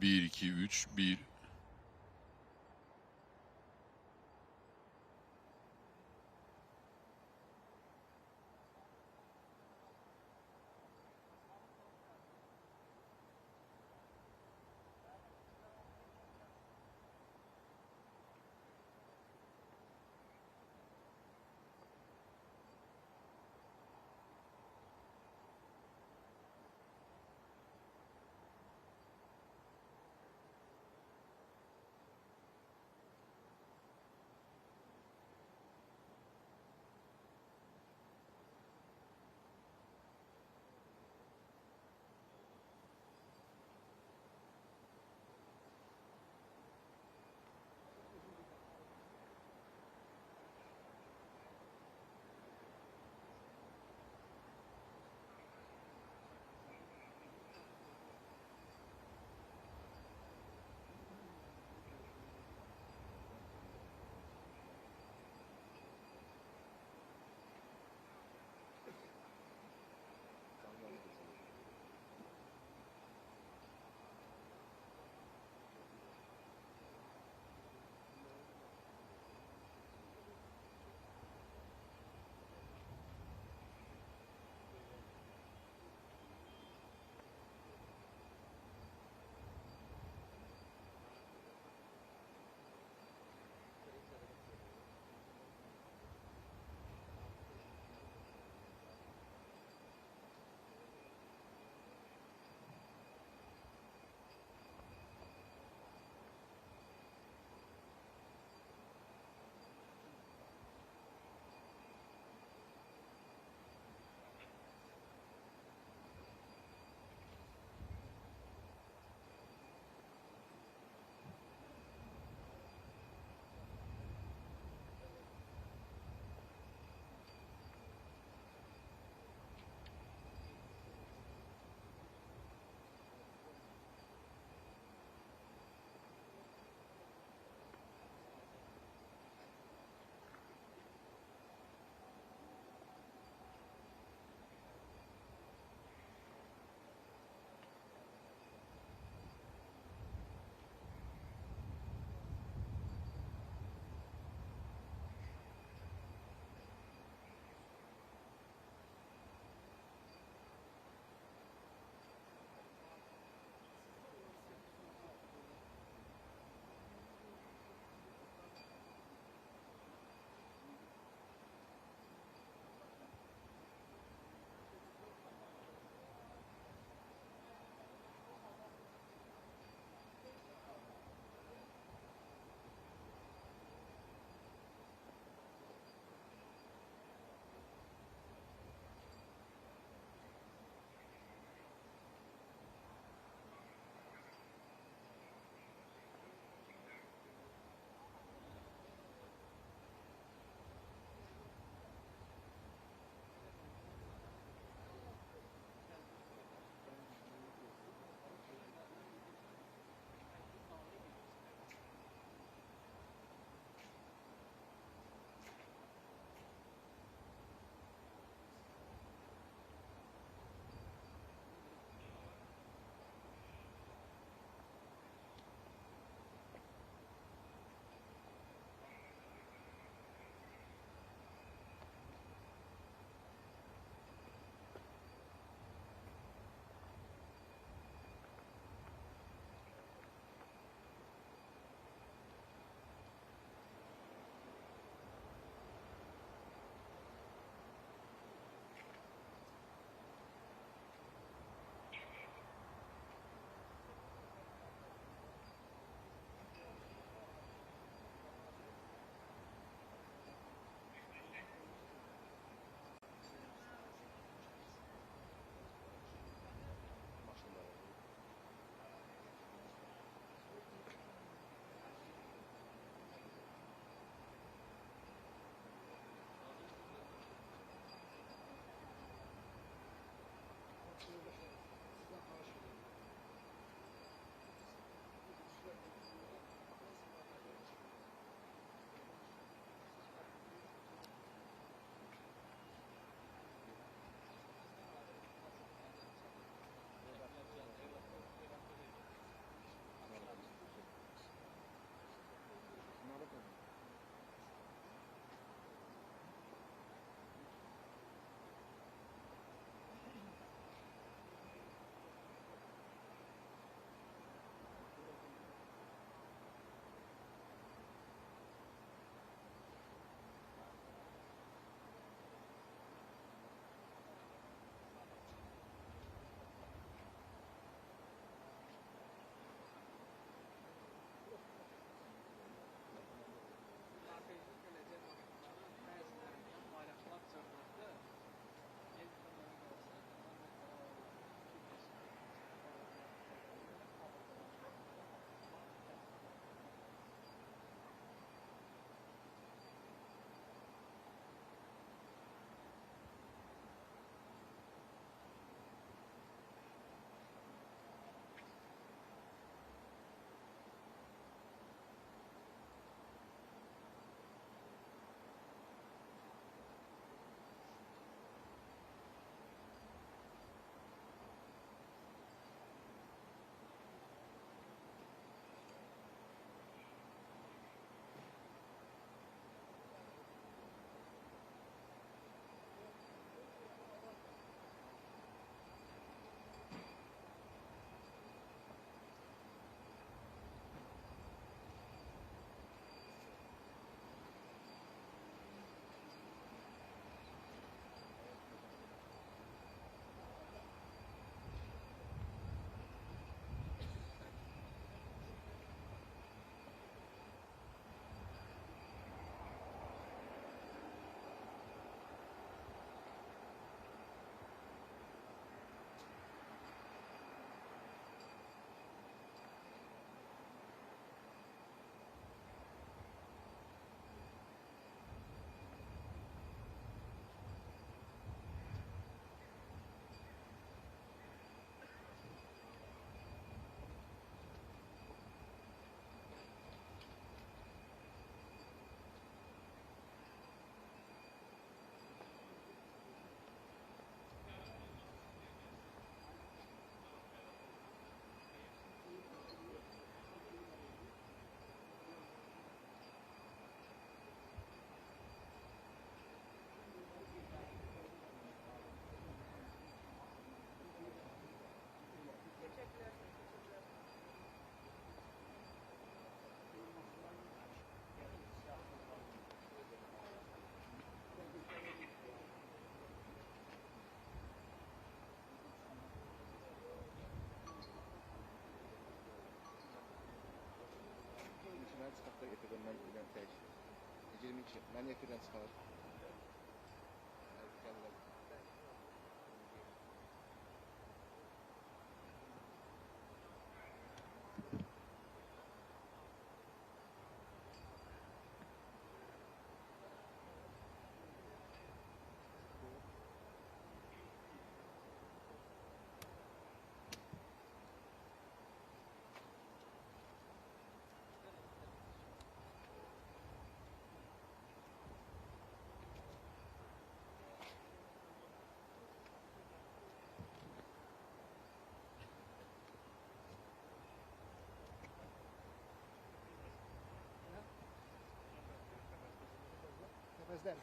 Bir, iki, üç, bir.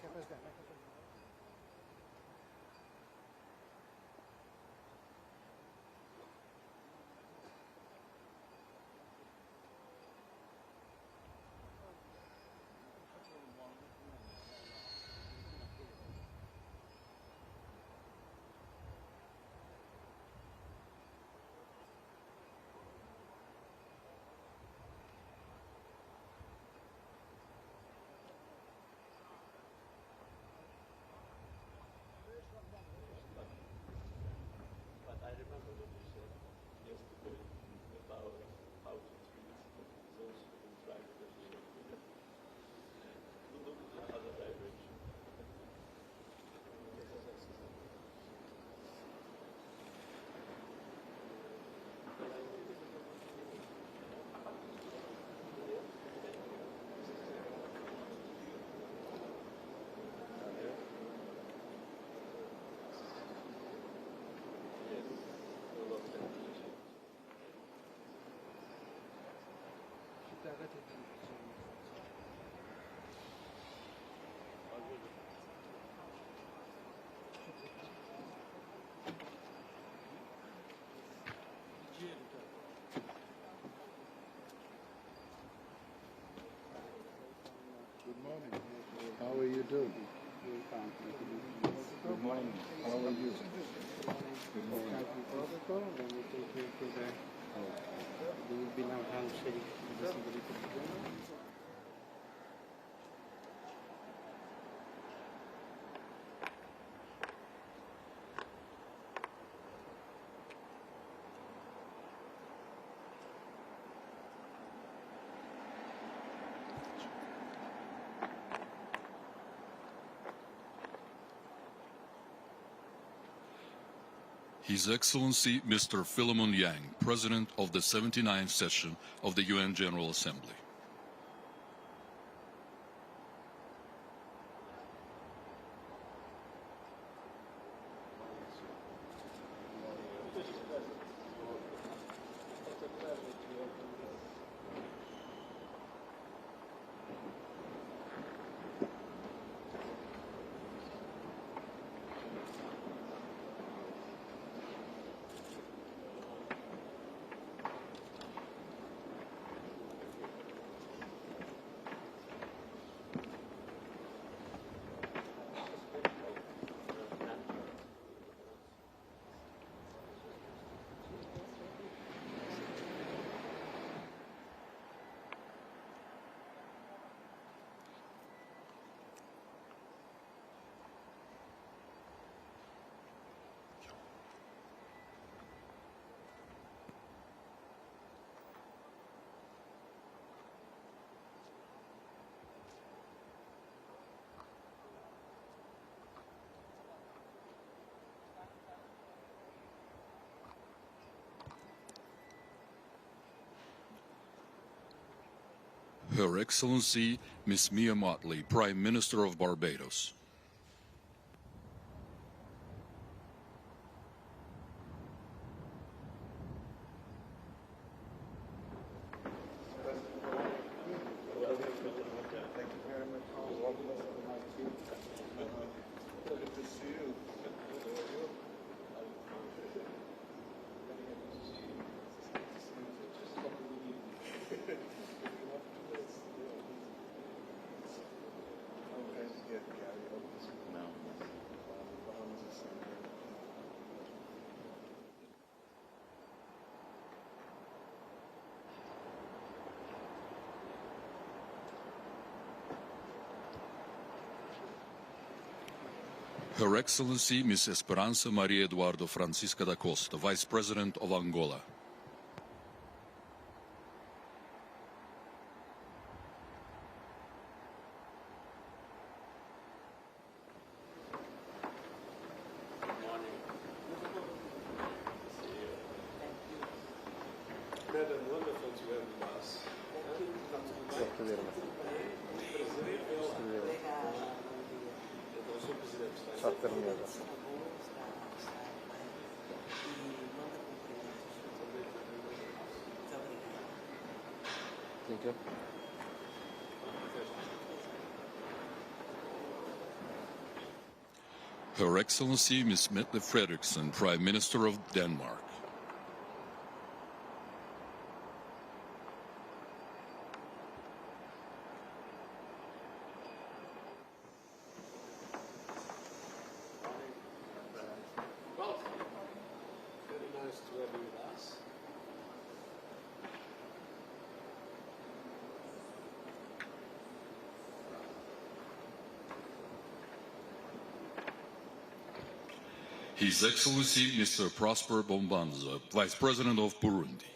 Kepezden. But I remember what you said yesterday about how to treat those who try to look in the other direction. Good morning. How are you doing? Good morning. How are you? Good morning. There will be now handshake. His Excellency Mr. Philemon Yang, President of the 79th session of the UN General Assembly. Her Excellency Miss Mia Mottley, Prime Minister of Barbados. Her Excellency Ms. Esperança Maria Eduardo Francisca da Costa, Vice President of Angola. Madam, wonderful to have with us. Então, o Sr. Presidente está Está terminado. Thank you. Her Excellency Ms. Mette Frederiksen, Prime Minister of Denmark. welcome. Very nice to have you with us. His Excellency Mr. Prosper Bombanza, Vice President of Burundi.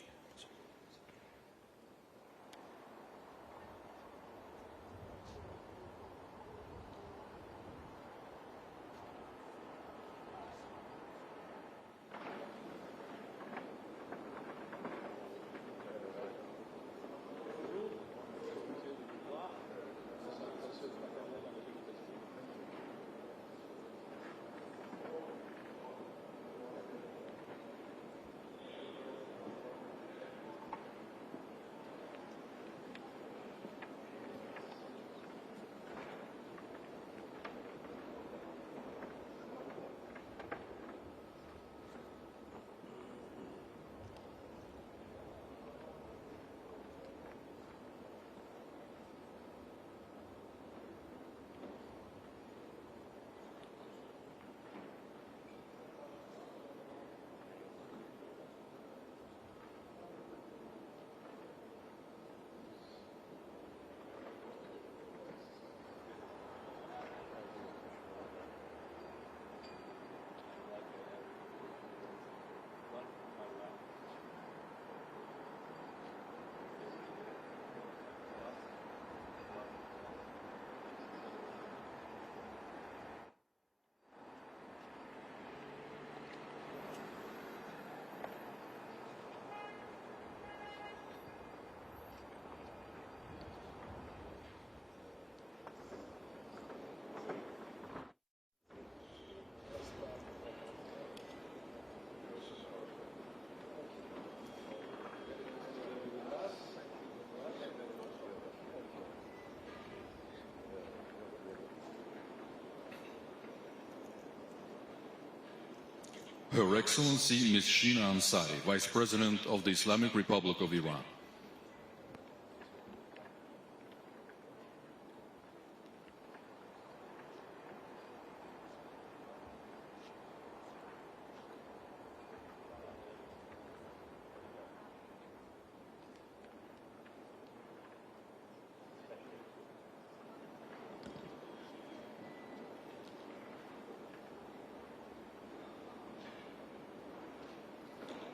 Her Excellency Ms. Shina Ansari, Vice President of the Islamic Republic of Iran.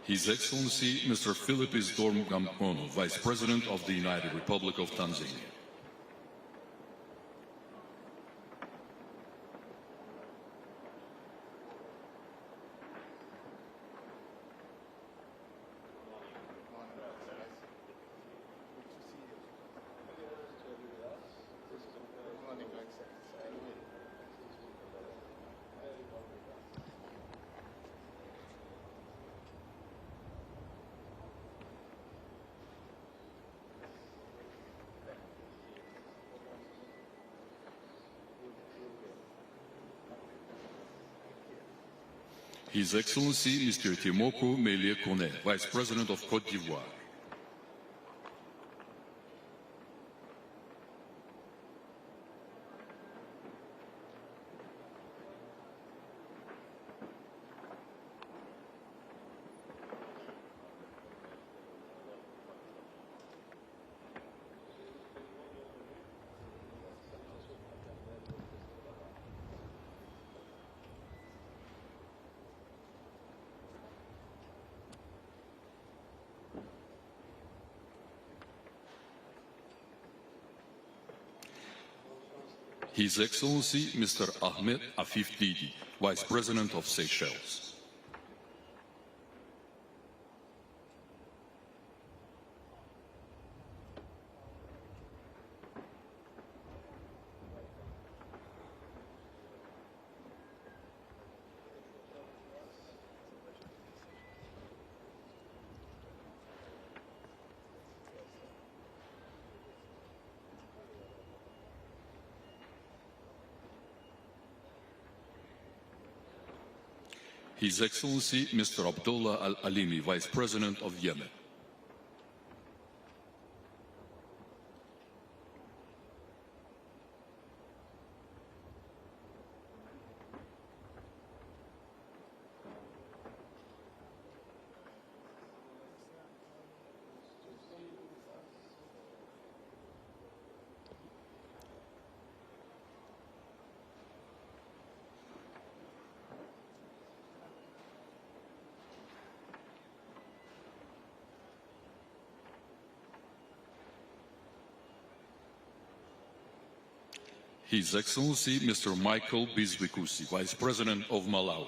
His Excellency Mr. Philippis Dormgampono, Vice President of the United Republic of Tanzania. His Excellency Mr. Timoko Melie Kone, Vice President of Côte d'Ivoire. His Excellency Mr. Ahmed Afif Didi, Vice President of Seychelles. His Excellency Mr. Abdullah Al-Alimi, Vice President of Yemen. His Excellency Mr. Michael Bizwikusi, Vice President of Malawi.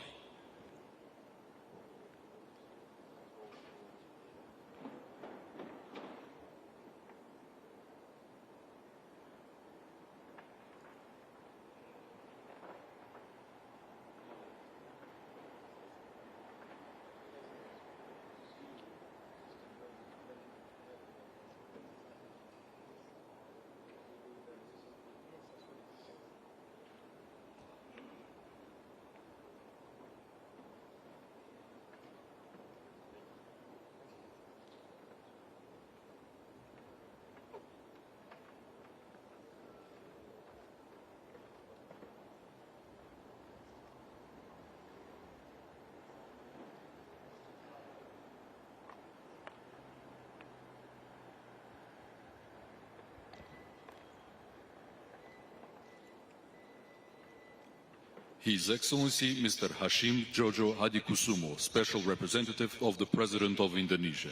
His Excellency Mr. Hashim Jojo Hadikusumo, Special Representative of the President of Indonesia.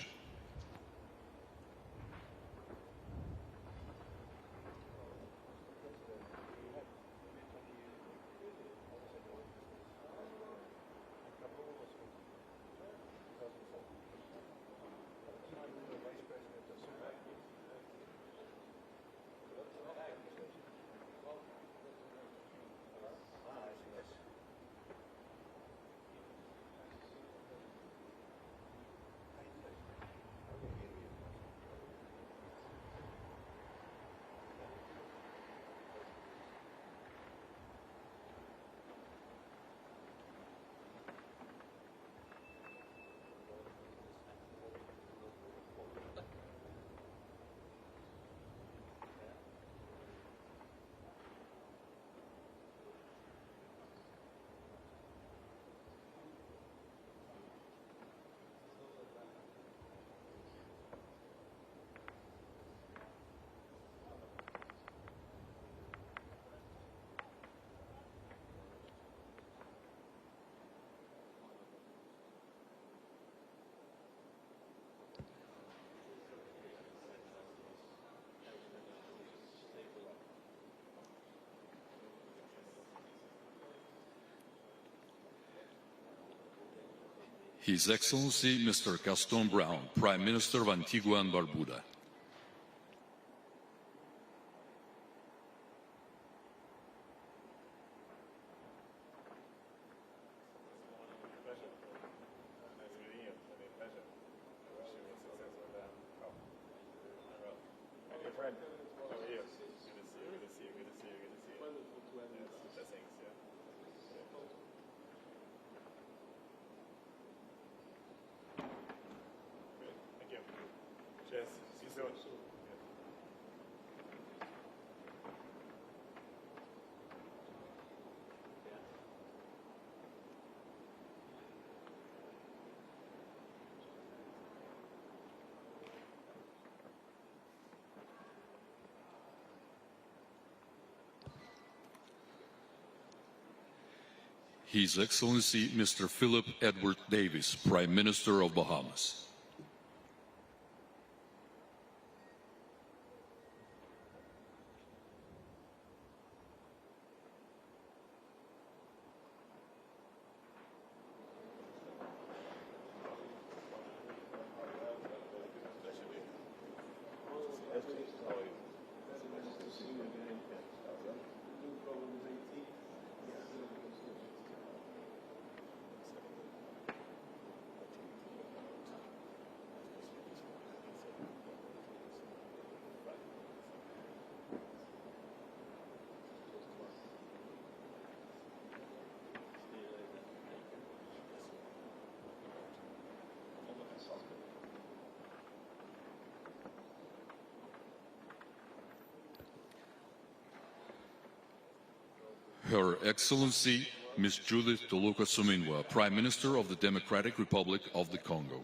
His Excellency Mr. Gaston Brown, Prime Minister of Antigua and Barbuda. His Excellency Mr. Philip Edward Davis, Prime Minister of Bahamas. Her Excellency Ms. Judith Toluca Suminwa, Prime Minister of the Democratic Republic of the Congo.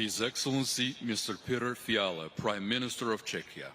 His Excellency Mr. Peter Fiala, Prime Minister of Czechia.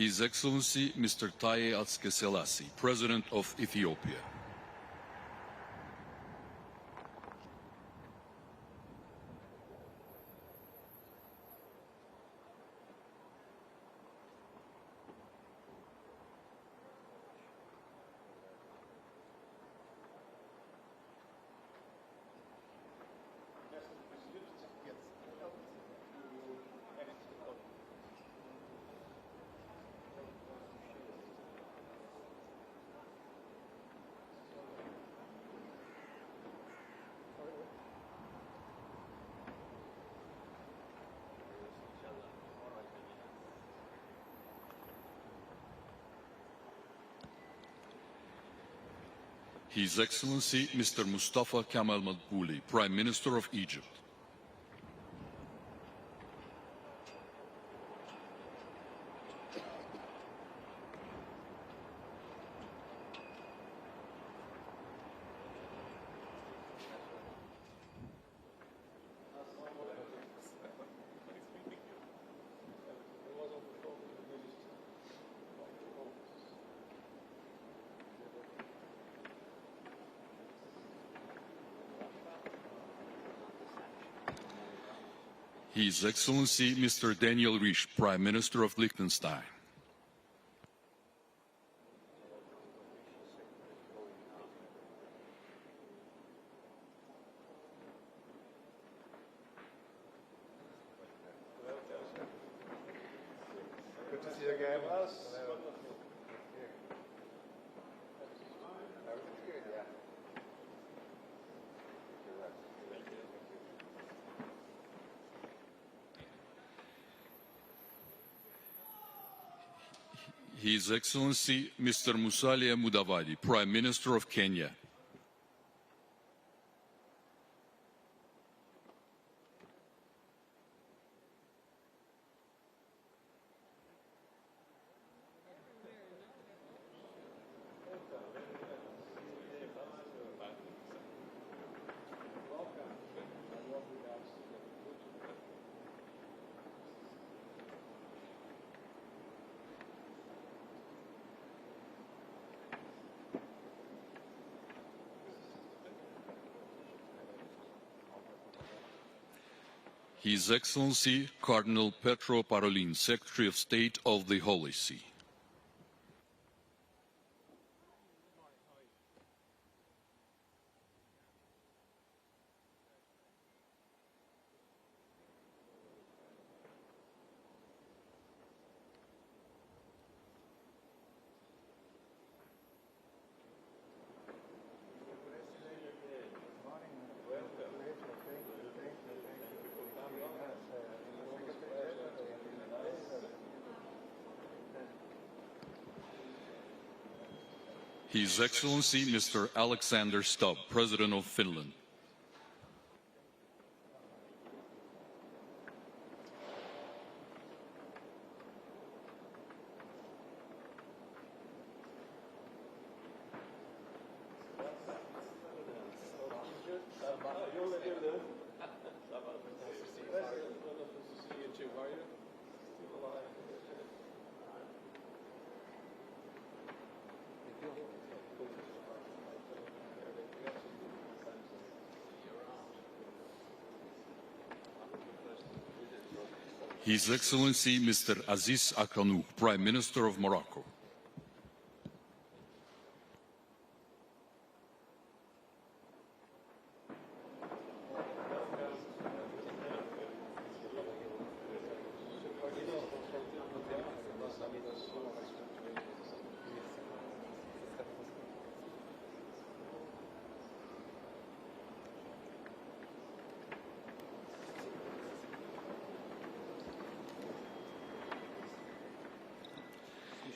His Excellency Mr. Taye Atske Selassie, President of Ethiopia. His Excellency Mr. Mustafa Kemal Madbouli, Prime Minister of Egypt. His Excellency Mr. Daniel Risch, Prime Minister of Liechtenstein. Good to see you again. His Excellency Mr. Musalia Mudavadi, Prime Minister of Kenya. His Excellency Cardinal Petro Parolin, Secretary of State of the Holy See. His Excellency Mr. Alexander Stubb, President of Finland. His Excellency Mr. Aziz Akhannouch, Prime Minister of Morocco.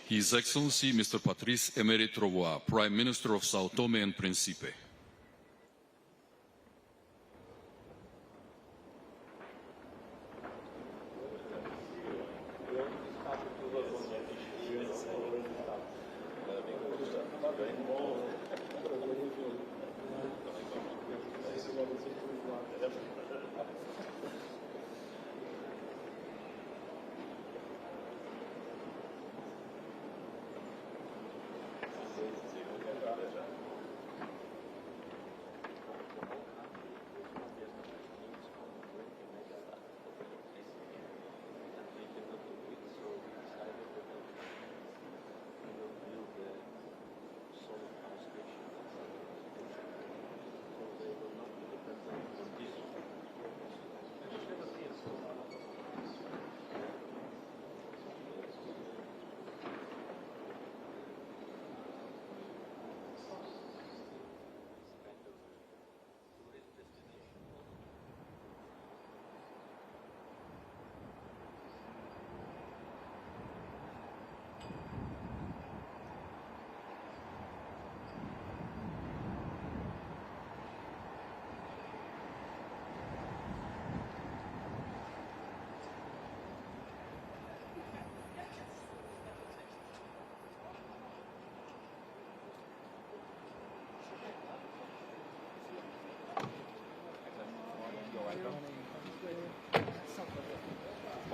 His Excellency Mr. Patrice Emery Trovois, Prime Minister of Sao Tome and Principe.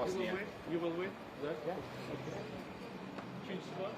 Bosnia. You will win? That? Yeah. Change spot?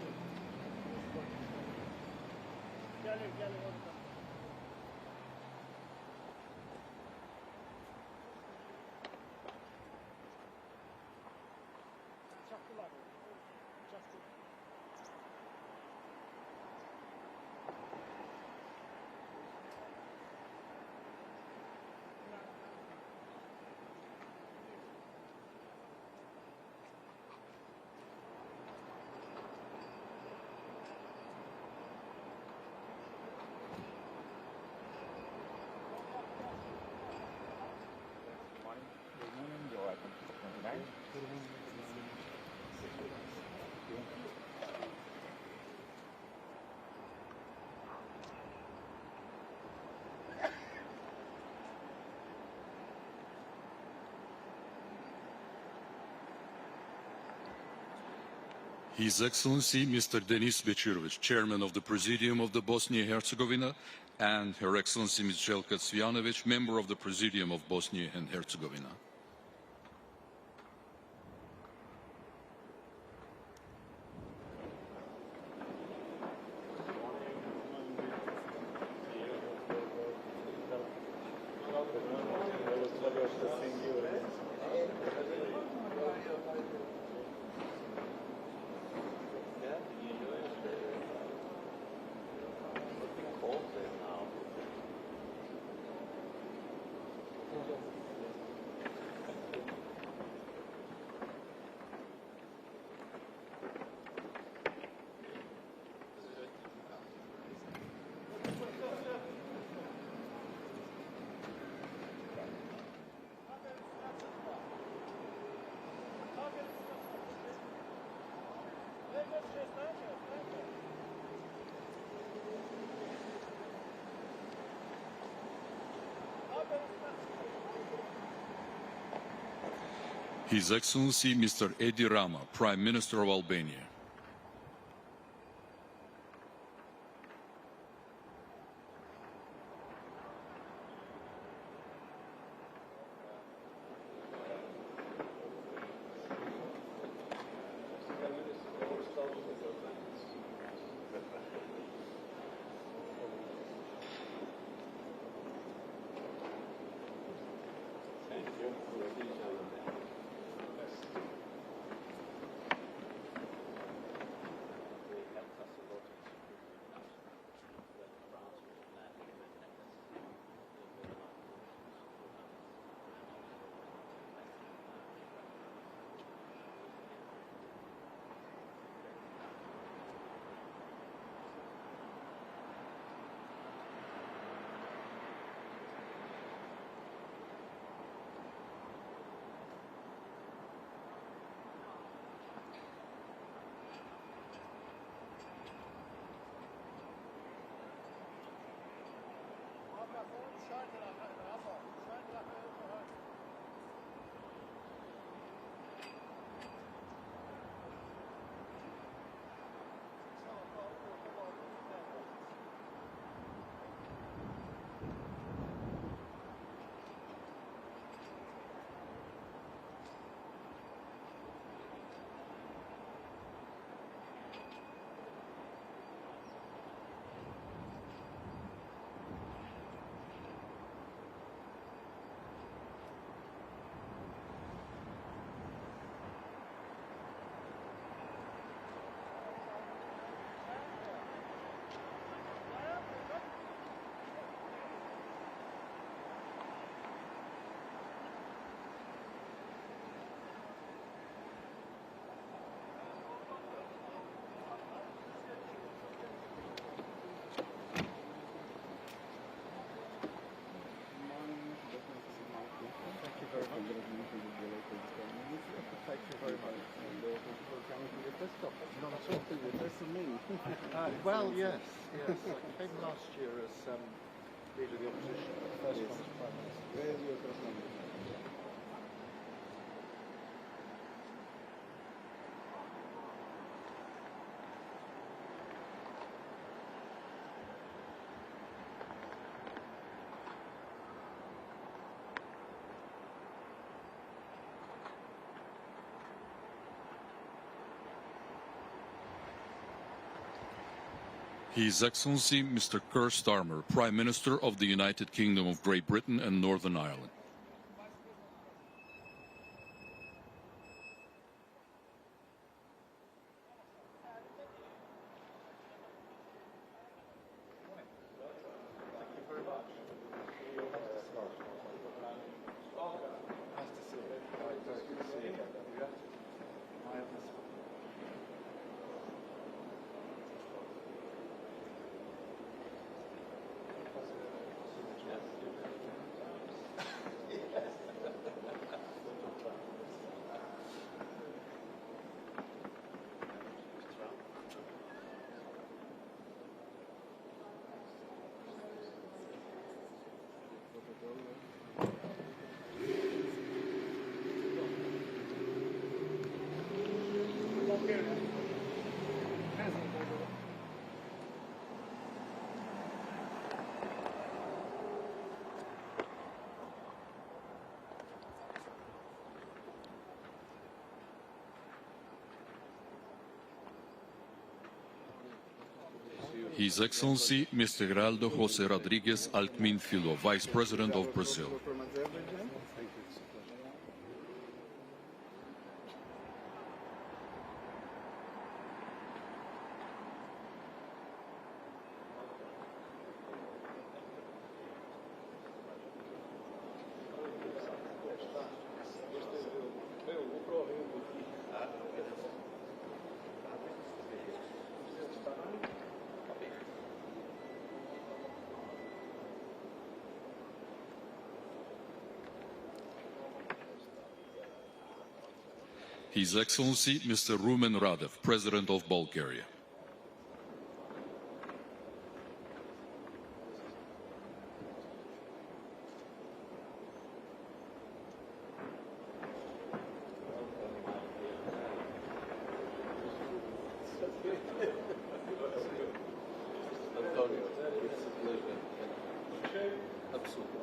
His Excellency Mr. Denis Bečirović, Chairman of the Presidium of the Bosnia-Herzegovina, and Her Excellency Ms. Željka Cvijanović, Member of the Presidium of Bosnia and Herzegovina. His Excellency Mr. Edi Rama, Prime Minister of Albania. Well, yes. I came last year as leader of the opposition. First one as Prime Minister. Where is your correspondent? His Excellency Mr. Keir Starmer, Prime Minister of the United Kingdom of Great Britain and Northern Ireland. His Excellency Mr. Geraldo José Rodrigues Altmin Filho, Vice President of Brazil. From Azerbaijan. Thank you. It's a pleasure. His Excellency Mr. Rumen Radev, President of Bulgaria. Antonio, it's a pleasure. Absolutely.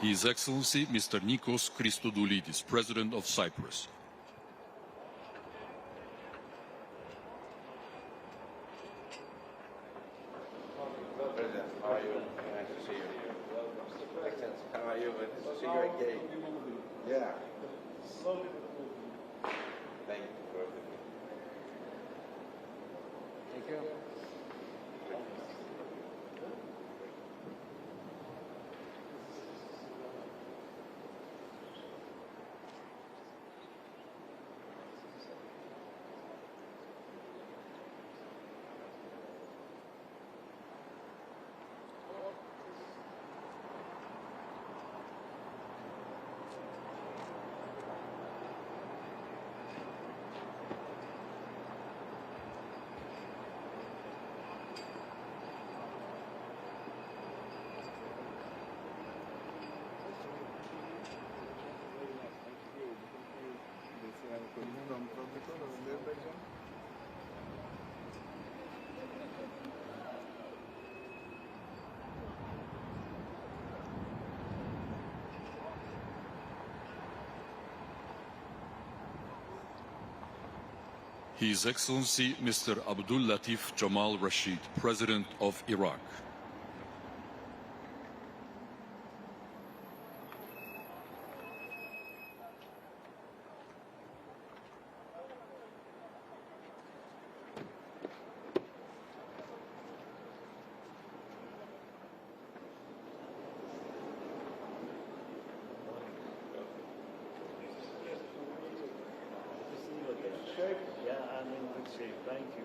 His Excellency Mr. Nikos Christodoulidis, President of Cyprus. President, how are you? Nice to see you. Excellent. How are you? Nice to see you again. Yeah. Thank you. Perfect. Thank you. From Protocol of Azerbaijan. His Excellency Mr. Abdul Latif Jamal Rashid, President of Iraq. Yeah, I'm in good shape. Thank you.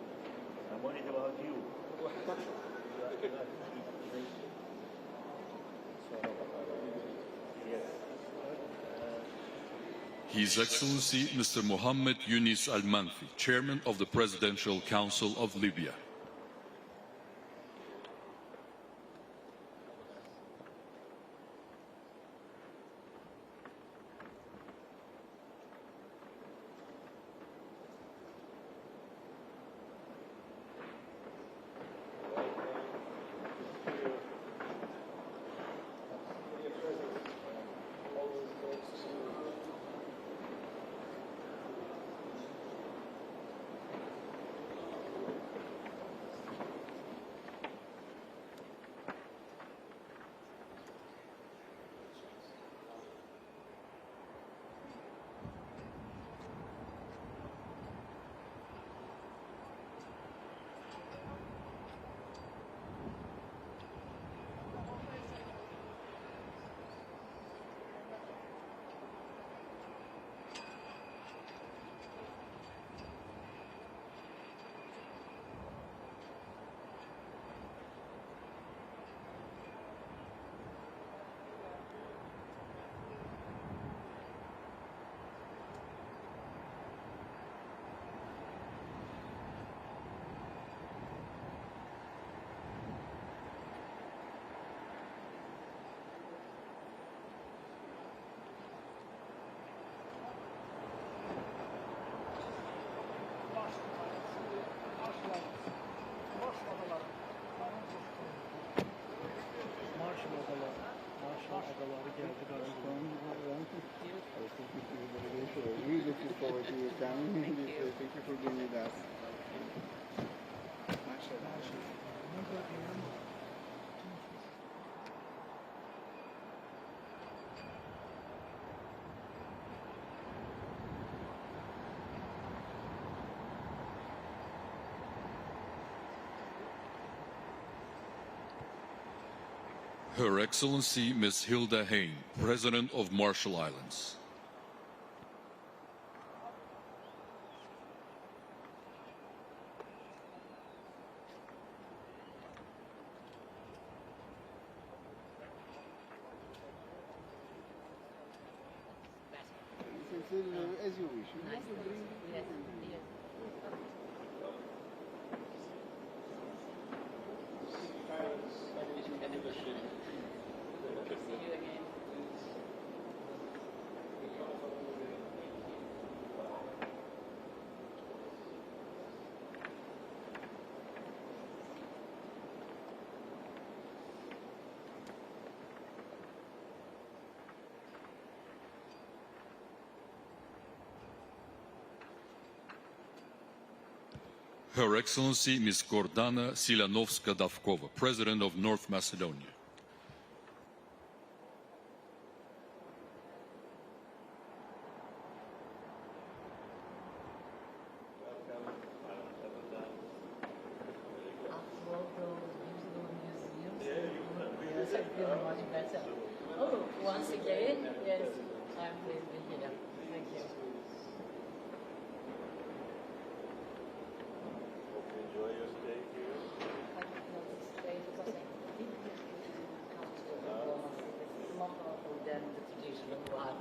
I'm worried about you. Yes. His Excellency Mr. Mohammed Yunis Al-Manfi, Chairman of the Presidential Council of Libya. agaları geldi karşıladı. Really looking forward to your coming. Thank you for being with us. Her Excellency Ms. Hilda Hain, President of Marshall Islands. As you wish. Nice. Yes. Yes. See you again. Her Excellency Ms. Gordana Silanovska-Davkova, President of North Macedonia. Yes, I feel much better. Oh, once again, yes, I'm pleased to be here. Thank you. Enjoy your stay here. I did not stay because I didn't get comfortable performance. It's more powerful than the traditional one.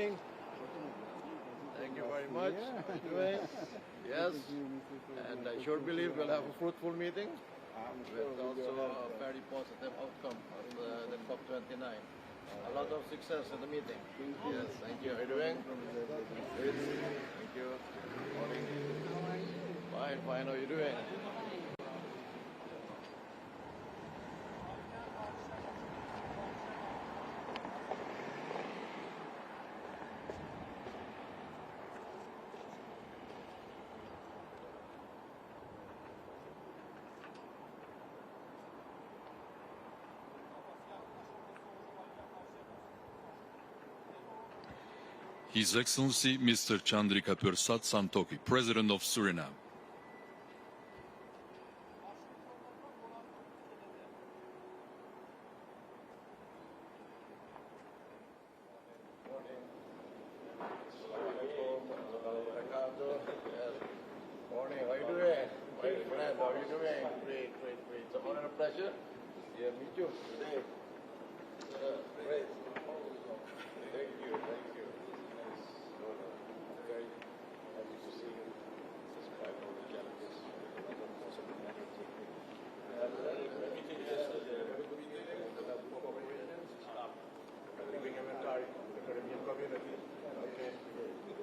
morning. Thank you very much. How are you doing? Yes. And I sure believe we'll have a fruitful meeting with also a very positive outcome of the COP29. A lot of success in the meeting. Yes, thank you. How are you doing? Good. Thank you. Morning. Fine, fine. How are you doing? His Excellency Mr. Chandrika Persat Santokhi, President of Suriname. Morning, how are you doing? My friend, how are you doing? Great, great, great. It's an honor and a pleasure. Yeah, meet you today. Great. Thank you, thank you. Very happy to see you, despite all the challenges. Meeting yesterday, very good meeting. Living inventory, the Caribbean community. Okay.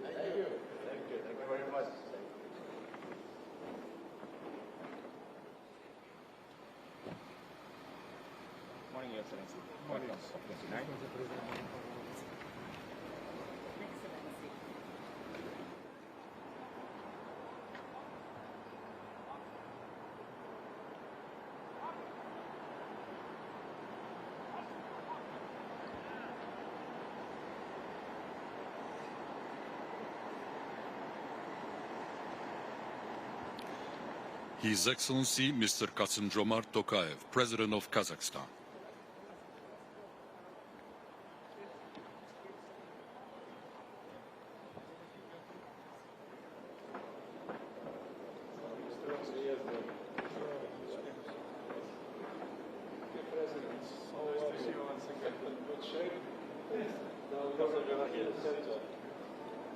Thank you. Thank you. Thank you very much. Morning, Your Excellency. Morning. COP29. Excellency. His Excellency Mr. Kassym-Jomart Tokayev, President of Kazakhstan.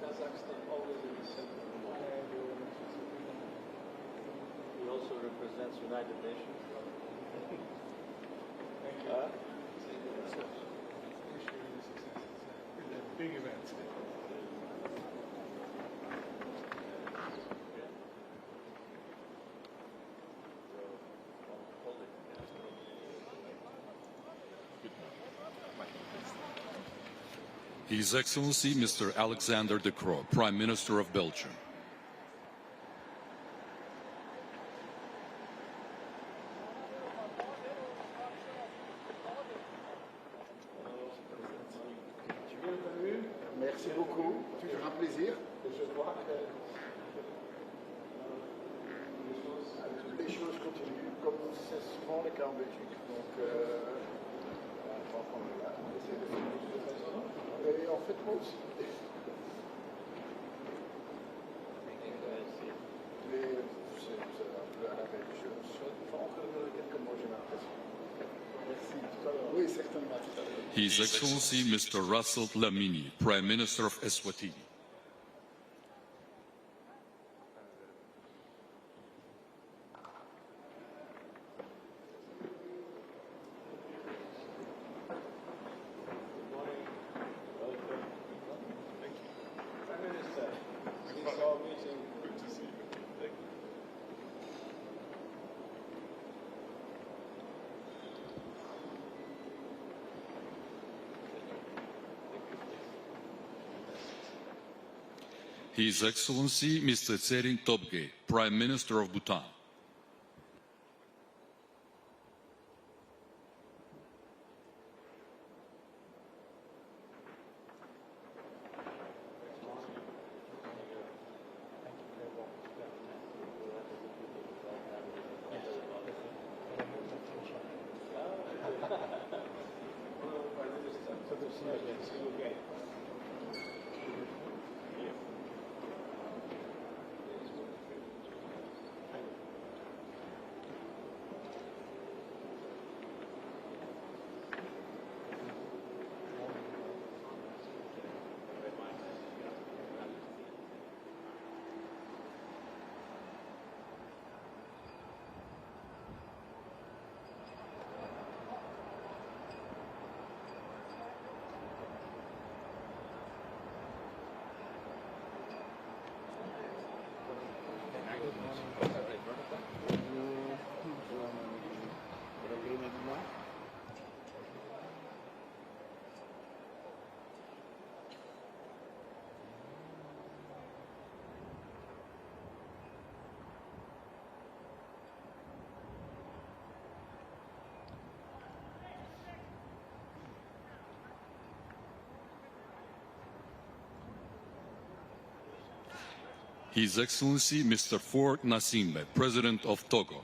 Kazakhstan always in the center. He also represents United Nations. Thank you. Big event. His Excellency Mr. Alexander De Croo, Prime Minister of Belgium. Merci beaucoup. Toujours un plaisir. Je vois que Les choses continuent comme c'est souvent le cas en Belgique. Donc, je pense qu'on est là. On essaie de faire de toute façon. Et en fait, moi aussi. Mais c'est un peu à la belge. Enfin, encore quelques mots, j'ai l'impression. Merci. Tout à l'heure. Oui, certainement. Tout à l'heure. His Excellency Mr. Russell Dlamini, Prime Minister of Eswatini. Prime Minister, since our meeting, good to see you. Thank you. His Excellency Mr. Tserin Tobgay, Prime Minister of Bhutan. His Excellency Mr. Ford Nassimbe, President of Togo.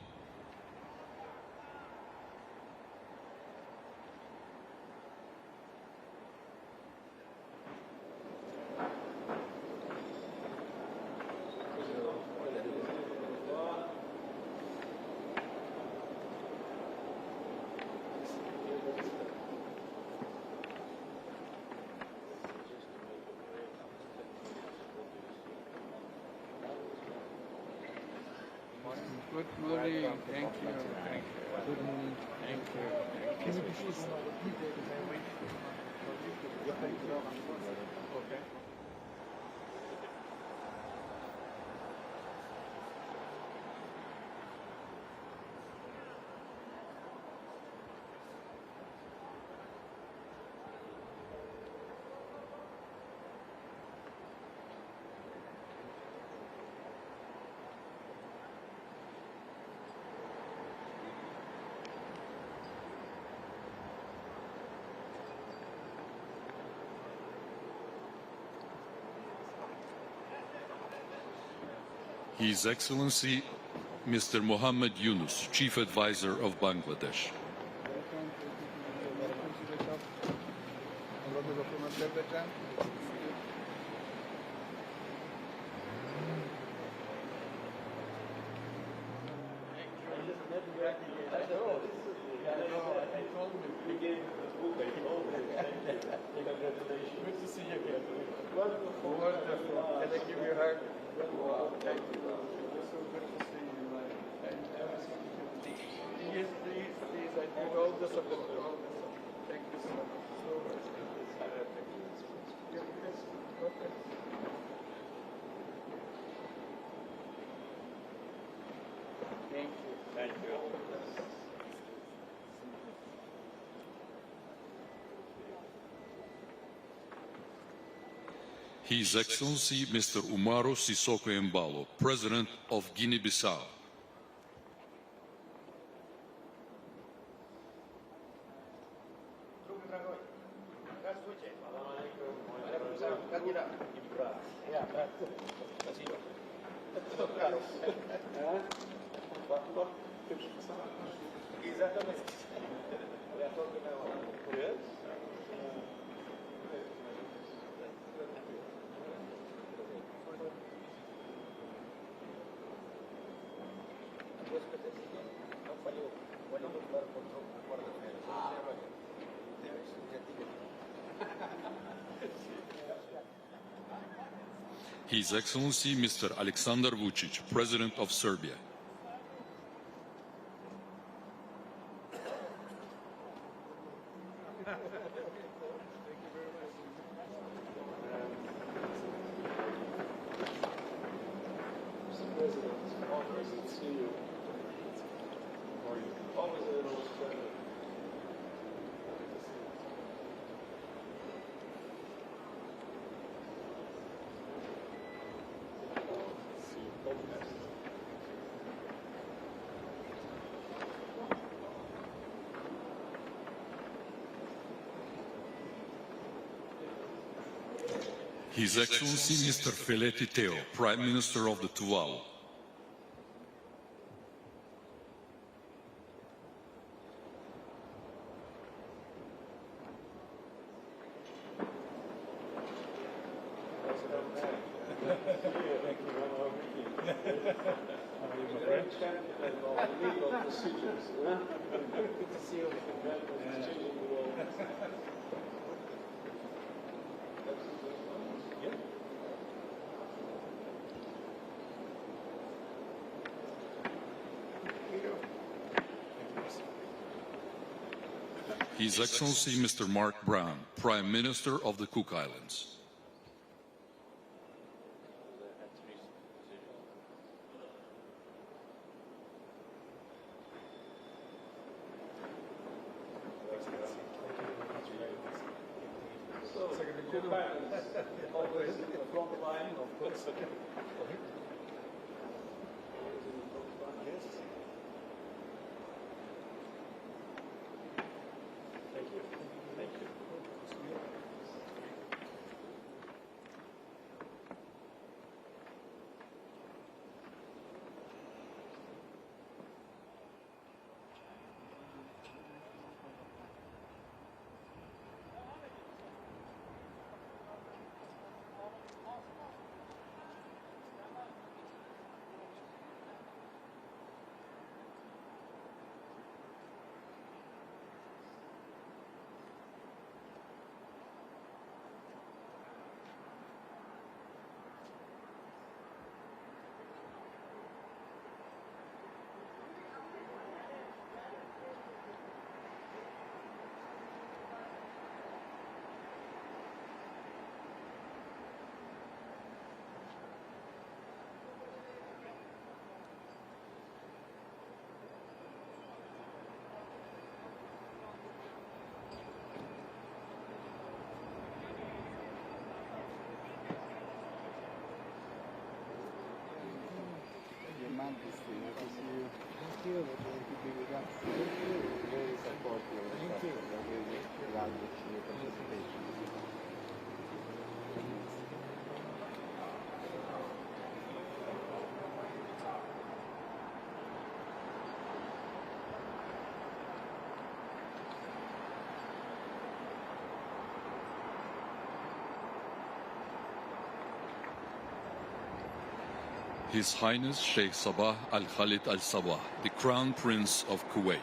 Good morning. Thank you. Thank you. Good morning. Thank you. Okay. His Excellency Mr. Mohammed Yunus, Chief Advisor of Bangladesh. Good to see you again. Wonderful. Wonderful. Can I give you a hug? Wow, thank you. It's so good to see you. Yes, please. I need all the support. Thank you so much. So much. Thank you. Yes, okay. Thank you. Thank you. His Excellency Mr. Umaru Sissoko Embalo, President of Guinea-Bissau. His Excellency Mr. Alexander Vučić, President of Serbia. His Excellency Mr. Feleti Teo, Prime Minister of the Tuvalu. His Excellency Mr. Mark Brown, Prime Minister of the Cook Islands. Always in the front line, of course. Thank you. Thank you. His Highness Sheikh Sabah Al Khalid Al Sabah, the Crown Prince of Kuwait.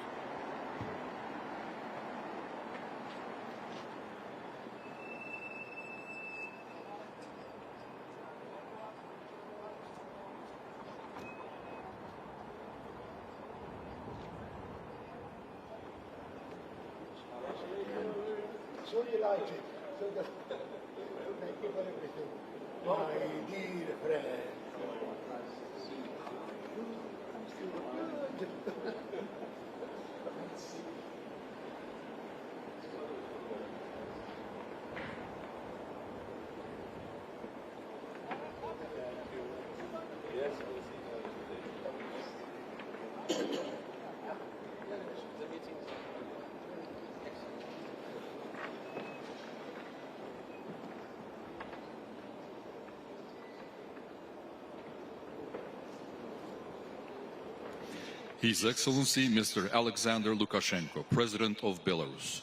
So you like it. So thank you for everything. My dear friend. Yes, His Excellency Mr. Alexander Lukashenko, President of Belarus.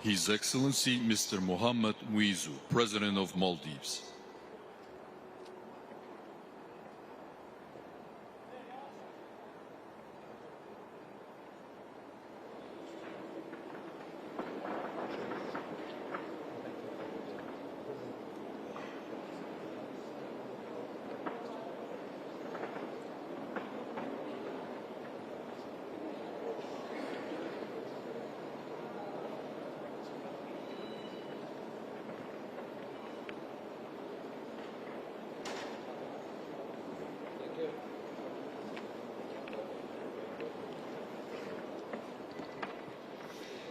His Excellency Mr. Mohamed Muizu, President of Maldives.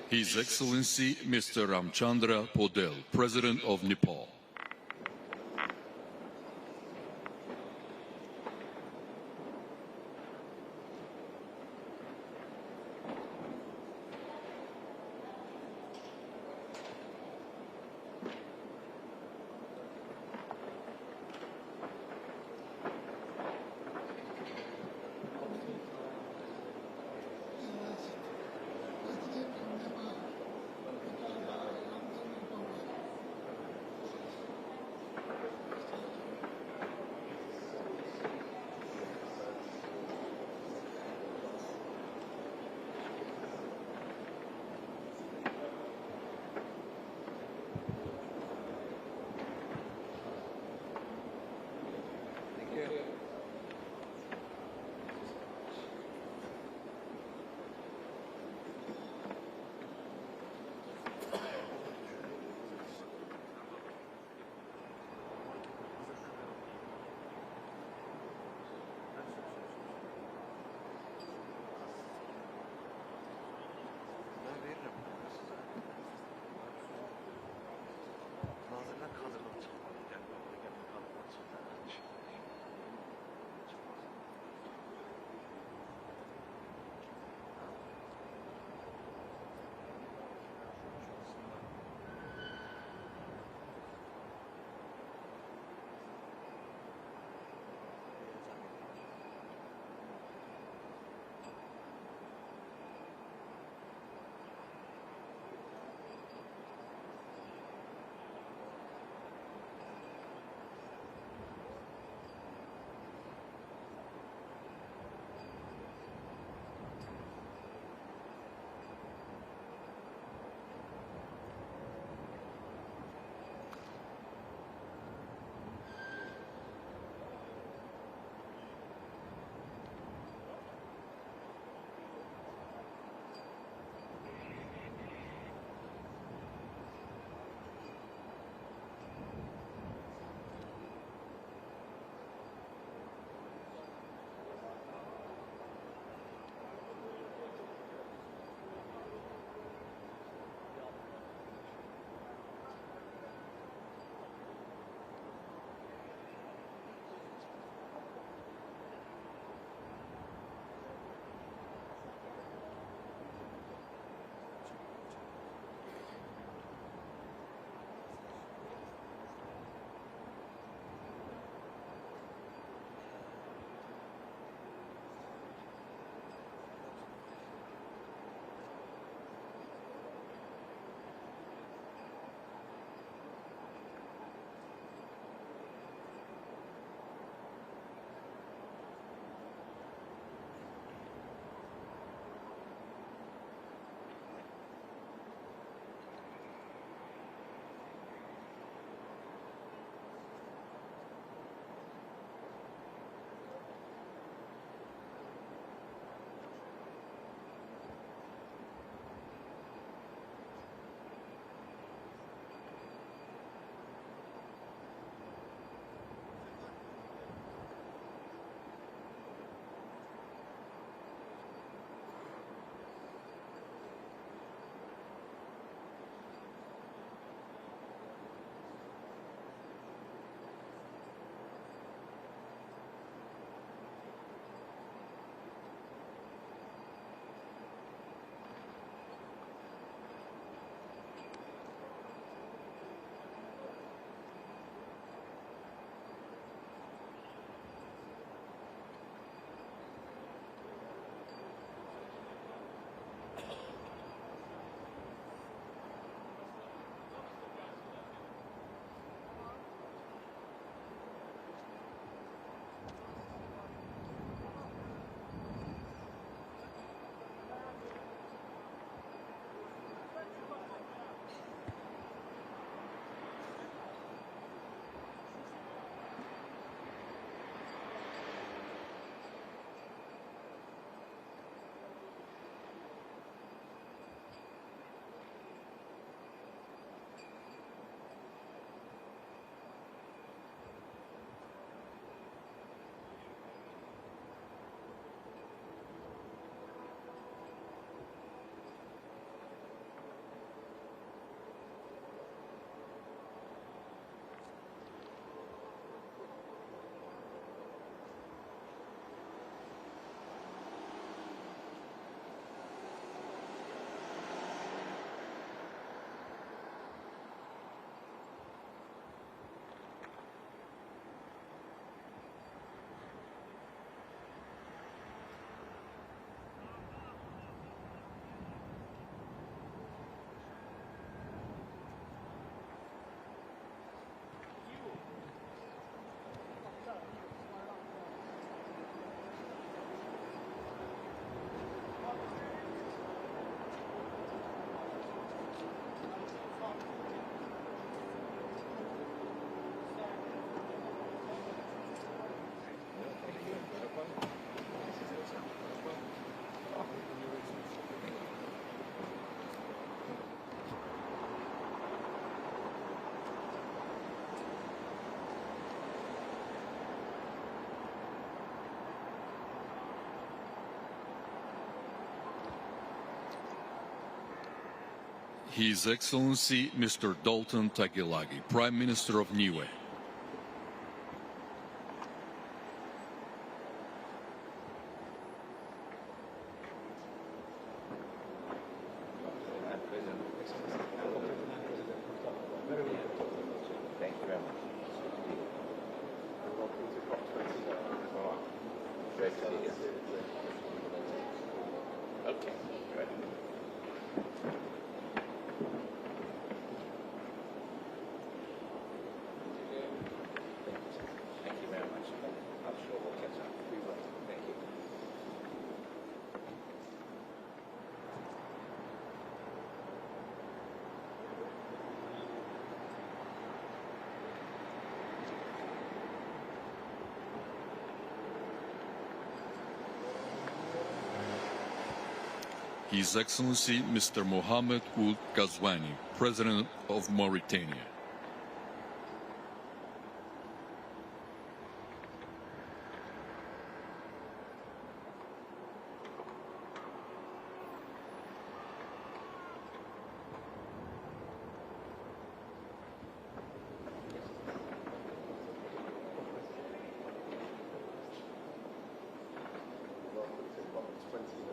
His Excellency Mr. Ramchandra Podel, President of Nepal. His Excellency Mr. Dalton Tagilagi, Prime Minister of Niue. Thank you very much. Welcome to COP29. Great to see you. Okay, good. Thank you very much. I'm sure we'll catch up. We will. Thank you. His Excellency Mr. Mohamed Ould Ghazouani, President of Mauritania. Welcome to COP29.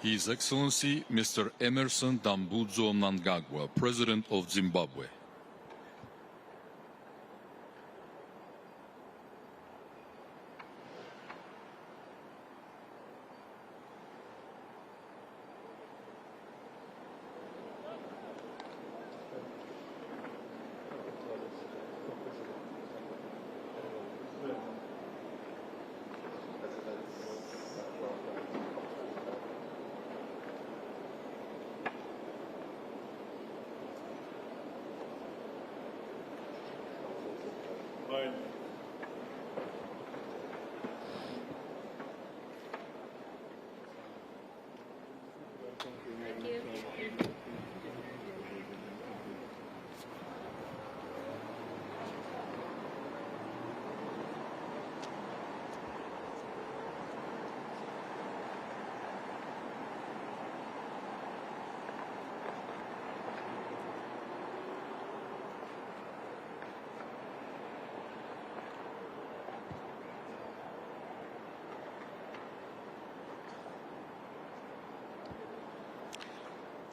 His Excellency Mr. Emerson Dambudzo Mnangagwa, President of Zimbabwe.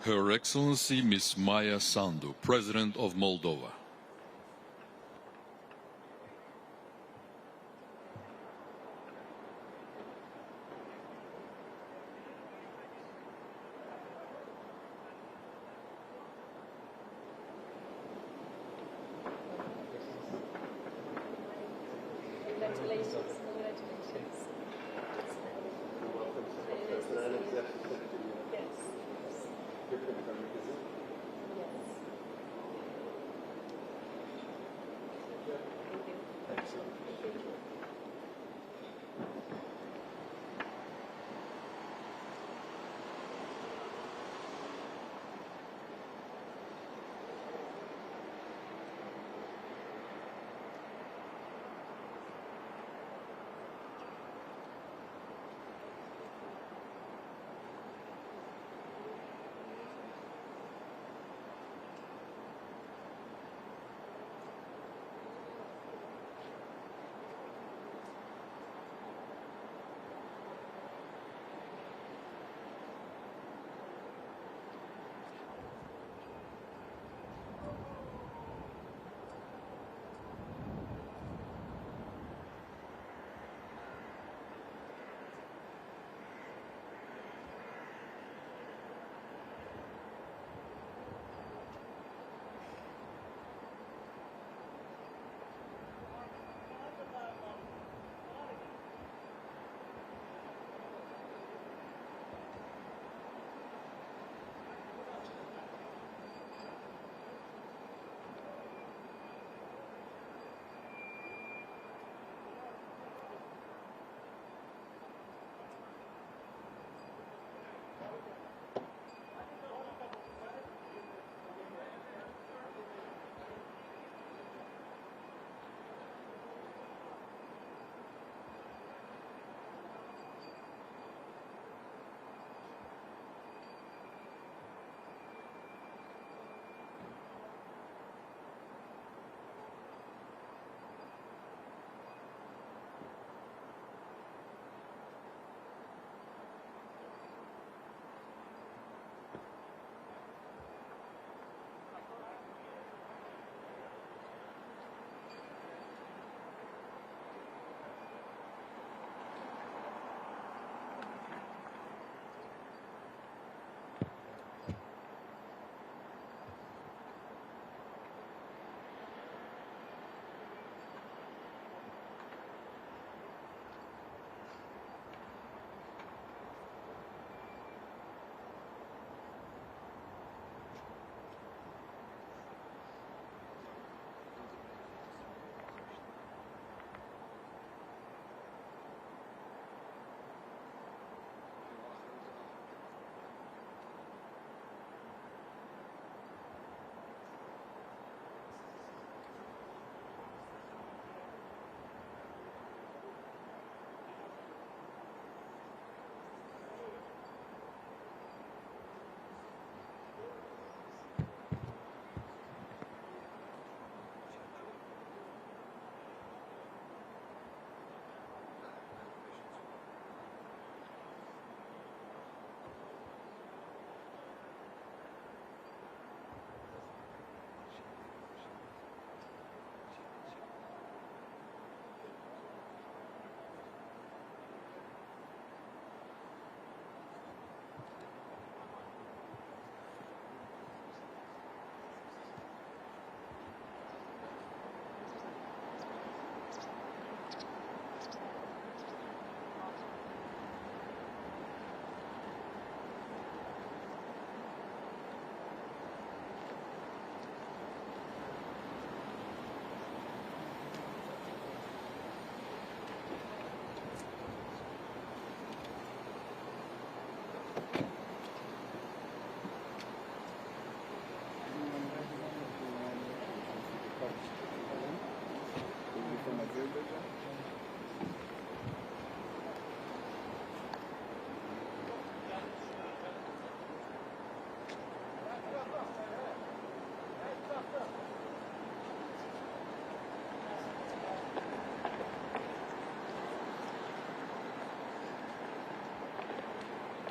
Her Excellency Ms. Maya Sandu, President of Moldova. Congratulations. Congratulations. Yes.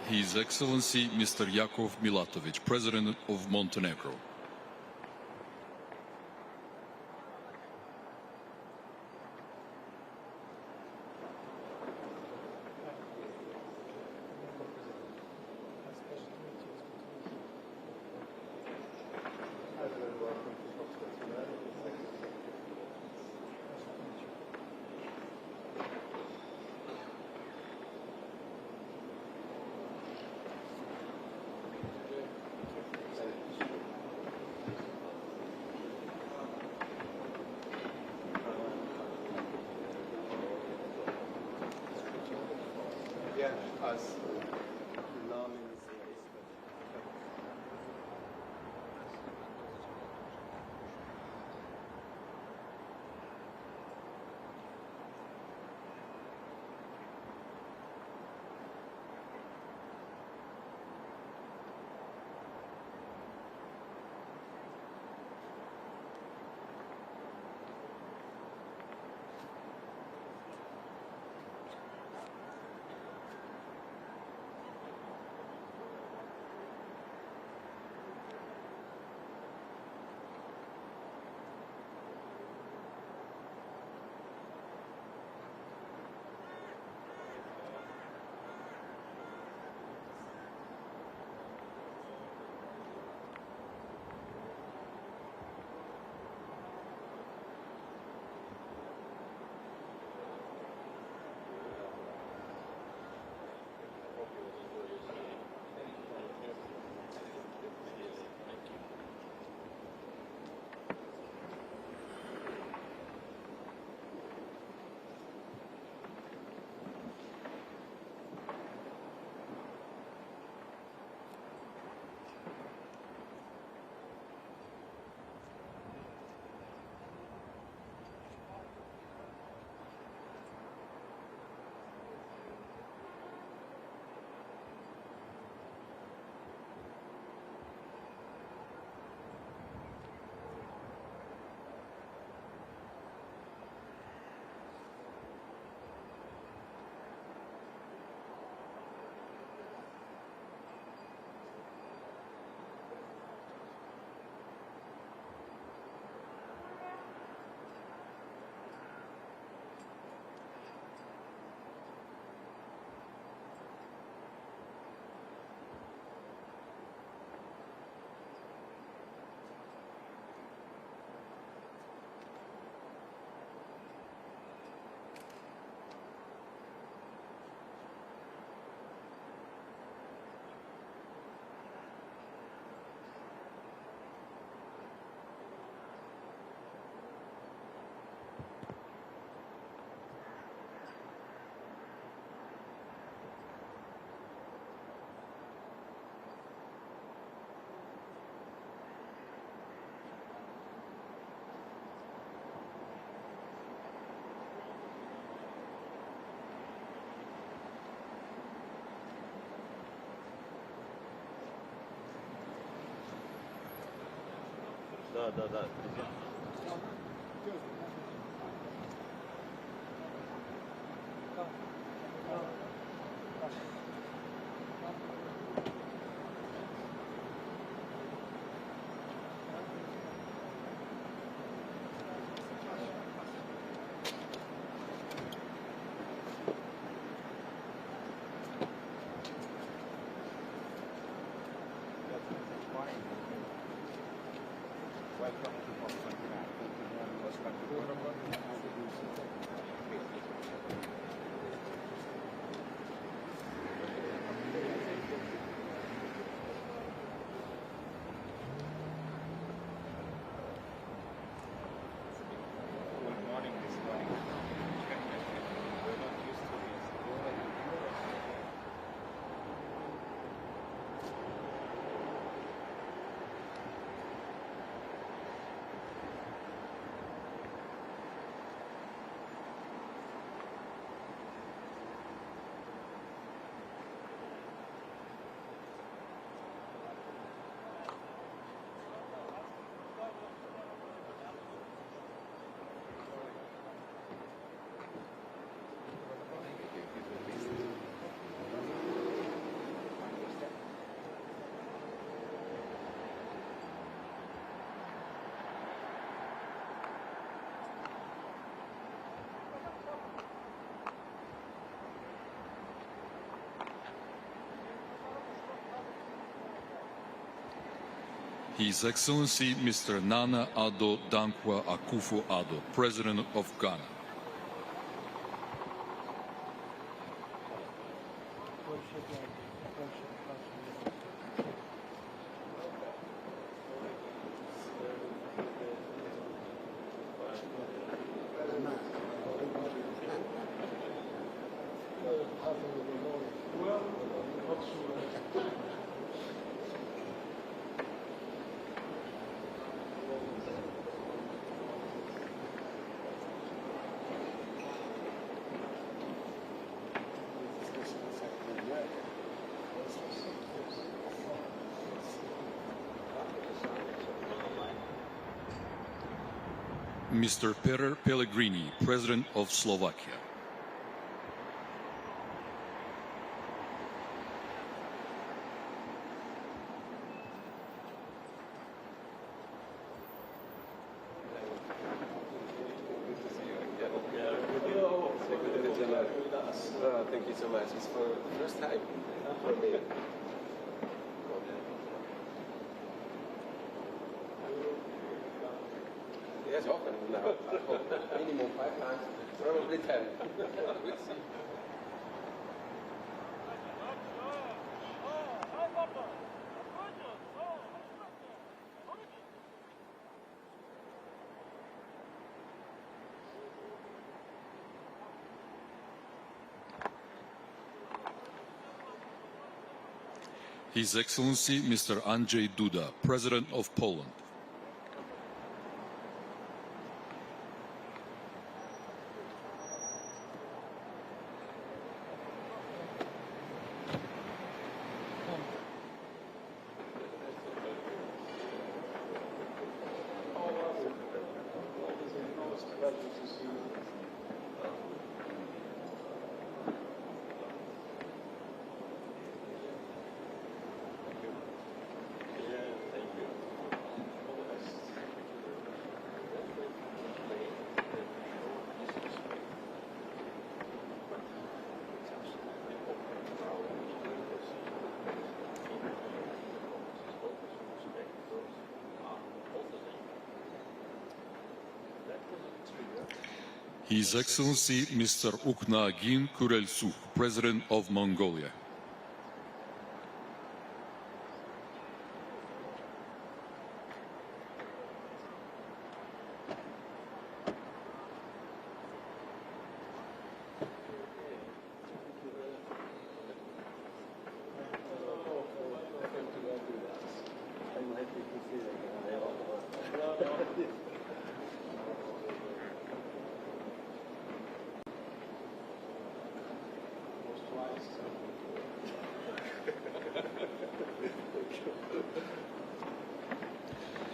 His Excellency Mr. Jakov Milatovic, President of Montenegro. Да. His Excellency Mr. Nana Addo Dankwa Akufo-Addo, President of Ghana. Mr. Peter Pellegrini, President of Slovakia. Thank you so much. It's for the first time for me. Yes, often now. I hope minimum 5 times, probably 10. We'll see. His Excellency Mr. Andrzej Duda, President of Poland. His Excellency Mr. Uknagin Kurelsuh, President of Mongolia.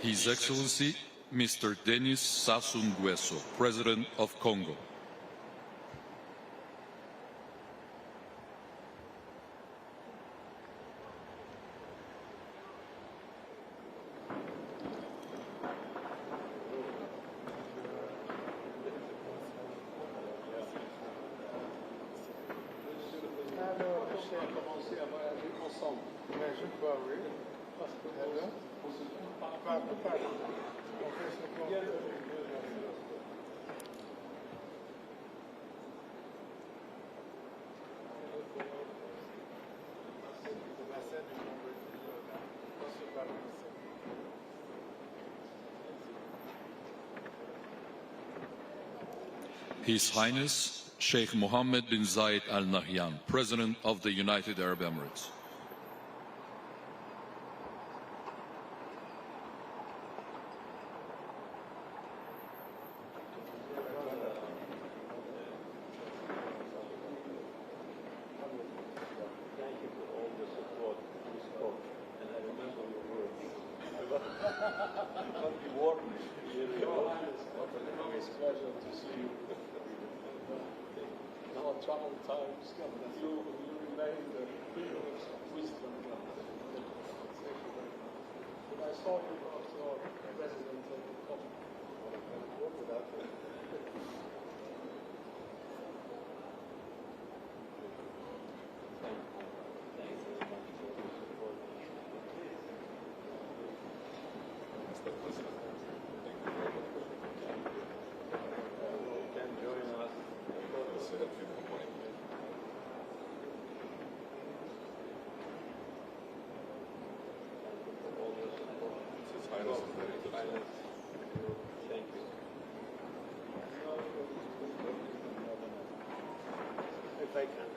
His Excellency Mr. Denis Sassou Nguesso, President of Congo. Alors, on a commencé à voyager ensemble. Mais je crois, oui. Parce que pas un peu partout. On fait ce qu'on veut. His Highness Sheikh Mohammed bin Zayed Al Nahyan, President of the United Arab Emirates. Thank you for all the support you spoke, and I remember your words. Not be warm. It's a pleasure to see you. In our troubled times, you remain the pillar of wisdom. When I saw you also president of the COP, what would that be? Thanks very much for the support. Thank you. If I can.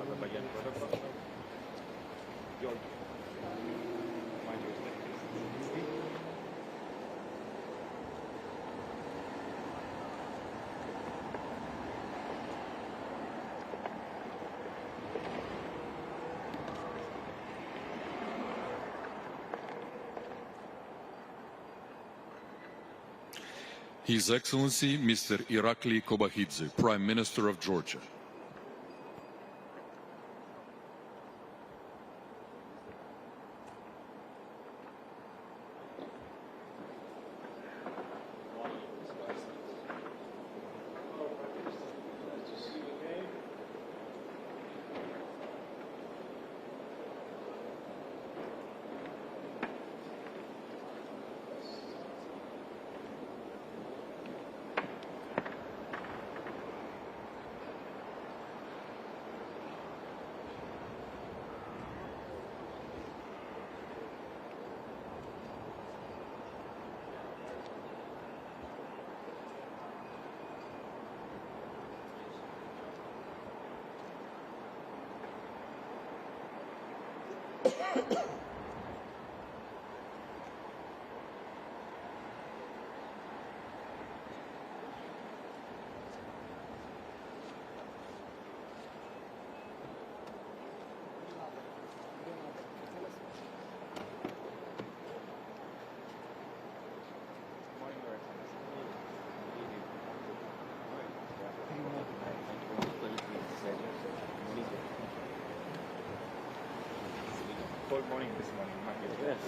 Azerbaijan product. Georgia. Mind your step. His Excellency Mr. Irakli Kobakidze, Prime Minister of Georgia. Cold morning this morning, not yet. Yes.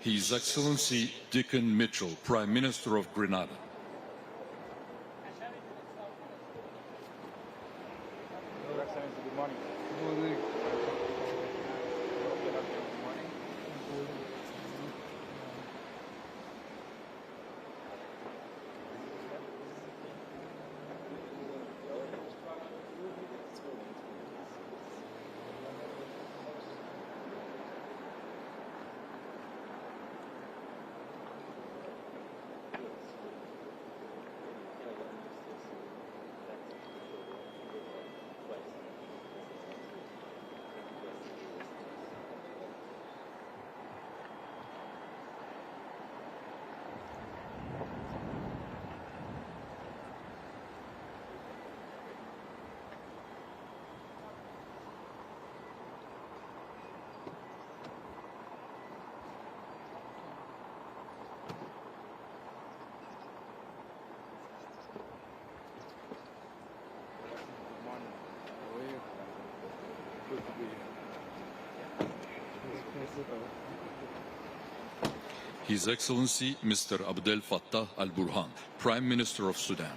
His Excellency Dickon Mitchell, Prime Minister of Grenada. Your Excellency, good morning. Morning. Good morning. His Excellency Mr. Abdel Fattah al-Burhan, Prime Minister of Sudan.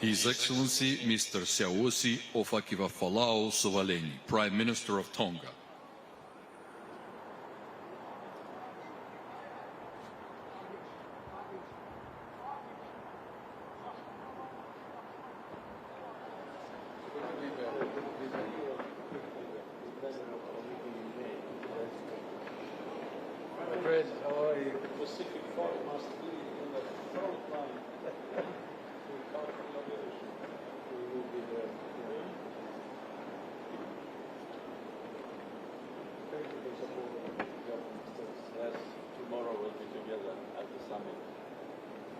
His Excellency Mr. Seaosi Ofakivafalao Sovaleni, Prime Minister of Tonga. Pacific Forum must be in the front line. We can't collaboration. We will be there. Thank you for supporting government states. Yes, tomorrow we'll be together at the summit.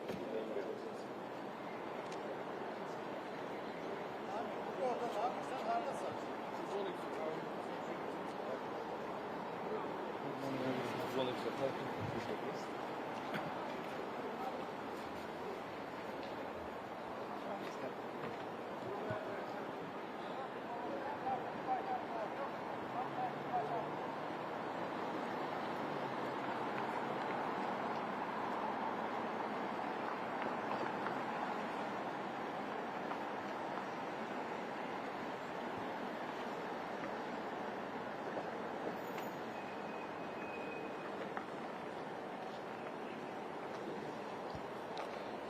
Thank you.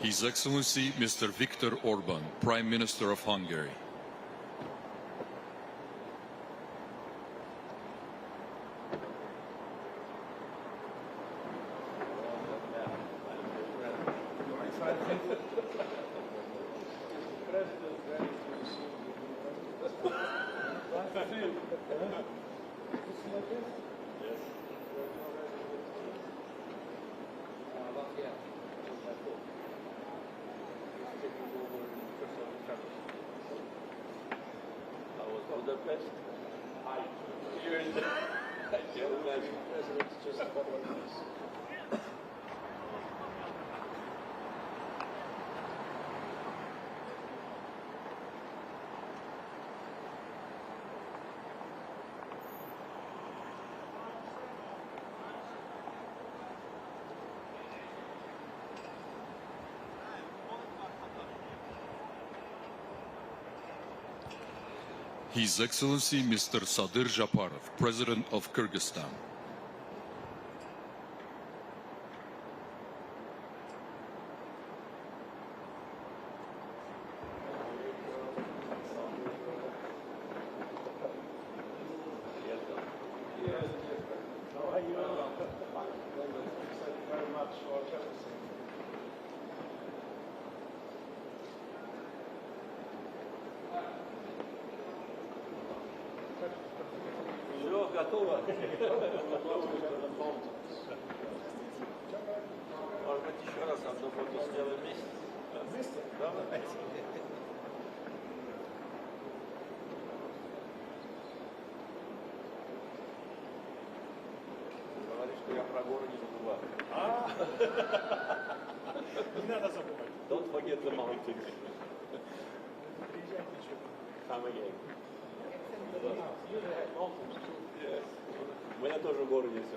His Excellency Mr. Viktor Orban, Prime Minister of Hungary. Budapest. Here in the President's just following this. His Excellency Mr. Sadir Japarov, President of Kyrgyzstan. How are you? Thank you very much for everything. Все, готово. Может быть, еще раз одну фото сделаем вместе? Вместе? Да, давайте. Говоришь, что я про горы не забываю. Не надо забывать. Don't forget the mountains. Come again. Yes. У меня тоже горы есть.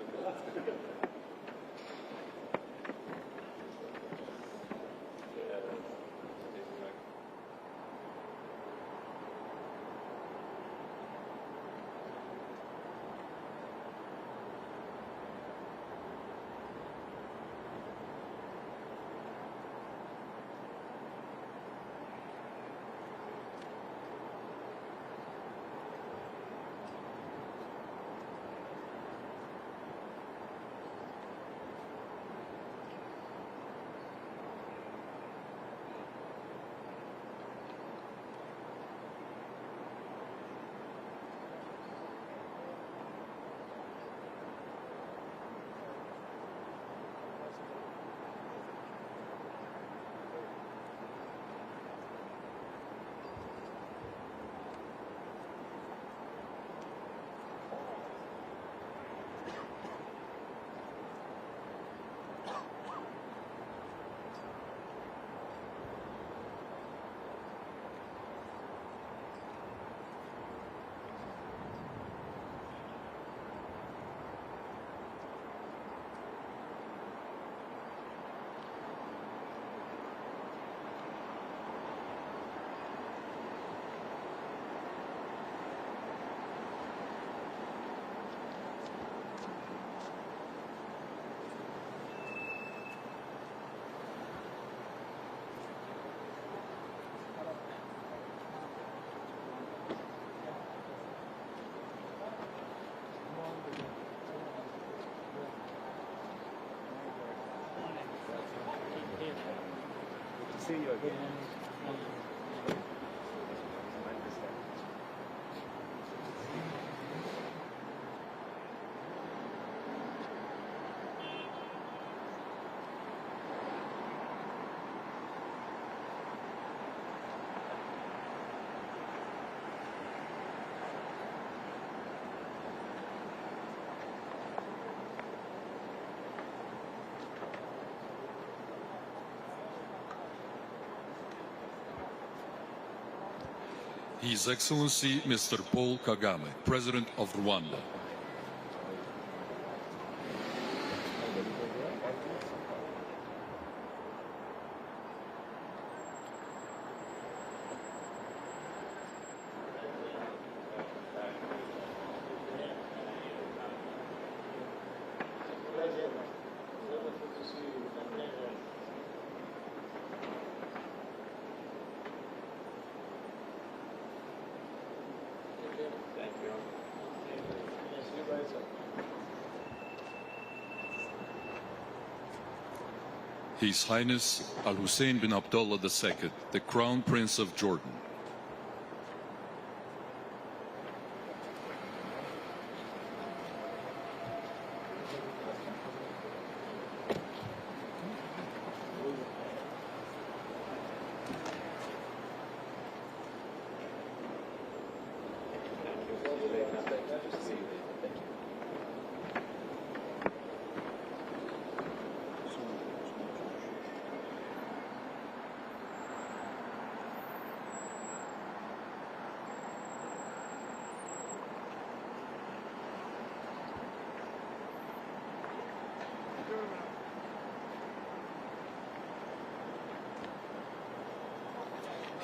see you again. His Excellency Mr. Paul Kagame, President of Rwanda. His Highness Al Hussein bin Abdullah II, the Crown Prince of Jordan.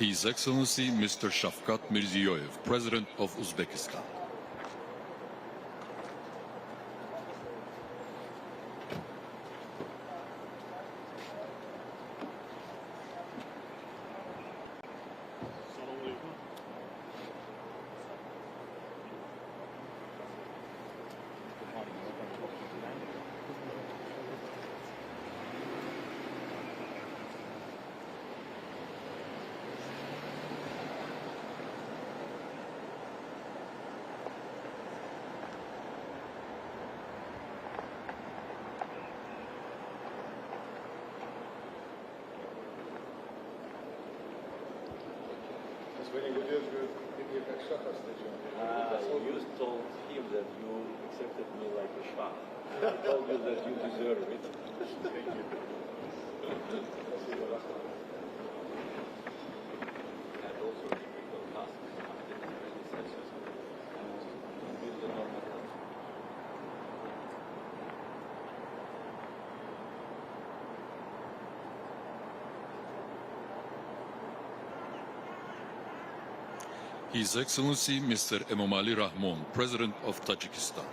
His Excellency Mr. Shavkat Mirziyoyev, President of Uzbekistan. When you did the extra You told him that you accepted me like a shah. I told you that you deserve it. Thank you. And also difficult tasks after the predecessors and build the normal country. His Excellency Mr. Emomali Rahmon, President of Tajikistan.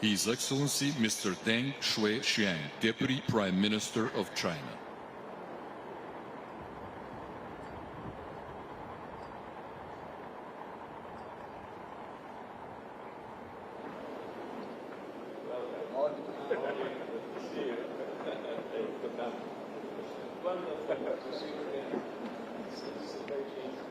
His Excellency Mr. Deng Shui-xiang, Deputy Prime Minister of China. Wonderful to see you again. Since Beijing.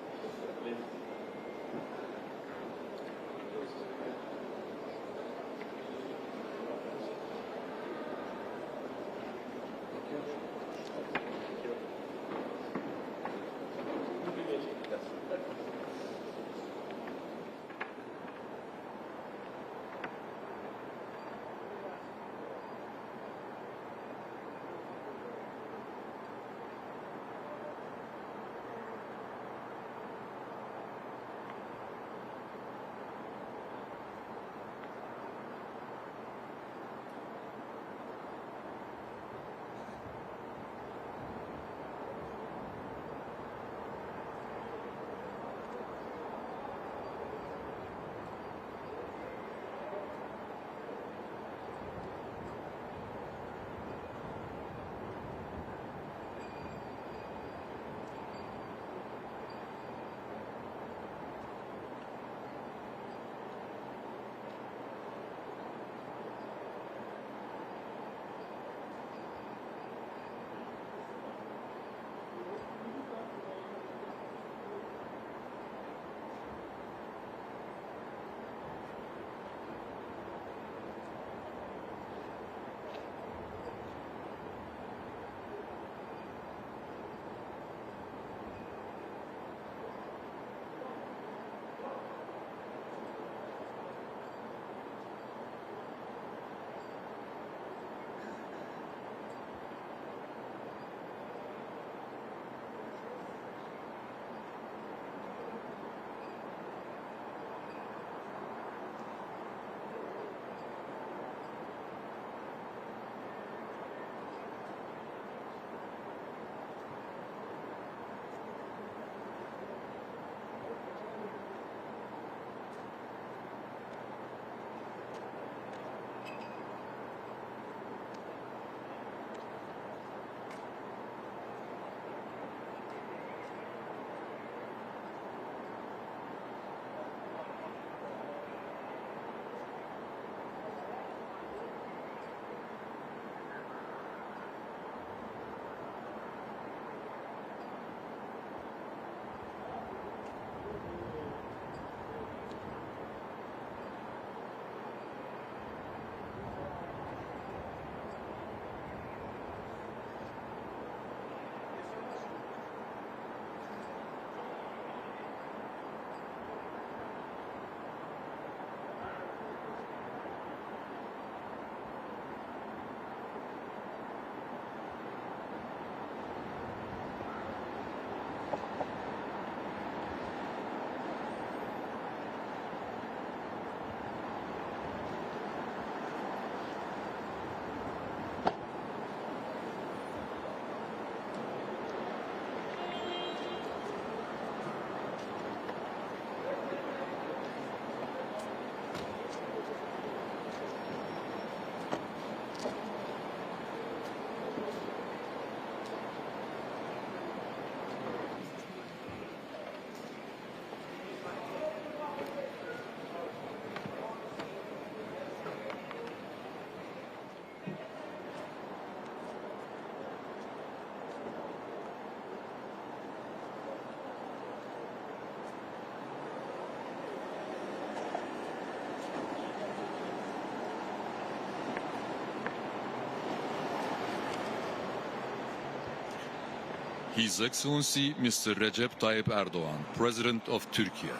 His Excellency Mr. Recep Tayyip Erdoğan, President of Turkey.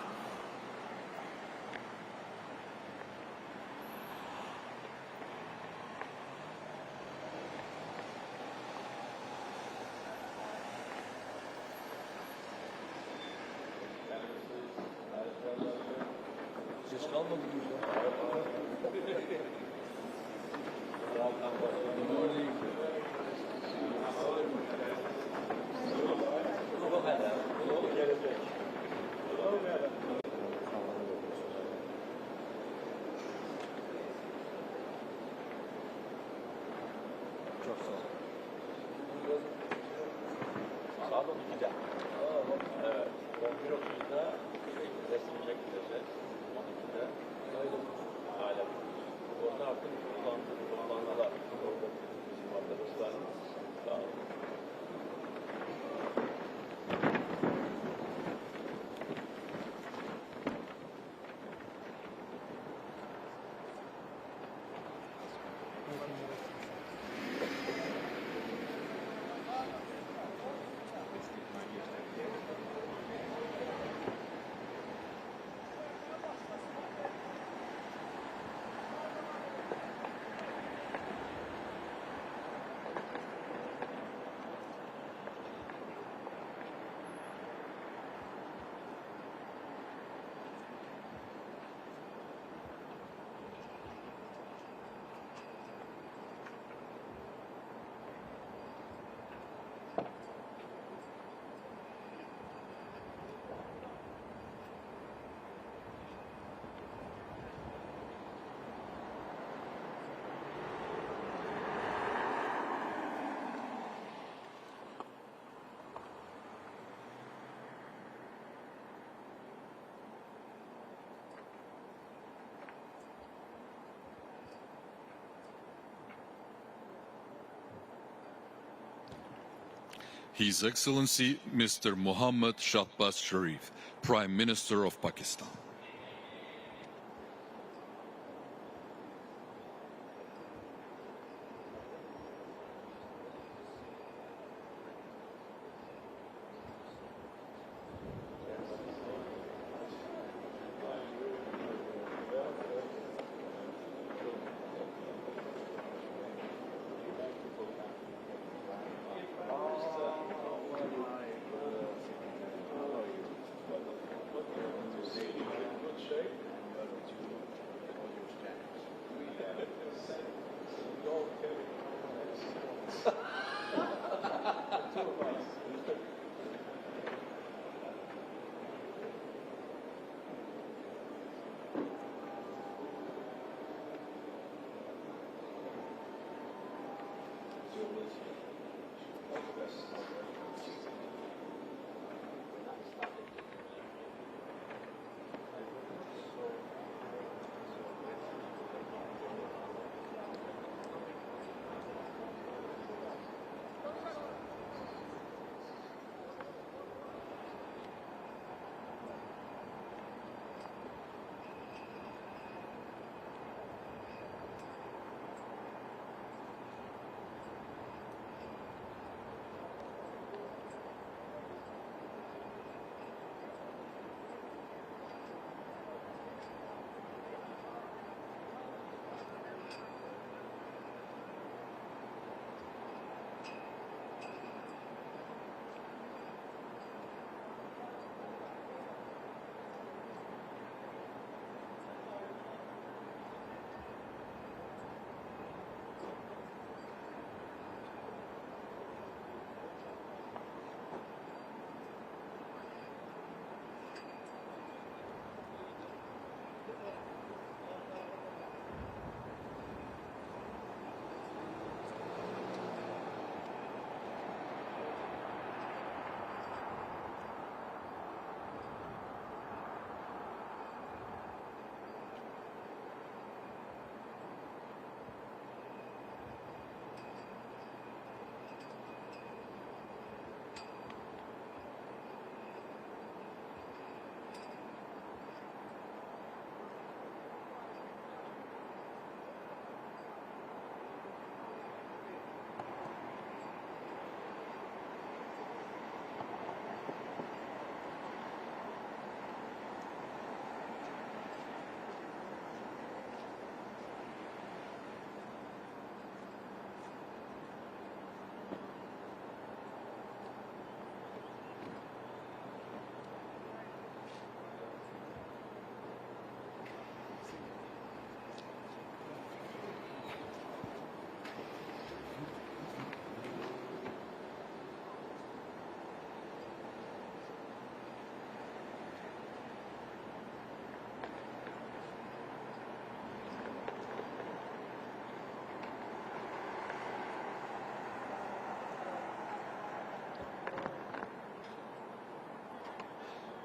His Excellency Mr. Muhammad Shahbaz Sharif, Prime Minister of Pakistan.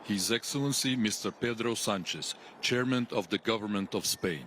His Excellency Mr. Pedro Sanchez, Chairman of the Government of Spain.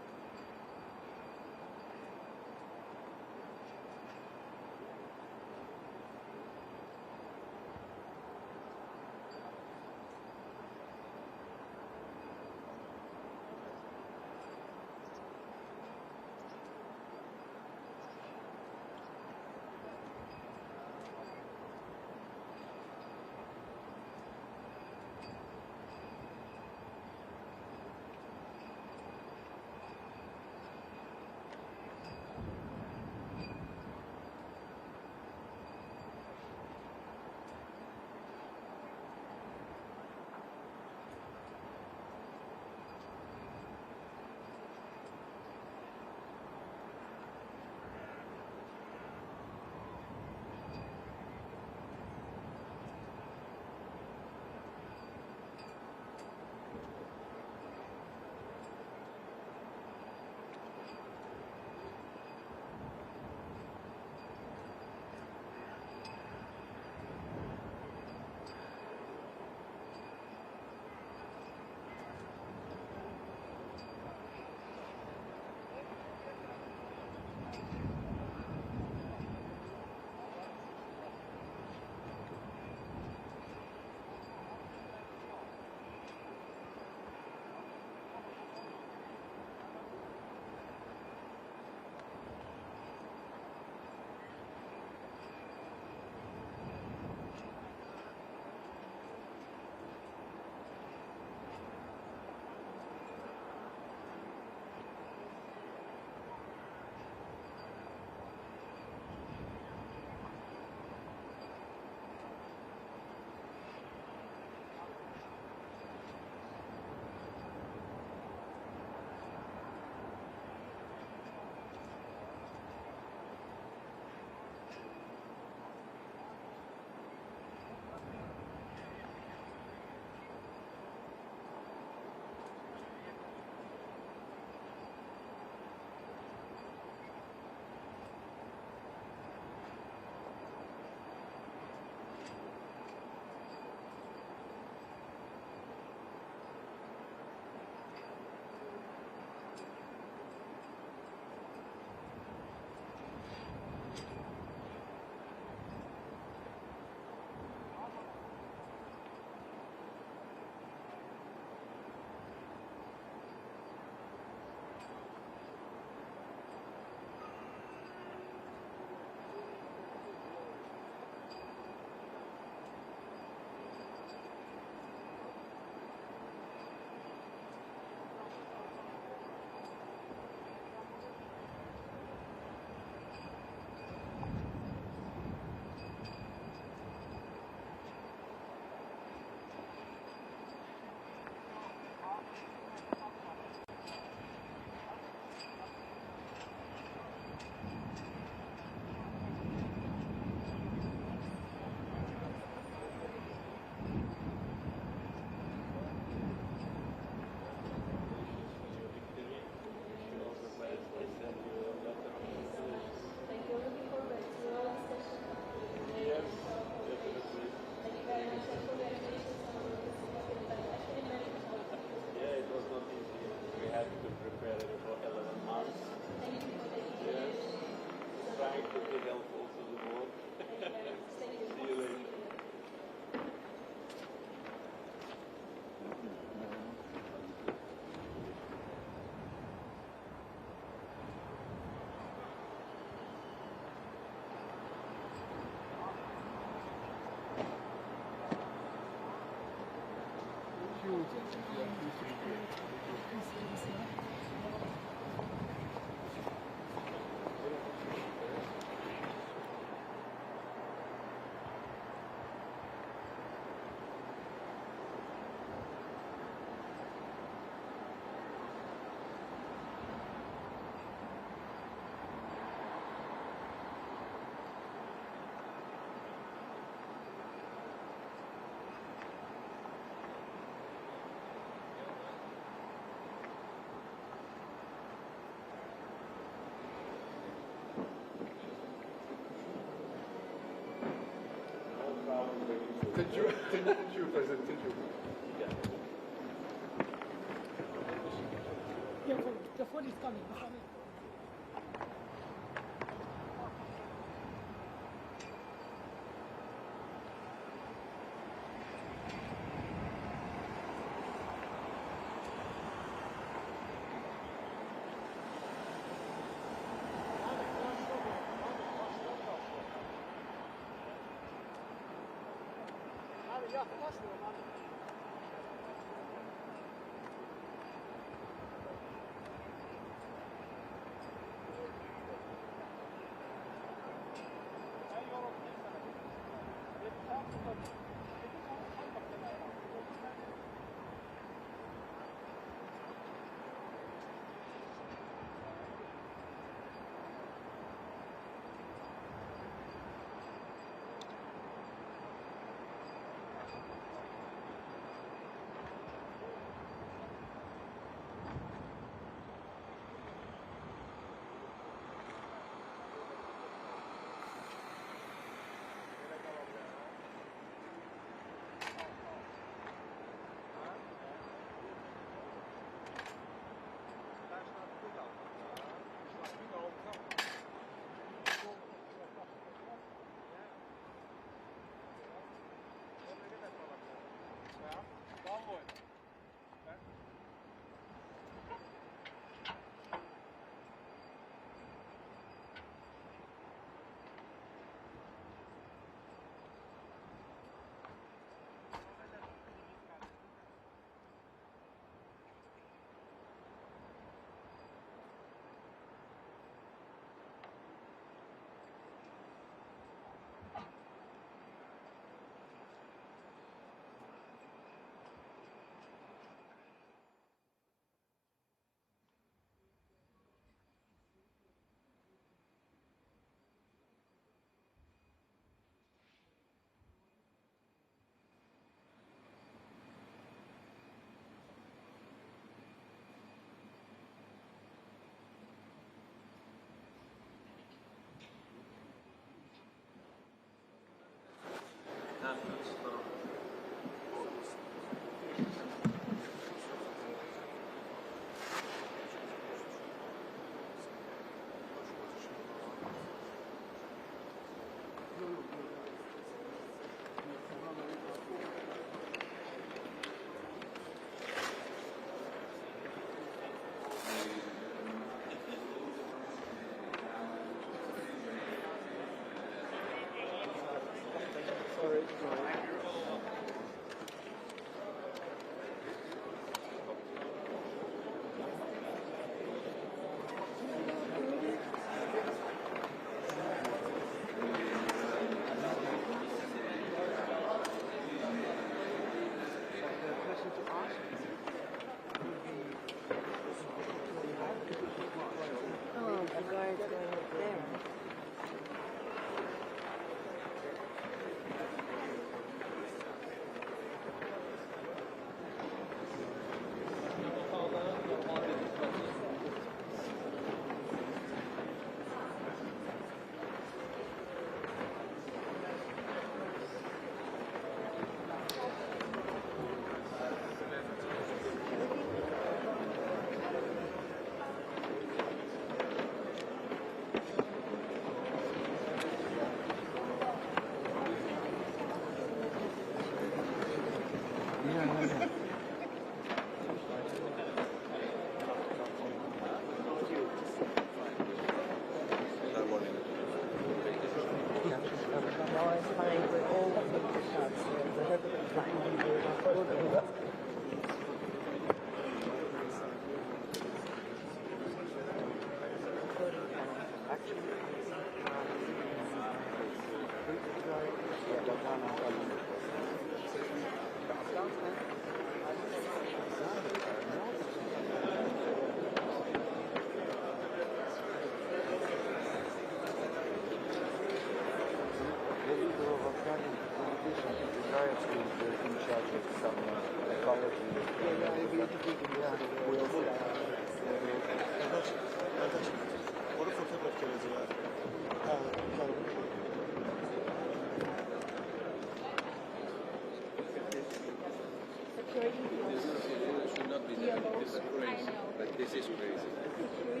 This should not be done. This is crazy. But this is crazy.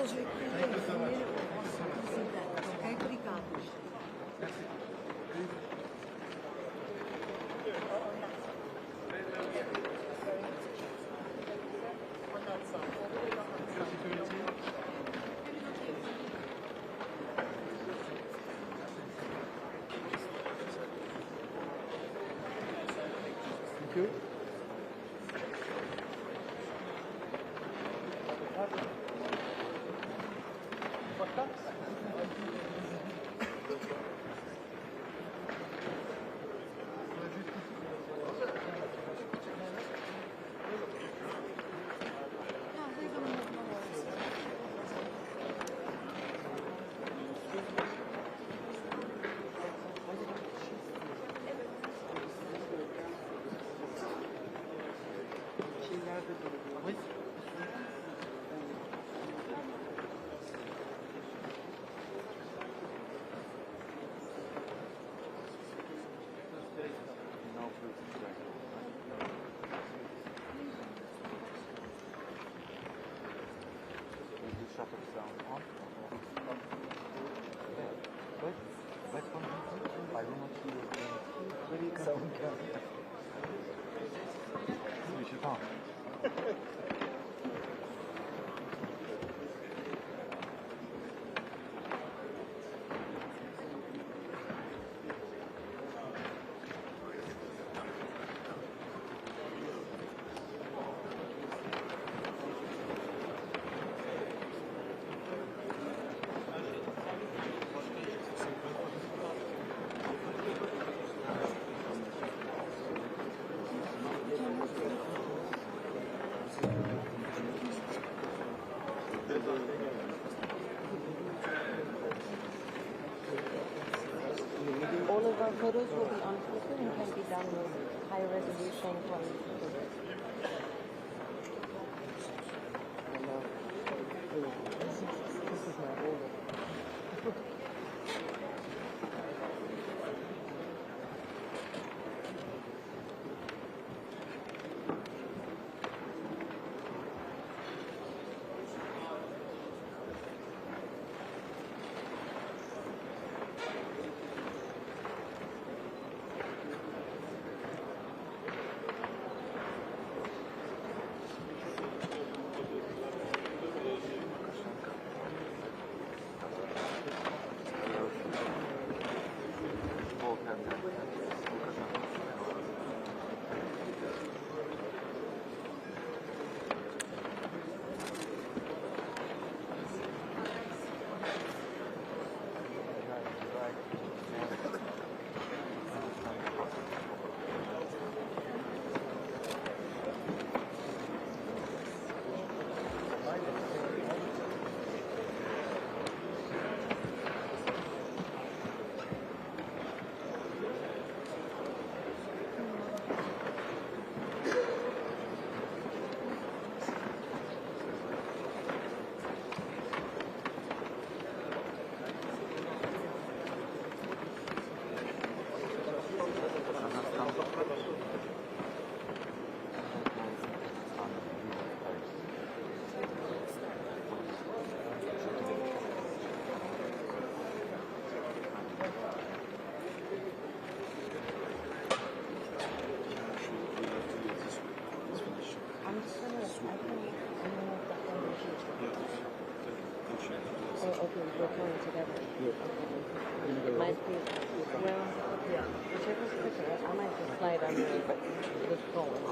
Teşekkür ederim. Okay, obrigado. Thank you. All of our photos will be on paper and can be done with high resolution quality. This is my order. Okay, we're going together. It might be, well, yeah, whichever's quicker. I might just slide under it, but just going.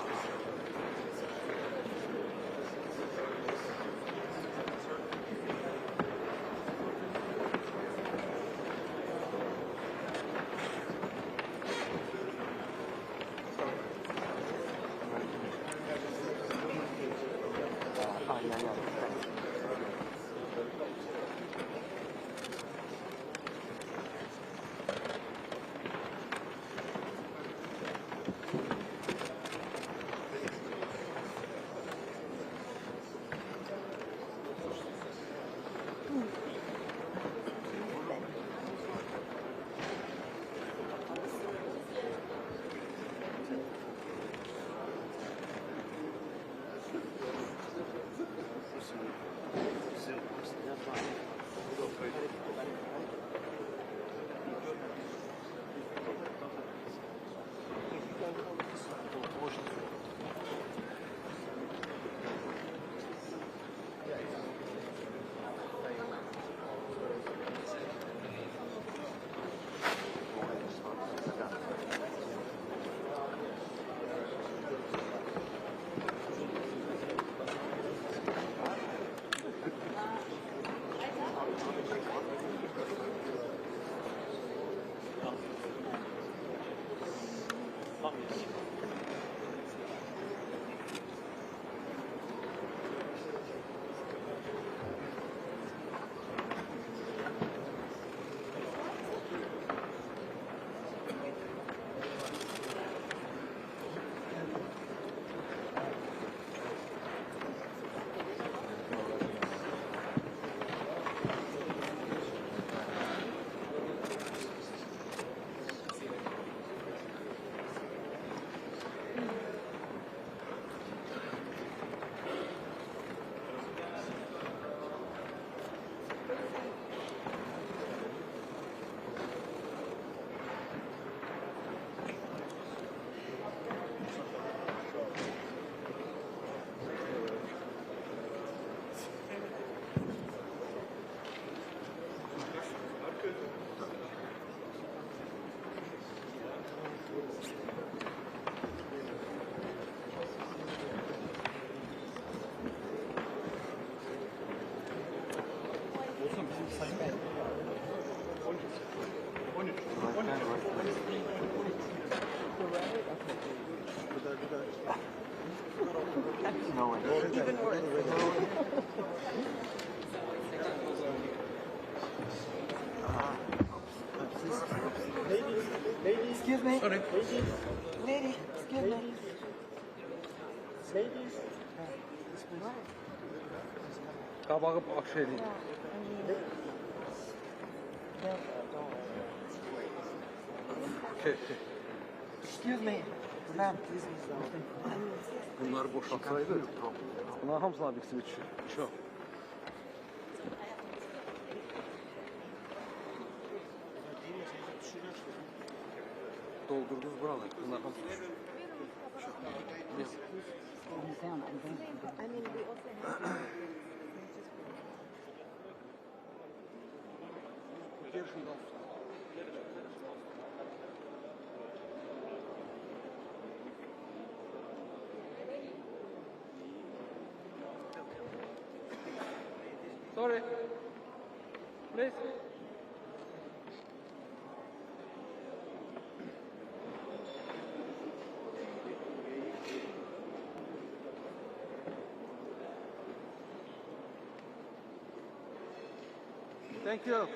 Even worse. Excuse me. Sorry. Lady, excuse me. Ladies, Kabağı akşeli. Excuse me. Ma'am, please. Bunları boşaltsaydı. Bunların hamısına bir switch. Çok. Doldurdunuz buraları. Bunlar hamısı. I mean, we also have... Sorry. Please. Thank you.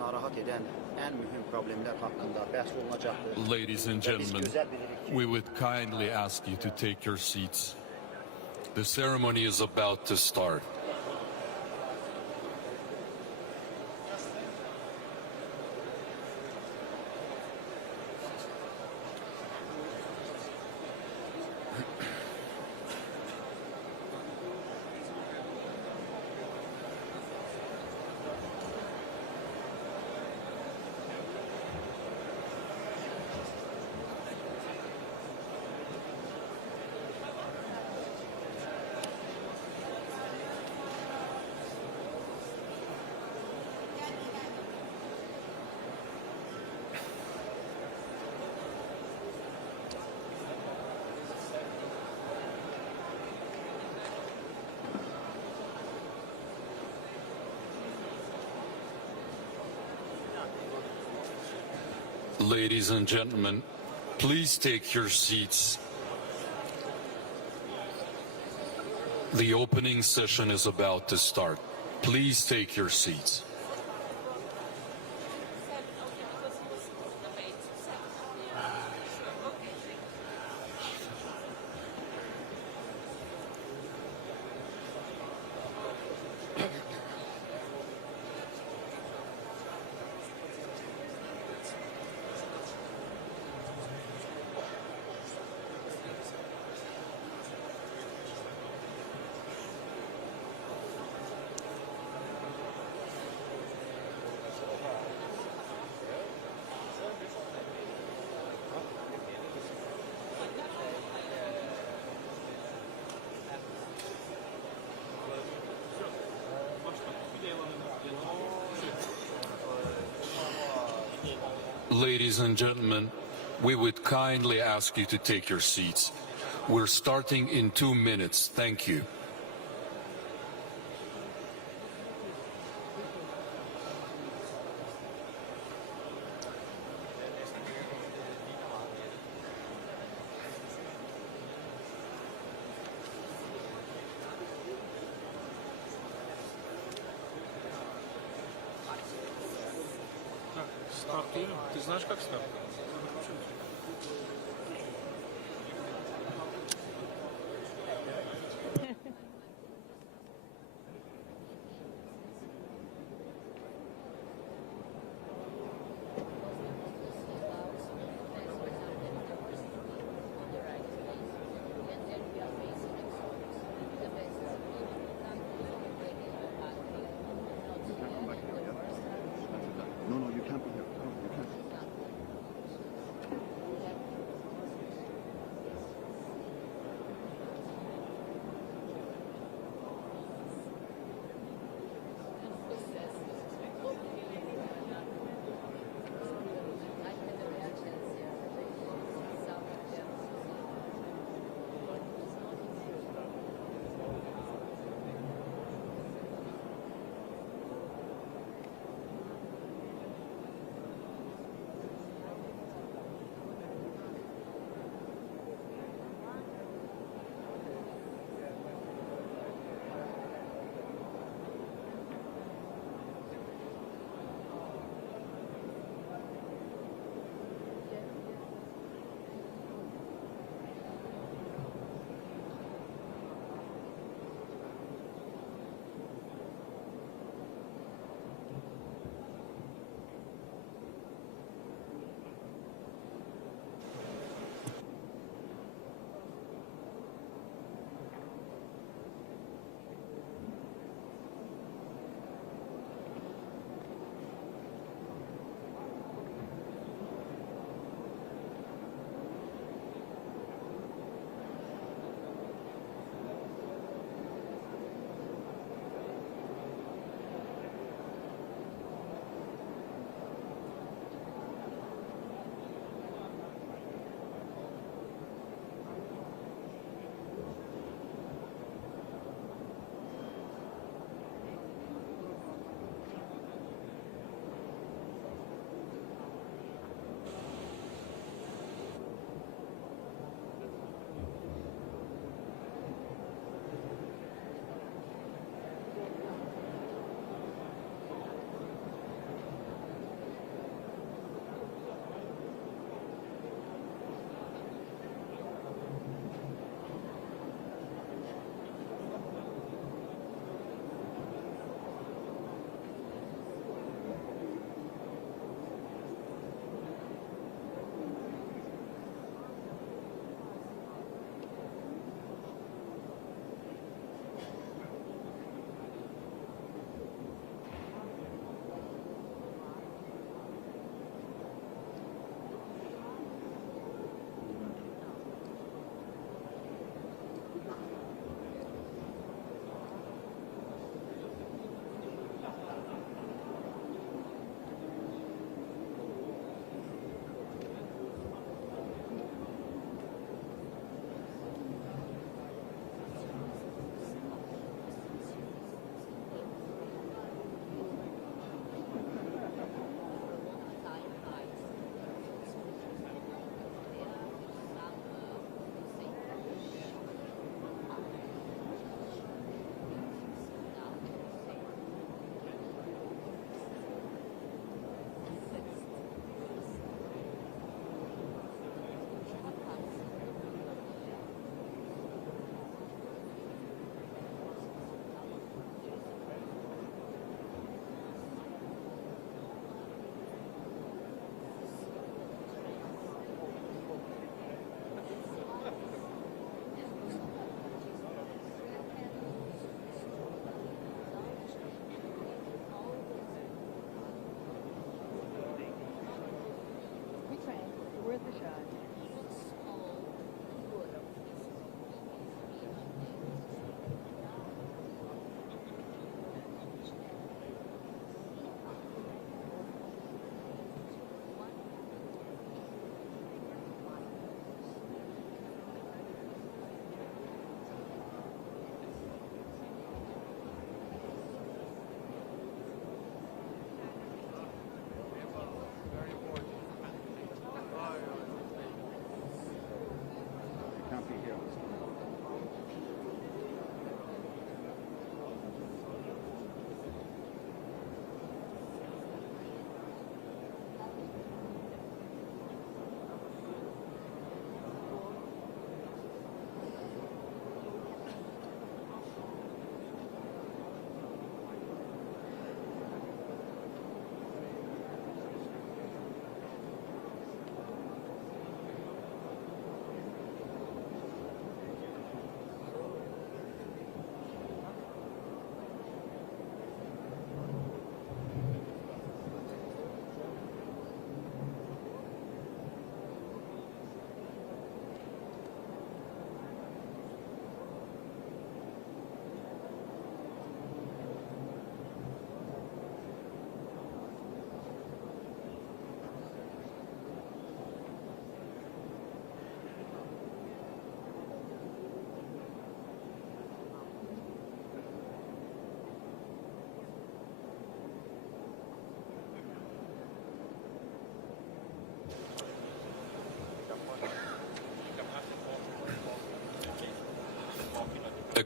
narahat eden en mühim problemler hakkında bəhs olunacaktır. Ladies and gentlemen, we would kindly ask you to take your seats. The ceremony is about to start. Ladies and gentlemen, please take your seats. The opening session is about to start. Please take your seats. Ladies and gentlemen, we would kindly ask you to take your seats. We're starting in 2 minutes. Thank you. Стартуем. Ты знаешь, как старт? No, you can't be here. No, you can't.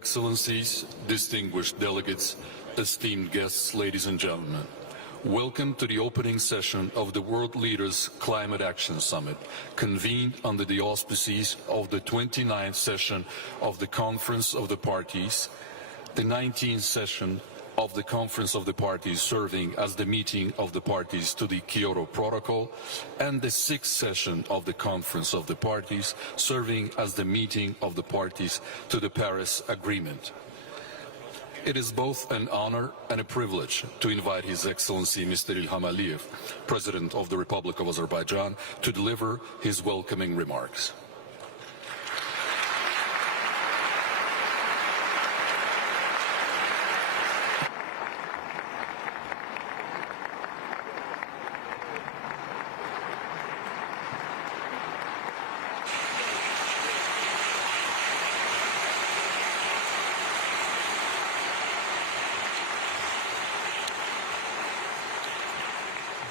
Excellencies, distinguished delegates, esteemed guests, ladies and gentlemen. Welcome to the opening session of the World Leaders Climate Action Summit, convened under the auspices of the 29th session of the Conference of the Parties, the 19th session of the Conference of the Parties serving as the meeting of the parties to the Kyoto Protocol, and the 6th session of the Conference of the Parties serving as the meeting of the parties to the Paris Agreement. It is both an honor and a privilege to invite His Excellency Mr. Ilham Aliyev, President of the Republic of Azerbaijan, to deliver his welcoming remarks.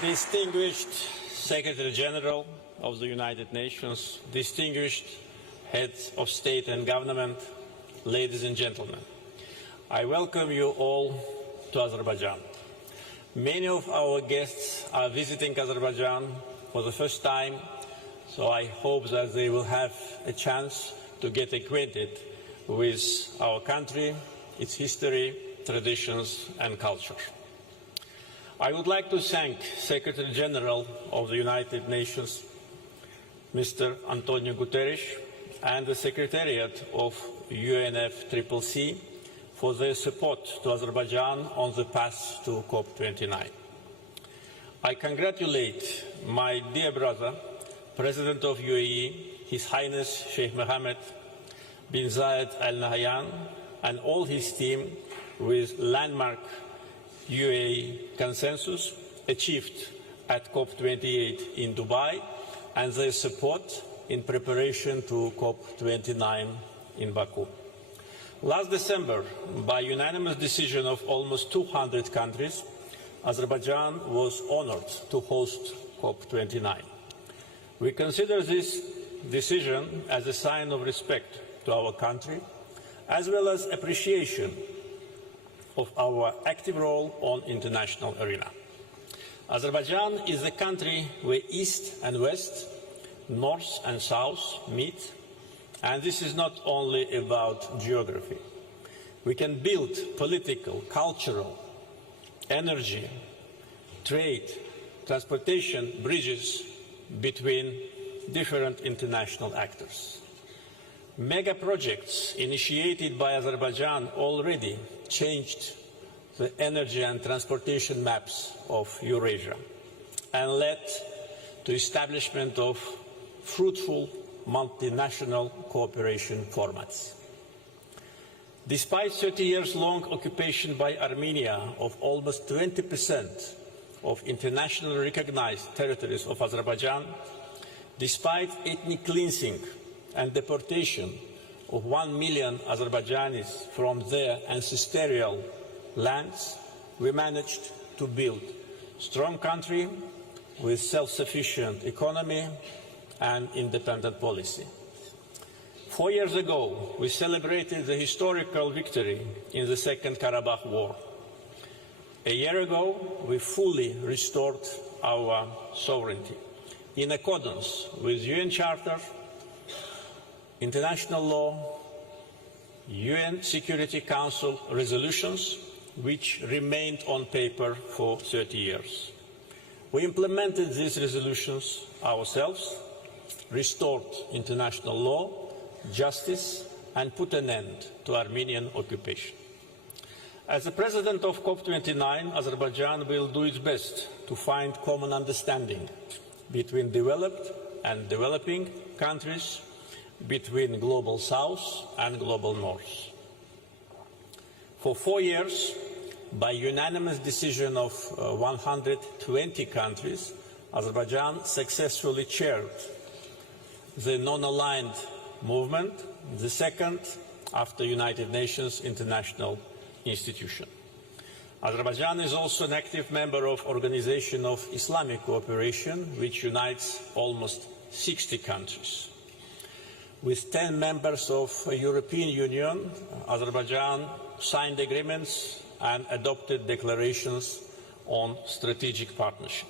Distinguished Secretary General of the United Nations, distinguished heads of state and government, ladies and gentlemen, I welcome you all to Azerbaijan. Many of our guests are visiting Azerbaijan for the first time, so I hope that they will have a chance to get acquainted with our country, its history, traditions and culture. I would like to thank Secretary General of the United Nations, Mr. Antonio Guterres, and the Secretariat of UNFCCC for their support to Azerbaijan on the path to COP29. I congratulate my dear brother, President of UAE, His Highness Sheikh Mohammed bin Zayed Al Nahyan, and all his team with landmark UAE consensus achieved at COP28 in Dubai and their support in preparation to COP29 in Baku. Last December, by unanimous decision of almost 200 countries, Azerbaijan was honored to host COP29. We consider this decision as a sign of respect to our country, as well as appreciation of our active role on international arena. Azerbaijan is a country where East and West, North and South meet, and this is not only about geography. We can build political, cultural, energy, trade, transportation bridges between different international actors. Mega projects initiated by Azerbaijan already changed the energy and transportation maps of Eurasia and led to establishment of fruitful multinational cooperation formats. Despite 30 years long occupation by Armenia of almost 20% of internationally recognized territories of Azerbaijan, despite ethnic cleansing and deportation of 1 million Azerbaijanis from their ancestral lands, we managed to build a strong country with self-sufficient economy and independent policy. 4 years ago, we celebrated the historical victory in the Second Karabakh War. A year ago, we fully restored our sovereignty in accordance with UN Charter, international law, UN Security Council resolutions, which remained on paper for 30 years. We implemented these resolutions ourselves, restored international law, justice, and put an end to Armenian occupation. As the President of COP29, Azerbaijan will do its best to find common understanding between developed and developing countries, between Global South and Global North. For 4 years, by unanimous decision of 120 countries, Azerbaijan successfully chaired the non-aligned movement, the second after United Nations International Institution. Azerbaijan is also an active member of Organization of Islamic Cooperation, which unites almost 60 countries. with 10 members of the European Union, Azerbaijan signed agreements and adopted declarations on strategic partnership.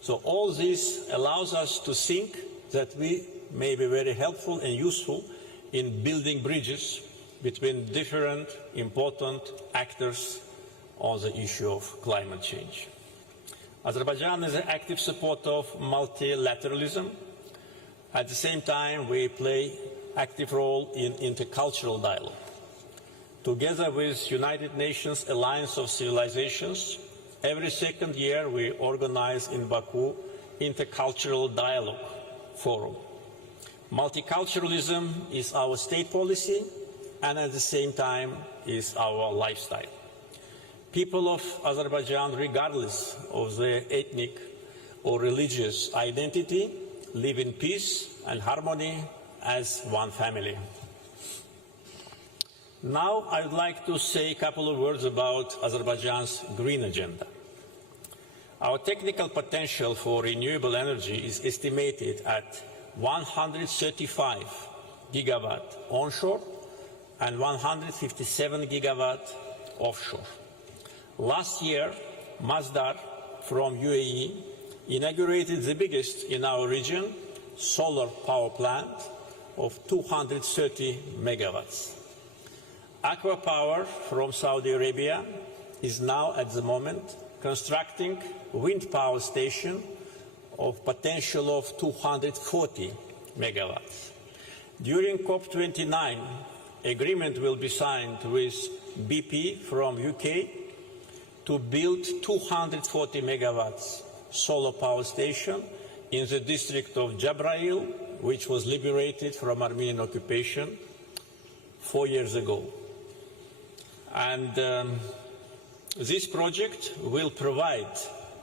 So all this allows us to think that we may be very helpful and useful in building bridges between different important actors on the issue of climate change. Azerbaijan is an active supporter of multilateralism. At the same time, we play an active role in intercultural dialogue. Together with United Nations Alliance of Civilizations, every second year we organize in Baku Intercultural Dialogue Forum. Multiculturalism is our state policy and at the same time is our lifestyle. People of Azerbaijan, regardless of their ethnic or religious identity, live in peace and harmony as one family. Now I would like to say a couple of words about Azerbaijan's green agenda. Our technical potential for renewable energy is estimated at 135 gigawatt onshore and 157 gigawatt offshore. Last year, Masdar from UAE inaugurated the biggest in our region solar power plant of 230 megawatts. Aqua Power from Saudi Arabia is now at the moment constructing a wind power station of potential of 240 megawatts. During COP29, agreement will be signed with BP from UK to build 240 megawatts solar power station in the district of Jabrail, which was liberated from Armenian occupation 4 years ago. And this project will provide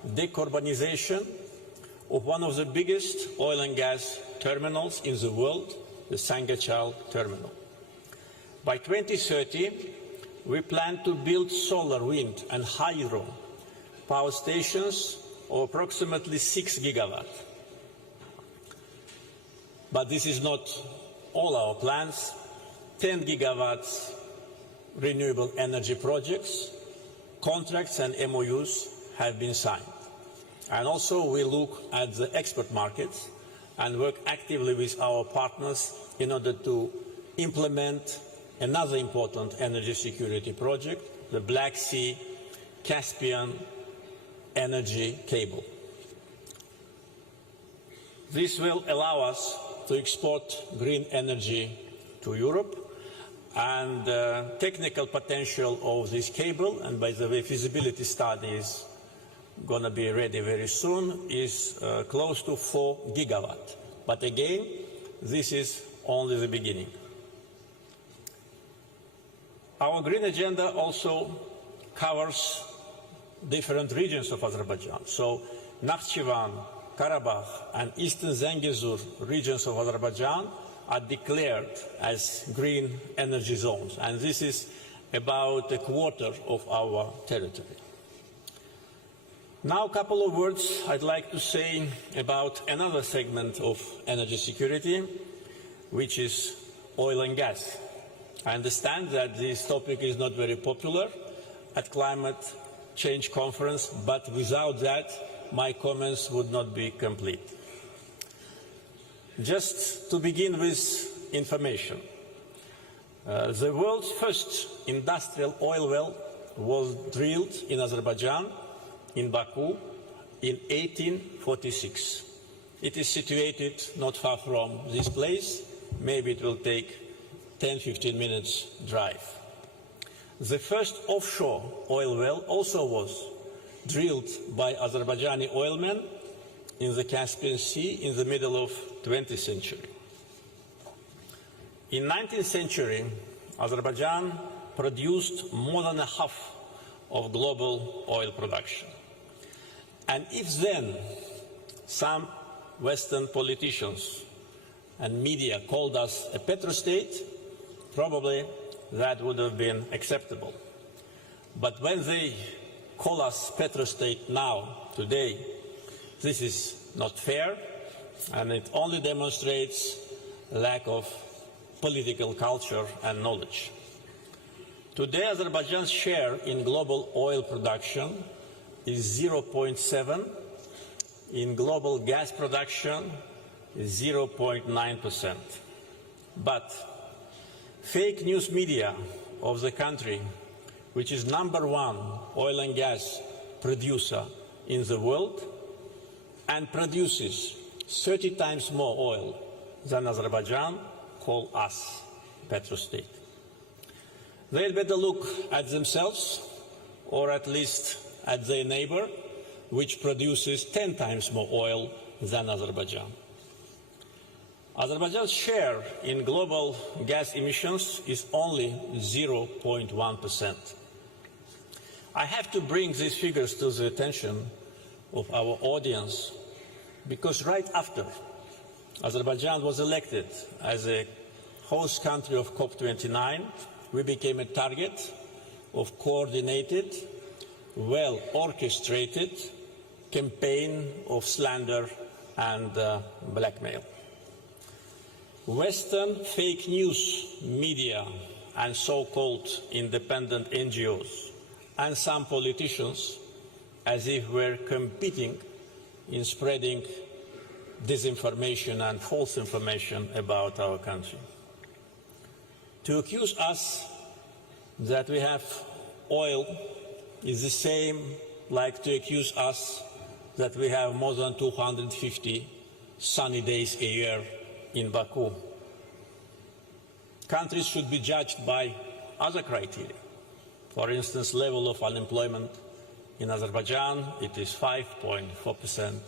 decarbonization of one of the biggest oil and gas terminals in the world, the Sangachal terminal. By 2030, we plan to build solar, wind and hydro power stations of approximately 6 gigawatts. But this is not all our plans. 10 gigawatts renewable energy projects, contracts and MOUs have been signed. And also we look at the export markets and work actively with our partners in order to implement another important energy security project, the Black Sea Caspian energy cable. This will allow us to export green energy to Europe, and the technical potential of this cable, and by the way, feasibility study is going to be ready very soon, is close to 4 gigawatts. But again, this is only the beginning. Our green agenda also covers different regions of Azerbaijan. So Nakhchivan, Karabakh and Eastern Zangezur regions of Azerbaijan are declared as green energy zones, and this is about a quarter of our territory. Now a couple of words I'd like to say about another segment of energy security, which is oil and gas. I understand that this topic is not very popular at climate change conference, but without that my comments would not be complete. Just to begin with information. The world's first industrial oil well was drilled in Azerbaijan, in Baku, in 1846. It is situated not far from this place. Maybe it will take 10-15 minutes drive. The first offshore oil well also was drilled by Azerbaijani oilmen in the Caspian Sea in the middle of 20th century. In 19th century, Azerbaijan produced more than half of global oil production. And if then some Western politicians and media called us a petrostate, probably that would have been acceptable. But when they call us petrostate now, today, this is not fair, and it only demonstrates lack of political culture and knowledge. Today, Azerbaijan's share in global oil production is 0.7%. In global gas production is 0.9%. But fake news media of the country, which is #1 oil and gas producer in the world and produces 30 times more oil than Azerbaijan, call us petrostate. They'd better look at themselves, or at least at their neighbor, which produces 10 times more oil than Azerbaijan. Azerbaijan's share in global gas emissions is only 0.1%. I have to bring these figures to the attention of our audience because right after Azerbaijan was elected as a host country of COP29, we became a target of coordinated, well-orchestrated campaign of slander and blackmail. Western fake news media and so-called independent NGOs and some politicians, as if we're competing in spreading disinformation and false information about our country. To accuse us that we have oil is the same like to accuse us that we have more than 250 sunny days a year in Baku. Countries should be judged by other criteria. For instance, level of unemployment. In Azerbaijan, it is 5.4%.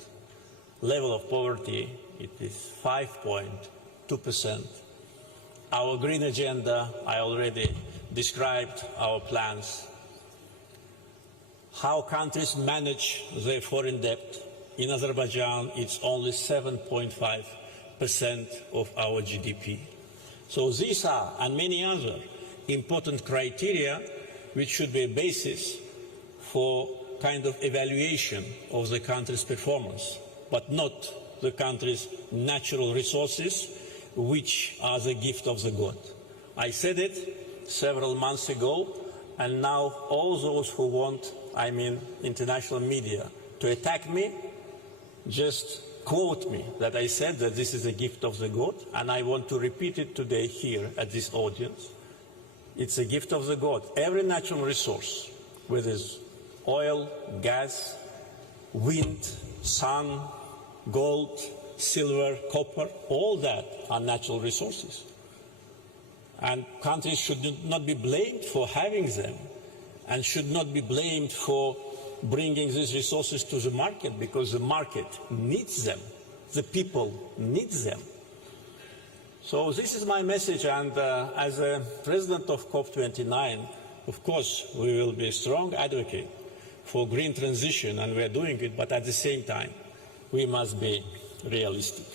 Level of poverty, it is 5.2%. Our green agenda, I already described our plans. How countries manage their foreign debt. In Azerbaijan, it's only 7.5% of our GDP. So these are, and many other, important criteria which should be a basis for kind of evaluation of the country's performance, but not the country's natural resources, which are the gift of the God. I said it several months ago, and now all those who want, I mean international media, to attack me, just quote me that I said that this is a gift of the God, and I want to repeat it today here at this audience. It's a gift of the God. Every natural resource, whether it's oil, gas, wind, sun, gold, silver, copper, all that are natural resources. And countries should not be blamed for having them and should not be blamed for bringing these resources to the market because the market needs them. The people need them. So this is my message, and as a president of COP29, of course, we will be a strong advocate for green transition, and we are doing it, but at the same time, we must be realistic.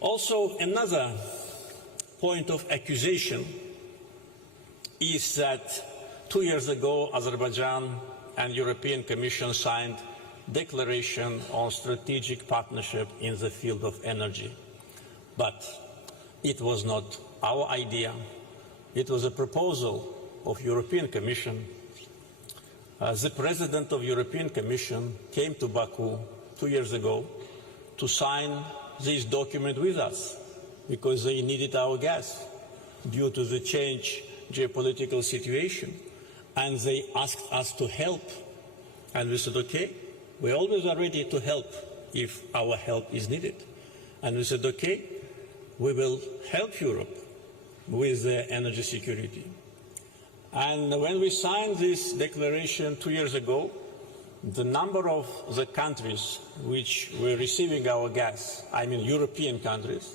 Also, another point of accusation is that 2 years ago, Azerbaijan and European Commission signed declaration on strategic partnership in the field of energy. But it was not our idea. It was a proposal of European Commission. The President of European Commission came to Baku 2 years ago to sign this document with us because they needed our gas due to the change geopolitical situation. And they asked us to help. And we said, okay, we always are ready to help if our help is needed. And we said, okay, we will help Europe with energy security. And when we signed this declaration 2 years ago, the number of the countries which were receiving our gas, I mean European countries,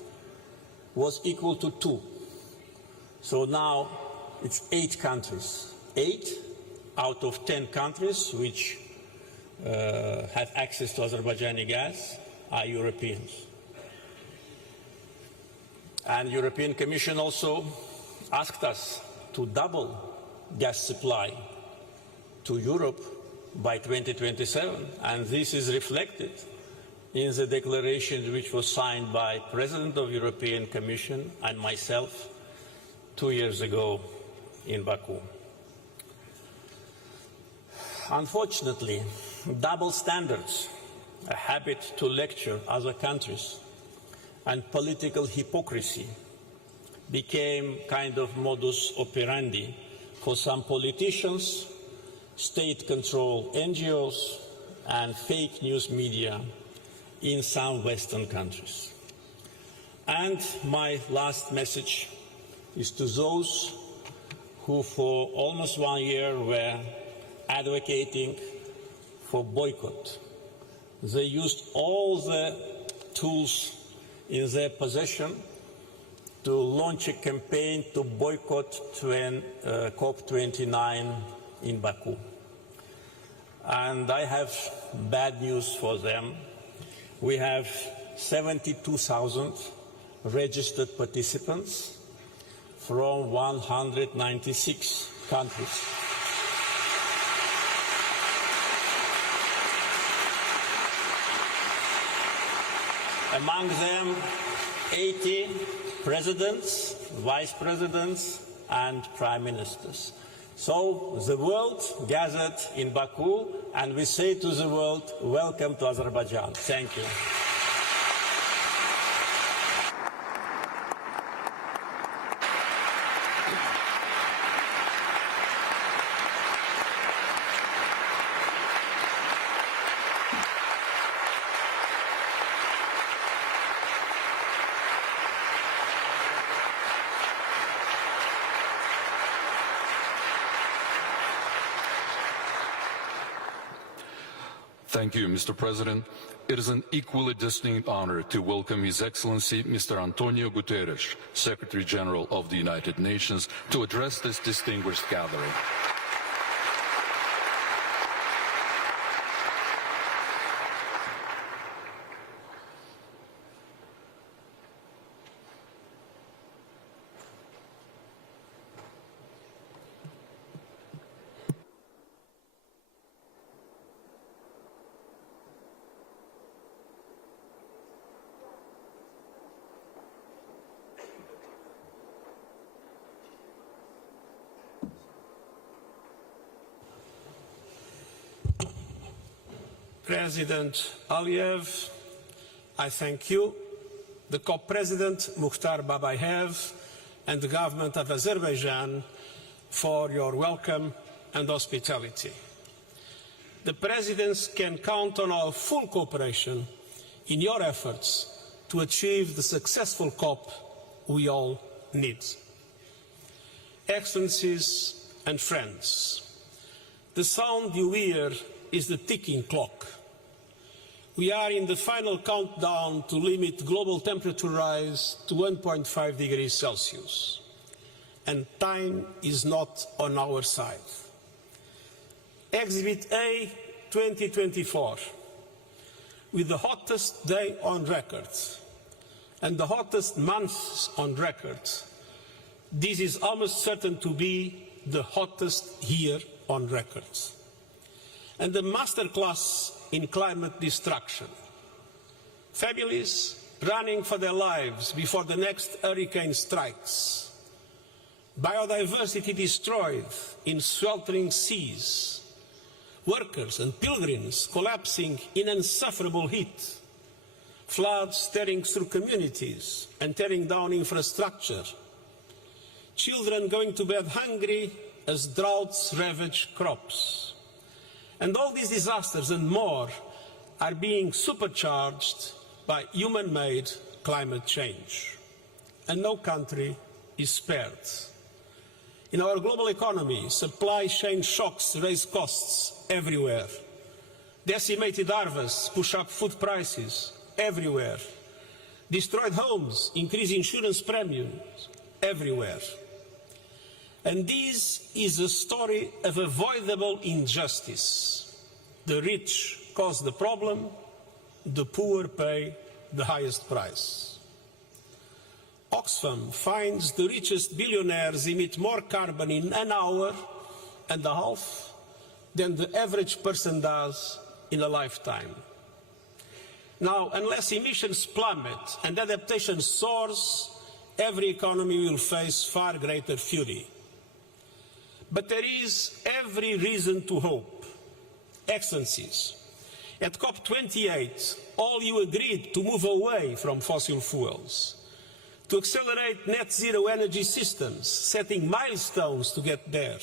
was equal to 2. So now it's 8 countries. 8 out of 10 countries which have access to Azerbaijani gas are Europeans. And European Commission also asked us to double gas supply to Europe by 2027, and this is reflected in the declaration which was signed by President of the European Commission and myself 2 years ago in Baku. Unfortunately, double standards, a habit to lecture other countries, and political hypocrisy became kind of modus operandi for some politicians, state-controlled NGOs, and fake news media in some Western countries. And my last message is to those who for almost 1 year were advocating for boycott. They used all the tools in their possession to launch a campaign to boycott COP29 in Baku. And I have bad news for them. We have 72,000 registered participants from 196 countries. Among them, 80 presidents, vice presidents, and prime ministers. So the world gathered in Baku, and we say to the world, welcome to Azerbaijan. Thank you. Thank you, Mr. President. It is an equally distinct honor to welcome His Excellency Mr. Antonio Guterres, Secretary General of the United Nations, to address this distinguished gathering. President Aliyev, I thank you, the COP President Mukhtar Babayev, and the government of Azerbaijan for your welcome and hospitality. The Presidents can count on our full cooperation in your efforts to achieve the successful COP we all need. Excellencies and friends, the sound you hear is the ticking clock. We are in the final countdown to limit global temperature rise to 1.5 degrees Celsius, and time is not on our side. Exhibit A 2024, with the hottest day on record and the hottest months on record, this is almost certain to be the hottest year on record. And the masterclass in climate destruction. Families running for their lives before the next hurricane strikes. Biodiversity destroyed in sweltering seas. Workers and pilgrims collapsing in insufferable heat. Floods tearing through communities and tearing down infrastructure. Children going to bed hungry as droughts ravage crops. And all these disasters and more are being supercharged by human-made climate change. And no country is spared. In our global economy, supply chain shocks raise costs everywhere. Decimated harvests push up food prices everywhere. Destroyed homes increase insurance premiums everywhere. And this is a story of avoidable injustice. The rich cause the problem, the poor pay the highest price. Oxfam finds the richest billionaires emit more carbon in an hour and a half than the average person does in a lifetime. Now, unless emissions plummet and adaptation soars, every economy will face far greater fury. But there is every reason to hope. Excellencies, at COP29, all you agreed to move away from fossil fuels, to accelerate net zero energy systems, setting milestones to get there,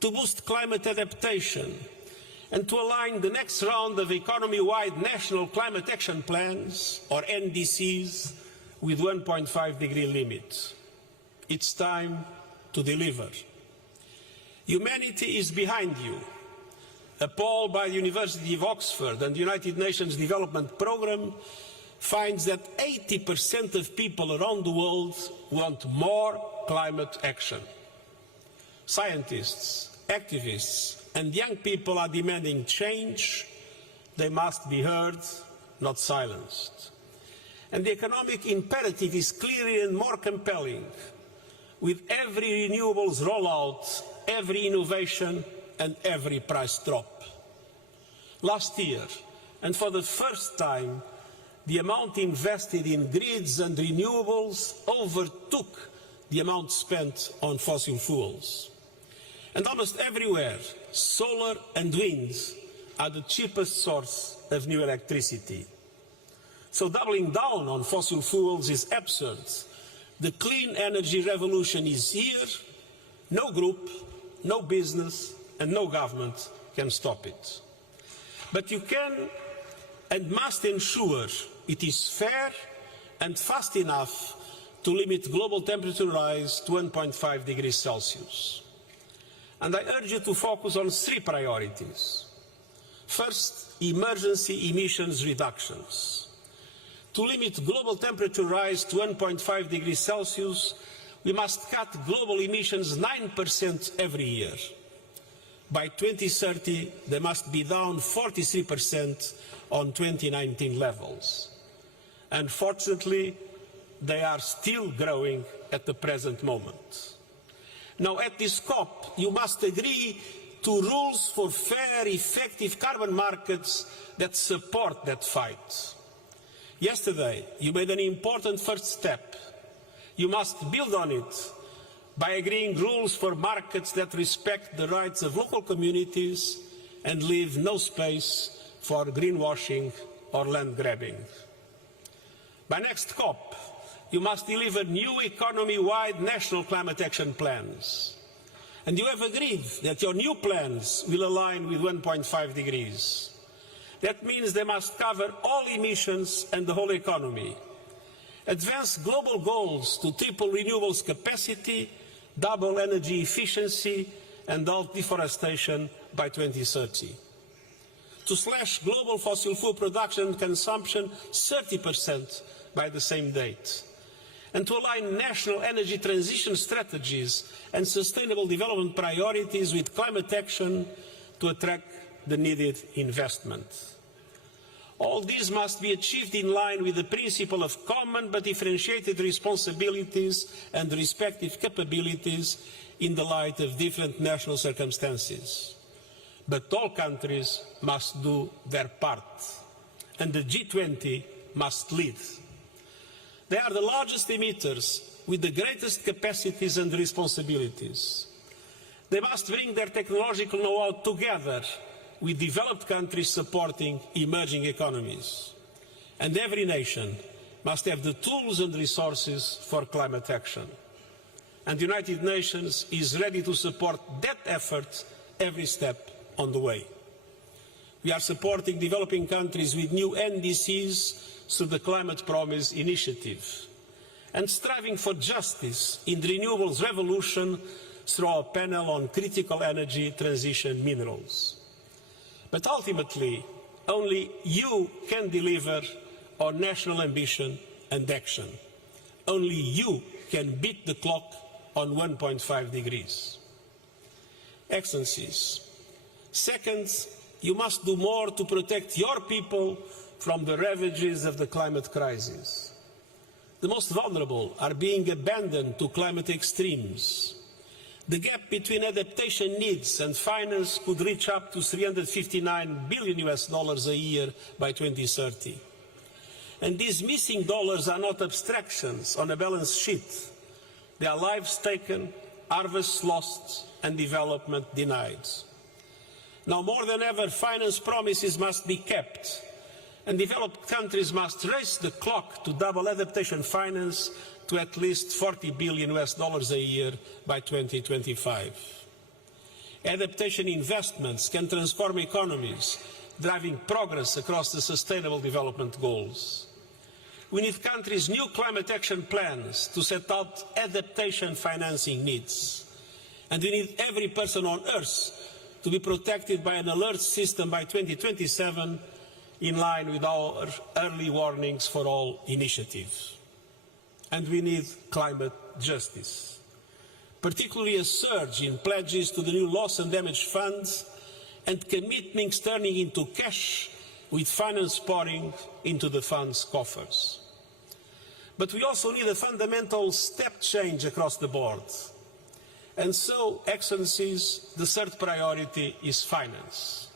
to boost climate adaptation, and to align the next round of economy-wide national climate action plans, or NDCs, with 1.5-degree limit. It's time to deliver. Humanity is behind you. A poll by the University of Oxford and the United Nations Development Programme finds that 80% of people around the world want more climate action. Scientists, activists, and young people are demanding change. They must be heard, not silenced. And the economic imperative is clearer and more compelling. With every renewables rollout, every innovation, and every price drop. Last year, and for the first time, the amount invested in grids and renewables overtook the amount spent on fossil fuels. And almost everywhere, solar and wind are the cheapest source of new electricity. So doubling down on fossil fuels is absurd. The clean energy revolution is here. No group, no business, and no government can stop it. But you can and must ensure it is fair and fast enough to limit global temperature rise to 1.5 degrees Celsius. And I urge you to focus on three priorities. First, emergency emissions reductions. To limit global temperature rise to 1.5 degrees Celsius, we must cut global emissions 9% every year. By 2030, they must be down 43% on 2019 levels. Unfortunately, they are still growing at the present moment. Now, at this COP, you must agree to rules for fair, effective carbon markets that support that fight. Yesterday, you made an important first step. You must build on it by agreeing rules for markets that respect the rights of local communities and leave no space for greenwashing or land grabbing. By next COP, you must deliver new economy-wide national climate action plans. And you have agreed that your new plans will align with 1.5 degrees. That means they must cover all emissions and the whole economy. Advance global goals to triple renewables capacity, double energy efficiency, and halt deforestation by 2030. To slash global fossil fuel production and consumption 30% by the same date. And to align national energy transition strategies and sustainable development priorities with climate action to attract the needed investment. All these must be achieved in line with the principle of common but differentiated responsibilities and respective capabilities in the light of different national circumstances. But all countries must do their part, and the G20 must lead. They are the largest emitters with the greatest capacities and responsibilities. They must bring their technological know-how together with developed countries supporting emerging economies. And every nation must have the tools and resources for climate action. And the United Nations is ready to support that effort every step on the way. We are supporting developing countries with new NDCs through the Climate Promise Initiative, and striving for justice in the renewables revolution through our panel on critical energy transition minerals. But ultimately, only you can deliver on national ambition and action. Only you can beat the clock on 1.5 degrees. Excellencies, second, you must do more to protect your people from the ravages of the climate crisis. The most vulnerable are being abandoned to climate extremes. the gap between adaptation needs and finance could reach up to $359 billion a year by 2030. And these missing dollars are not abstractions on a balance sheet. They are lives taken, harvests lost, and development denied. Now more than ever, finance promises must be kept, and developed countries must race the clock to double adaptation finance to at least $40 billion a year by 2025. Adaptation investments can transform economies, driving progress across the Sustainable Development Goals. We need countries' new climate action plans to set out adaptation financing needs. And we need every person on Earth to be protected by an alert system by 2027, in line with our early warnings for all initiatives. And we need climate justice, particularly a surge in pledges to the new loss and damage funds and commitments turning into cash, with finance pouring into the fund's coffers. But we also need a fundamental step change across the board. And so, Excellencies, the third priority is finance.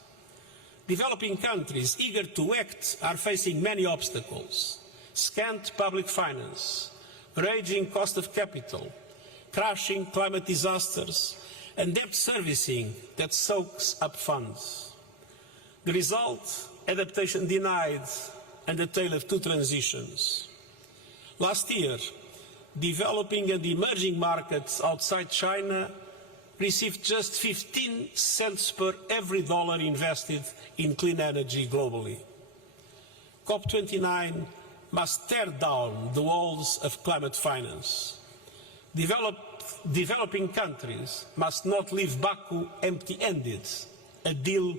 Developing countries eager to act are facing many obstacles: scant public finance, raging cost of capital, crashing climate disasters, and debt servicing that soaks up funds. The result? Adaptation denied and a tale of two transitions. Last year, developing and emerging markets outside China received just 15 cents per every dollar invested in clean energy globally. COP29 must tear down the walls of climate finance. Developing countries must not leave Baku empty-handed. A deal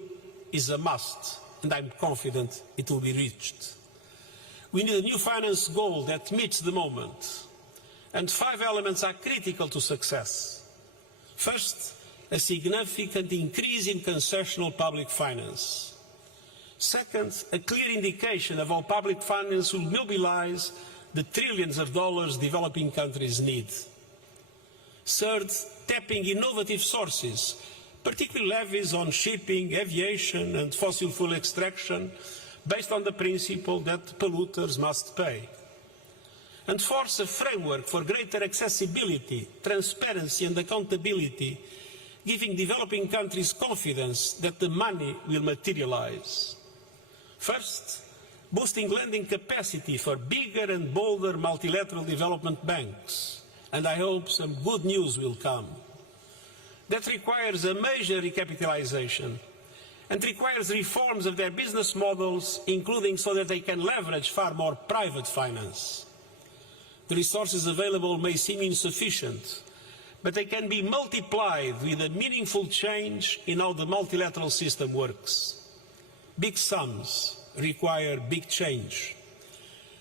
is a must, and I'm confident it will be reached. We need a new finance goal that meets the moment. And 5 elements are critical to success. First, a significant increase in concessional public finance. Second, a clear indication of how public finance will mobilize the trillions of dollars developing countries need. Third, tapping innovative sources, particularly levies on shipping, aviation and fossil fuel extraction, based on the principle that polluters must pay. And force a framework for greater accessibility, transparency and accountability, giving developing countries confidence that the money will materialize. First, boosting lending capacity for bigger and bolder multilateral development banks, and I hope some good news will come. That requires a major recapitalization and requires reforms of their business models, including so that they can leverage far more private finance. The resources available may seem insufficient, but they can be multiplied with a meaningful change in how the multilateral system works. Big sums require big change.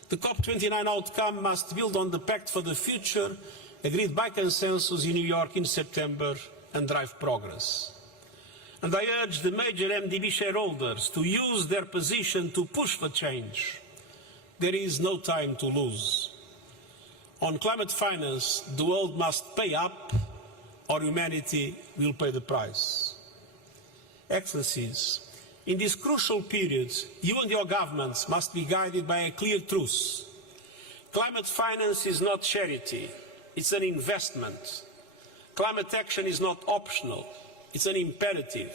The COP29 outcome must build on the Pact for the Future, agreed by consensus in New York in September, and drive progress. And I urge the major MDB shareholders to use their position to push for change. There is no time to lose. On climate finance, the world must pay up, or humanity will pay the price. Excellencies, in this crucial period, you and your governments must be guided by a clear truth. Climate finance is not charity, it's an investment. Climate action is not optional, it's an imperative.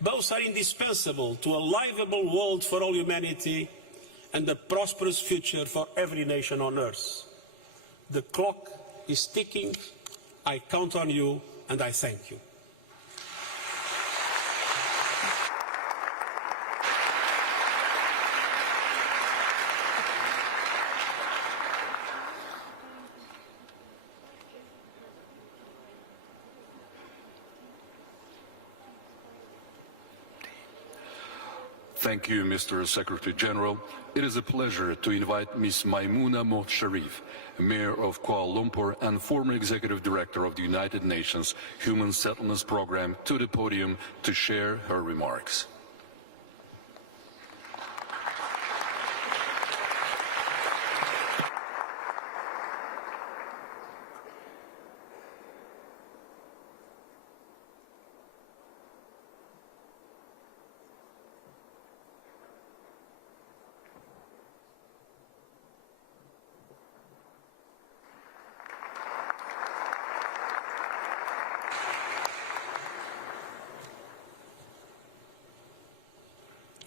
Both are indispensable to a livable world for all humanity and a prosperous future for every nation on Earth. The clock is ticking. I count on you, and I thank you. Thank you, Mr. Secretary General. It is a pleasure to invite Ms. Maimouna Mohd Sharif, Mayor of Kuala Lumpur and former Executive Director of the United Nations Human Settlements Program, to the podium to share her remarks.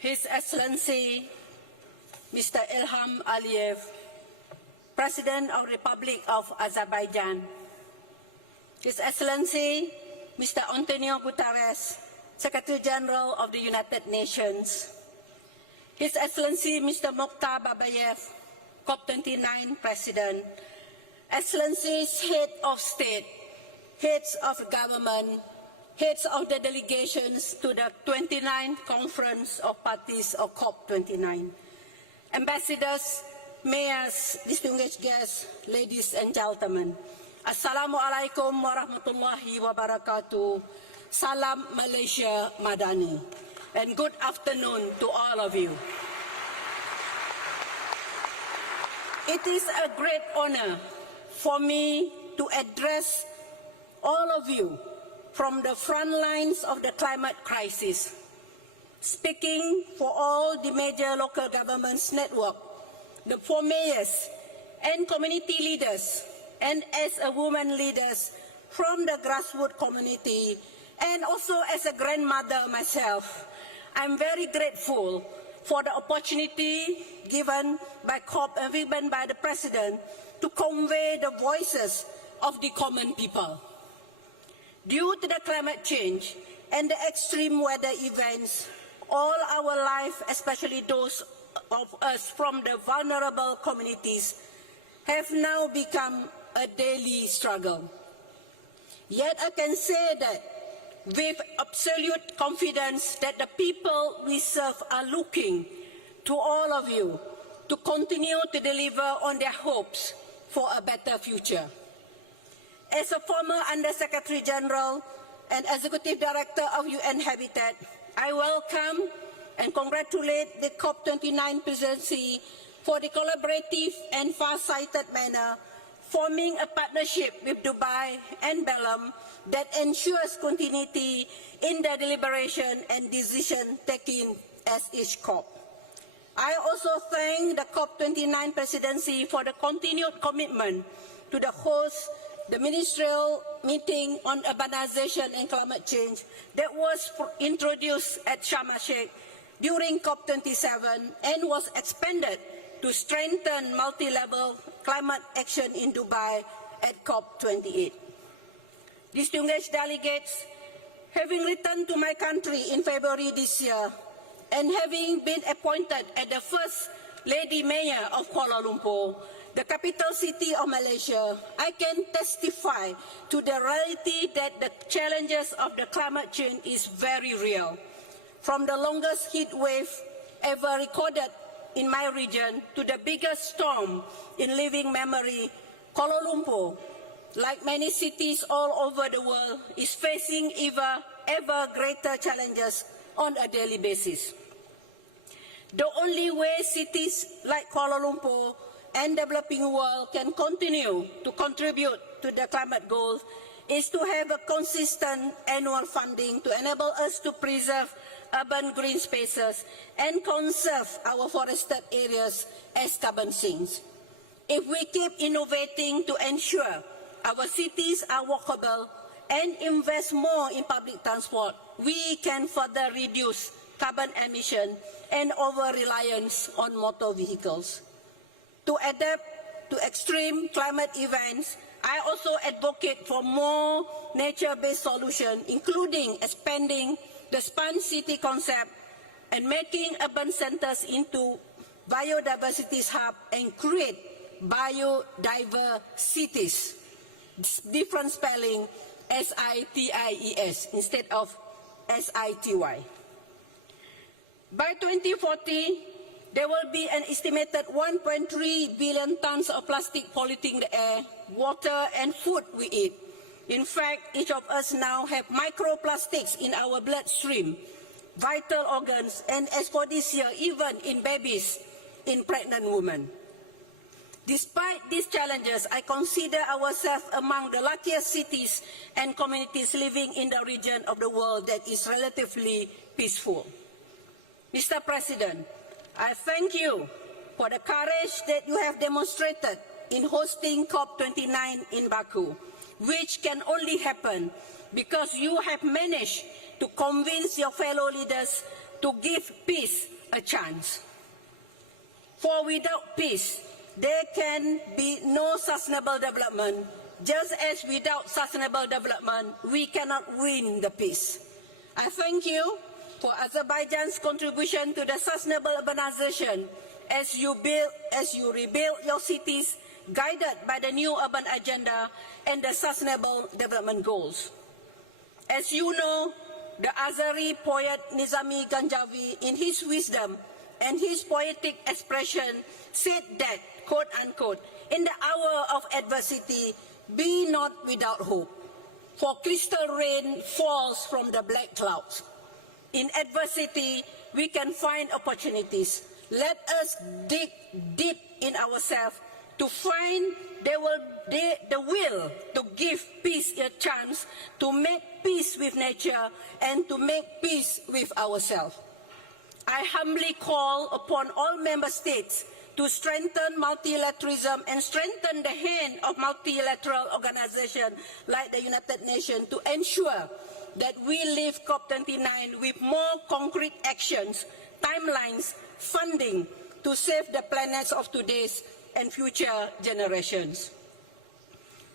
His Excellency Mr. Ilham Aliyev, President of the Republic of Azerbaijan, His Excellency Mr. Antonio Guterres, Secretary General of the United Nations, His Excellency Mr. Mokhtar Babayev, COP29 President, Excellencies, Head of State, Heads of Government, Heads of the delegations to the 29th Conference of Parties of COP29, Ambassadors, Mayors, distinguished guests, ladies and gentlemen, Assalamualaikum warahmatullahi wabarakatuh, Salam Malaysia Madani, and good afternoon to all of you. It is a great honor for me to address all of you from the front lines of the climate crisis, speaking for all the major local governments network, the 4 mayors and community leaders, and as a woman leaders from the grassroots community, and also as a grandmother myself, I'm very grateful for the opportunity given by COP and given by the President to convey the voices of the common people. Due to the climate change and the extreme weather events, all our life, especially those of us from the vulnerable communities, have now become a daily struggle. Yet I can say that with absolute confidence that the people we serve are looking to all of you to continue to deliver on their hopes for a better future. As a former Under-Secretary General and Executive Director of UN Habitat, I welcome and congratulate the COP29 presidency for the collaborative and far-sighted manner, forming a partnership with Dubai and Belgium that ensures continuity in the deliberation and decision taken as each COP. I also thank the COP29 presidency for the continued commitment to the ministerial meeting on urbanization and climate change that was introduced at Sharm el-Sheikh during COP27 and was expanded to strengthen multi-level climate action in Dubai at COP28. Distinguished delegates, having returned to my country in February this year and having been appointed as the First Lady Mayor of Kuala Lumpur, the capital city of Malaysia, I can testify to the reality that the challenges of the climate change is very real. From the longest heat wave ever recorded in my region to the biggest storm in living memory, Kuala Lumpur, like many cities all over the world, is facing ever greater challenges on a daily basis. The only way cities like Kuala Lumpur and developing world can continue to contribute to the climate goals is to have a consistent annual funding to enable us to preserve urban green spaces and conserve our forested areas as carbon sinks. If we keep innovating to ensure our cities are walkable and invest more in public transport, we can further reduce carbon emission and over-reliance on motor vehicles. To adapt to extreme climate events, I also advocate for more nature-based solutions, including expanding the Smart City concept and making urban centers into biodiversity hubs and create biodiverse cities. Different spelling, S-I-T-I-E-S instead of S-I-T-Y. By 2040, there will be an estimated 1.3 billion tons of plastic polluting the air, water, and food we eat. In fact, each of us now have microplastics in our bloodstream, vital organs, and as for this year, even in babies, in pregnant women. Despite these challenges, I consider ourselves among the luckiest cities and communities living in the region of the world that is relatively peaceful. Mr. President, I thank you for the courage that you have demonstrated in hosting COP29 in Baku, which can only happen because you have managed to convince your fellow leaders to give peace a chance. For without peace, there can be no sustainable development. Just as without sustainable development, we cannot win the peace. I thank you for Azerbaijan's contribution to the sustainable urbanization as you rebuild your cities, guided by the new urban agenda and the sustainable development goals. As you know, the Azeri poet Nizami Ganjavi, in his wisdom and his poetic expression, said that, quote unquote, in the hour of adversity, be not without hope, for crystal rain falls from the black clouds. In adversity, we can find opportunities. Let us dig deep in ourselves to find the will to give peace a chance, to make peace with nature, and to make peace with ourselves. I humbly call upon all member states to strengthen multilateralism and strengthen the hand of multilateral organizations like the United Nations to ensure that we leave COP29 with more concrete actions, timelines, funding to save the planets of today's and future generations.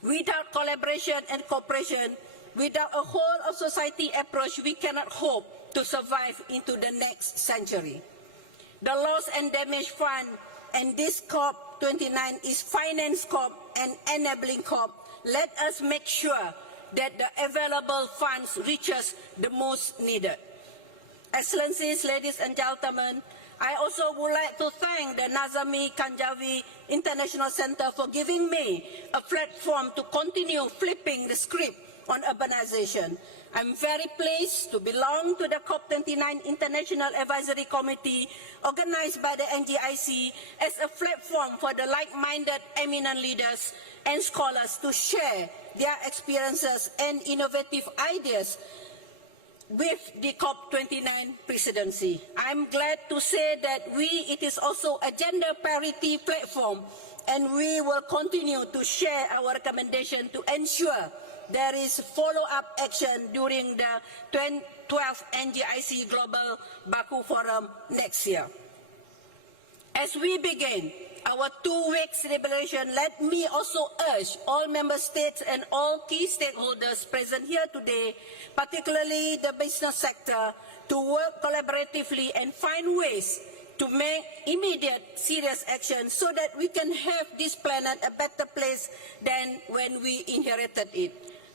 Without collaboration and cooperation, without a whole of society approach, we cannot hope to survive into the next century. The Loss and Damage Fund and this COP29 is finance COP and enabling COP. Let us make sure that the available funds reaches the most needed. Excellencies, ladies and gentlemen, I also would like to thank the Nazami Ganjavi International Center for giving me a platform to continue flipping the script on urbanization. I'm very pleased to belong to the COP29 International Advisory Committee organized by the NGIC as a platform for the like-minded eminent leaders and scholars to share their experiences and innovative ideas with the COP29 presidency. I'm glad to say that it is also a gender parity platform, and we will continue to share our recommendation to ensure there is follow-up action during the 12th NGIC Global Baku Forum next year. As we begin our 2-week celebration, let me also urge all member states and all key stakeholders present here today, particularly the business sector, to work collaboratively and find ways to make immediate serious action so that we can have this planet a better place than when we inherited it.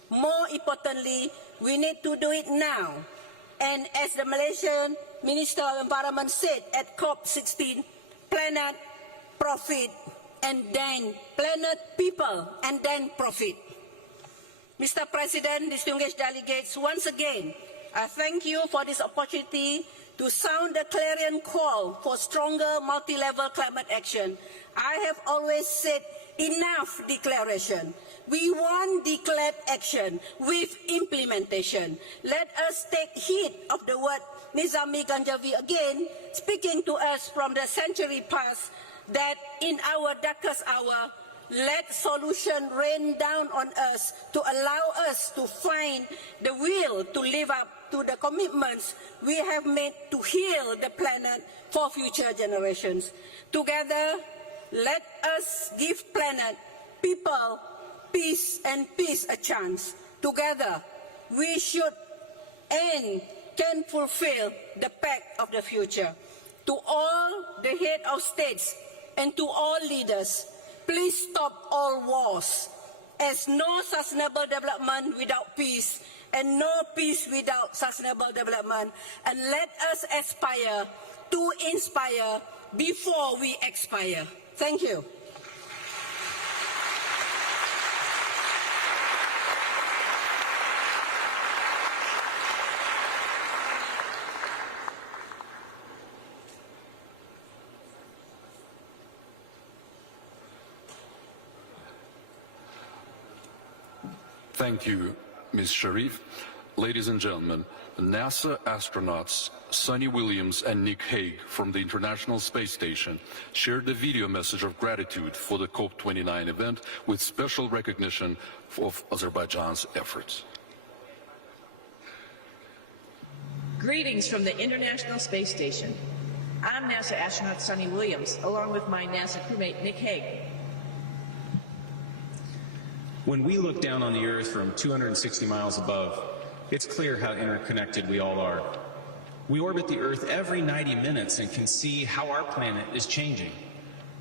More importantly, we need to do it now. And as the Malaysian Minister of Environment said at COP16, planet, profit, and then planet, people, and then profit. Mr. President, distinguished delegates, once again, I thank you for this opportunity to sound the clarion call for stronger multi-level climate action. I have always said, enough declaration. We want declared action with implementation. Let us take heed of the word Nizami Ganjavi again, speaking to us from the century past, that in our darkest hour, let solution rain down on us to allow us to find the will to live up to the commitments we have made to heal the planet for future generations. Together, let us give planet, people, peace and peace a chance. Together, we should and can fulfill the pact of the future. To all the head of states and to all leaders, please stop all wars, as no sustainable development without peace and no peace without sustainable development. And let us aspire to inspire before we expire. Thank you. Thank you, Ms. Sharif. Ladies and gentlemen, NASA astronauts Sonny Williams and Nick Hague from the International Space Station shared a video message of gratitude for the COP29 event with special recognition of Azerbaijan's efforts. Greetings from the International Space Station. I'm NASA astronaut Sunny Williams, along with my NASA crewmate Nick Hague. When we look down on the Earth from 260 miles above, it's clear how interconnected we all are. We orbit the Earth every 90 minutes and can see how our planet is changing,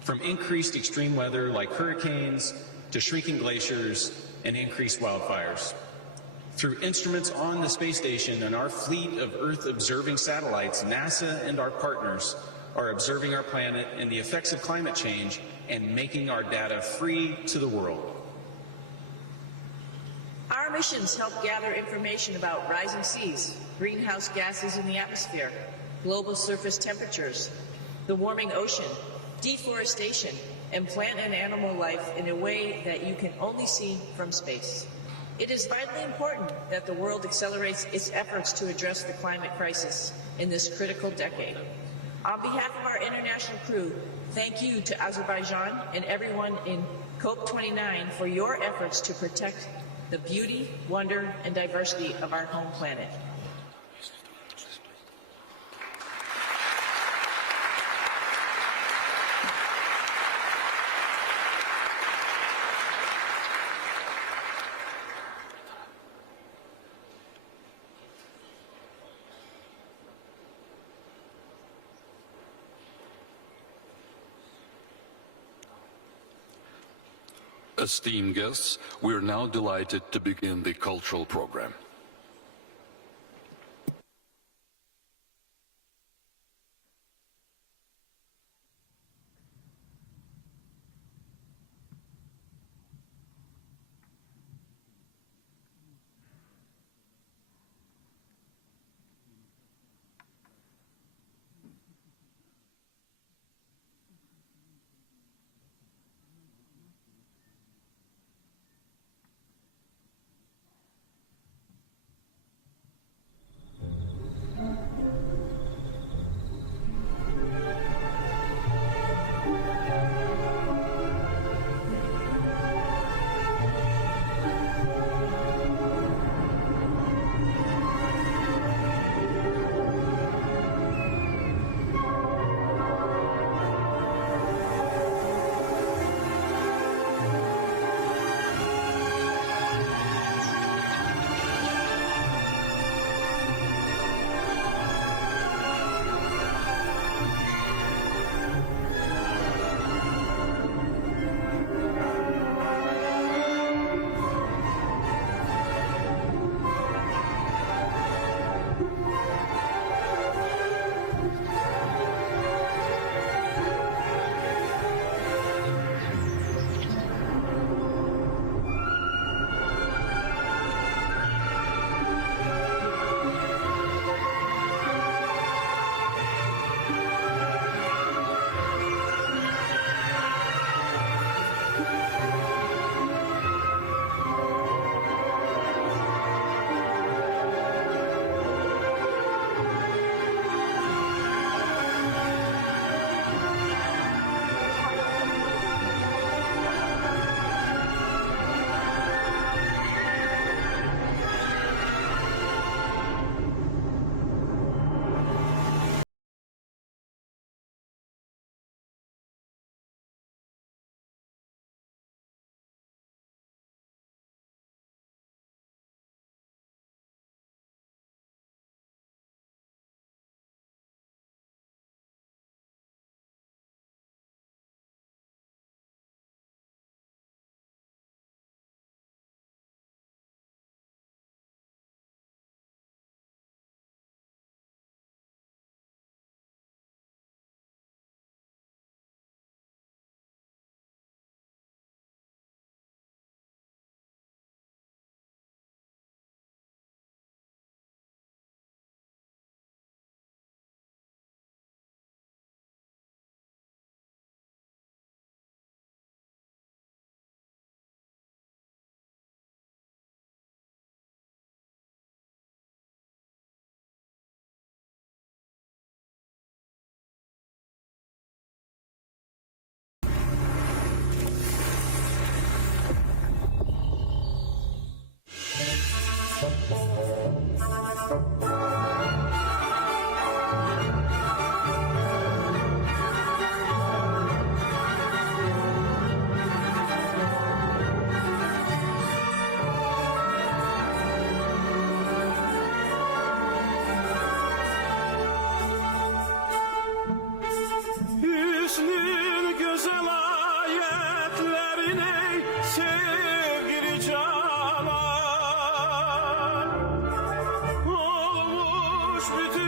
from increased extreme weather like hurricanes to shrinking glaciers and increased wildfires. Through instruments on the space station and our fleet of Earth-observing satellites, NASA and our partners are observing our planet and the effects of climate change and making our data free to the world. Our missions help gather information about rising seas, greenhouse gases in the atmosphere, global surface temperatures, the warming ocean, deforestation, and plant and animal life in a way that you can only see from space. It is vitally important that the world accelerates its efforts to address the climate crisis in this critical decade. On behalf of our international crew, thank you to Azerbaijan and everyone in COP29 for your efforts to protect the beauty, wonder, and diversity of our home planet. Esteemed guests, we are now delighted to begin the cultural program.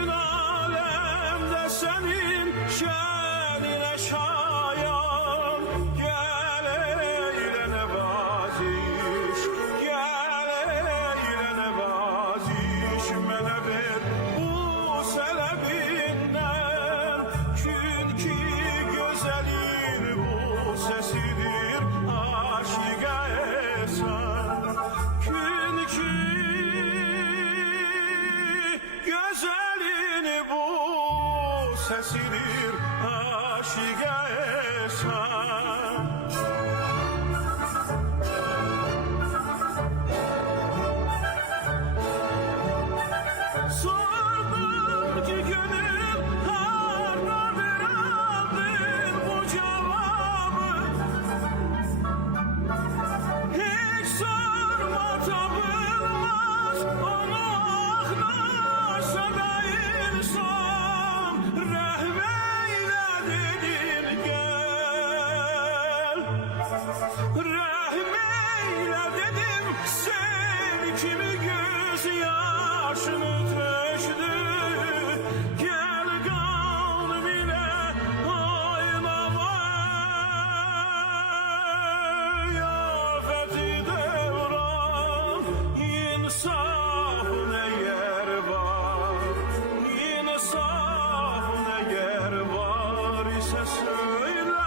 bütün alemde senin şenine şayan. Gel eyle nevaziş, gel eyle nevaziş, mene ver bu selebinden. Çünkü güzelin bu sesidir aşık esen. Çünkü güzelin bu sesidir aşık esen. Sordum ki gönül hardadır, aldın bu cevabı. Hiç sorma tapılmaz, onu ahlasa da insan. Rahmeyle dedim gel, rahmeyle dedim sen kimi göz yaşını tökdü. Gel kalbim ile oynamaya, afeti devran insafın eğer var, insafın eğer var ise söyle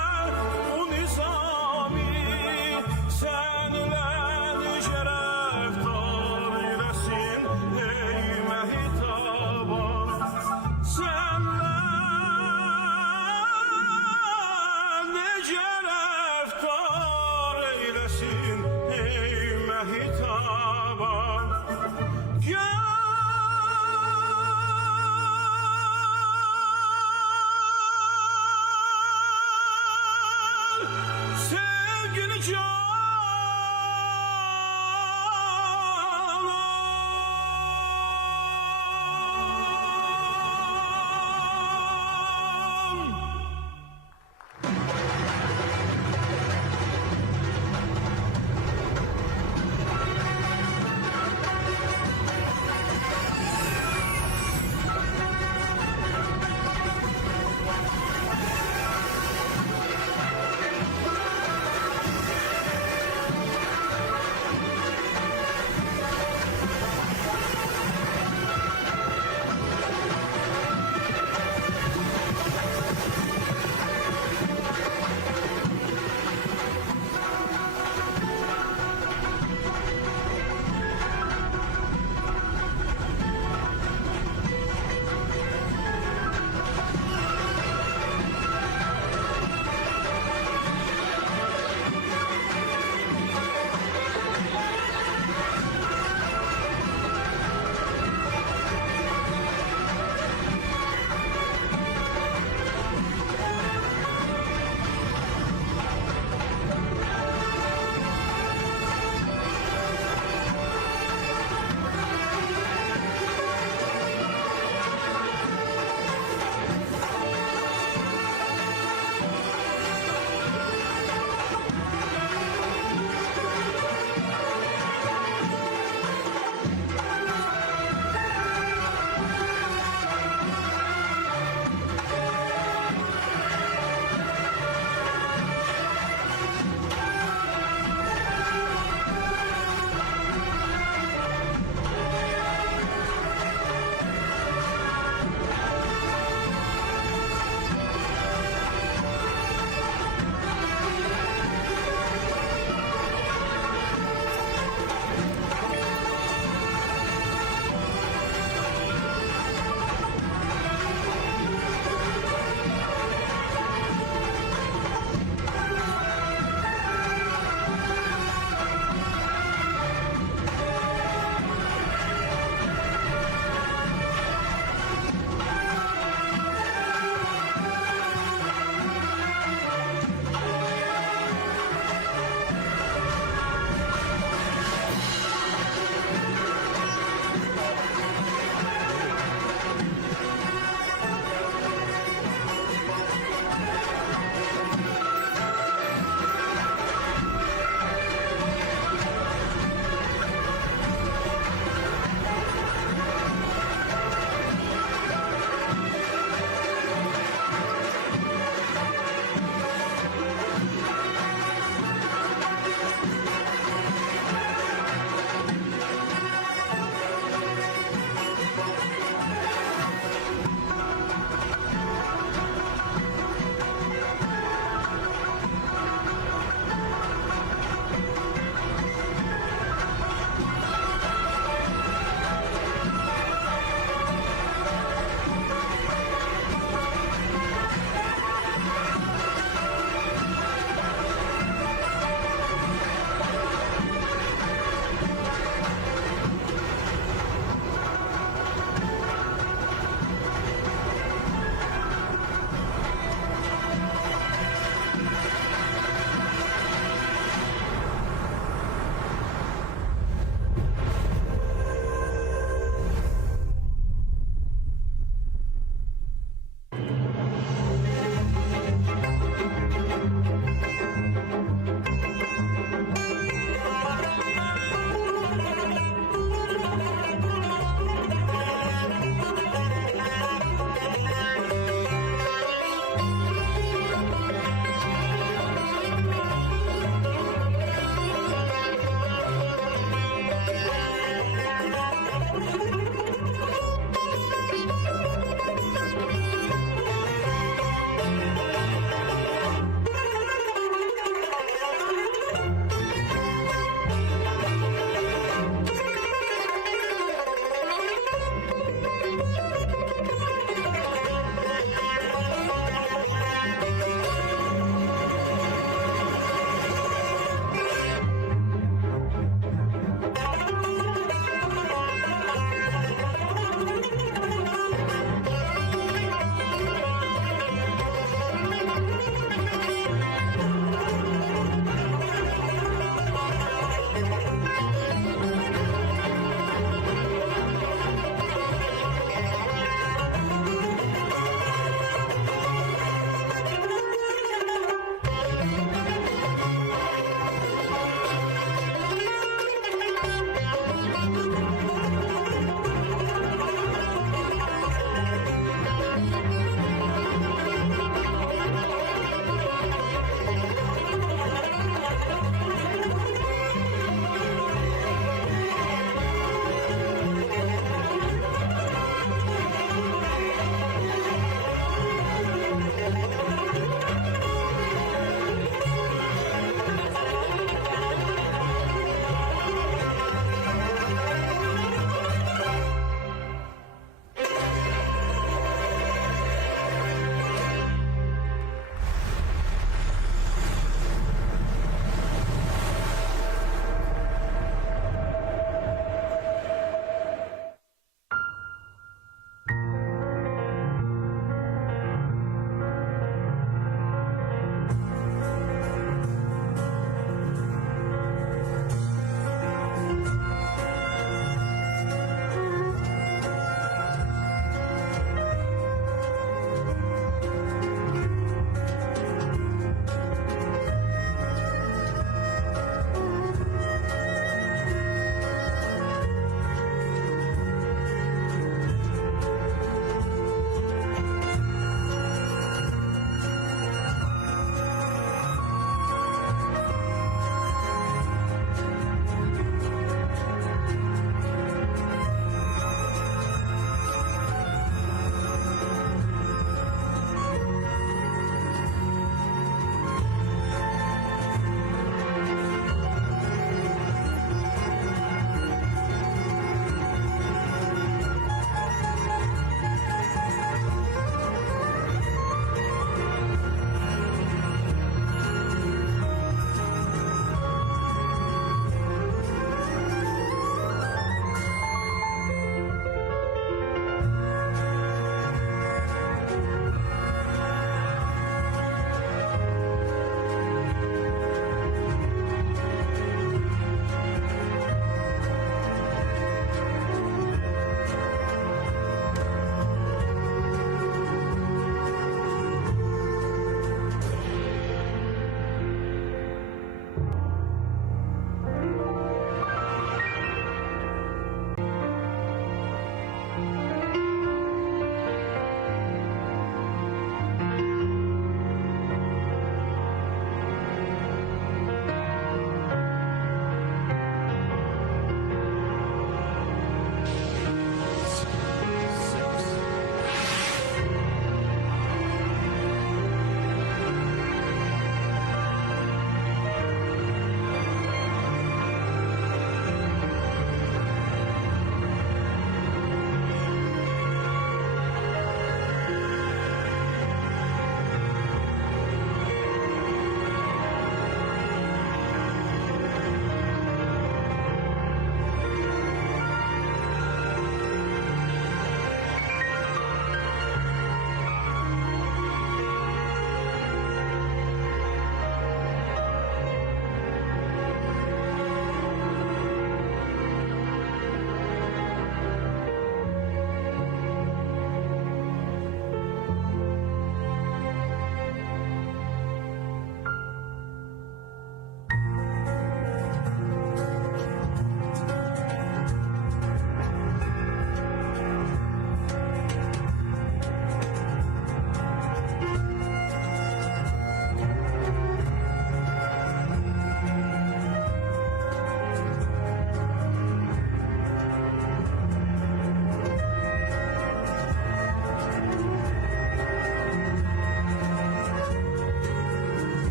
bu nizami senle nice rəftar eylesin ey mehitaban. Senle nice rəftar eylesin ey mehitaban. Sevgili canan,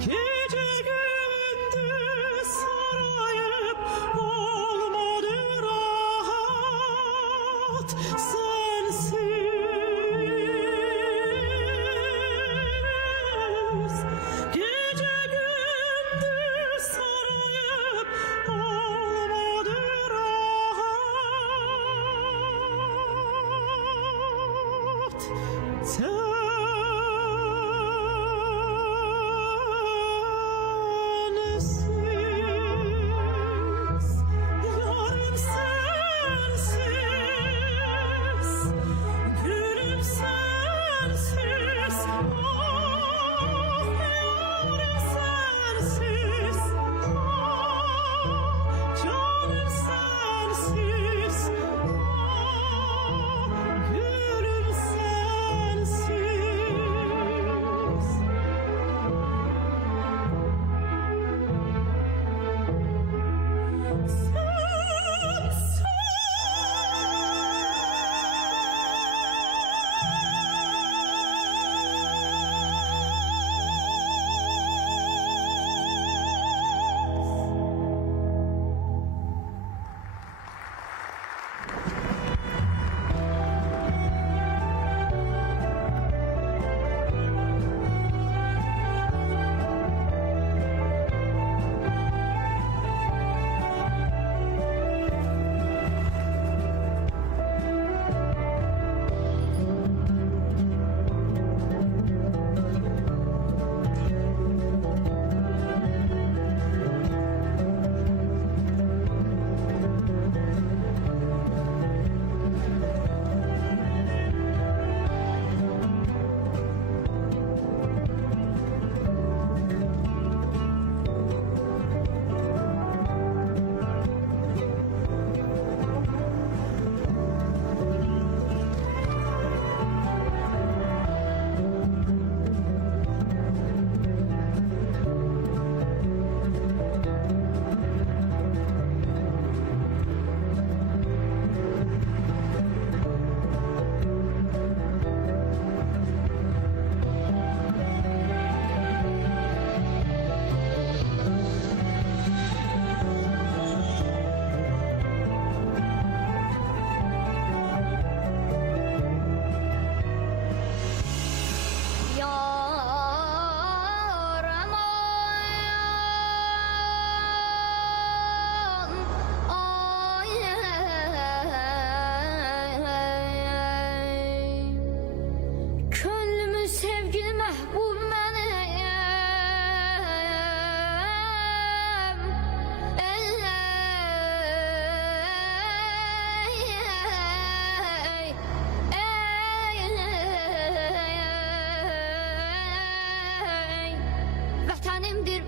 Gece gündüz sarayıp olmadı rahat sensiz. Gece gündüz sarayıp olmadı rahat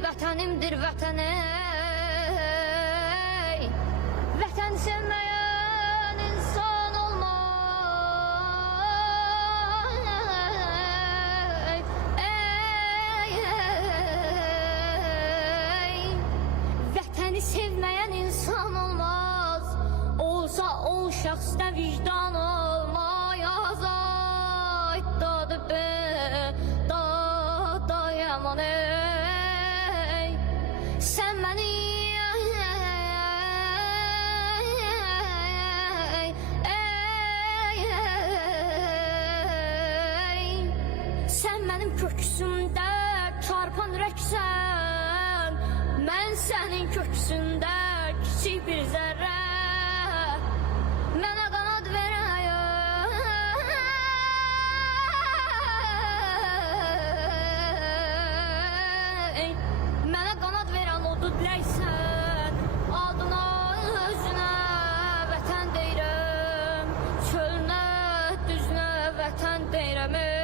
vətənimdir vətən ey. Vətən sevməyən insan olmaz ey. Vətəni sevməyən insan olmaz. Olsa ol şəxsdə vicdan olmayaz. Ay dadı be da yaman ey. Sen beni sen benim köksümdə çarpan ürəksən. Mən sənin köksündə kiçik bir zərrə. Mənə qanad verəyən, mənə qanad verən odu diləksən. Adına özünə vətən deyirəm, çölünə düzünə vətən deyirəm ey.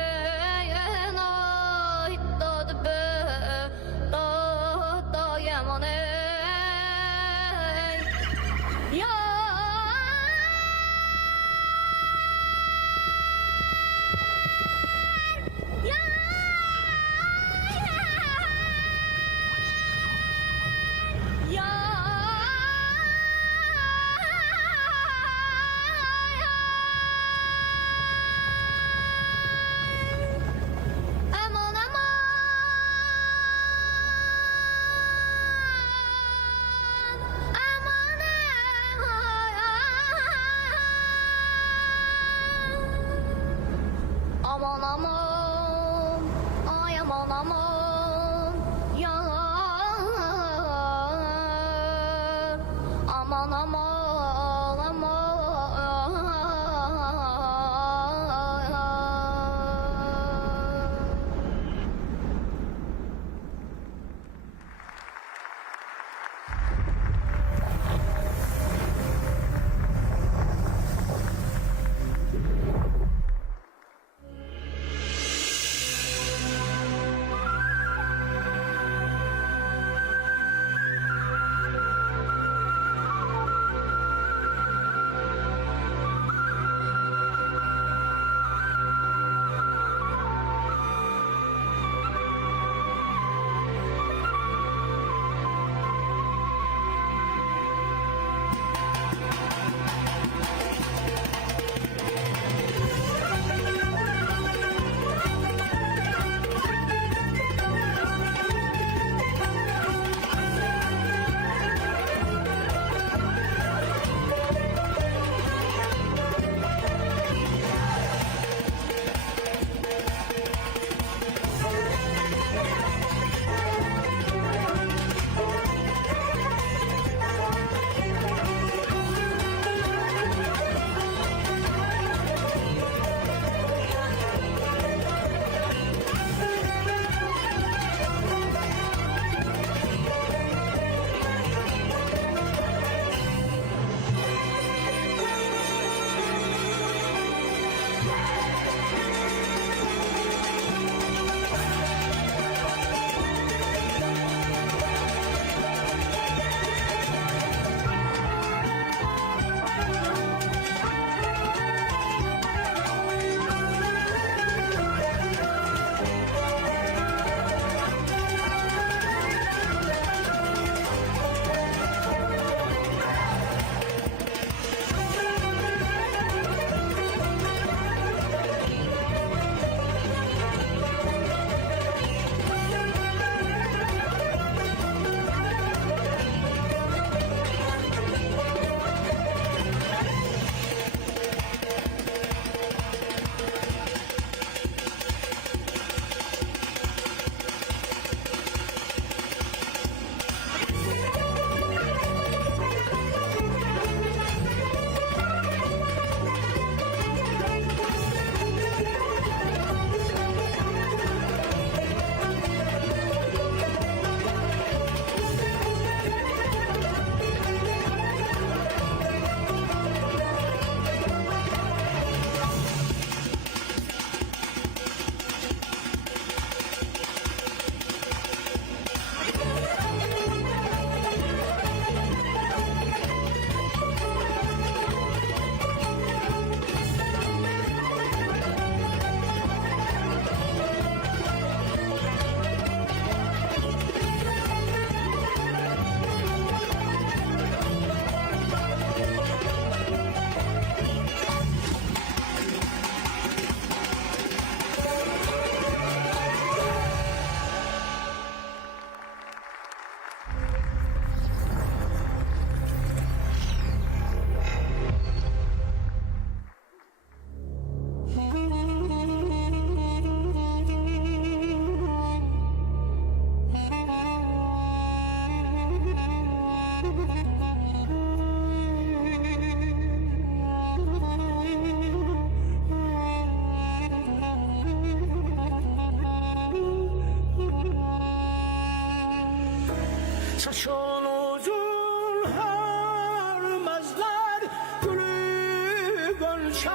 Saçın uzun hörmezler, gülü gönşe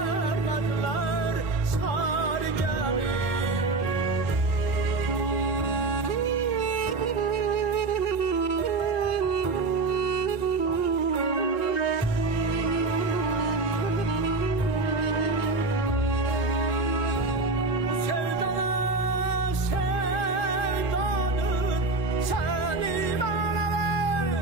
vermezler sargeli. Sevda sevdanın seni bana ver.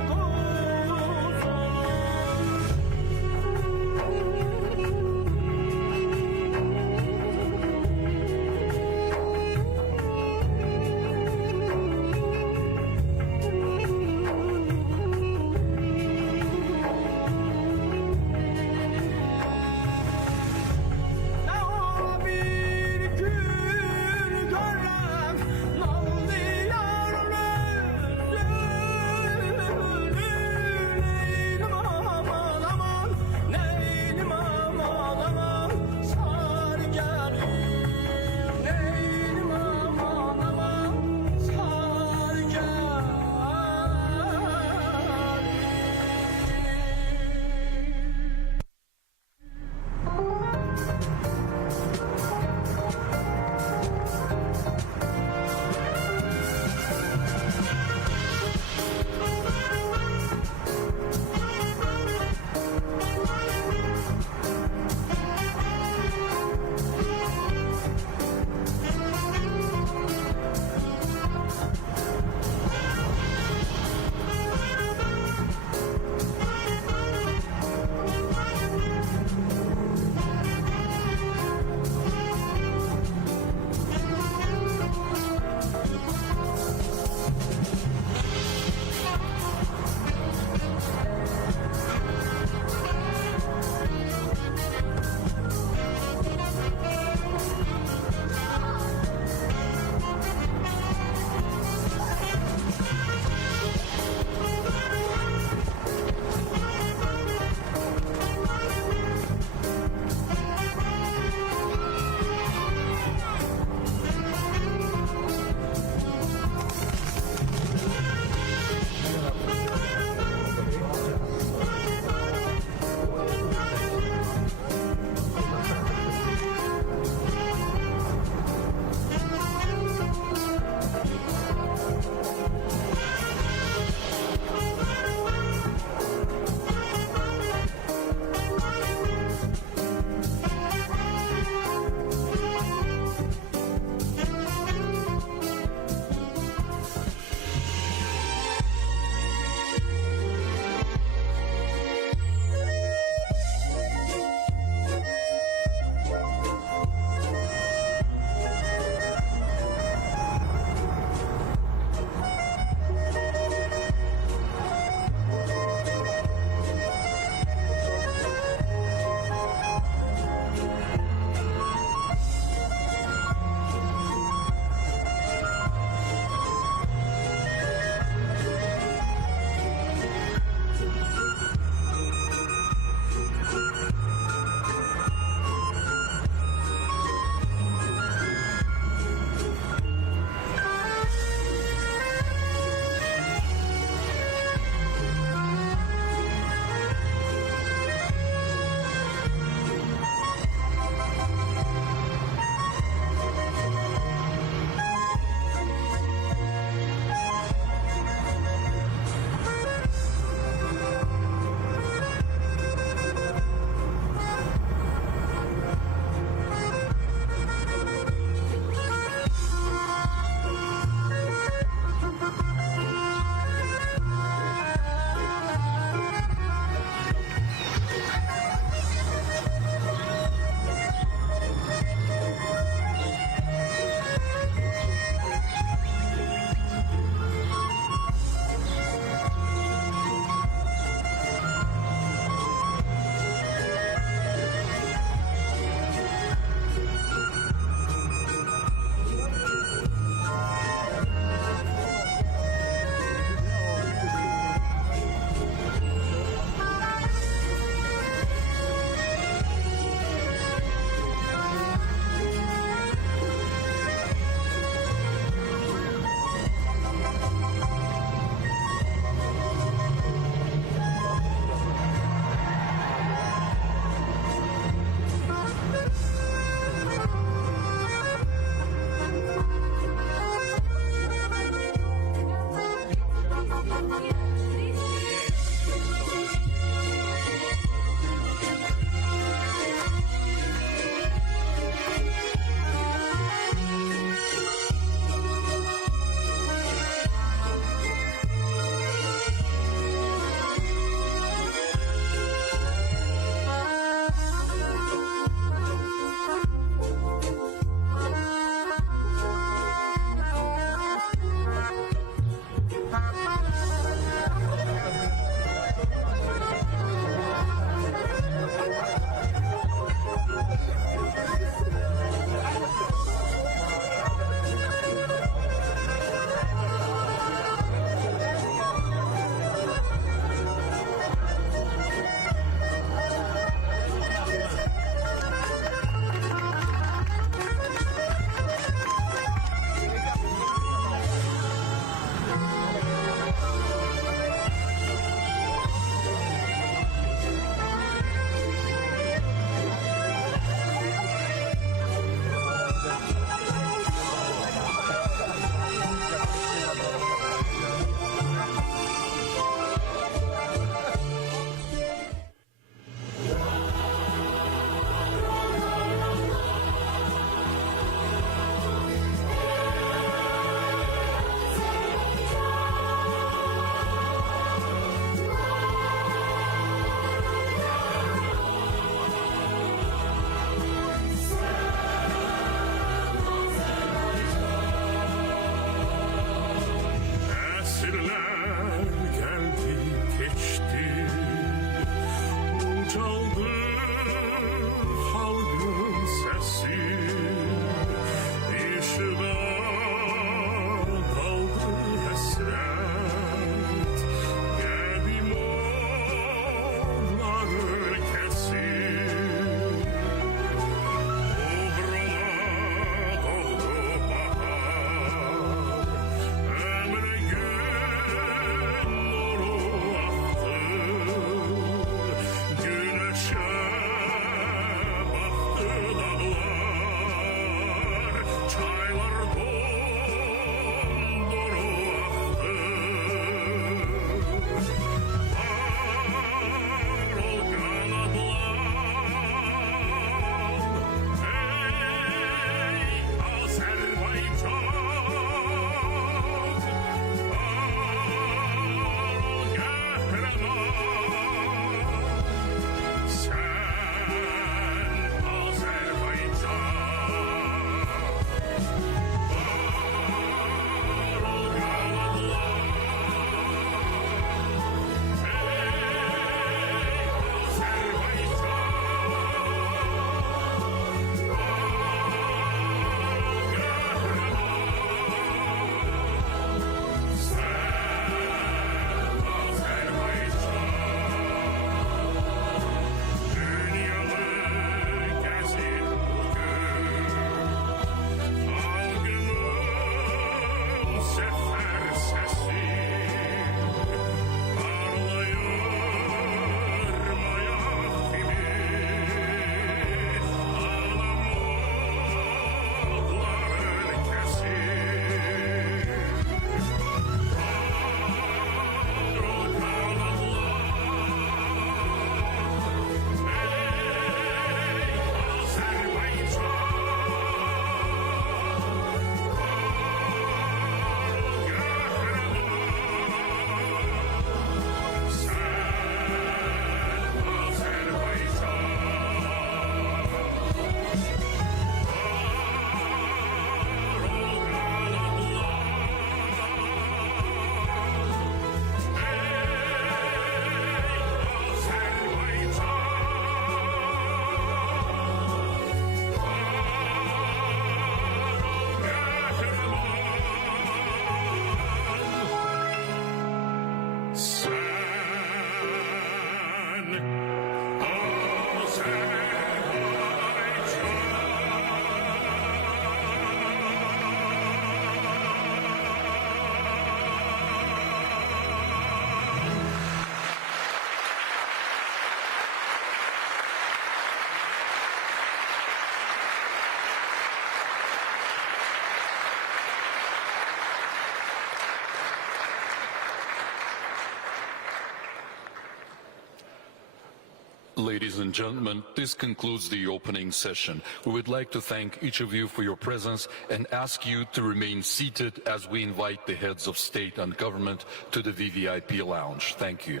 Ladies and gentlemen, this concludes the opening session. We would like to thank each of you for your presence and ask you to remain seated as we invite the heads of state and government to the VVIP lounge. Thank you.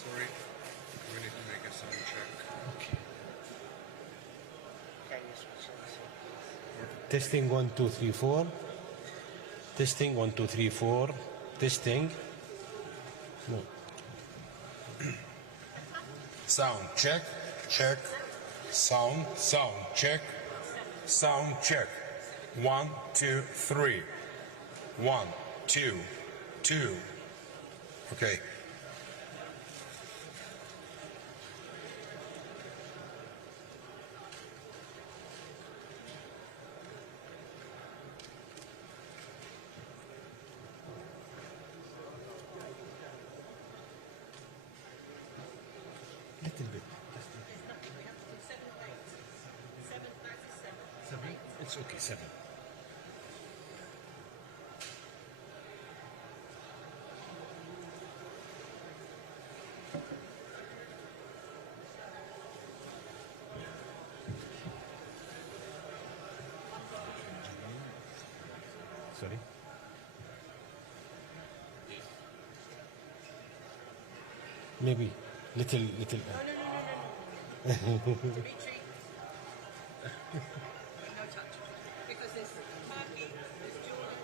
Sorry, we need to make a sound check. Testing 1 2 3 4. Testing 1 2 3 4. Testing. No. Sound check, check. Sound, check. Sound check. 1 2 3. 1 2 2. Okay. Little bit. 7. It's okay. 7. Sorry. Maybe little. No. Retreat. No touch. Because there's Turkey, there's Jordan,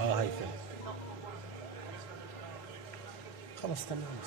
هاي فين خلاص تمام.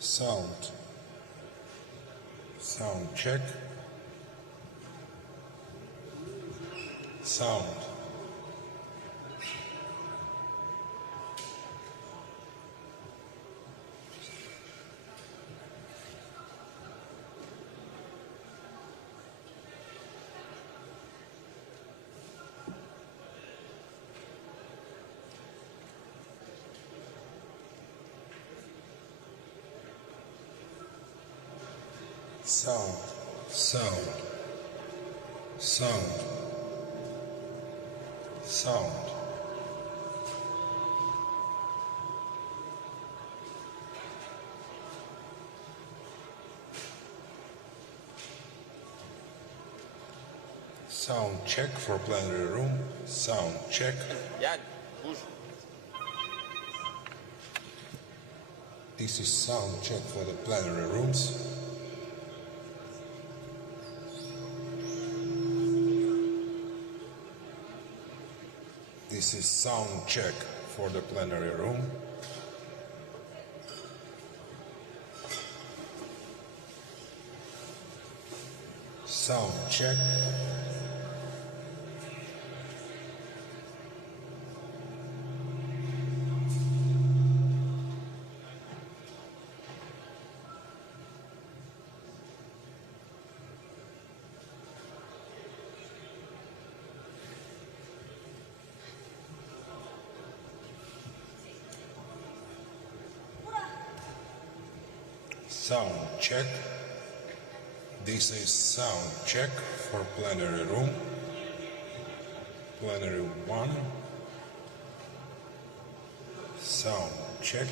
Sound. Sound check. Sound. Sound. Sound check for plenary room. Sound check. This is sound check for the plenary rooms. This is sound check for the plenary room. Sound check. Sound check. This is sound check for plenary room. Plenary 1. Sound check.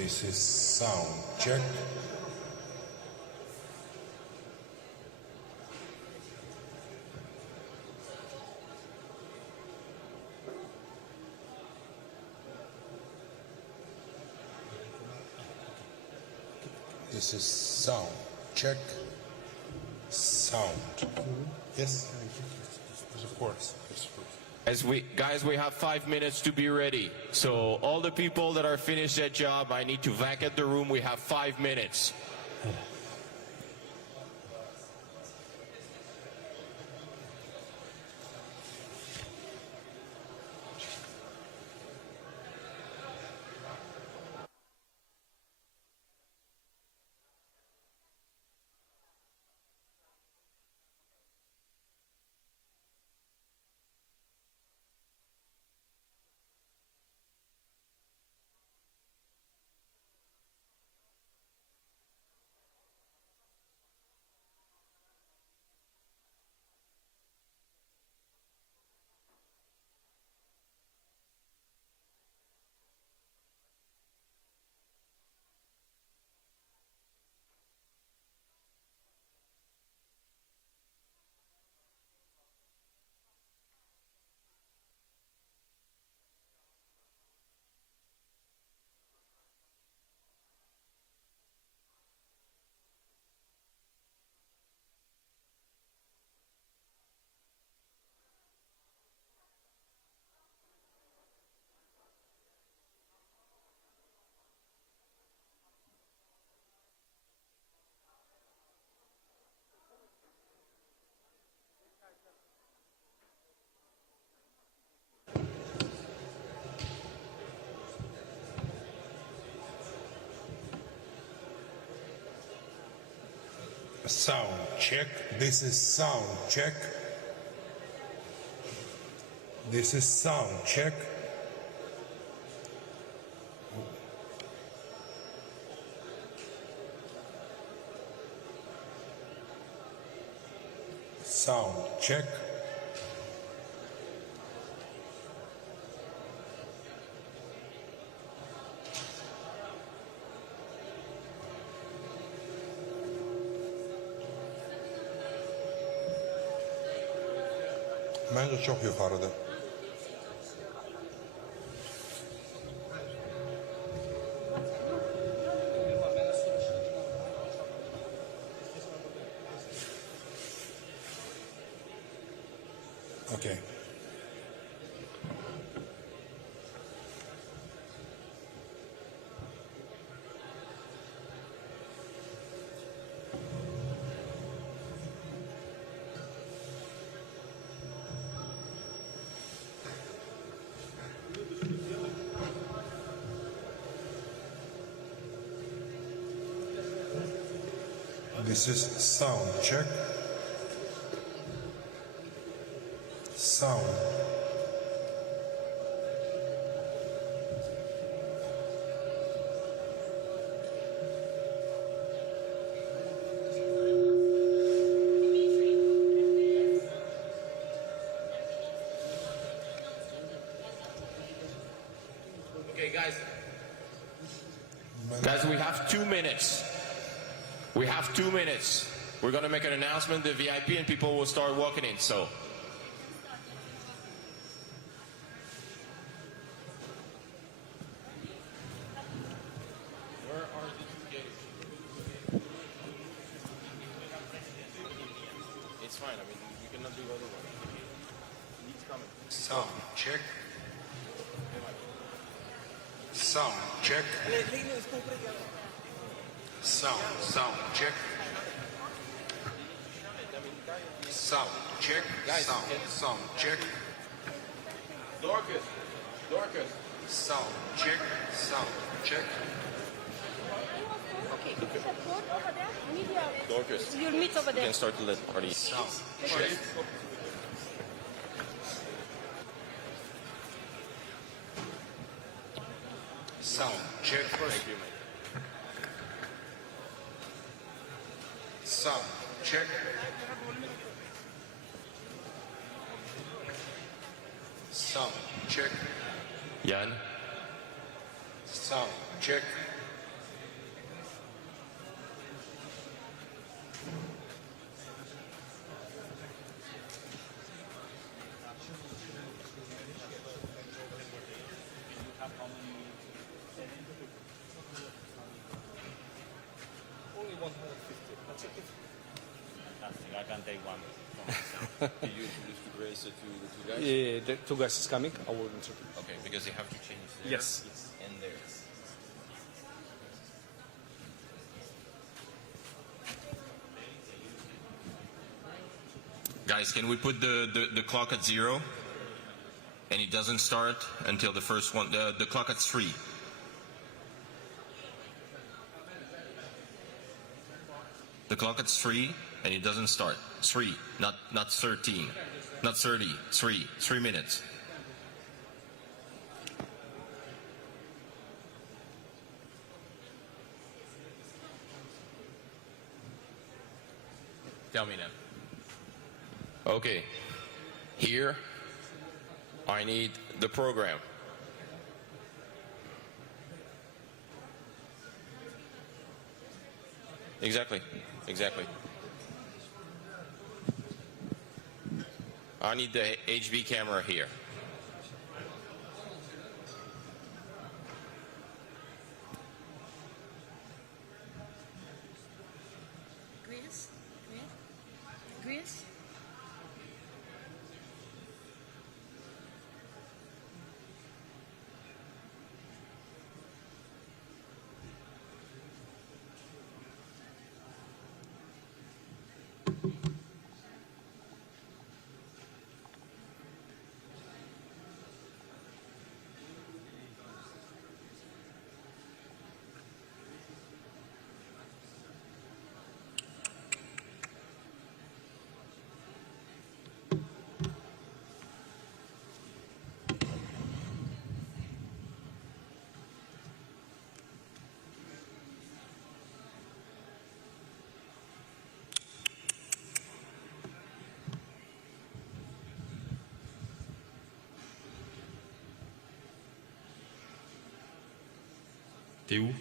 This is sound check. This is sound check. Sound. Yes? Of course. Guys, we have 5 minutes to be ready. So all the people that are finished their job, I need to vacate the room. We have 5 minutes. Sound check. This is sound check. This is sound check. Sound check. Bence çok yukarıda. Okay. This is sound check. Sound. Okay, guys. Guys, we have 2 minutes. We have 2 minutes. We're going to make an announcement, the VIP, and people will start walking in, so. Where are the 2 gates? It's fine, I mean, we cannot do otherwise. He's coming. Sound check. Sound check. Sound check. Sound check. Sound check. Dorcas. Sound check. Check. Okay. Over there, media. Dorcas. You'll meet over You there. can start the party. Sound check. Sound check. Thank you, mate. Sound check. Sound check. Jan. Sound check. can take one. Did you introduce the race to the two guys? Yeah, the two guys is coming. I will introduce. Okay, because they have to change theirs Yes. and theirs. Guys, can we put the clock at 0? And it doesn't start until the first one, the clock at 3. The clock at 3 and it doesn't start. 3, not 13, not 30, 3 minutes. Tell me now. Okay, here I need the program. Exactly. I need the HB camera here. Greece? T'es où?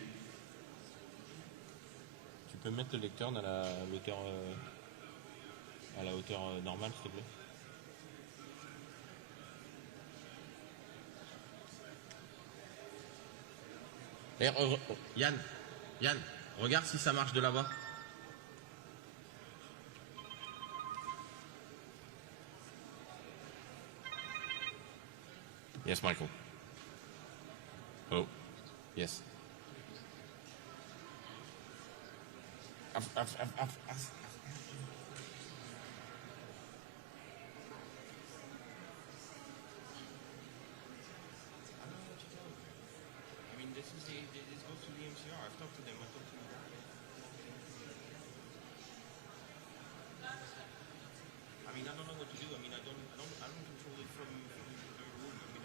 Tu peux mettre le lecteur dans la hauteur, à la hauteur normale, s'il te plaît? Yann, regarde si ça marche de là-bas. Yes, Michael. Oh, yes. I mean, this goes to the MCR. I've talked to them. I mean, I don't know what to do. I mean, I don't control it from the room. I mean,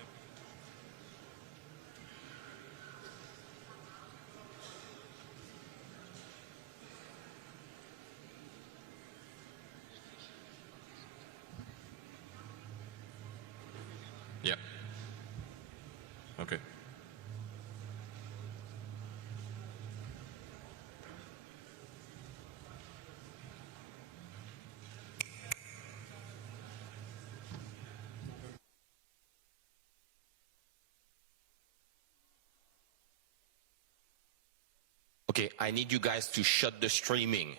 yeah. Okay. Okay, I need you guys to shut the streaming.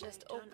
just open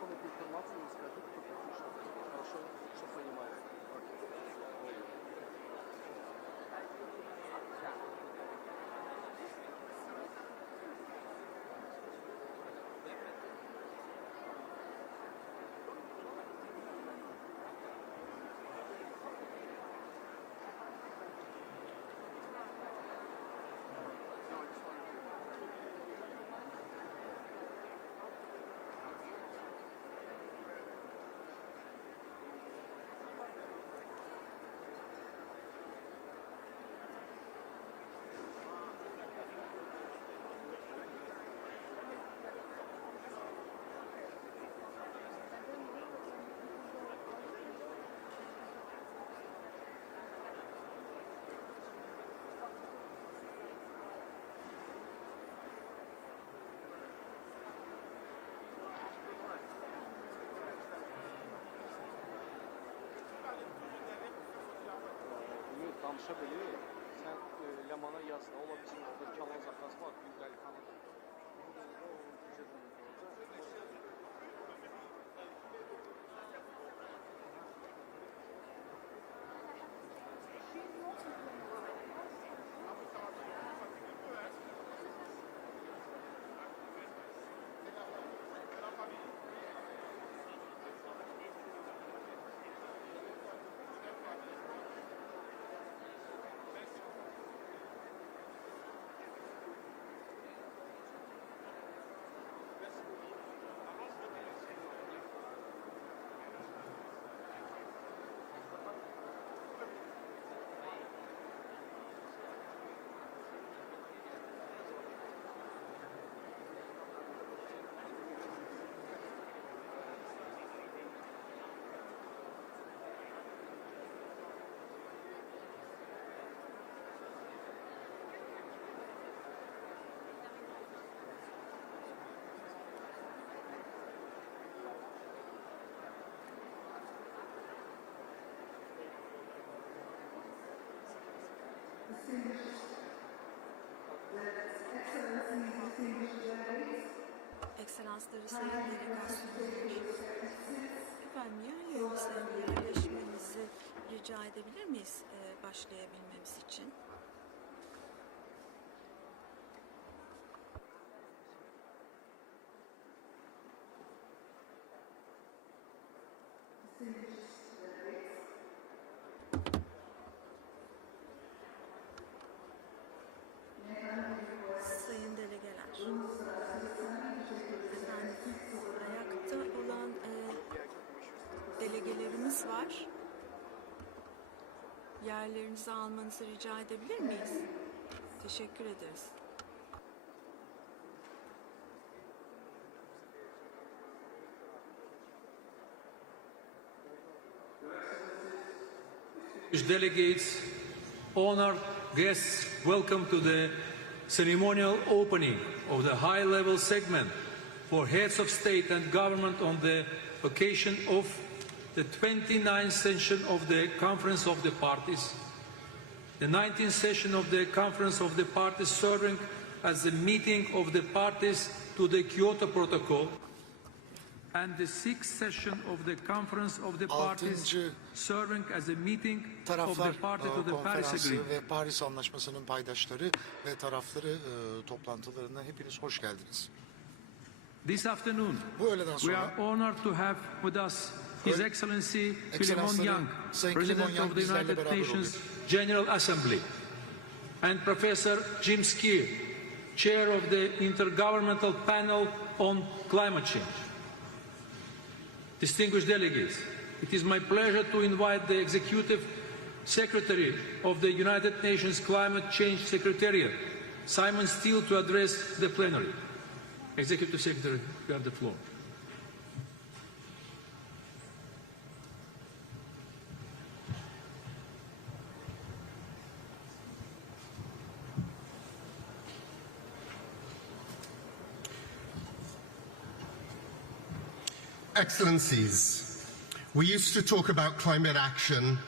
знакомить информацию и скажите, хорошо, что понимаете. Danışa bilir. Sen Ləmana yazda ola bilsin, orada Kalan Zakaz var, bir Qəlixanıdır. Ekselansları Sayın Delegasyonlar. Efendim yerlerimizle yerleşmenizi rica edebilir miyiz başlayabilmemiz için? Sayın delegeler, efendim, ayakta olan delegelerimiz var. Yerlerinizi almanızı rica edebilir miyiz? Teşekkür ederiz. Delegates, honored guests, welcome to the ceremonial opening of the high-level segment for heads of state and government on the occasion of the 29th session of the Conference of the Parties, the 19th session of the Conference of the Parties serving as the meeting of the parties to the Kyoto Protocol, and the 6th session of the Conference of the Parties serving as a meeting of the party to the Paris Agreement. Ve Paris Anlaşması'nın paydaşları ve tarafları toplantılarına hepiniz hoş geldiniz. This afternoon, we are honored to have with us His Excellency Philemon Yang, President of the United Nations General Assembly, and Professor Jim Skier, Chair of the Intergovernmental Panel on Climate Change. Distinguished delegates, it is my pleasure to invite the Executive Secretary of the United Nations Climate Change Secretariat, Simon Steele, to address the plenary. Executive Secretary, you have the floor. Excellencies, we used to talk about climate action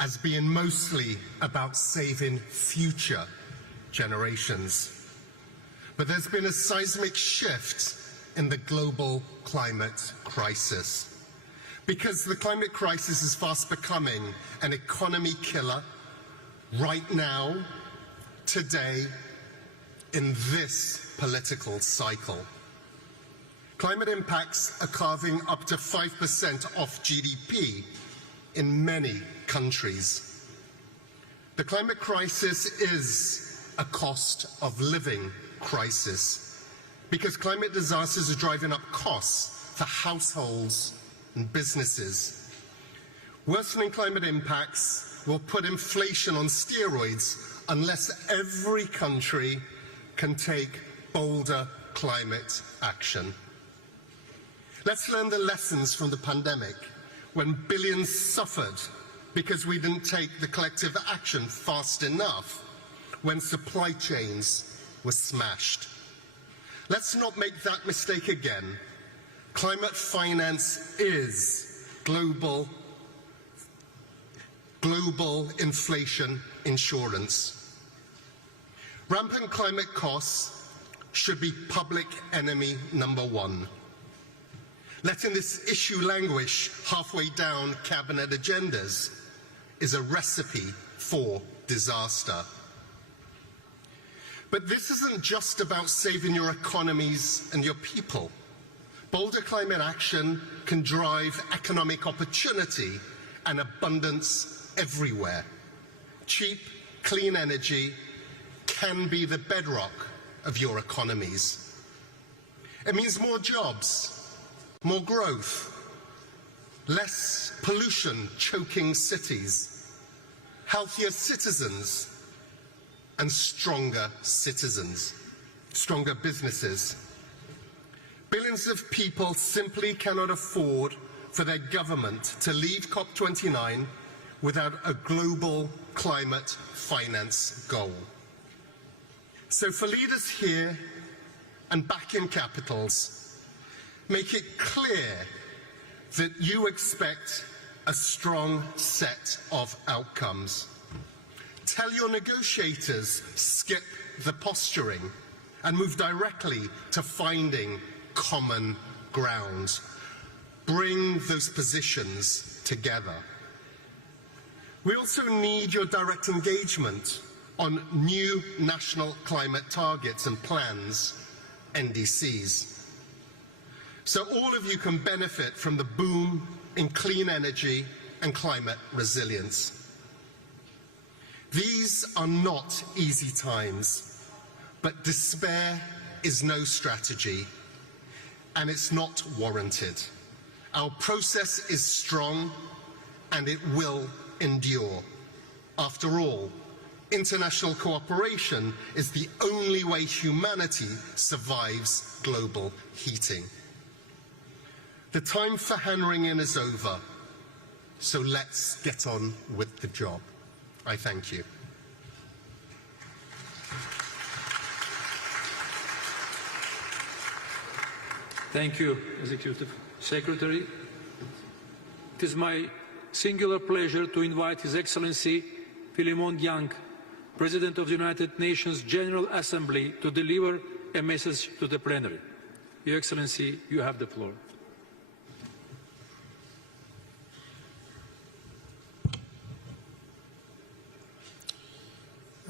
as being mostly about saving future generations. But there's been a seismic shift in the global climate crisis. Because the climate crisis is fast becoming an economy killer right now, today, in this political cycle. Climate impacts are carving up to 5% off GDP in many countries. The climate crisis is a cost of living crisis because climate disasters are driving up costs for households and businesses. Worsening climate impacts will put inflation on steroids unless every country can take bolder climate action. Let's learn the lessons from the pandemic, when billions suffered because we didn't take the collective action fast enough, when supply chains were smashed. Let's not make that mistake again. Climate finance is global inflation insurance. Rampant climate costs should be public enemy number one. Letting this issue languish halfway down cabinet agendas is a recipe for disaster. But this isn't just about saving your economies and your people. Bolder climate action can drive economic opportunity and abundance everywhere. Cheap, clean energy can be the bedrock of your economies. It means more jobs, more growth, less pollution choking cities, healthier citizens, and stronger citizens, stronger businesses. Billions of people simply cannot afford for their government to leave COP29 without a global climate finance goal. So for leaders here and back in capitals, make it clear that you expect a strong set of outcomes. Tell your negotiators, skip the posturing and move directly to finding common ground. Bring those positions together. We also need your direct engagement on new national climate targets and plans, NDCs. So all of you can benefit from the boom in clean energy and climate resilience. These are not easy times, but despair is no strategy, and it's not warranted. Our process is strong, and it will endure. After all, international cooperation is the only way humanity survives global heating. The time for hand-wringing is over, so let's get on with the job. I thank you. Thank you, Executive Secretary. It is my singular pleasure to invite His Excellency Philemon Yang, President of the United Nations General Assembly, to deliver a message to the plenary. Your Excellency, you have the floor.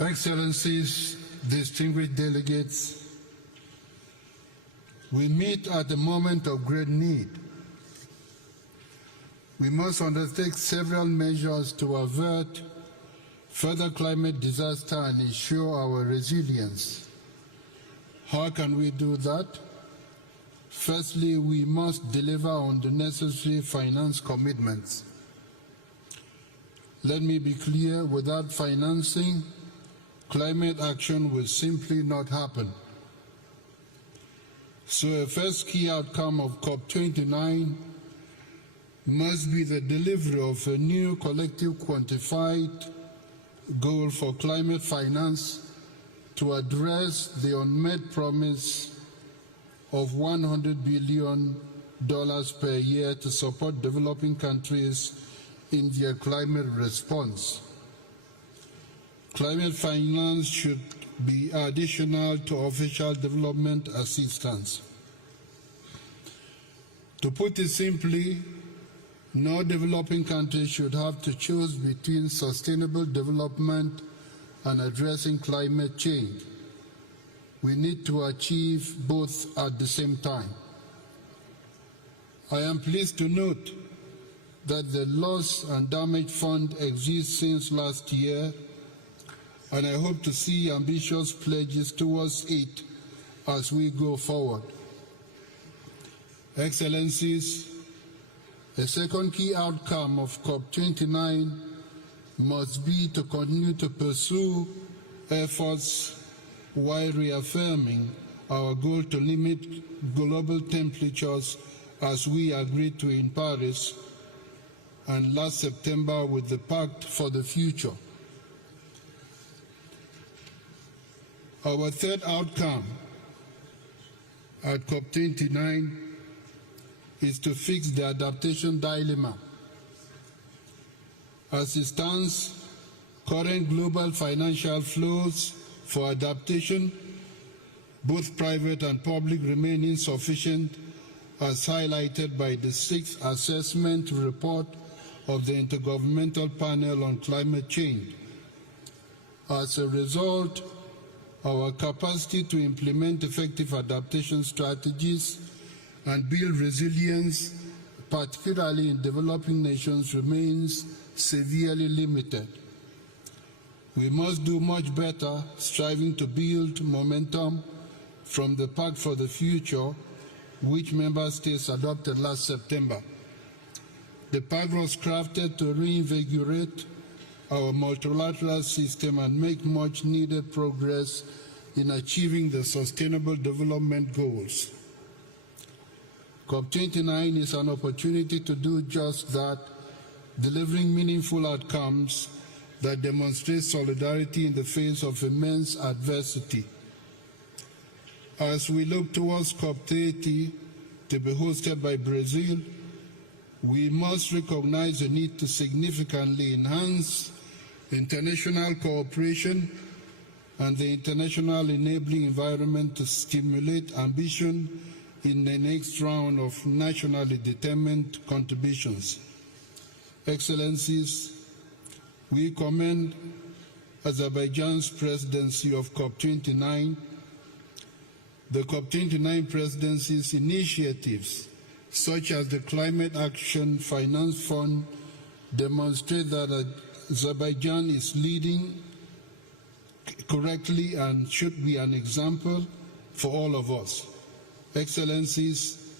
Excellencies, distinguished delegates, we meet at a moment of great need. We must undertake several measures to avert further climate disaster and ensure our resilience. How can we do that? Firstly, we must deliver on the necessary finance commitments. Let me be clear, without financing, climate action will simply not happen. So a first key outcome of COP29 must be the delivery of a new collective quantified goal for climate finance to address the unmet promise of $100 billion per year to support developing countries in their climate response. Climate finance should be additional to official development assistance. To put it simply, no developing country should have to choose between sustainable development and addressing climate change. We need to achieve both at the same time. I am pleased to note that the Loss and Damage Fund exists since last year, and I hope to see ambitious pledges towards it as we go forward. Excellencies, a second key outcome of COP29 must be to continue to pursue efforts while reaffirming our goal to limit global temperatures as we agreed to in Paris and last September with the Pact for the Future. Our third outcome at COP29 is to fix the adaptation dilemma. As it stands, current global financial flows for adaptation, both private and public, remain insufficient, as highlighted by the 6th assessment report of the Intergovernmental Panel on Climate Change. As a result, our capacity to implement effective adaptation strategies and build resilience, particularly in developing nations, remains severely limited. We must do much better, striving to build momentum from the Pact for the Future, which member states adopted last September. The Pact was crafted to reinvigorate our multilateral system and make much needed progress in achieving the Sustainable Development Goals. COP29 is an opportunity to do just that, delivering meaningful outcomes that demonstrate solidarity in the face of immense adversity. As we look towards COP30 to be hosted by Brazil, we must recognize the need to significantly enhance international cooperation and the international enabling environment to stimulate ambition in the next round of nationally determined contributions. Excellencies, we commend Azerbaijan's presidency of COP29. The COP29 presidency's initiatives, such as the Climate Action Finance Fund, demonstrate that Azerbaijan is leading correctly and should be an example for all of us. Excellencies,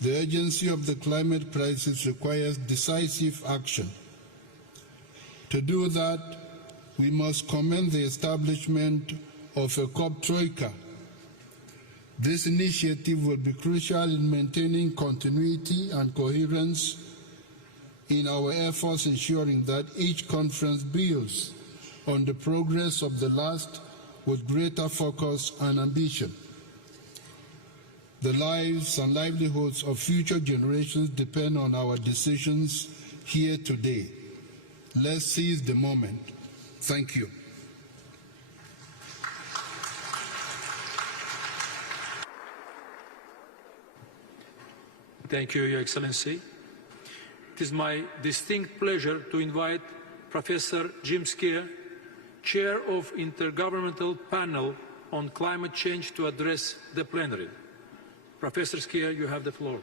the urgency of the climate crisis requires decisive action. To do that, we must commend the establishment of a COP Troika. This initiative will be crucial in maintaining continuity and coherence in our efforts, ensuring that each conference builds on the progress of the last with greater focus and ambition. The lives and livelihoods of future generations depend on our decisions here today. Let's seize the moment. Thank you. Thank you, Your Excellency. It is my distinct pleasure to invite Professor Jim Skier, Chair of Intergovernmental Panel on Climate Change, to address the plenary. Professor Skier, you have the floor.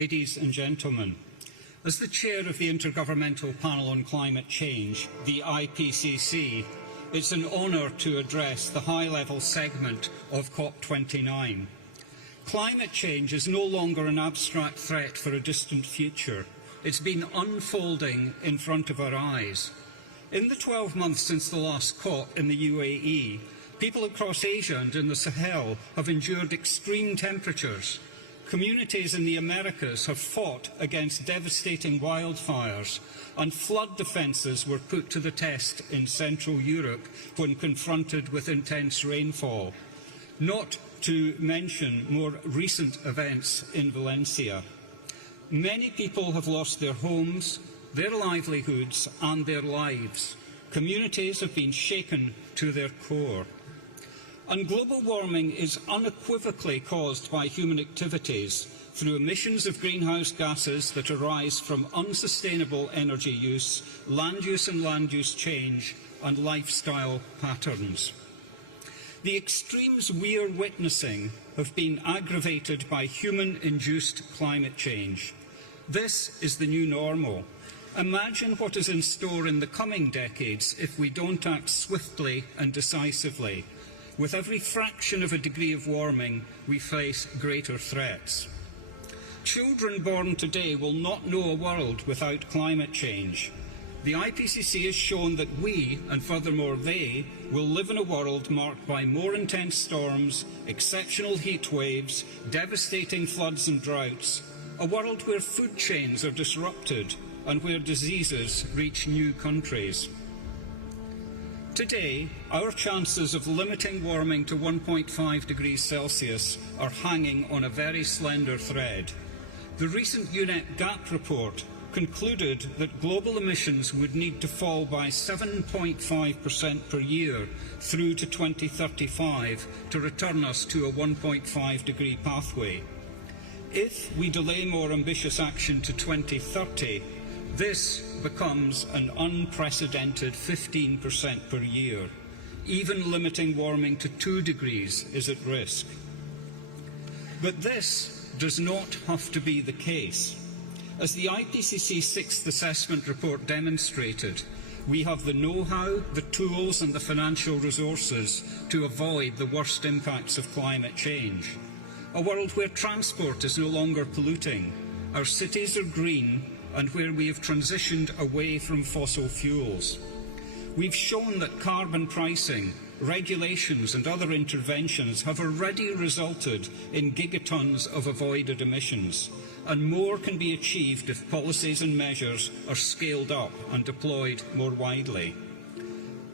Ladies and gentlemen, as the chair of the Intergovernmental Panel on Climate Change, the IPCC, it's an honour to address the high-level segment of COP29. Climate change is no longer an abstract threat for a distant future. It's been unfolding in front of our eyes. In the 12 months since the last COP in the UAE, people across Asia and in the Sahel have endured extreme temperatures. Communities in the Americas have fought against devastating wildfires, and flood defences were put to the test in Central Europe when confronted with intense rainfall, not to mention more recent events in Valencia. Many people have lost their homes, their livelihoods and their lives. Communities have been shaken to their core. And global warming is unequivocally caused by human activities through emissions of greenhouse gases that arise from unsustainable energy use, land use and land use change, and lifestyle patterns. The extremes we are witnessing have been aggravated by human-induced climate change. This is the new normal. Imagine what is in store in the coming decades if we don't act swiftly and decisively. With every fraction of a degree of warming, we face greater threats. Children born today will not know a world without climate change. The IPCC has shown that we, and furthermore they, will live in a world marked by more intense storms, exceptional heat waves, devastating floods and droughts, a world where food chains are disrupted and where diseases reach new countries. Today, our chances of limiting warming to 1.5 degrees Celsius are hanging on a very slender thread. The recent UNEP GAP report concluded that global emissions would need to fall by 7.5% per year through to 2035 to return us to a 1.5 degree pathway. If we delay more ambitious action to 2030, this becomes an unprecedented 15% per year. Even limiting warming to 2 degrees is at risk. But this does not have to be the case. As the IPCC Sixth Assessment Report demonstrated, we have the know-how, the tools and the financial resources to avoid the worst impacts of climate change. A world where transport is no longer polluting, our cities are green, and where we have transitioned away from fossil fuels. We've shown that carbon pricing, regulations and other interventions have already resulted in gigatons of avoided emissions, and more can be achieved if policies and measures are scaled up and deployed more widely.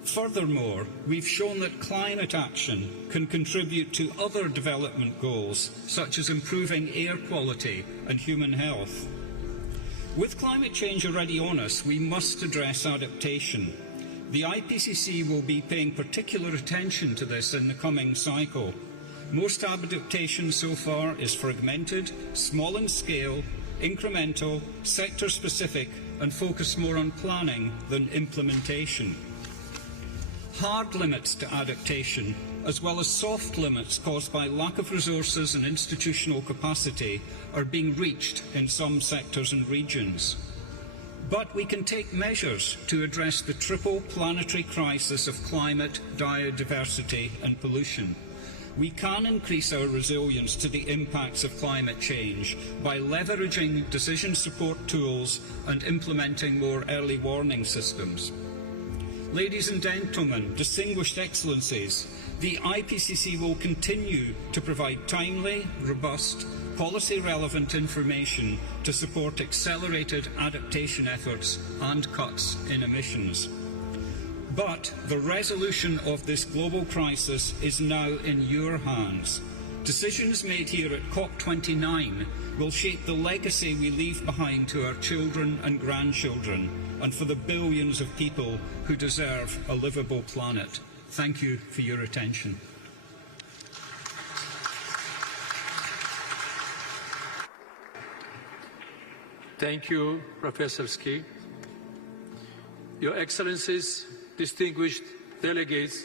Furthermore, we've shown that climate action can contribute to other development goals, such as improving air quality and human health. With climate change already on us, we must address adaptation. The IPCC will be paying particular attention to this in the coming cycle. Most adaptation so far is fragmented, small in scale, incremental, sector-specific, and focused more on planning than implementation. Hard limits to adaptation, as well as soft limits caused by lack of resources and institutional capacity, are being reached in some sectors and regions. But we can take measures to address the triple planetary crisis of climate, biodiversity and pollution. We can increase our resilience to the impacts of climate change by leveraging decision support tools and implementing more early warning systems. Ladies and gentlemen, distinguished excellencies, the IPCC will continue to provide timely, robust, policy-relevant information to support accelerated adaptation efforts and cuts in emissions. But the resolution of this global crisis is now in your hands. Decisions made here at COP29 will shape the legacy we leave behind to our children and grandchildren, and for the billions of people who deserve a livable planet. Thank you for your attention. Thank you, Professor Ski. Your Excellencies, distinguished delegates,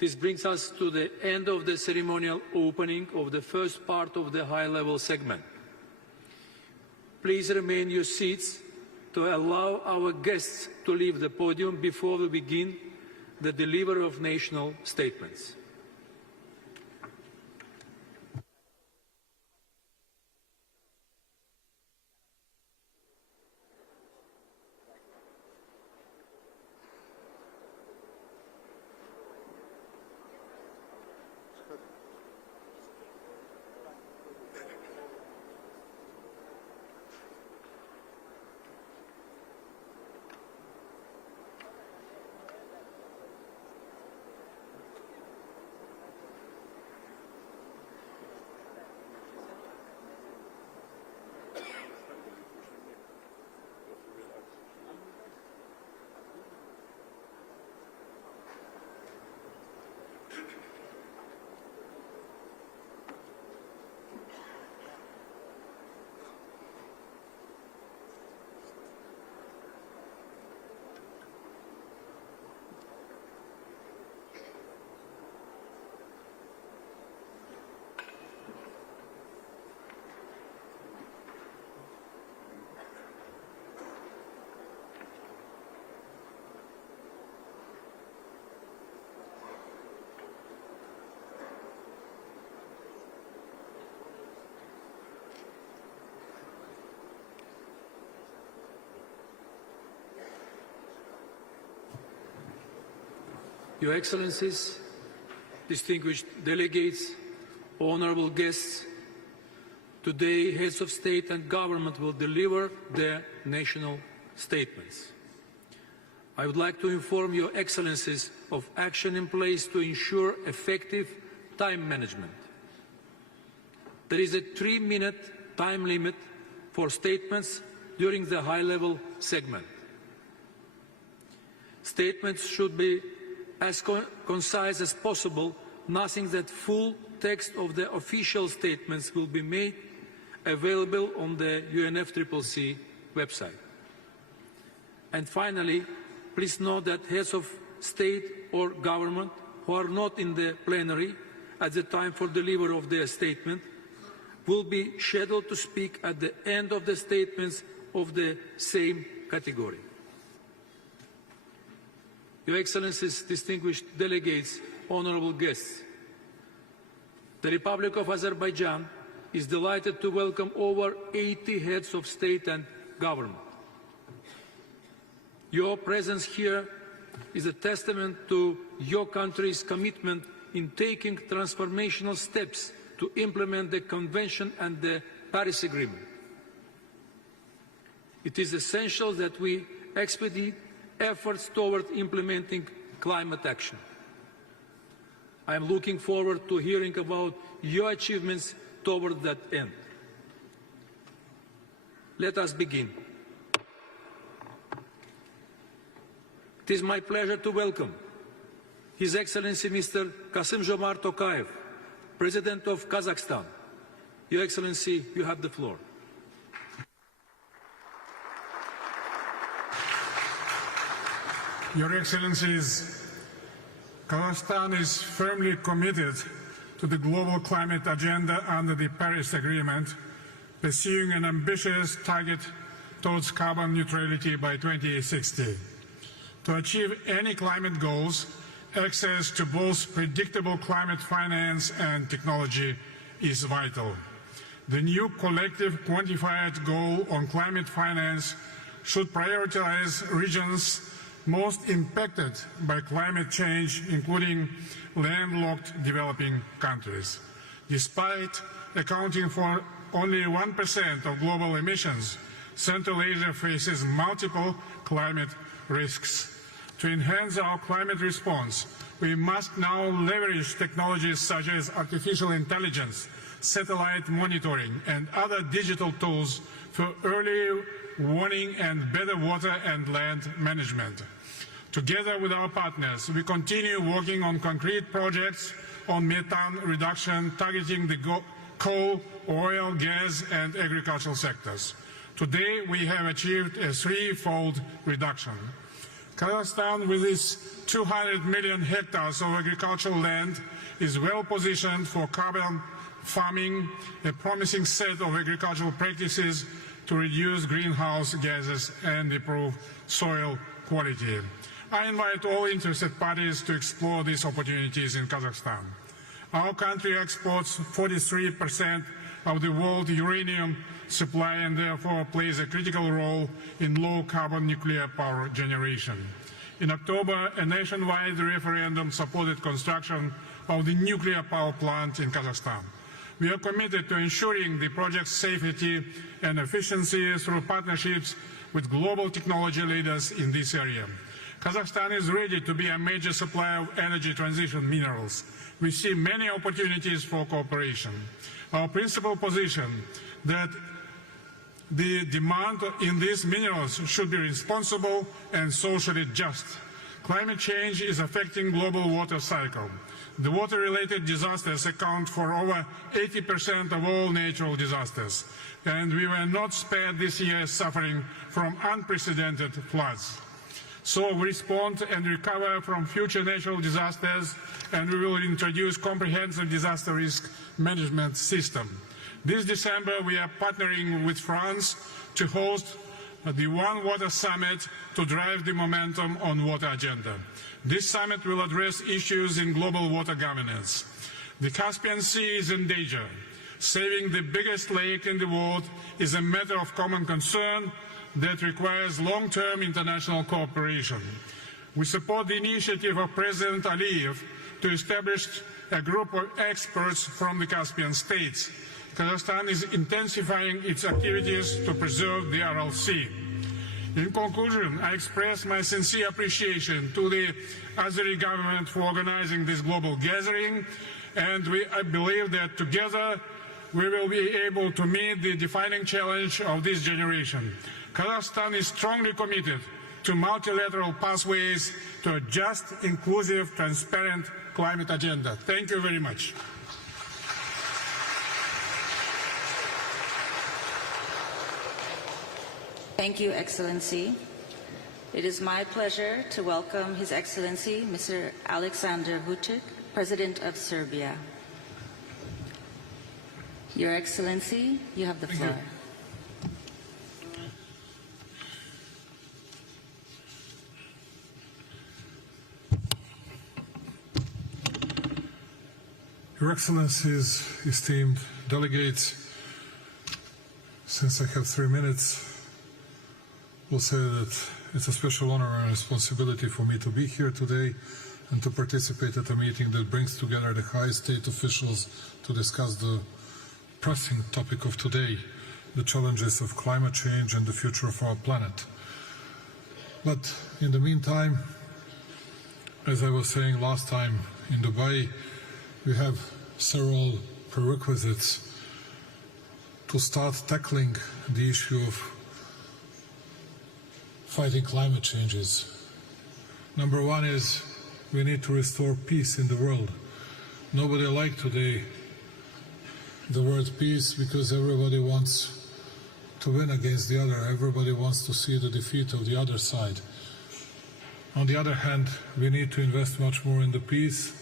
this brings us to the end of the ceremonial opening of the first part of the high-level segment. Please remain in your seats to allow our guests to leave the podium before we begin the delivery of national statements. Your Excellencies, distinguished delegates, honorable guests, today heads of state and government will deliver their national statements. I would like to inform Your Excellencies of action in place to ensure effective time management. There is a 3-minute time limit for statements during the high-level segment. Statements should be as concise as possible, noting that full text of the official statements will be made available on the UNFCCC website. And finally, please note that heads of state or government who are not in the plenary at the time for delivery of their statement will be scheduled to speak at the end of the statements of the same category. Your Excellencies, distinguished delegates, honorable guests, the Republic of Azerbaijan is delighted to welcome over 80 heads of state and government. Your presence here is a testament to your country's commitment in taking transformational steps to implement the Convention and the Paris Agreement. It is essential that we expedite efforts toward implementing climate action. I am looking forward to hearing about your achievements toward that end. Let us begin. It is my pleasure to welcome His Excellency Mr. Kassym-Jomart Tokayev, President of Kazakhstan. Your Excellency, you have the floor. Your Excellencies, Kazakhstan is firmly committed to the global climate agenda under the Paris Agreement, pursuing an ambitious target towards carbon neutrality by 2060. To achieve any climate goals, access to both predictable climate finance and technology is vital. The new collective quantified goal on climate finance should prioritize regions most impacted by climate change, including landlocked developing countries. Despite accounting for only 1% of global emissions, Central Asia faces multiple climate risks. To enhance our climate response, we must now leverage technologies such as artificial intelligence, satellite monitoring, and other digital tools for early warning and better water and land management. Together with our partners, we continue working on concrete projects on methane reduction, targeting the coal, oil, gas, and agricultural sectors. Today, we have achieved a threefold reduction. Kazakhstan, with its 200 million hectares of agricultural land, is well positioned for carbon farming, a promising set of agricultural practices to reduce greenhouse gases and improve soil quality. I invite all interested parties to explore these opportunities in Kazakhstan. Our country exports 43% of the world uranium supply and therefore plays a critical role in low-carbon nuclear power generation. In October, a nationwide referendum supported construction of the nuclear power plant in Kazakhstan. We are committed to ensuring the project's safety and efficiency through partnerships with global technology leaders in this area. Kazakhstan is ready to be a major supplier of energy transition minerals. We see many opportunities for cooperation. Our principal position that the demand in these minerals should be responsible and socially just. Climate change is affecting global water cycle. The water-related disasters account for over 80% of all natural disasters, and we were not spared this year suffering from unprecedented floods. So we respond and recover from future natural disasters, and we will introduce comprehensive disaster risk management system. This December, we are partnering with France to host the One Water Summit to drive the momentum on water agenda. This summit will address issues in global water governance. The Caspian Sea is in danger. Saving the biggest lake in the world is a matter of common concern that requires long-term international cooperation. We support the initiative of President Aliyev to establish a group of experts from the Caspian states. Kazakhstan is intensifying its activities to preserve the Aral Sea. In conclusion, I express my sincere appreciation to the Azeri government for organizing this global gathering, and I believe that together we will be able to meet the defining challenge of this generation. Kazakhstan is strongly committed to multilateral pathways to a just, inclusive, transparent climate agenda. Thank you very much. Thank you, Excellency. It is my pleasure to welcome His Excellency, Mr. Alexander Vučić, President of Serbia. Your Excellency, you have the floor. Your Excellencies, esteemed delegates, since I have 3 minutes, will say that it's a special honor and responsibility for me to be here today and to participate at a meeting that brings together the high state officials to discuss the pressing topic of today, the challenges of climate change and the future of our planet. But in the meantime, as I was saying last time in Dubai, we have several prerequisites to start tackling the issue of fighting climate changes. Number one is we need to restore peace in the world. Nobody likes today the word peace because everybody wants to win against the other. Everybody wants to see the defeat of the other side. On the other hand, we need to invest much more in the peace.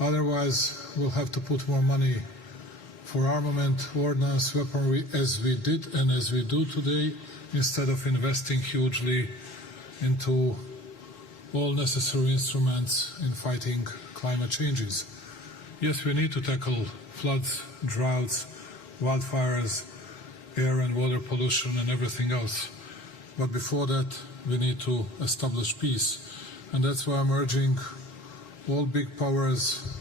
Otherwise, we'll have to put more money for armament, ordnance, weaponry, as we did and as we do today, instead of investing hugely into all necessary instruments in fighting climate changes. Yes, we need to tackle floods, droughts, wildfires, air and water pollution and everything else. But before that, we need to establish peace. And that's why I'm urging all big powers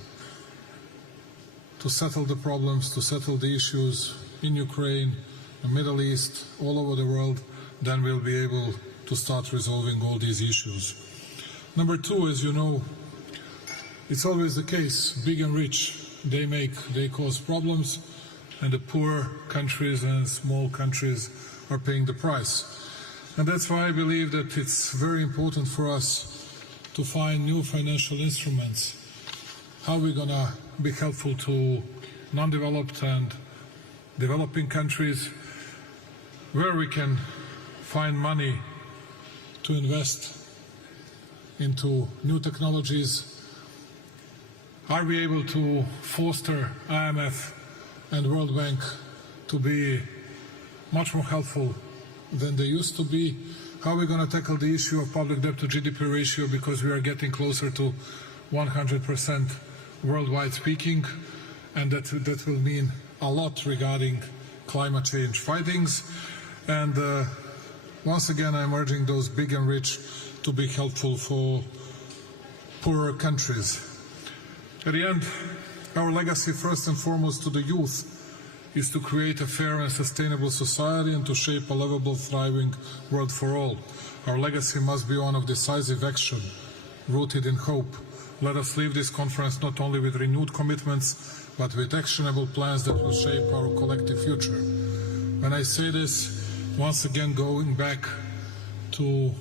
to settle the problems, to settle the issues in Ukraine, the Middle East, all over the world, then we'll be able to start resolving all these issues. Number two, as you know, it's always the case, big and rich, they cause problems, and the poor countries and small countries are paying the price. And that's why I believe that it's very important for us to find new financial instruments. How we're going to be helpful to non-developed and developing countries, where we can find money to invest into new technologies. Are we able to foster IMF and World Bank to be much more helpful than they used to be? How are we going to tackle the issue of public debt to GDP ratio, because we are getting closer to 100% worldwide speaking, and that will mean a lot regarding climate change fightings. And once again, I'm urging those big and rich to be helpful for poorer countries. At the end, our legacy, first and foremost to the youth, is to create a fair and sustainable society and to shape a livable, thriving world for all. Our legacy must be one of decisive action, rooted in hope. Let us leave this conference not only with renewed commitments, but with actionable plans that will shape our collective future. When I say this, once again going back to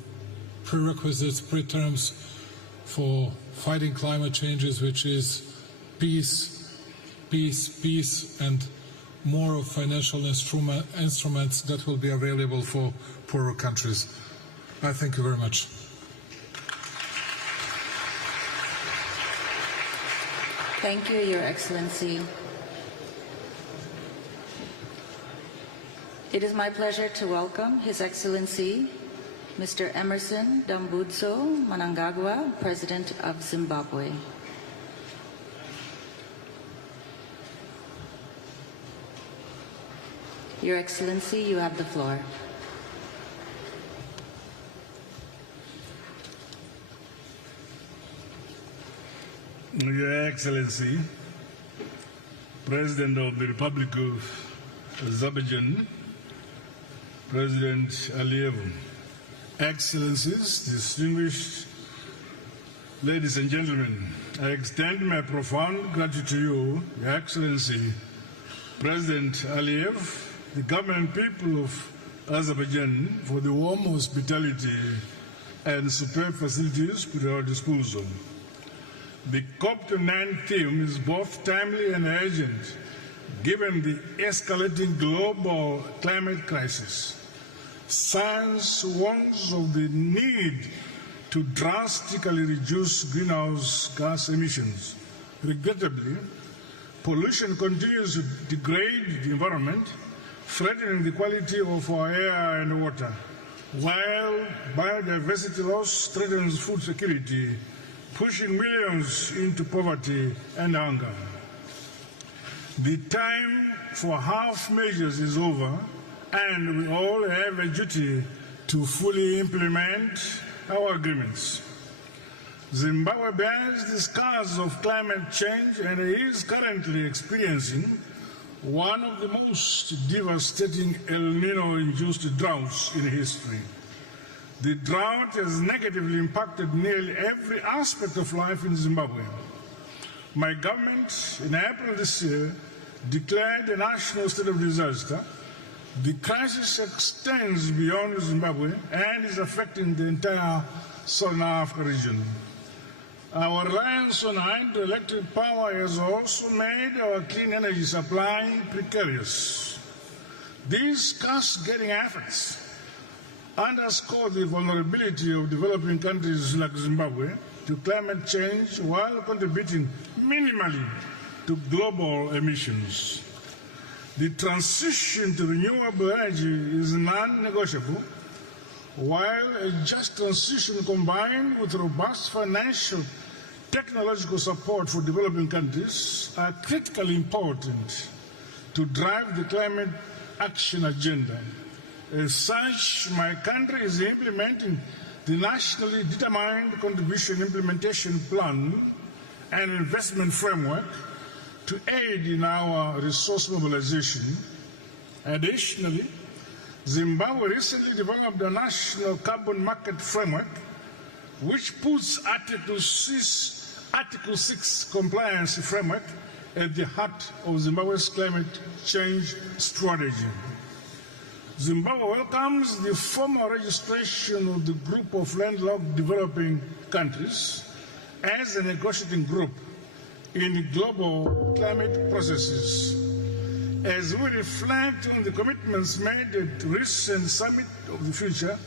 prerequisites, pre-terms for fighting climate changes, which is peace, peace, peace, and more of financial instruments that will be available for poorer countries. I thank you very much. Thank you, Your Excellency. It is my pleasure to welcome His Excellency, Mr. Emerson Dambudzo Mnangagwa, President of Zimbabwe. Your Excellency, you have the floor. Your Excellency, President of the Republic of Azerbaijan, President Aliyev, Excellencies, distinguished ladies and gentlemen, I extend my profound gratitude to you, Your Excellency, President Aliyev, the government people of Azerbaijan, for the warm hospitality and superb facilities put at our disposal. The COP29 theme is both timely and urgent, given the escalating global climate crisis. Science warns of the need to drastically reduce greenhouse gas emissions. Regrettably, pollution continues to degrade the environment, threatening the quality of our air and water, while biodiversity loss threatens food security, pushing millions into poverty and hunger. The time for half measures is over, and we all have a duty to fully implement our agreements. Zimbabwe bears the scars of climate change and is currently experiencing one of the most devastating El Nino-induced droughts in history. The drought has negatively impacted nearly every aspect of life in Zimbabwe. My government, in April this year, declared a national state of disaster. The crisis extends beyond Zimbabwe and is affecting the entire Southern Africa region. Our reliance on hydroelectric power has also made our clean energy supply precarious. These cost-getting efforts underscore the vulnerability of developing countries like Zimbabwe to climate change while contributing minimally to global emissions. The transition to renewable energy is non-negotiable, while a just transition combined with robust financial technological support for developing countries are critically important to drive the climate action agenda. As such, my country is implementing the Nationally Determined Contribution Implementation Plan and Investment Framework to aid in our resource mobilization. Additionally, Zimbabwe recently developed a national carbon market framework which puts Article 6 compliance framework at the heart of Zimbabwe's climate change strategy. Zimbabwe welcomes the formal registration of the group of landlocked developing countries as a negotiating group in global climate processes. As we reflect on the commitments made at the recent Summit of the Future,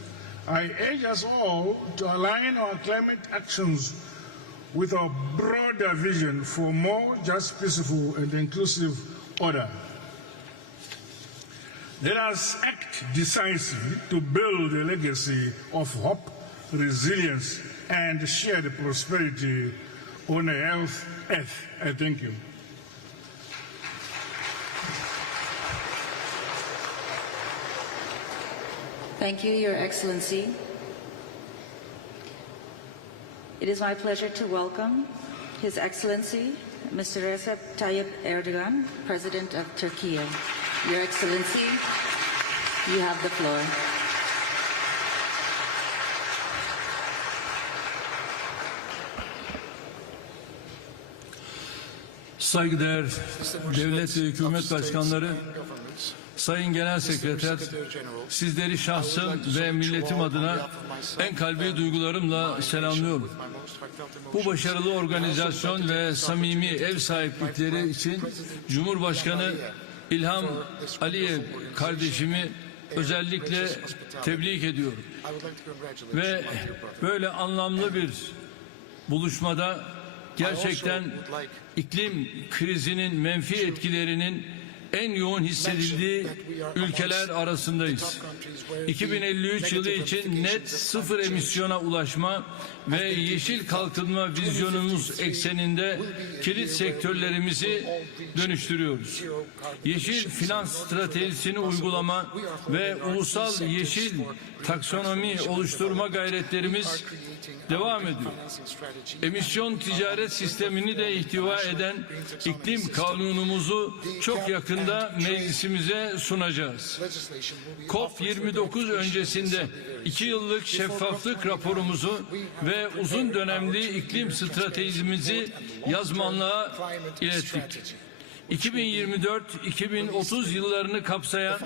I urge us all to align our climate actions with our broader vision for more just, peaceful, and inclusive order. Let us act decisively to build a legacy of hope, resilience, and shared prosperity on a healthy earth. I thank you. Thank you, Your Excellency. It is my pleasure to welcome His Excellency, Mr. Recep Tayyip Erdogan, President of Turkey. Your Excellency, you have the floor. Saygıdeğer devlet ve hükümet başkanları, Sayın Genel Sekreter, sizleri şahsım ve milletim adına en kalbi duygularımla selamlıyorum. Bu başarılı organizasyon ve samimi ev sahiplikleri için Cumhurbaşkanı İlham Aliyev kardeşimi özellikle tebrik ediyorum. Ve böyle anlamlı bir buluşmada gerçekten iklim krizinin menfi etkilerinin en yoğun hissedildiği ülkeler arasındayız. 2053 yılı için net sıfır emisyona ulaşma ve yeşil kalkınma vizyonumuz ekseninde kilit sektörlerimizi dönüştürüyoruz. Yeşil finans stratejisini uygulama ve ulusal yeşil taksonomi oluşturma gayretlerimiz devam ediyor. Emisyon ticaret sistemini de ihtiva eden iklim kanunumuzu çok yakında meclisimize sunacağız. COP29 öncesinde 2 yıllık şeffaflık raporumuzu ve uzun dönemli iklim stratejimizi yazmanlığa ilettik. 2024-2030 yıllarını kapsayan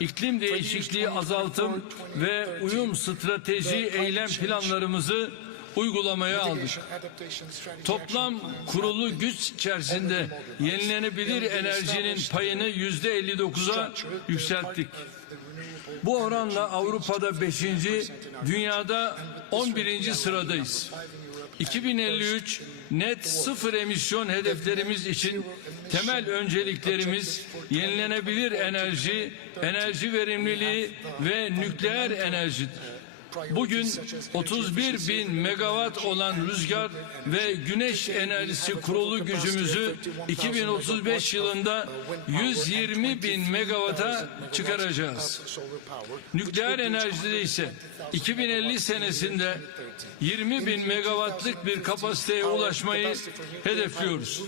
iklim değişikliği azaltım ve uyum strateji eylem planlarımızı uygulamaya aldık. Toplam kurulu güç içerisinde yenilenebilir enerjinin payını %59'a yükselttik. Bu oranla Avrupa'da 5. dünyada 11. sıradayız. 2053 net sıfır emisyon hedeflerimiz için temel önceliklerimiz yenilenebilir enerji, enerji verimliliği ve nükleer enerjidir. Bugün 31 bin megawatt olan rüzgar ve güneş enerjisi kurulu gücümüzü 2035 yılında 120 bin megawatt'a çıkaracağız. Nükleer enerjide ise 2050 senesinde 20 bin megawattlık bir kapasiteye ulaşmayı hedefliyoruz.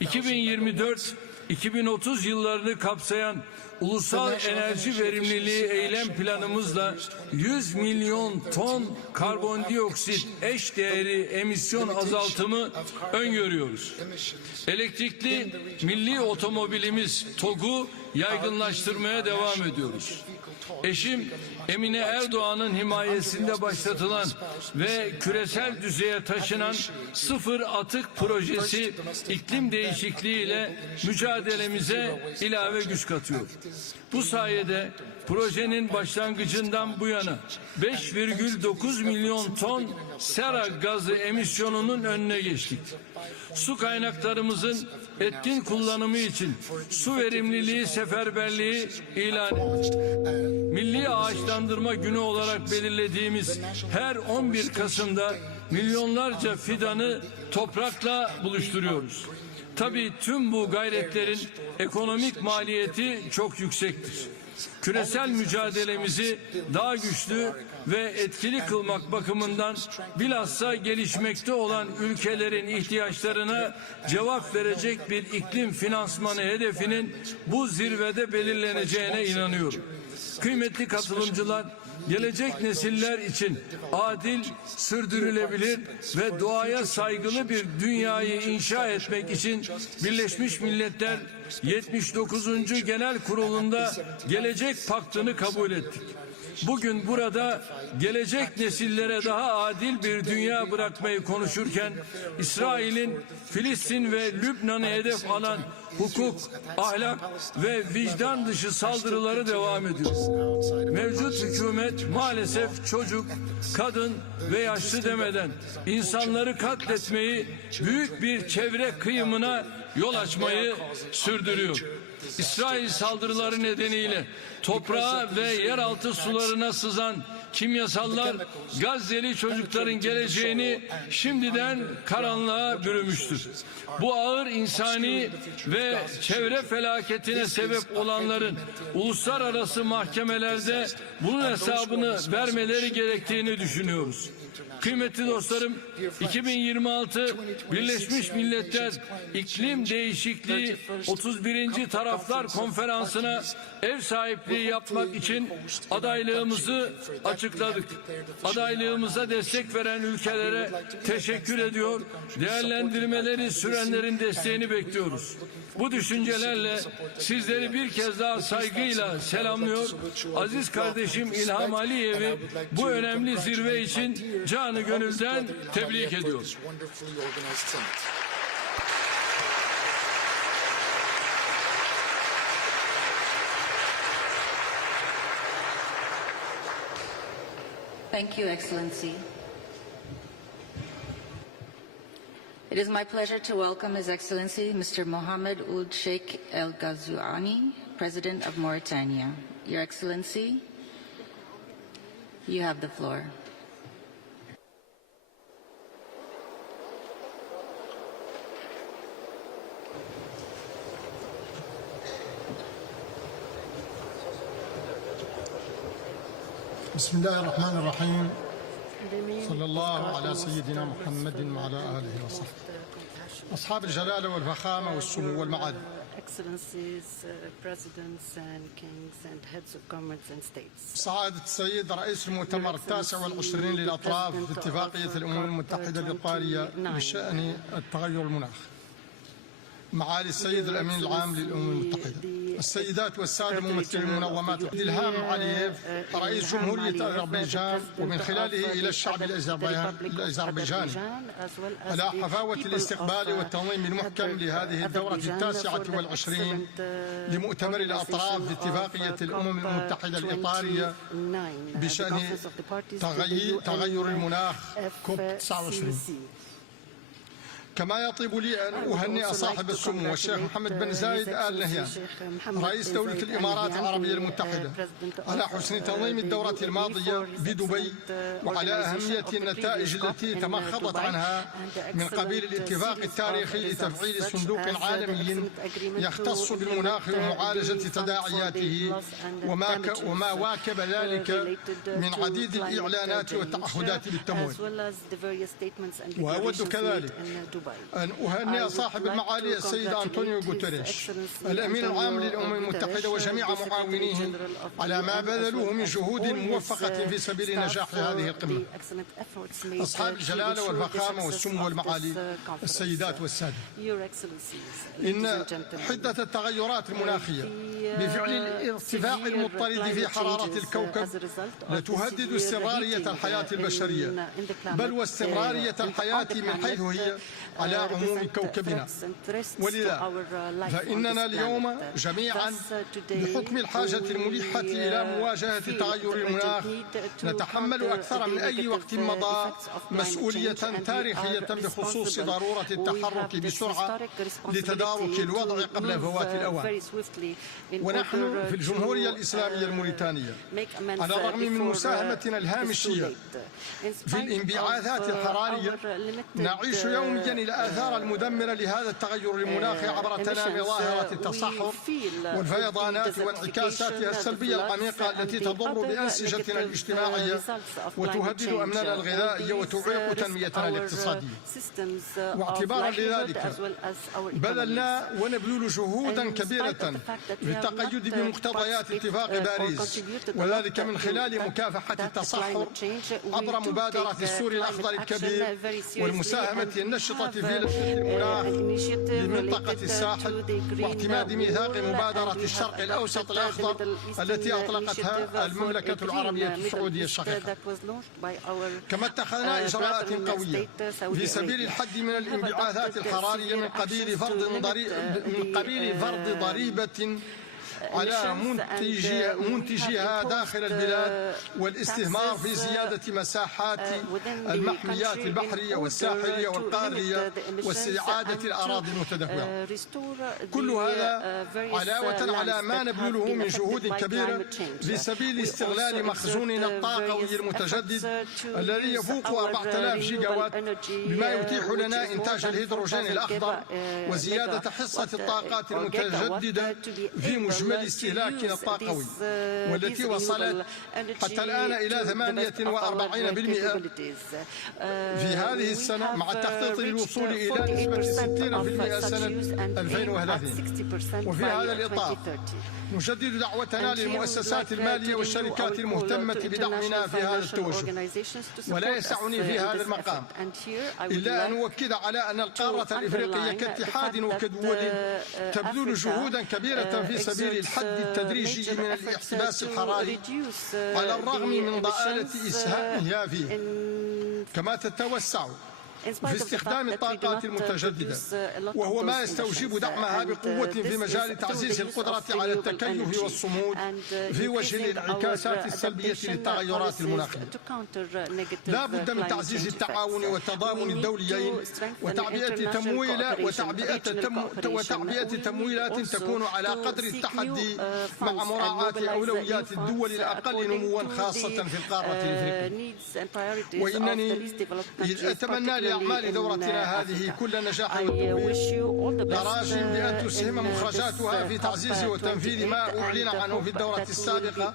2024-2030 yıllarını kapsayan ulusal enerji verimliliği eylem planımızla 100 milyon ton karbondioksit eş değeri emisyon azaltımı öngörüyoruz. Elektrikli milli otomobilimiz TOG'u yaygınlaştırmaya devam ediyoruz. Eşim Emine Erdoğan'ın himayesinde başlatılan ve küresel düzeye taşınan sıfır atık projesi iklim değişikliğiyle mücadelemize ilave güç katıyor. Bu sayede projenin başlangıcından bu yana 5,9 milyon ton sera gazı emisyonunun önüne geçtik. Su kaynaklarımızın etkin kullanımı için su verimliliği seferberliği ilan ettik. Milli Ağaçlandırma Günü olarak belirlediğimiz her 11 Kasım'da milyonlarca fidanı toprakla buluşturuyoruz. Tabii tüm bu gayretlerin ekonomik maliyeti çok yüksektir. Küresel mücadelemizi daha güçlü ve etkili kılmak bakımından bilhassa gelişmekte olan ülkelerin ihtiyaçlarına cevap verecek bir iklim finansmanı hedefinin bu zirvede belirleneceğine inanıyorum. Kıymetli katılımcılar, gelecek nesiller için adil, sürdürülebilir ve doğaya saygılı bir dünyayı inşa etmek için Birleşmiş Milletler 79. Genel Kurulu'nda Gelecek Paktı'nı kabul ettik. Bugün burada gelecek nesillere daha adil bir dünya bırakmayı konuşurken İsrail'in Filistin ve Lübnan'ı hedef alan hukuk, ahlak ve vicdan dışı saldırıları devam ediyor. Mevcut hükümet maalesef çocuk, kadın ve yaşlı demeden insanları katletmeyi, büyük bir çevre kıyımına yol açmayı sürdürüyor. İsrail saldırıları nedeniyle toprağa ve yeraltı sularına sızan kimyasallar Gazze'li çocukların geleceğini şimdiden karanlığa bürümüştür. Bu ağır insani ve çevre felaketine sebep olanların uluslararası mahkemelerde bunun hesabını vermeleri gerektiğini düşünüyoruz. Kıymetli dostlarım, 2026 Birleşmiş Milletler İklim Değişikliği 31. Taraflar Konferansı'na ev sahipliği yapmak için adaylığımızı açıkladık. Adaylığımıza destek veren ülkelere teşekkür ediyor, değerlendirmeleri sürenlerin desteğini bekliyoruz. Bu düşüncelerle sizleri bir kez daha saygıyla selamlıyor. Aziz kardeşim İlham Aliyev'i bu önemli zirve için canı gönülden tebrik ediyorum. Thank you, Excellency. It It is my pleasure to welcome His Excellency Mr. Mohammed Ould Sheikh El Ghazouani, President of Mauritania. Your Excellency, you have the floor. بسم الله الرحمن الرحيم صلى الله على سيدنا محمد وعلى آله وصحبه أصحاب الجلالة والفخامة والسمو والمعالي سعادة السيد رئيس المؤتمر التاسع والعشرين للأطراف باتفاقية الأمم المتحدة الإطارية بشأن التغير المناخي، معالي السيد الأمين العام للأمم المتحدة، السيدات والسادة ممثلي المنظمات، إلهام علييف رئيس جمهورية أذربيجان ومن خلاله إلى الشعب الأذربيجاني على حفاوة الاستقبال والتنظيم المحكم لهذه الدورة التاسعة والعشرين لمؤتمر الأطراف باتفاقية الأمم المتحدة الإطارية بشأن تغير المناخ COP 29. كما يطيب لي أن أهنئ صاحب السمو والشيخ محمد بن زايد آل نهيان رئيس دولة الإمارات العربية المتحدة على حسن تنظيم الدورة الماضية بدبي وعلى أهمية النتائج التي تمخضت عنها من قبيل الاتفاق التاريخي لتفعيل صندوق عالمي يختص بالمناخ ومعالجة تداعياته وما واكب ذلك من عديد الإعلانات والتعهدات بالتمويل. وأود كذلك أن أهنئ صاحب المعالي السيد أنطونيو غوتيريش الأمين العام للأمم المتحدة وجميع معاونيه على ما بذلوه من جهود موفقة في سبيل نجاح هذه القمة. أصحاب الجلالة والفخامة والسمو والمعالي، السيدات والسادة، إن حدة التغيرات المناخية بفعل الارتفاع المضطرد في حرارة الكوكب لتهدد استمرارية الحياة البشرية، بل واستمرارية الحياة من حيث هي على عموم كوكبنا. ولذا فإننا اليوم جميعا بحكم الحاجة الملحة إلى مواجهة تغير المناخ نتحمل أكثر من أي وقت مضى مسؤولية تاريخية بخصوص ضرورة التحرك بسرعة لتدارك الوضع قبل فوات الأوان. ونحن في الجمهورية الإسلامية الموريتانية على الرغم من مساهمتنا الهامشية في الانبعاثات الحرارية نعيش يوميا الآثار المدمرة لهذا التغير المناخي عبر تنامي ظاهرة التصحر والفيضانات وانعكاساتها السلبية العميقة التي تضر بأنسجتنا الاجتماعية وتهدد أمننا الغذائي وتعيق تنميتنا الاقتصادية. واعتبارا لذلك بذلنا ونبذل جهودا كبيرة للتقيد بمقتضيات اتفاق باريس، وذلك من خلال مكافحة التصحر عبر مبادرة السور الأخضر الكبير والمساهمة النشطة في لجنة المناخ لمنطقة الساحل واعتماد ميثاق مبادرة الشرق الأوسط الأخضر التي أطلقتها المملكة العربية السعودية الشقيقة. كما اتخذنا إجراءات قوية في سبيل الحد من الانبعاثات الحرارية من قبيل فرض ضريبة على منتجيها داخل البلاد والاستثمار في زيادة مساحات المحميات البحرية والساحلية والقارية واستعادة الأراضي المتدهورة. كل هذا علاوة على ما نبذله من جهود كبيرة في سبيل استغلال مخزوننا الطاقوي المتجدد الذي يفوق 4000 جيجا وات بما يتيح لنا إنتاج الهيدروجين الأخضر وزيادة حصة الطاقات المتجددة في مجمل استهلاكنا الطاقوي والتي وصلت حتى الآن إلى 48% في هذه السنة مع التخطيط للوصول إلى نسبة 60% سنة 2030. وفي هذا الإطار نجدد دعوتنا للمؤسسات المالية والشركات المهتمة بدعمنا في هذا التوجه. ولا يسعني في هذا المقام إلا أن أؤكد على أن القارة الإفريقية كاتحاد وكدول تبذل جهودا كبيرة في سبيل الحد التدريجي من الاحتباس الحراري على الرغم من ضآلة إسهامها فيه، كما تتوسع في استخدام الطاقات المتجددة، وهو ما يستوجب دعمها بقوة في مجال تعزيز القدرة على التكيف والصمود في وجه الانعكاسات السلبية للتغيرات المناخية. لا بد من تعزيز التعاون والتضامن الدوليين وتعبئة تمويلات تكون على قدر التحدي مع مراعاة أولويات الدول الأقل نموا خاصة في القارة الأفريقية. وإنني أتمنى لأعمال دورتنا هذه كل نجاح والتوفيق، لراجٍ بأن تسهم مخرجاتها في تعزيز وتنفيذ ما أعلن عنه في الدورة السابقة،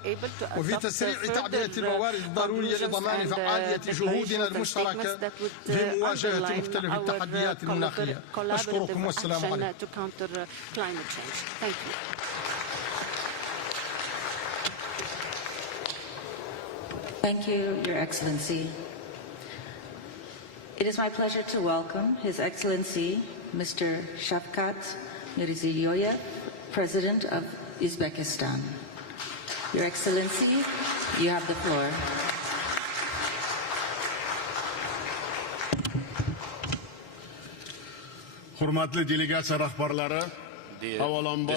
وفي تسريع تعبئة الموارد الضرورية لضمان فعالية جهودنا المشتركة في مواجهة مختلف التحديات المناخية. أشكركم والسلام عليكم. Thank you, Your Excellency. It is my pleasure to welcome His Excellency Mr. Shavkat Mirziyoyev, President of Uzbekistan. Your Excellency, you have the floor. Hurmatli delegatsiya rahbarlari, avvalambor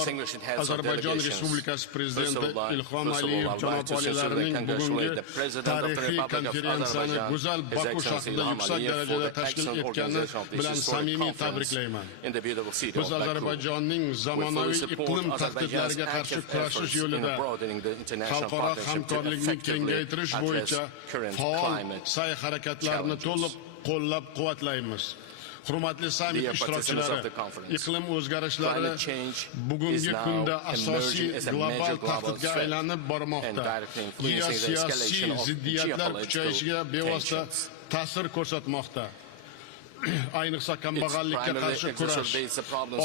Azerbaijan Respublikasi Prezidenti İlham Aliyev janob olilarining bugungi tarixiy konferensiyani go'zal Baku shahrida yuksak darajada tashkil etgani bilan samimiy tabriklayman. Biz Ozarbayjonning zamonaviy iqlim tahdidlariga qarshi kurashish yo'lida xalqaro hamkorlikni kengaytirish bo'yicha faol sa'y-harakatlarni to'liq qo'llab-quvvatlaymiz. Hurmatli sammit ishtirokchilari, iqlim o'zgarishlari bugungi kunda asosiy global tahdidga aylanib bormoqda. Geosiyosiy ziddiyatlar kuchayishiga bevosita ta'sir ko'rsatmoqda. Ayniqsa kambag'allikka qarshi kurash,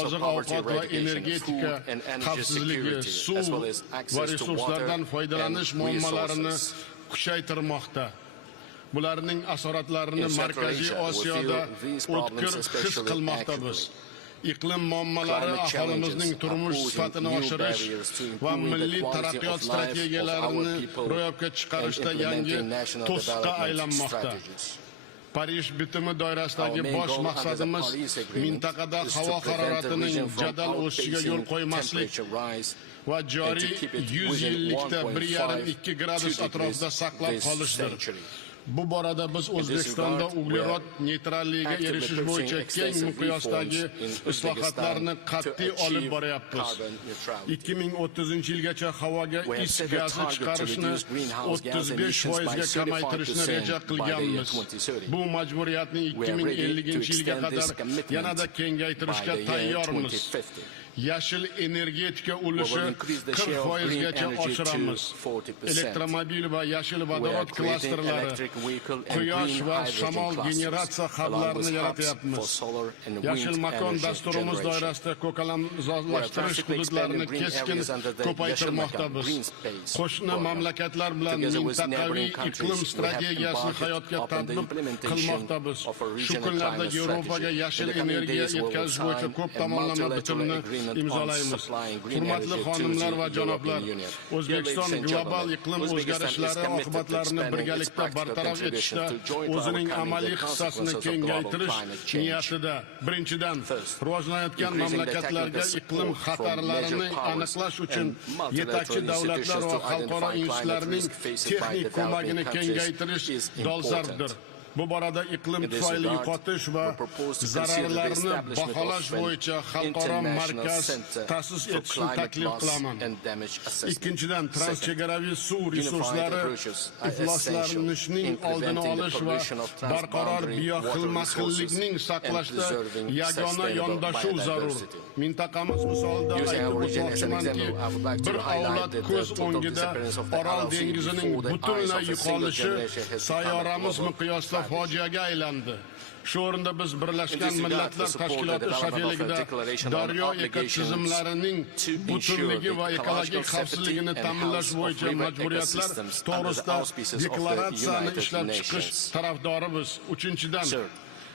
oziq-ovqat va energetika xavfsizligi, suv va resurslardan foydalanish muammolarini kuchaytirmoqda. Bularning asoratlarini Markaziy Osiyoda o'tkir his qilmoqdamiz. Iqlim muammolari aholimizning turmush sifatini oshirish va milliy taraqqiyot strategiyalarini ro'yobga chiqarishda yangi to'siqqa aylanmoqda. Parij bitimi doirasidagi bosh maqsadimiz mintaqada havo haroratining jadal o'sishiga yo'l qo'ymaslik va joriy 100 yillikda 1,5-2 gradus atrofida saqlab qolishdir. Bu borada biz O'zbekistonda uglerod neytralligiga erishish bo'yicha keng miqyosdagi islohotlarni qat'iy olib boryapmiz. 2030-yilgacha havoga is gazi chiqarishni 35% ga kamaytirishni reja qilganmiz. Bu majburiyatni 2050-yilga qadar yanada kengaytirishga tayyormiz. Yashil energetika ulushi 40% gacha oshiramiz. Elektromobil va yashil vodorod klasterlari, quyosh va shamol generatsiya hublarini yaratyapmiz. Yashil makon dasturimiz doirasida ko'kalamzorlashtirish hududlarini keskin ko'paytirmoqdamiz. Qo'shni mamlakatlar bilan mintaqaviy iqlim strategiyasini hayotga tatbiq qilmoqdamiz. Shu kunlarda Yevropaga yashil energiya yetkazish bo'yicha ko'p tomonlama bitimni imzolaymiz. Hurmatli xonimlar va janoblar, O'zbekiston global iqlim o'zgarishlari oqibatlarini birgalikda bartaraf etishda o'zining amaliy hissasini kengaytirish niyatida. Birinchidan, rivojlanayotgan mamlakatlarga iqlim xatarlarini aniqlash uchun yetakchi davlatlar va xalqaro institutlarning texnik ko'magini kengaytirish dolzarbdir. Bu borada iqlim tufayli yo'qotish va zararlarni baholash bo'yicha xalqaro markaz ta'sis etishni taklif qilaman. Ikkinchidan, transchegaraviy suv resurslari ifloslanishining oldini olish va barqaror bioxilma-xillikning saqlashda yagona yondashuv zarur. Mintaqamiz misolida aytib o'tmoqchimanki, bir avlod ko'z o'ngida Orol dengizining butunlay yo'qolishi sayyoramiz miqyosida fojiaga aylandi. Shu o'rinda biz Birlashgan Millatlar Tashkiloti shafeligida daryo ekotizimlarining butunligi va ekologik xavfsizligini ta'minlash bo'yicha majburiyatlar to'g'risida deklaratsiyani ishlab chiqish tarafdorimiz. Uchinchidan,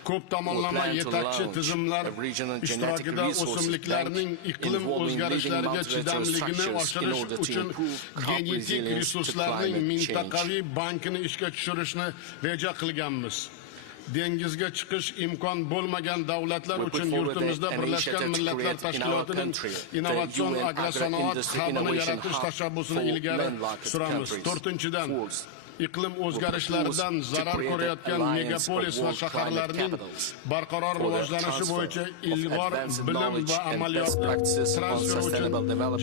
ko'p tomonlama yetakchi tizimlar ishtirokida o'simliklarning iqlim o'zgarishlariga chidamligini oshirish uchun genetik resurslarning mintaqaviy bankini ishga tushirishni reja qilganmiz. dengizga chiqish imkon bo'lmagan davlatlar uchun yurtimizda Birlashgan Millatlar Tashkilotining innovatsion agrosanoat hubini yaratish tashabbusini ilgari suramiz. 4-dan iqlim o'zgarishlaridan zarar ko'rayotgan megapolis va shaharlarning barqaror rivojlanishi bo'yicha ilg'or bilim va amaliyotni transfer uchun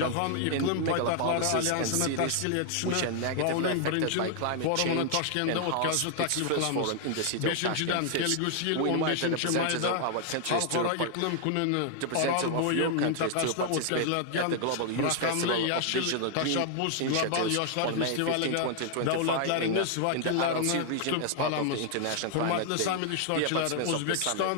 Jahon iqlim poytaxtlari alyansini tashkil etishni va uning birinchi forumini Toshkentda o'tkazishni taklif qilamiz. 5-dan kelgusi yil 15-mayda Xalqaro iqlim kunini Orol bo'yi mintaqasida o'tkaziladigan raqamli yashil tashabbus global yoshlar festivaliga davlatlar vakillarini kutib qolamiz. Hurmatli sammit ishtirokchilari, O'zbekiston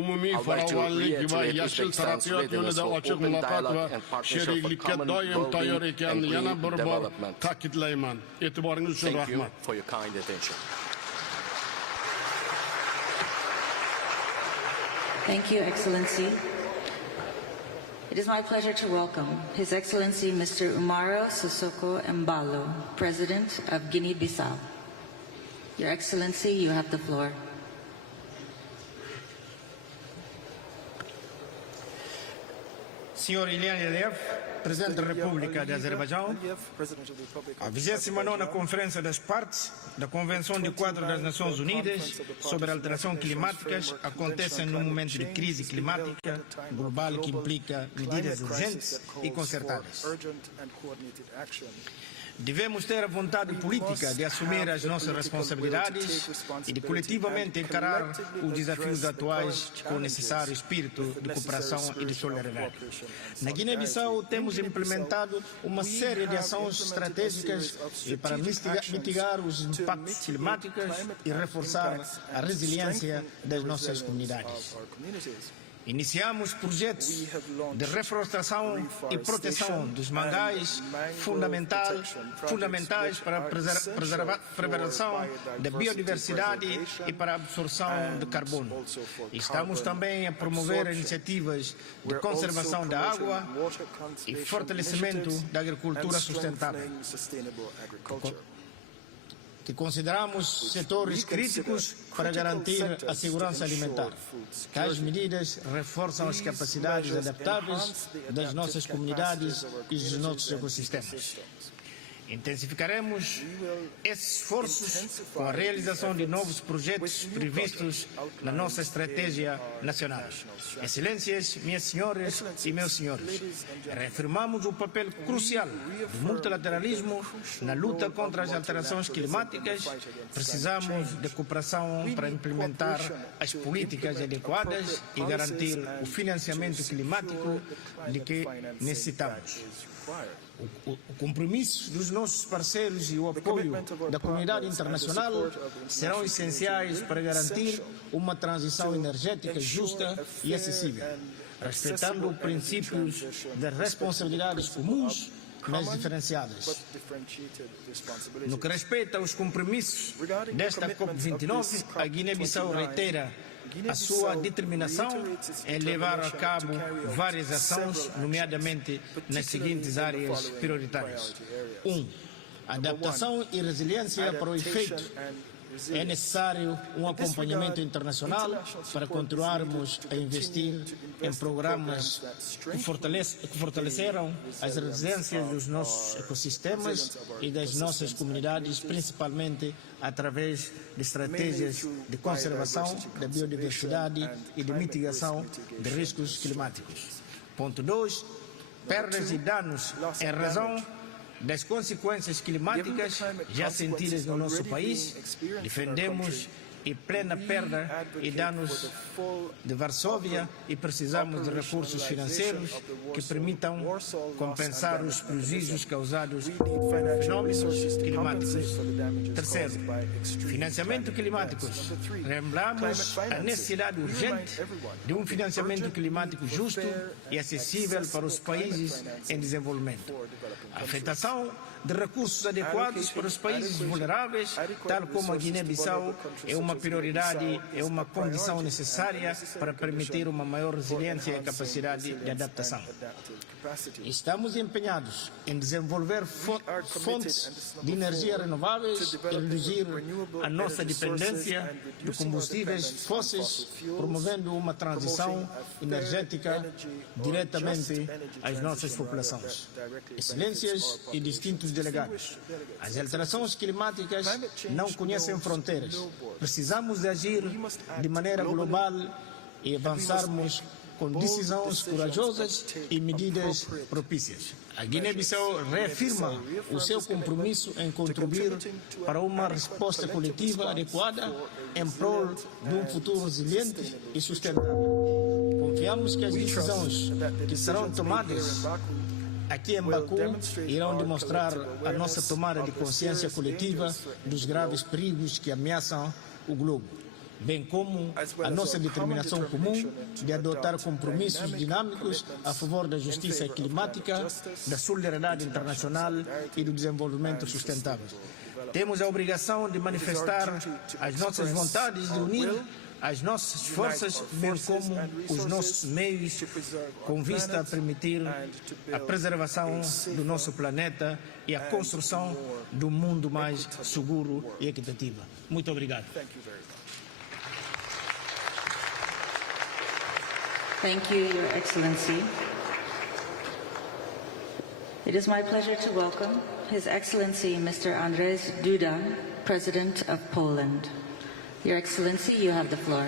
umumiy farovonlik va yashil taraqqiyot yo'lida ochiq muloqot va sheriklikka doim tayyor ekanini yana bir bor ta'kidlayman. E'tiboringiz uchun rahmat. Thank you, Excellency. It is my pleasure to welcome His Excellency Mr. Umaro Sissoko Embalo, President of Guinea-Bissau. Your Excellency, you have the floor. Senhor Ilhan Aliyev, Presidente da República de Azerbaijão, a 29ª Conferência das Partes da Convenção de Quadro das Nações Unidas sobre Alterações Climáticas acontece num momento de crise climática global que implica medidas urgentes e concertadas. Devemos ter a vontade política de assumir as nossas responsabilidades e de coletivamente encarar os desafios atuais com o necessário espírito de cooperação e de solidariedade. Na Guiné-Bissau temos implementado uma série de ações estratégicas para mitigar os impactos climáticos e reforçar a resiliência das nossas comunidades. Iniciamos projetos de reflorestação e proteção dos mangás fundamentais para a preservação da biodiversidade e para a absorção de carbono. Estamos também a promover iniciativas de conservação da água e fortalecimento da agricultura sustentável, que consideramos setores críticos para garantir a segurança alimentar. Tais medidas reforçam as capacidades adaptáveis das nossas comunidades e dos nossos ecossistemas. Intensificaremos esses esforços com a realização de novos projetos previstos na nossa estratégia nacional. Excelências, minhas senhoras e meus senhores, reafirmamos o papel crucial do multilateralismo na luta contra as alterações climáticas. Precisamos de cooperação para implementar as políticas adequadas e garantir o financiamento climático de que necessitamos. O compromisso dos nossos parceiros e o apoio da comunidade internacional serão essenciais para garantir uma transição energética justa e acessível, respeitando princípios de responsabilidades comuns, mas diferenciadas. No que respeita aos compromissos desta COP29, a Guiné-Bissau reitera a sua determinação em levar a cabo várias ações, nomeadamente nas seguintes áreas prioritárias. 1. Adaptação e resiliência para o efeito. É necessário um acompanhamento internacional para continuarmos a investir em programas que fortalecerão as resiliências dos nossos ecossistemas e das nossas comunidades, principalmente através de estratégias de conservação da biodiversidade e de mitigação de riscos climáticos. Ponto 2. Perdas e danos em razão das consequências climáticas já sentidas no nosso país. Defendemos a plena perda e danos de Varsóvia e precisamos de recursos financeiros que permitam compensar os prejuízos causados por fenómenos climáticos. Terceiro, financiamento climático. Lembramos a necessidade urgente de um financiamento climático justo e acessível para os países em desenvolvimento. A afetação de recursos adequados para os países vulneráveis, tal como a Guiné-Bissau, é uma prioridade, é uma condição necessária para permitir uma maior resiliência e capacidade de adaptação. Estamos empenhados em desenvolver fontes de energia renováveis e reduzir a nossa dependência de combustíveis fósseis, promovendo uma transição energética diretamente às nossas populações. Excelências e distintos delegados, as alterações climáticas não conhecem fronteiras. Precisamos de agir de maneira global e avançarmos com decisões corajosas e medidas propícias. A Guiné-Bissau reafirma o seu compromisso em contribuir para uma resposta coletiva adequada em prol de um futuro resiliente e sustentável. Confiamos que as decisões que serão tomadas aqui em Baku irão demonstrar a nossa tomada de consciência coletiva dos graves perigos que ameaçam o globo, bem como a nossa determinação comum de adotar compromissos dinâmicos a favor da justiça climática, da solidariedade internacional e do desenvolvimento sustentável. Temos a obrigação de manifestar as nossas vontades de unir as nossas forças, bem como os nossos meios, com vista a permitir a preservação do nosso planeta e a construção de um mundo mais seguro e equitativo. Muito obrigado. Thank you, Your Excellency. It is my pleasure to welcome His Excellency Mr. Andrzej Duda, President of Poland. Your Excellency, you have the floor.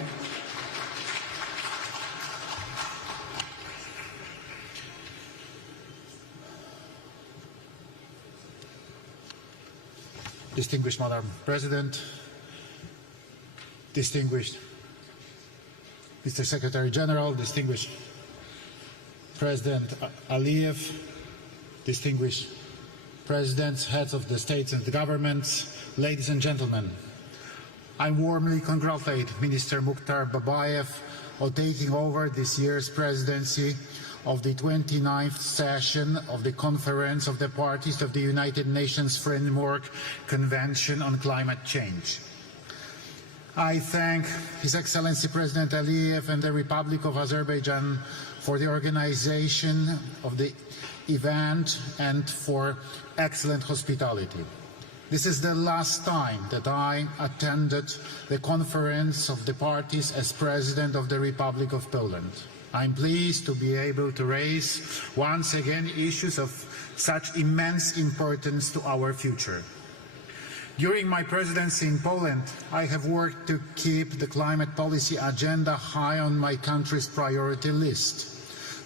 Distinguished Madam President, distinguished Mr. Secretary General, distinguished President Aliyev, distinguished Presidents, heads of the states and the governments, ladies and gentlemen, I warmly congratulate Minister Mukhtar Babayev on taking over this year's presidency of the 29th session of the Conference of the Parties of the United Nations Framework Convention on Climate Change. I thank His Excellency President Aliyev and the Republic of Azerbaijan for the organization of the event and for excellent hospitality. This is the last time that I attended the Conference of the Parties as President of the Republic of Poland. I'm pleased to be able to raise once again issues of such immense importance to our future. During my presidency in Poland, I have worked to keep the climate policy agenda high on my country's priority list.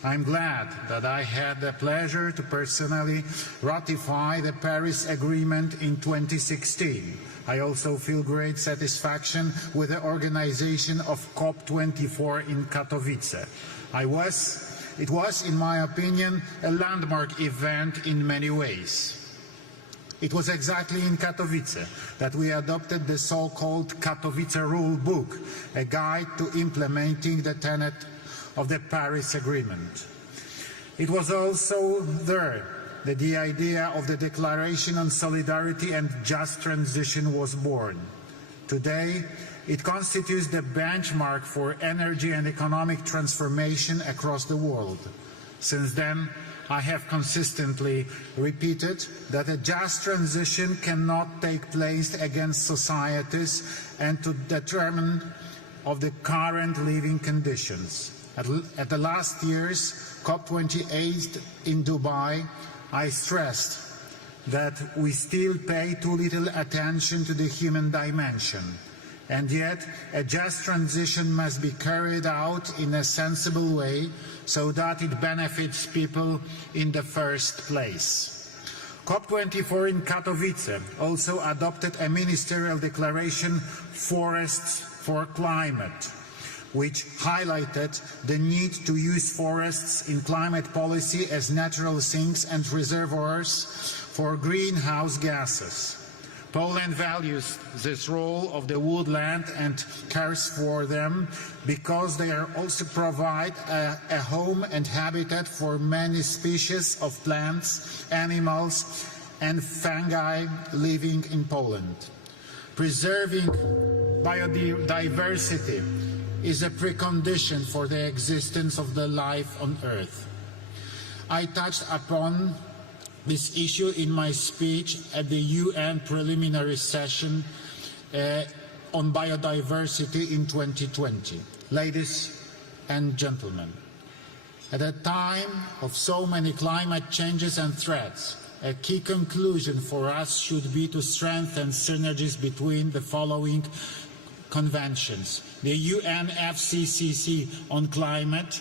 I'm glad that I had the pleasure to personally ratify the Paris Agreement in 2016. I also feel great satisfaction with the organization of COP24 in Katowice. It was, in my opinion, a landmark event in many ways. It was exactly in Katowice that we adopted the so-called Katowice Rule Book, a guide to implementing the tenet of the Paris Agreement. It was also there that the idea of the Declaration on Solidarity and Just Transition was born. Today, it constitutes the benchmark for energy and economic transformation across the world. Since then, I have consistently repeated that a just transition cannot take place against societies and to determine of the current living conditions. At the last year's COP28 in Dubai, I stressed that we still pay too little attention to the human dimension. And yet, a just transition must be carried out in a sensible way so that it benefits people in the first place. COP24 in Katowice also adopted a ministerial declaration, Forests for Climate, which highlighted the need to use forests in climate policy as natural sinks and reservoirs for greenhouse gases. Poland values this role of the woodland and cares for them because they are also provide a home and habitat for many species of plants, animals and fungi living in Poland. Preserving biodiversity is a precondition for the existence of the life on Earth. I touched upon this issue in my speech at the UN preliminary session on biodiversity in 2020. Ladies and gentlemen, at a time of so many climate changes and threats, a key conclusion for us should be to strengthen synergies between the following conventions: the UNFCCC on climate,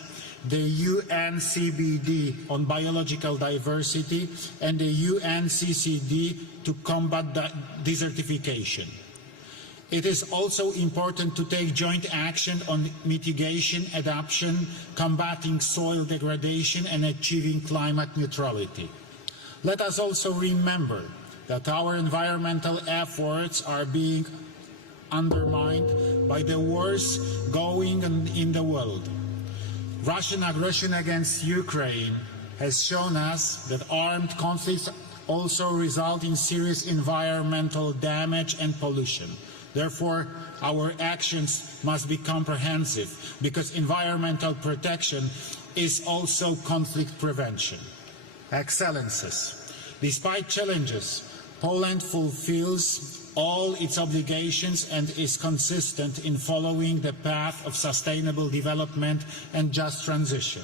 the UNCBD on biological diversity, and the UNCCD to combat desertification. It is also important to take joint action on mitigation, adaptation, combating soil degradation, and achieving climate neutrality. Let us also remember that our environmental efforts are being undermined by the wars going on in the world. Russian aggression against Ukraine has shown us that armed conflicts also result in serious environmental damage and pollution. Therefore, our actions must be comprehensive, because environmental protection is also conflict prevention. Excellencies, despite challenges, Poland fulfills all its obligations and is consistent in following the path of sustainable development and just transition.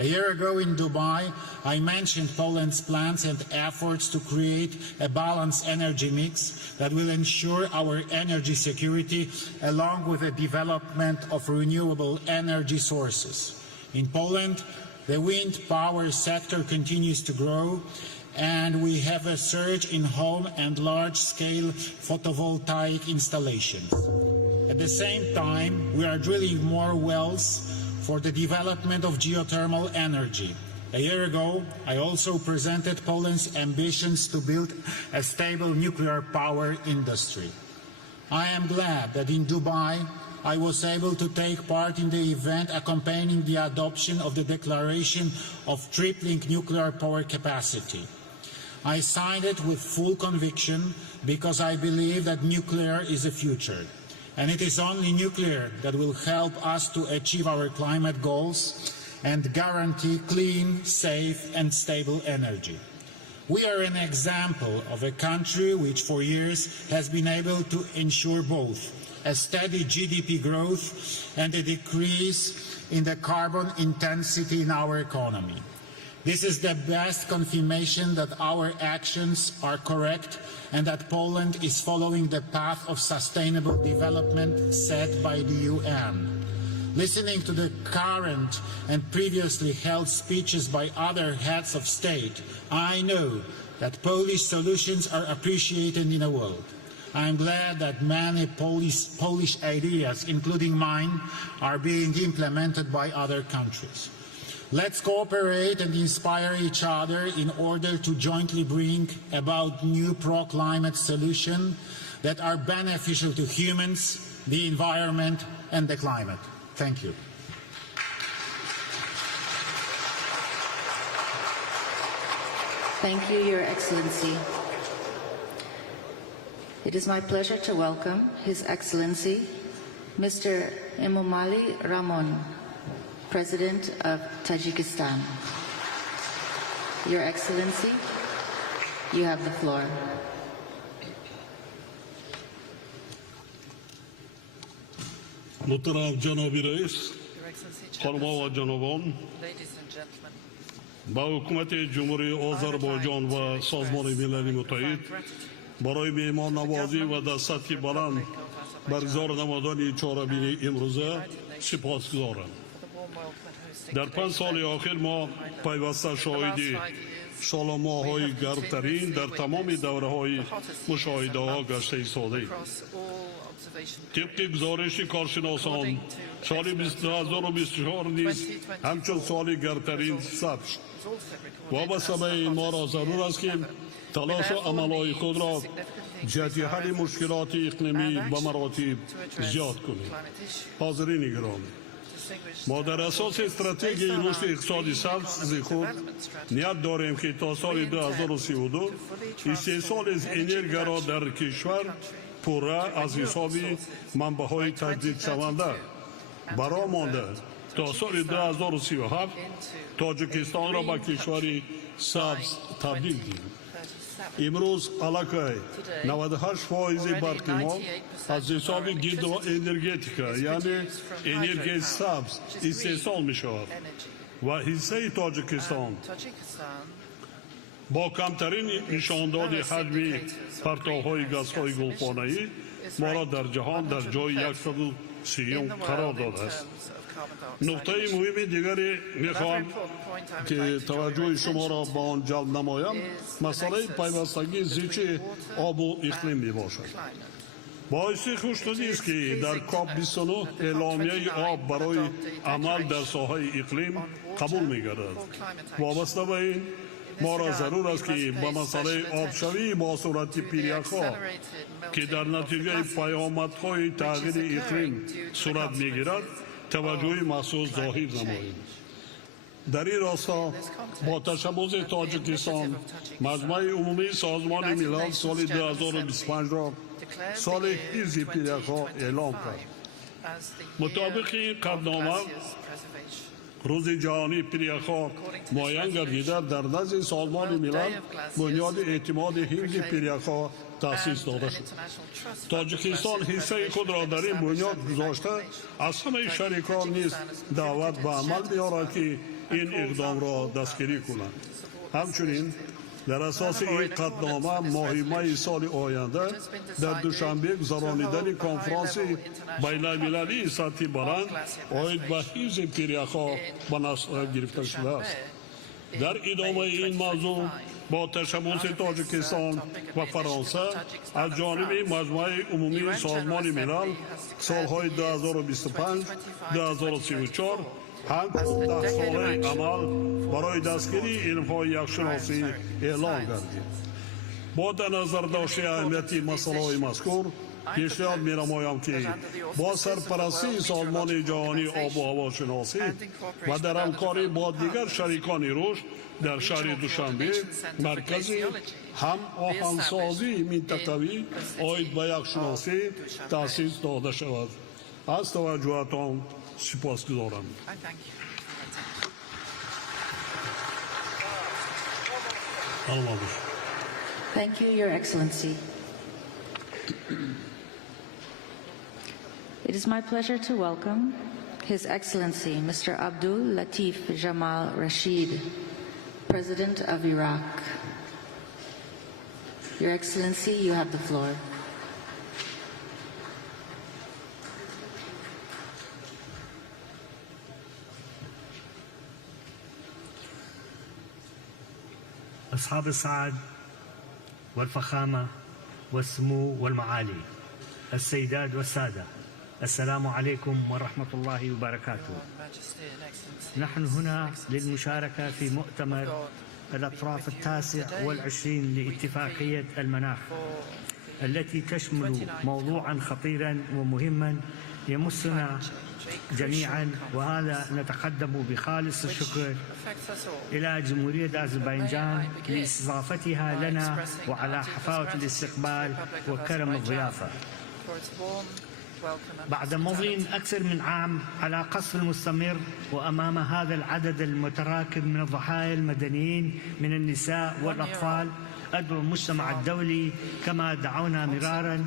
A year ago in Dubai, I mentioned Poland's plans and efforts to create a balanced energy mix that will ensure our energy security, along with the development of renewable energy sources. In Poland, the wind power sector continues to grow, and we have a surge in home and large-scale photovoltaic installations. At the same time, we are drilling more wells for the development of geothermal energy. A year ago, I also presented Poland's ambitions to build a stable nuclear power industry. I am glad that in Dubai, I was able to take part in the event accompanying the adoption of the Declaration of Tripling Nuclear Power Capacity. I signed it with full conviction because I believe that nuclear is the future. And it is only nuclear that will help us to achieve our climate goals and guarantee clean, safe and stable energy. We are an example of a country which for years has been able to ensure both a steady GDP growth and a decrease in the carbon intensity in our economy. This is the best confirmation that our actions are correct and that Poland is following the path of sustainable development set by the UN. Listening to the current and previously held speeches by other heads of state, I know that Polish solutions are appreciated in the world. I am glad that many Polish ideas, including mine, are being implemented by other countries. Let's cooperate and inspire each other in order to jointly bring about new pro-climate solutions that are beneficial to humans, the environment and the climate. Thank you. Thank you, Your Excellency. It is my pleasure to welcome His Excellency, Mr. Emomali Rahmon, President of Tajikistan. Your Excellency, you have the floor. Muhtaram Janobi Rais, Xonimo va Janobon, با حکومت جمهوری آذربایجان و سازمان ملل متحد برای مهمان نوازی و در سطح بلند برگزار نمایشگاه چهارمین امروزه سپاسگزارم. در 5 سال آخر ما پیوسته شاهد سالماهای گرمترین در تمام دوره‌های مشاهده ها گشته ایستاده‌ایم. طبق گزارش کارشناسان سال 2024 نیز همچون سال گرمترین ثبت شد. وابسته به این ما را ضرور است که تلاش و عملهای خود را جهت حل مشکلات اقلیمی به مراتب زیاد کنیم. حاضرین گرامی، ما در اساس استراتژی رشد اقتصادی سبز خود نیت داریم که تا سال 2032 استحصال از انرژی را در کشور پورا از حساب منبع‌های تجدید شونده برآمده تا سال 2037 تاجیکستان را به کشوری سبز تبدیل کنیم. امروز علاقه 98% برق ما از حساب گیدروانرژتیکا یعنی انرژی سبز استحصال می شود و حصه تاجیکستان با کمترین نشانداد حجم پرتوهای گازهای گلخانه‌ای ما را در جهان در جای 130 قرار داده است. نقطه مهم دیگری میخوام که توجه شما را به آن جلب نمایم مسئله پیوستگی زیچ آب و اقلیم می باشد. باعث خوشنودی است که در کاپ 29 اعلامیه آب برای عمل در ساحه اقلیم قبول می گردد. وابسته به این ما را ضرور است که به مسئله آبشوی با صورت پیریک‌ها که در نتیجه پیامدهای تغییر اقلیم صورت می گیرد توجه مخصوص ظاهر نماییم. در این راستا با تشبث تاجیکستان مجمع عمومی سازمان ملل سال 2025 را سال حفظ پیریک‌ها اعلام کرد. مطابق این قطعنامه روز جهانی پیریک‌ها معین گردیده در نزد سازمان ملل بنیاد اعتماد حفظ پیریک‌ها تأسیس داده شد. تاجیکستان حصه خود را در این بنیاد گذاشته از همه شریکان نیز دعوت به عمل می‌آورد که این اقدام را دستگیری کنند. همچنین در اساس این قطعنامه ماه می سال آینده در دوشنبه گذرانیدن کنفرانس بین المللی سطحی بلند آید به حفظ پیریک‌ها به نظر گرفته شده است. در ادامه این موضوع با تشبث تاجیکستان و فرانسه از جانب مجمع عمومی سازمان ملل سالهای 2025 2034 همچون در ساله عمل برای دستگیری علم‌های یخشناسی اعلام گردید. با در نظر داشته اهمیت مسائل مذکور پیشنهاد می‌نمایم که با سرپرستی سازمان جهانی آب و هواشناسی و در همکاری با دیگر شریکان رشد در شهر دوشنبه مرکز هم آهنگسازی منطقوی عاید به یخشناسی تأسیس داده شود. از توجهتان سپاسگزارم. Thank you, Your Excellency. It is my pleasure to welcome His Excellency Mr. Abdul Latif Jamal Rashid, President of Iraq. Your Excellency, you have the floor. أصحاب السعادة والفخامة والسمو والمعالي السيدات والسادة السلام عليكم ورحمة الله وبركاته. نحن هنا للمشاركة في مؤتمر الأطراف 29 لاتفاقية المناخ التي تشمل موضوعا خطيرا ومهما يمسنا جميعا، وهذا نتقدم بخالص الشكر إلى جمهورية أذربيجان لاستضافتها لنا وعلى حفاوة الاستقبال وكرم الضيافة. بعد مضي أكثر من عام على قصف المستمر وأمام هذا العدد المتراكم من الضحايا المدنيين من النساء والأطفال، أدعو المجتمع الدولي كما دعونا مرارا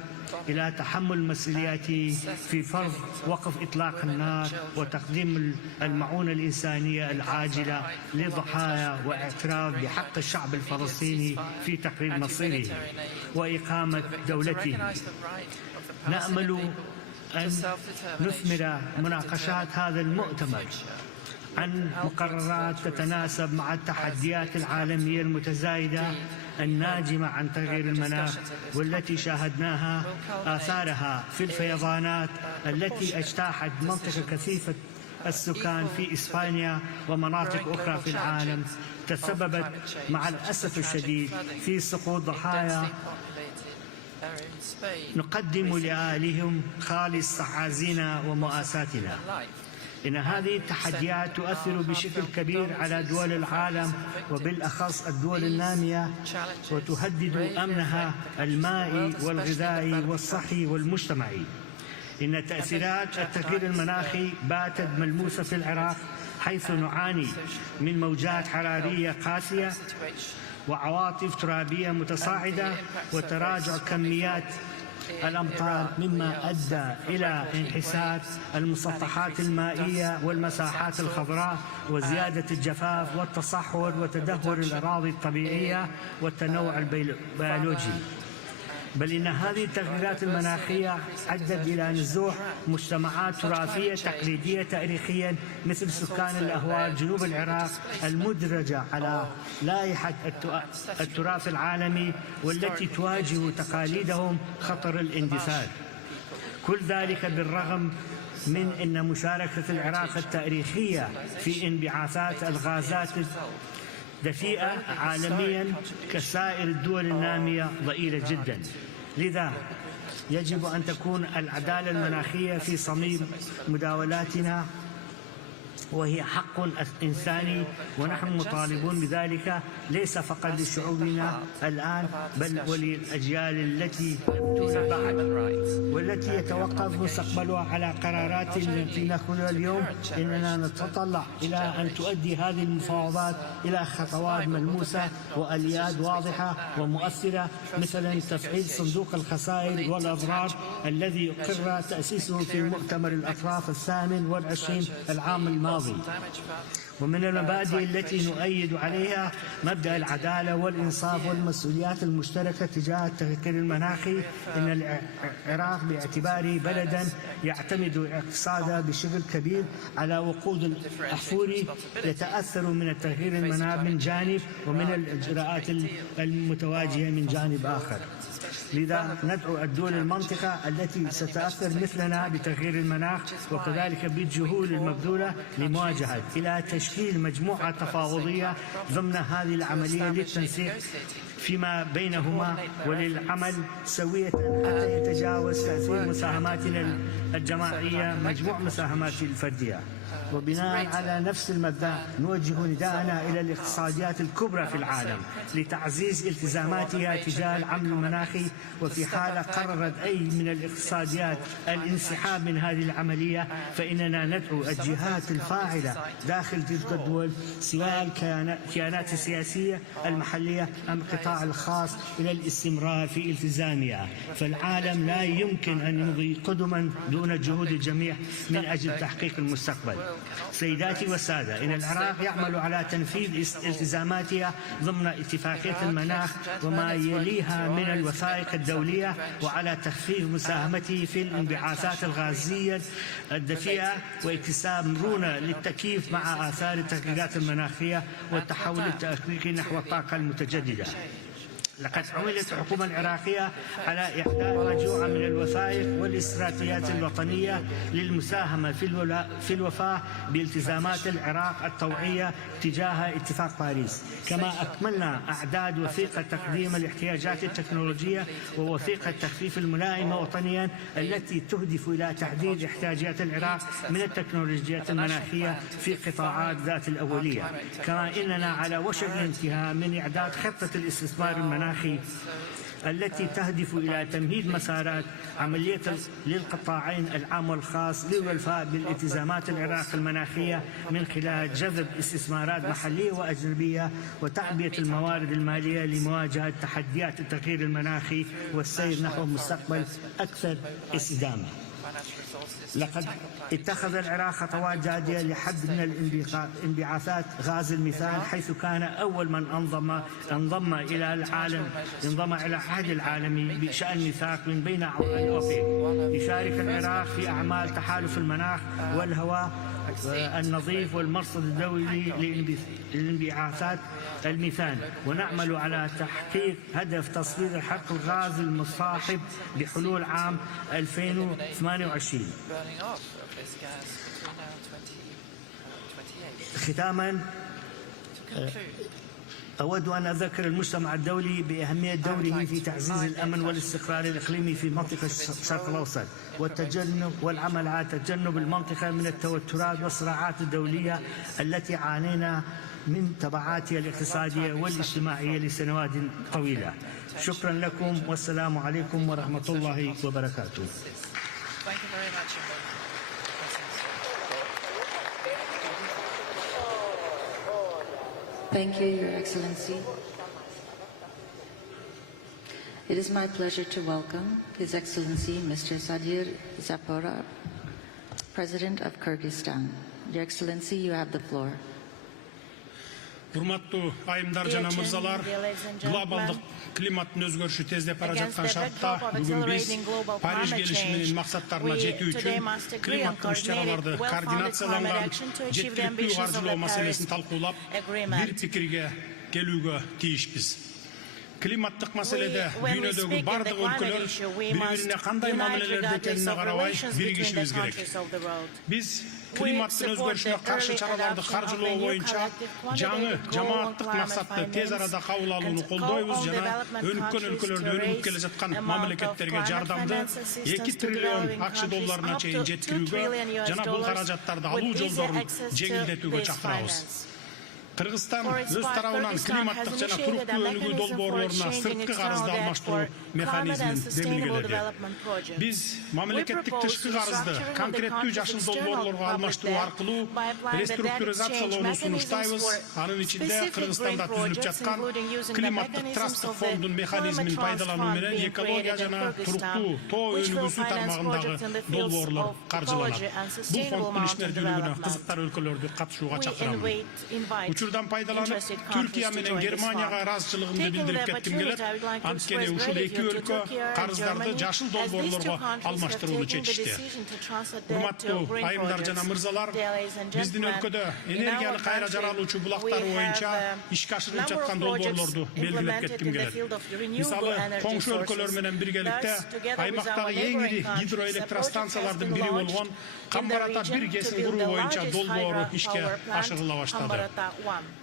إلى تحمل مسؤولياته في فرض وقف إطلاق النار وتقديم المعونة الإنسانية العاجلة للضحايا واعتراف بحق الشعب الفلسطيني في تقرير مصيره وإقامة دولته. نأمل أن نثمر مناقشات هذا المؤتمر عن مقررات تتناسب مع التحديات العالمية المتزايدة الناجمة عن تغيير المناخ والتي شاهدناها آثارها في الفيضانات التي اجتاحت منطقة كثيفة السكان في إسبانيا ومناطق أخرى في العالم، تسببت مع الأسف الشديد في سقوط ضحايا. نقدم لأهاليهم خالص تعازينا ومؤاساتنا. إن هذه التحديات تؤثر بشكل كبير على دول العالم وبالأخص الدول النامية، وتهدد أمنها المائي والغذائي والصحي والمجتمعي. إن تأثيرات التغيير المناخي باتت ملموسة في العراق، حيث نعاني من موجات حرارية قاسية وعواصف ترابية متصاعدة وتراجع كميات الأمطار، مما أدى إلى انحسار المسطحات المائية والمساحات الخضراء وزيادة الجفاف والتصحر وتدهور الأراضي الطبيعية والتنوع البيولوجي. بل إن هذه التغييرات المناخية أدت إلى نزوح مجتمعات تراثية تقليدية تاريخيا مثل سكان الأهوال جنوب العراق المدرجة على لائحة التراث العالمي، والتي تواجه تقاليدهم خطر الاندثار. كل ذلك بالرغم من أن مشاركة العراق التاريخية في انبعاثات الغازات دفيئة عالميا كسائر الدول النامية ضئيلة جدا. لذا يجب أن تكون العدالة المناخية في صميم مداولاتنا، وهي حق إنساني، ونحن مطالبون بذلك ليس فقط لشعوبنا الآن بل وللأجيال التي يأتون بعد، والتي يتوقف مستقبلها على قرارات التي نأخذها اليوم. إننا نتطلع إلى أن تؤدي هذه المفاوضات إلى خطوات ملموسة وآليات واضحة ومؤثرة، مثلا تفعيل صندوق الخسائر والأضرار الذي قرر تأسيسه في مؤتمر الأطراف 28 العام الماضي. ومن المبادئ التي نؤيد عليها مبدأ العدالة والإنصاف والمسؤوليات المشتركة تجاه التغيير المناخي. إن العراق باعتباره بلدا يعتمد اقتصاده بشكل كبير على وقود الأحفوري يتأثر من التغيير المناخي من جانب، ومن الإجراءات المتواجهة من جانب آخر. لذا ندعو الدول المنطقة التي ستتأثر مثلنا بتغيير المناخ وكذلك بالجهود المبذولة لمواجهة إلى تشكيل مجموعة تفاوضية ضمن هذه العملية للتنسيق فيما بينهما وللعمل سوية حتى يتجاوز تأثير مساهماتنا الجماعية مجموع مساهمات الفردية. وبناء على نفس المبدأ نوجه نداءنا إلى الاقتصاديات الكبرى في العالم لتعزيز التزاماتها تجاه العمل المناخي، وفي حال قررت أي من الاقتصاديات الانسحاب من هذه العملية فإننا ندعو الجهات الفاعلة داخل تلك الدول سواء الكيانات السياسية المحلية أم القطاع الخاص إلى الاستمرار في التزامها، فالعالم لا يمكن أن يمضي قدما دون جهود الجميع من أجل تحقيق المستقبل. سيداتي والسادة، إن العراق يعمل على تنفيذ التزاماتها ضمن اتفاقية المناخ وما يليها من الوثائق الدولية، وعلى تخفيف مساهمته في الانبعاثات الغازية الدفيئة واكتساب مرونة للتكييف مع آثار التغييرات المناخية والتحول التأكيدي نحو الطاقة المتجددة. لقد عملت الحكومة العراقية على إعداد مجموعة من الوثائق والاستراتيجيات الوطنية للمساهمة في الوفاء بالتزامات العراق الطوعية تجاه اتفاق باريس. كما أكملنا أعداد وثيقة تقديم الاحتياجات التكنولوجية ووثيقة تخفيف الملائمة وطنيا التي تهدف إلى تحديد احتياجات العراق من التكنولوجيات المناخية في قطاعات ذات الأولية. كما إننا على وشك الانتهاء من إعداد خطة الاستثمار المناخي التي تهدف إلى تمهيد مسارات عملية للقطاعين العام والخاص للوفاء بالالتزامات العراق المناخية من خلال جذب استثمارات محلية وأجنبية وتعبئة الموارد المالية لمواجهة تحديات التغيير المناخي والسير نحو مستقبل أكثر استدامة. لقد اتخذ العراق خطوات جادية لحد من انبعاثات غاز الميثان، حيث كان أول من انضم إلى العهد العالمي بشأن ميثاق من بين أعضاء أوبك. يشارك العراق في أعمال تحالف المناخ والهواء النظيف والمرصد الدولي لانبعاثات الميثان، ونعمل على تحقيق هدف تصفير حق الغاز المصاحب بحلول عام 2028. ختاما أود أن أذكر المجتمع الدولي بأهمية دوره في تعزيز الأمن والاستقرار الإقليمي في منطقة الشرق الأوسط والعمل على تجنب المنطقة من التوترات والصراعات الدولية التي عانينا من تبعاتها الاقتصادية والاجتماعية لسنوات طويلة. شكرا لكم والسلام عليكم ورحمة الله وبركاته. Thank you very much. Thank you, Your Excellency. It is my pleasure to welcome His Excellency Mr. Sadir Zapora, President of Kyrgyzstan. Your Excellency, you have the floor. Урматтуу айымдар жана мырзалар, глобалдык климаттын өзгөрүшү тездеп бара жаткан шартта бүгүн биз Париж келишиминин максаттарына жетүү үчүн климаттык иш-чараларды координацияланган жеткиликтүү каржылоо маселесин талкуулап, бир пикирге келүүгө тийишпиз. Климаттык маселеде дүйнөдөгү бардык өлкөлөр бири-бирине кандай мамилелерде экенине карабай биригишибиз керек. Биз климаттын өзгөрүшүнө каршы чараларды каржылоо боюнча жаңы жамааттык максатты тез арада кабыл алууну колдойбуз жана өнүккөн өлкөлөрдө өнүгүп келе жаткан мамлекеттерге жардамды 2 триллион акч долларына чейин жеткирүүгө жана бул каражаттарды алуу жолдорун жеңилдетүүгө чакырабыз. Кыргызстан өз тарабынан климаттык жана туруктуу өнүгүү долбоорлоруна сырткы карызды алмаштыруу механизмин демилгеледи. Биз мамлекеттик тышкы карызды конкреттүү жашыл долбоорлорго алмаштыруу аркылуу реструктуризациялоону сунуштайбыз. Анын ичинде Кыргызстанда түзүлүп жаткан климаттык трасттык фондун механизмин пайдалануу менен экология жана туруктуу тоо өнүгүүсү тармагындагы долбоорлор каржыланат. Бул фонддун ишмердүүлүгүнө кызыктар өлкөлөрдү катышууга чакырам. Учурдан пайдаланып, Түркия менен Германияга ыраазычылыгымды билдирип кетким келет. Анткени ушул эки өлкө карыздарды жашыл долбоорлорго алмаштырууну чечишти. Урматтуу айымдар жана мырзалар, биздин өлкөдө энергияны кайра жаралуучу булактары боюнча ишке ашырылып жаткан долбоорлорду белгилеп кетким келет. Мисалы, коңшу өлкөлөр менен биргеликте аймактагы эң ири гидроэлектростанциялардын бири болгон Камбарата 1 ГЭСин куруу боюнча долбоору ишке ашырыла баштады.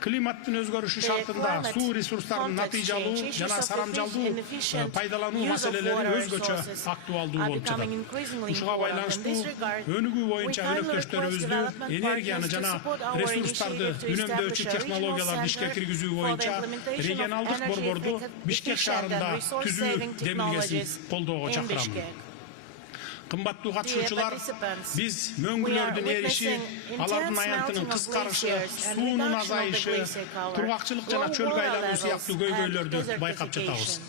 Климаттын өзгөрүшү шартында суу ресурстарын натыйжалуу жана сарамжалдуу пайдалануу маселелери өзгөчө актуалдуу болуп жатат. Ушуга байланыштуу өнүгүү боюнча өнөктөштөрүбүздү энергияны жана ресурстарды үнөмдөөчү технологияларды ишке киргизүү боюнча регионалдык борборду Бишкек шаарында түзүү демилгесин колдоого чакырам. Кымбаттуу катышуучулар, биз мөңгүлөрдүн эриши, алардын аянтынын кыскарышы, суунун азайышы, кургакчылык жана чөлгө айлануу сыяктуу көйгөйлөрдү байкап жатабыз.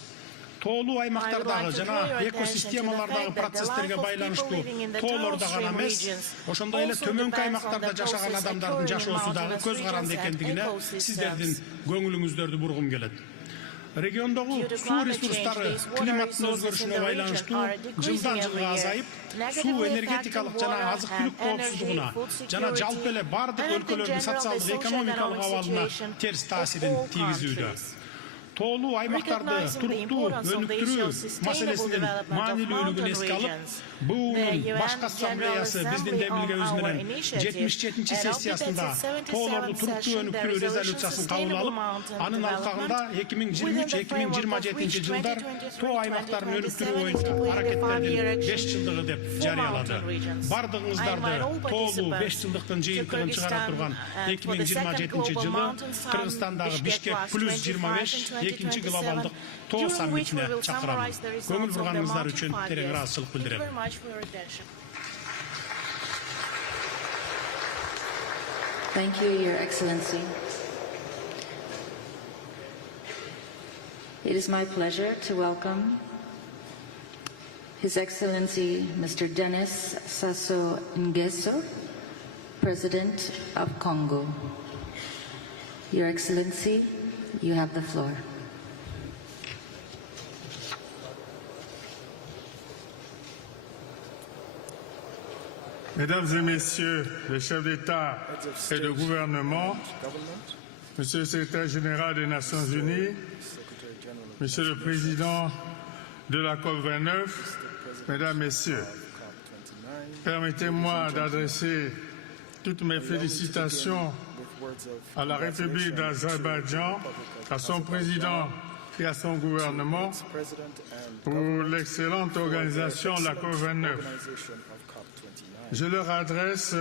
Тоолуу аймактардагы жана экосистемалардагы процесстерге байланыштуу тоолордо гана эмес, ошондой эле төмөнкү аймактарда жашаган адамдардын жашоосу дагы көз каранды экендигине сиздердин көңүлүңүздөрдү бургум келет. Региондогу суу ресурстары климаттын өзгөрүшүнө байланыштуу жылдан жылга азайып, суу энергетикалык жана азык-түлүк коопсуздугуна жана жалпы эле бардык өлкөлөрдүн социалдык экономикалык абалына терс таасирин тийгизүүдө. Тоолуу аймактарды туруктуу өнүктүрүү маселесинин маанилүүлүгүн эске алып, БУнун башкы ассамблеясы биздин демилгебиз менен 77-чи сессиясында тоолорду туруктуу өнүктүрүү резолюциясын кабыл алып, анын алкагында 2023-2027 жылдар тоо аймактарын өнүктүрүү боюнча аракеттердин 5 жылдыгы деп жарыялады. Бардыгыңыздарды тоолуу 5 жылдыктын жыйынтыгын чыгара турган 2027 жылы Кыргызстандагы Бишкек плюс 25 экинчи глобалдык тоо саммитине чакырам. Көңүл бурганыңыздар үчүн терең ыраазычылык билдирем. Thank you, Your Excellency. It is my pleasure to welcome His Excellency Mr. Denis Sassou Nguesso, President of Congo. Your Excellency, you have the floor. Mesdames et Messieurs les chefs d'État et de gouvernement, Monsieur le Secrétaire général des Nations Unies, Monsieur le Président de la COP29, Mesdames, Messieurs, permettez-moi d'adresser toutes mes félicitations à la République d'Azerbaïdjan à son président et à son gouvernement pour l'excellente organisation de la COP29. Je leur adresse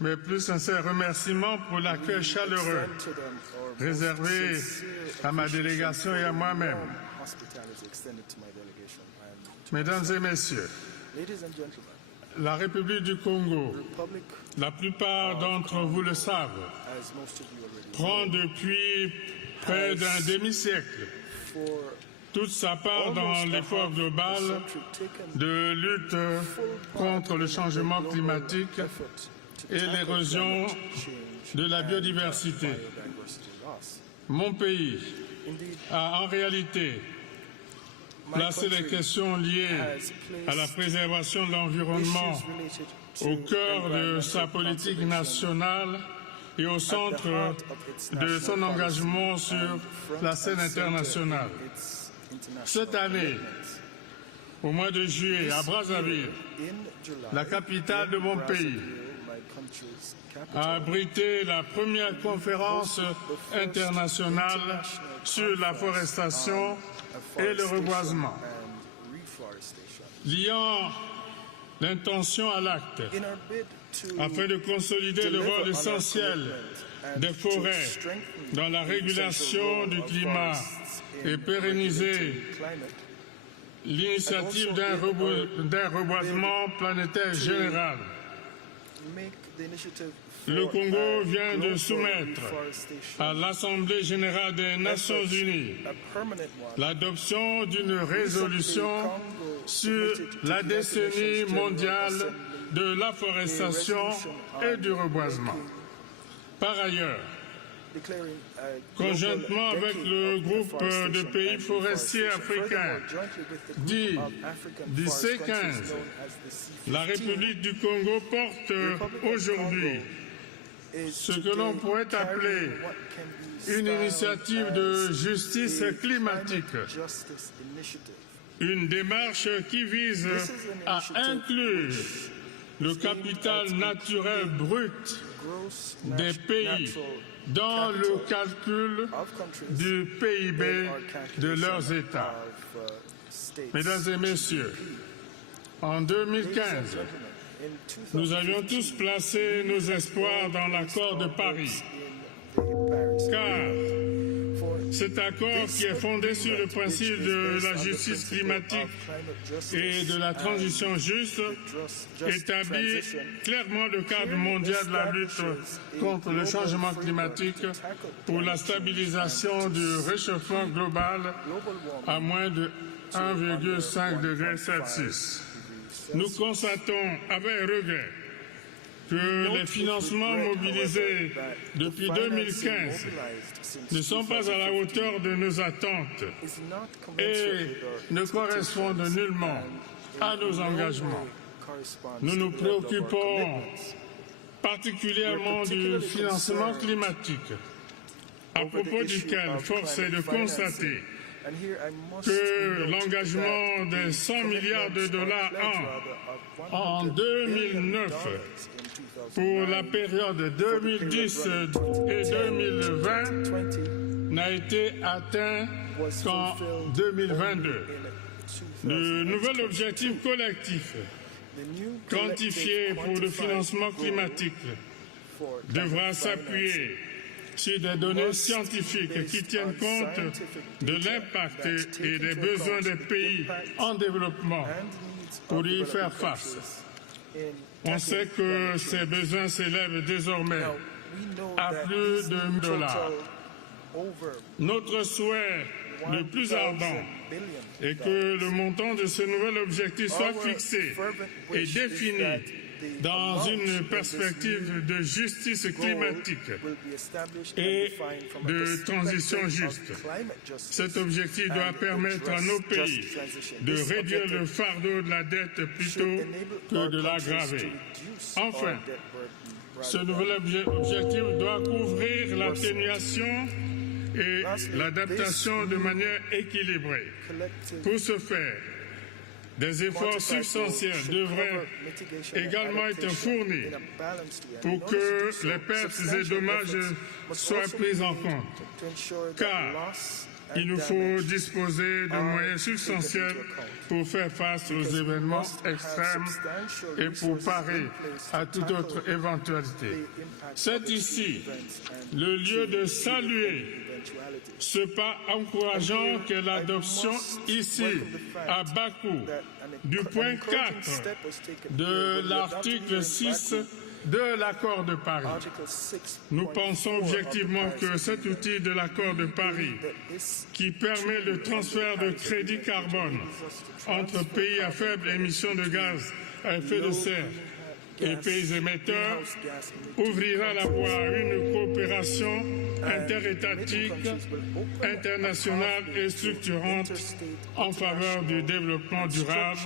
mes plus sincères remerciements pour l'accueil chaleureux réservé à ma délégation et à moi-même. Mesdames et messieurs, la République du Congo, la plupart d'entre vous le savent, prend depuis près d'un demi-siècle toute sa part dans l'effort global de lutte contre le changement climatique et l'érosion de la biodiversité. Mon pays a en réalité placé les questions liées à la préservation de l'environnement au cœur de sa politique nationale et au centre de son engagement sur la scène internationale. Cette année, au mois de juillet, à Brazzaville, la capitale de mon pays, a abrité la première conférence internationale sur la forestation et le reboisement. Liant l'intention à l'acte, afin de consolider le rôle essentiel des forêts dans la régulation du climat et pérenniser l'initiative d'un reboisement planétaire général. Le Congo vient de soumettre à l'Assemblée générale des Nations unies l'adoption d'une résolution sur la décennie mondiale de la forestation et du reboisement. Par ailleurs, conjointement avec le groupe de pays forestiers africains, dit du C15, la République du Congo porte aujourd'hui ce que l'on pourrait appeler une initiative de justice climatique, une démarche qui vise à inclure le capital naturel brut des pays dans le calcul du PIB de leurs États. Mesdames et messieurs, en 2015, nous avions tous placé nos espoirs dans l'accord de Paris, car cet accord qui est fondé sur le principe de la justice climatique et de la transition juste établit clairement le cadre mondial de la lutte contre le changement climatique pour la stabilisation du réchauffement global à moins de 1,5 degré Celsius. Nous constatons avec regret que les financements mobilisés depuis 2015 ne sont pas à la hauteur de nos attentes et ne correspondent nullement à nos engagements. Nous nous préoccupons particulièrement du financement climatique, à propos duquel force est de constater que l'engagement des 100 milliards de dollars en 2009 pour la période 2010 et 2020 n'a été atteint qu'en 2022. Le nouvel objectif collectif quantifié pour le financement climatique devra s'appuyer sur des données scientifiques qui tiennent compte de l'impact et des besoins des pays en développement pour y faire face. On sait que ces besoins s'élèvent désormais à plus de 1 000 $. Notre souhait le plus ardent est que le montant de ce nouvel objectif soit fixé et défini dans une perspective de justice climatique et de transition juste. Cet objectif doit permettre à nos pays de réduire le fardeau de la dette plutôt que de l'aggraver. Enfin, ce nouvel objectif doit couvrir l'atténuation et l'adaptation de manière équilibrée. Pour ce faire, Des efforts substantiels devraient également être fournis pour que les pertes et dommages soient pris en compte, car il nous faut disposer de moyens substantiels pour faire face aux événements extrêmes et pour parer à toute autre éventualité. C'est ici le lieu de saluer ce pas encourageant qu'est l'adoption ici, à Bakou, du point 4 de l'article 6 de l'accord de Paris. Nous pensons objectivement que cet outil de l'accord de Paris, qui permet le transfert de crédits carbone entre pays à faible émission de gaz à effet de serre et pays émetteurs, ouvrira la voie à une coopération interétatique, internationale et structurante en faveur du développement durable,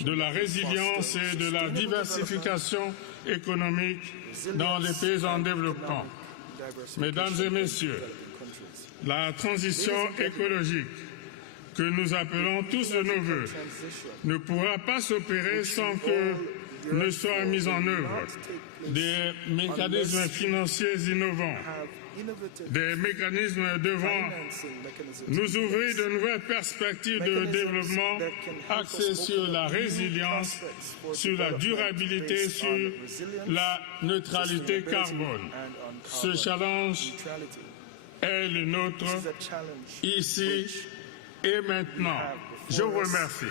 de la résilience et de la diversification économique dans les pays en développement. Mesdames et messieurs, la transition écologique que nous appelons tous de nos vœux ne pourra pas s'opérer sans que ne soient mis en œuvre des mécanismes financiers innovants, des mécanismes devant nous ouvrir de nouvelles perspectives de développement axées sur la résilience, sur la durabilité, sur la neutralité carbone. Ce challenge est le nôtre ici et maintenant. Je vous remercie.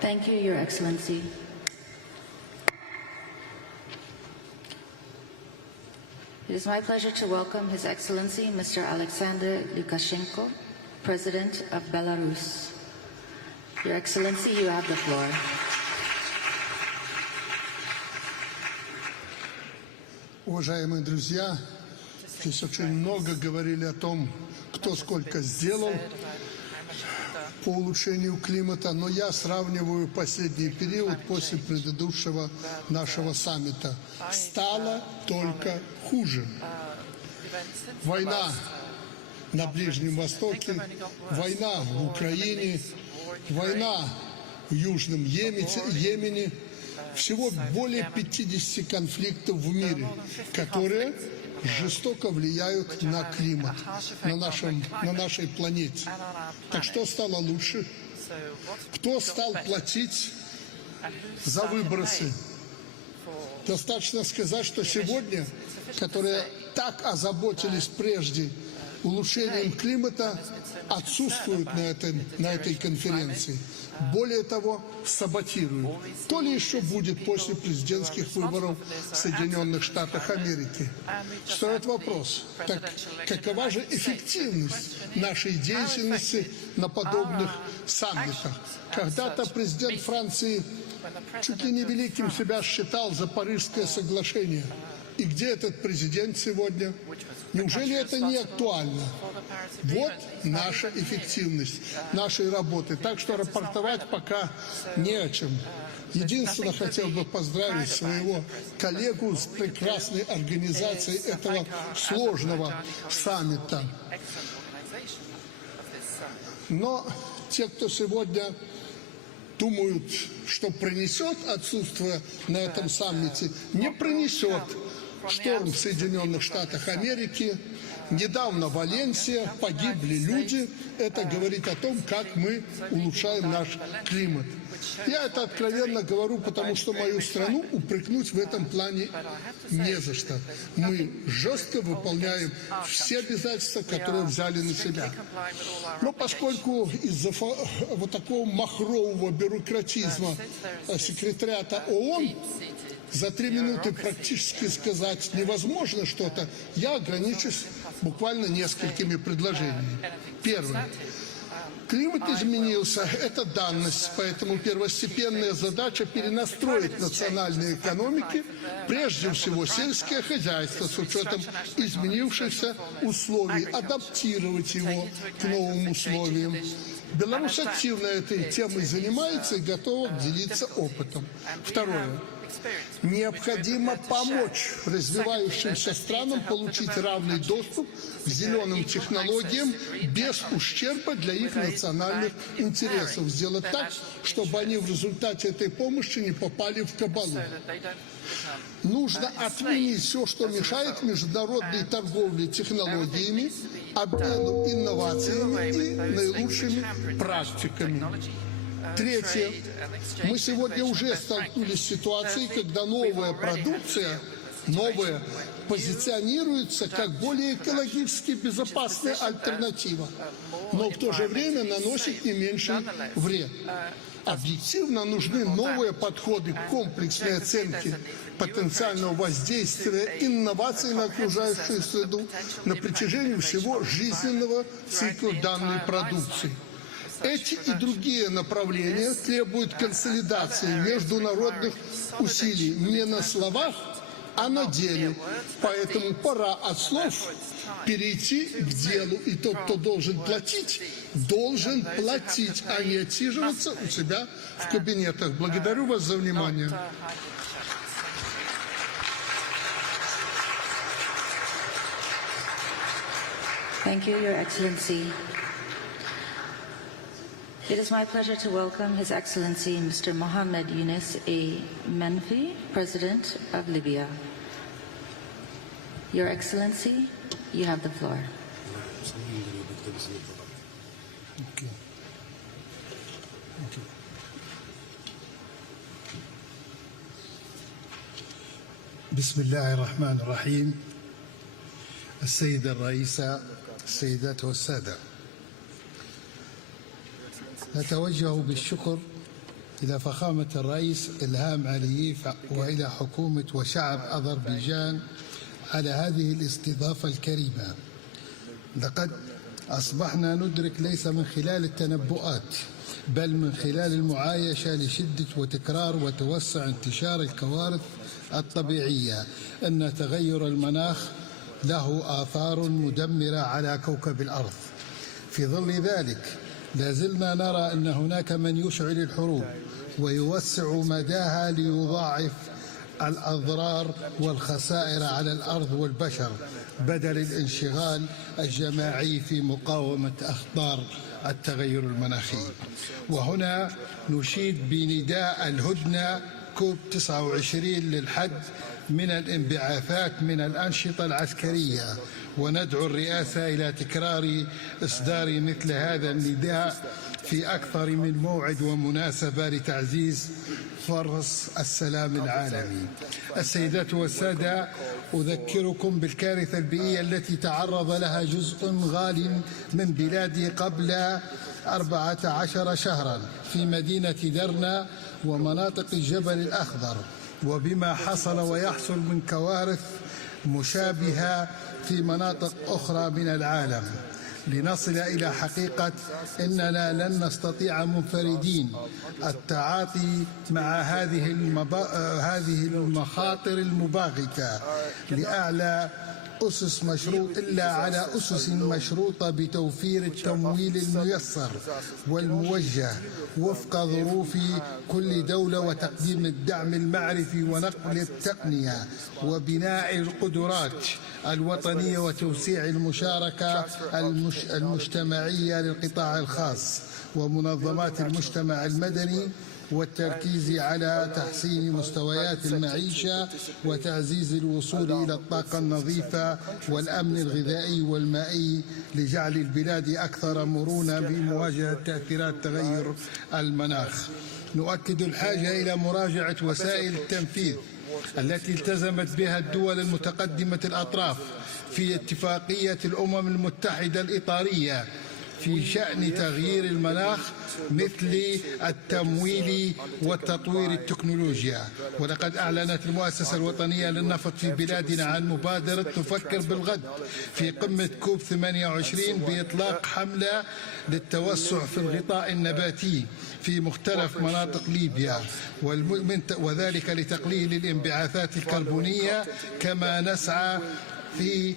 Thank you, Your Excellency. It is my pleasure to welcome His Excellency Mr. Alexander Lukashenko, President of Belarus. Your Excellency, you have the floor. Уважаемые друзья, здесь очень много говорили о том, кто сколько сделал по улучшению климата, но я сравниваю последний период после предыдущего нашего саммита. Стало только хуже. Война на Ближнем Востоке, война в Украине, война в Южном Йемене. Всего более 50 конфликтов в мире, которые жестоко влияют на климат, на нашей планете. Так что стало лучше? Кто стал платить за выбросы? Достаточно сказать, что сегодня, которые так озаботились прежде улучшением климата, отсутствуют на этой конференции. Более того, саботируют. То ли еще будет после президентских выборов в Соединенных Штатах Америки. Встает вопрос, так какова же эффективность нашей деятельности на подобных саммитах? Когда-то президент Франции чуть ли не великим себя считал за Парижское соглашение. И где этот президент сегодня? Неужели это не актуально? Вот наша эффективность нашей работы. Так что рапортовать пока не о чем. Единственное, хотел бы поздравить своего коллегу с прекрасной организацией этого сложного саммита. Но те, кто сегодня думают, что принесет отсутствие на этом саммите, не принесет. Шторм в Соединенных Штатах Америки, недавно в Валенсии погибли люди. Это говорит о том, как мы улучшаем наш климат. Я это откровенно говорю, потому что мою страну упрекнуть в этом плане не за что. Мы жестко выполняем все обязательства, которые взяли на себя. Но поскольку из-за вот такого махрового бюрократизма секретариата ООН за 3 минуты практически сказать невозможно что-то, я ограничусь буквально несколькими предложениями. Первое. Климат изменился, это данность, поэтому первостепенная задача перенастроить национальные экономики, прежде всего сельское хозяйство с учетом изменившихся условий, адаптировать его к новым условиям. Беларусь активно этой темой занимается и готова делиться опытом. Второе. Необходимо помочь развивающимся странам получить равный доступ к зеленым технологиям без ущерба для их национальных интересов. Сделать так, чтобы они в результате этой помощи не попали в кабалу. Нужно отменить все, что мешает международной торговле технологиями, обмену инновациями и наилучшими практиками. Третье. Мы сегодня уже столкнулись с ситуацией, когда новая продукция, позиционируется как более экологически безопасная альтернатива, но в то же время наносит не меньший вред. Объективно нужны новые подходы к комплексной оценке потенциального воздействия инноваций на окружающую среду на протяжении всего жизненного цикла данной продукции. Эти и другие направления требуют консолидации международных усилий не на словах, а на деле. Поэтому пора от слов перейти к делу. И тот, кто должен платить, а не отсиживаться у себя в кабинетах. Благодарю вас за внимание. Thank you, Your Excellency. It is my pleasure to welcome His Excellency Mr. Mohammed Yunus A. Menfi, President of Libya. Your Excellency, you have the floor. بسم الله الرحمن الرحيم. السيدة الرئيسة، السيدات والسادة، نتوجه بالشكر إلى فخامة الرئيس إلهام علييف وإلى حكومة وشعب أذربيجان على هذه الاستضافة الكريمة. لقد أصبحنا ندرك ليس من خلال التنبؤات بل من خلال المعايشة لشدة وتكرار وتوسع انتشار الكوارث الطبيعية أن تغير المناخ له آثار مدمرة على كوكب الأرض. في ظل ذلك لازلنا نرى أن هناك من يشعل الحروب ويوسع مداها ليضاعف الأضرار والخسائر على الأرض والبشر بدل الانشغال الجماعي في مقاومة أخطار التغير المناخي. وهنا نشيد بنداء الهدنة كوب 29 للحد من الانبعاثات من الأنشطة العسكرية، وندعو الرئاسة إلى تكرار إصدار مثل هذا النداء في أكثر من موعد ومناسبة لتعزيز فرص السلام العالمي. السيدات والسادة، أذكركم بالكارثة البيئية التي تعرض لها جزء غال من بلادي قبل 14 شهرا في مدينة درنا ومناطق الجبل الأخضر، وبما حصل ويحصل من كوارث مشابهة في مناطق أخرى من العالم. لنصل إلى حقيقة أننا لن نستطيع منفردين التعاطي مع هذه المخاطر المباغتة لأعلى أسس مشروط إلا على أسس مشروطة بتوفير التمويل الميسر والموجه وفق ظروف كل دولة وتقديم الدعم المعرفي ونقل التقنية وبناء القدرات الوطنية وتوسيع المشاركة المجتمعية للقطاع الخاص ومنظمات المجتمع المدني والتركيز على تحسين مستويات المعيشة وتعزيز الوصول إلى الطاقة النظيفة والأمن الغذائي والمائي لجعل البلاد أكثر مرونة بمواجهة تأثيرات تغير المناخ. نؤكد الحاجة إلى مراجعة وسائل التنفيذ التي التزمت بها الدول المتقدمة الأطراف في اتفاقية الأمم المتحدة الإطارية في شأن تغيير المناخ مثل التمويل وتطوير التكنولوجيا. ولقد أعلنت المؤسسة الوطنية للنفط في بلادنا عن مبادرة نفكر بالغد في قمة كوب 28 بإطلاق حملة للتوسع في الغطاء النباتي في مختلف مناطق ليبيا، وذلك لتقليل الانبعاثات الكربونية، كما نسعى في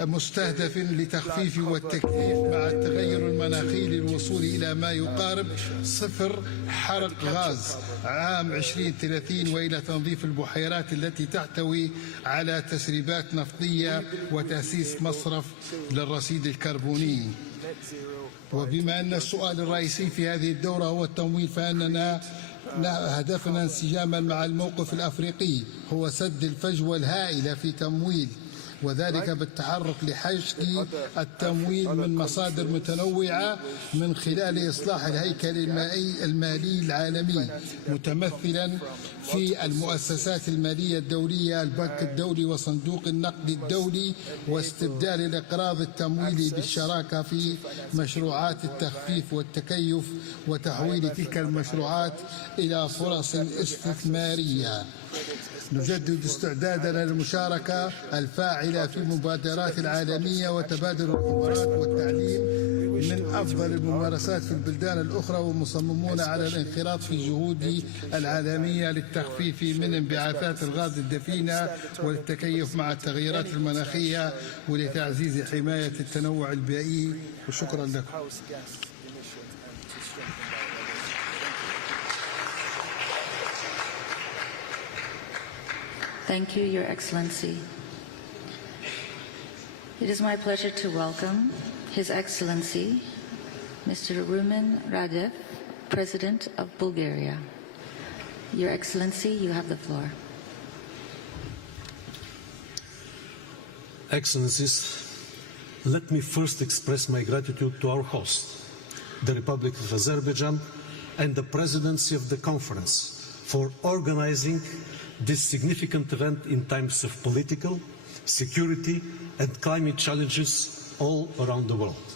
مستهدف لتخفيف والتكثيف مع التغير المناخي للوصول إلى ما يقارب صفر حرق غاز عام 2030 وإلى تنظيف البحيرات التي تحتوي على تسريبات نفطية وتأسيس مصرف للرصيد الكربوني. وبما أن السؤال الرئيسي في هذه الدورة هو التمويل، فإننا هدفنا انسجاما مع الموقف الأفريقي هو سد الفجوة الهائلة في تمويل، وذلك بالتحرك لحشد التمويل من مصادر متنوعة من خلال إصلاح الهيكل المالي العالمي متمثلا في المؤسسات المالية الدولية، البنك الدولي وصندوق النقد الدولي، واستبدال الإقراض التمويلي بالشراكة في مشروعات التخفيف والتكيف وتحويل تلك المشروعات إلى فرص استثمارية. نجدد استعدادنا للمشاركة الفاعلة في المبادرات العالمية وتبادل الخبرات والتعليم من أفضل الممارسات في البلدان الأخرى، ومصممون على الانخراط في الجهود العالمية للتخفيف من انبعاثات الغاز الدفينة والتكيف مع التغيرات المناخية ولتعزيز حماية التنوع البيئي. وشكرا لكم. Thank you, Your Excellency. It is my pleasure to welcome His Excellency, Mr. Rumen Radev, President of Bulgaria. Your Excellency, you have the floor. Excellencies, let me first express my gratitude to our host, the Republic of Azerbaijan, and the Presidency of the Conference for organizing this significant event in times of political, security and climate challenges all around the world.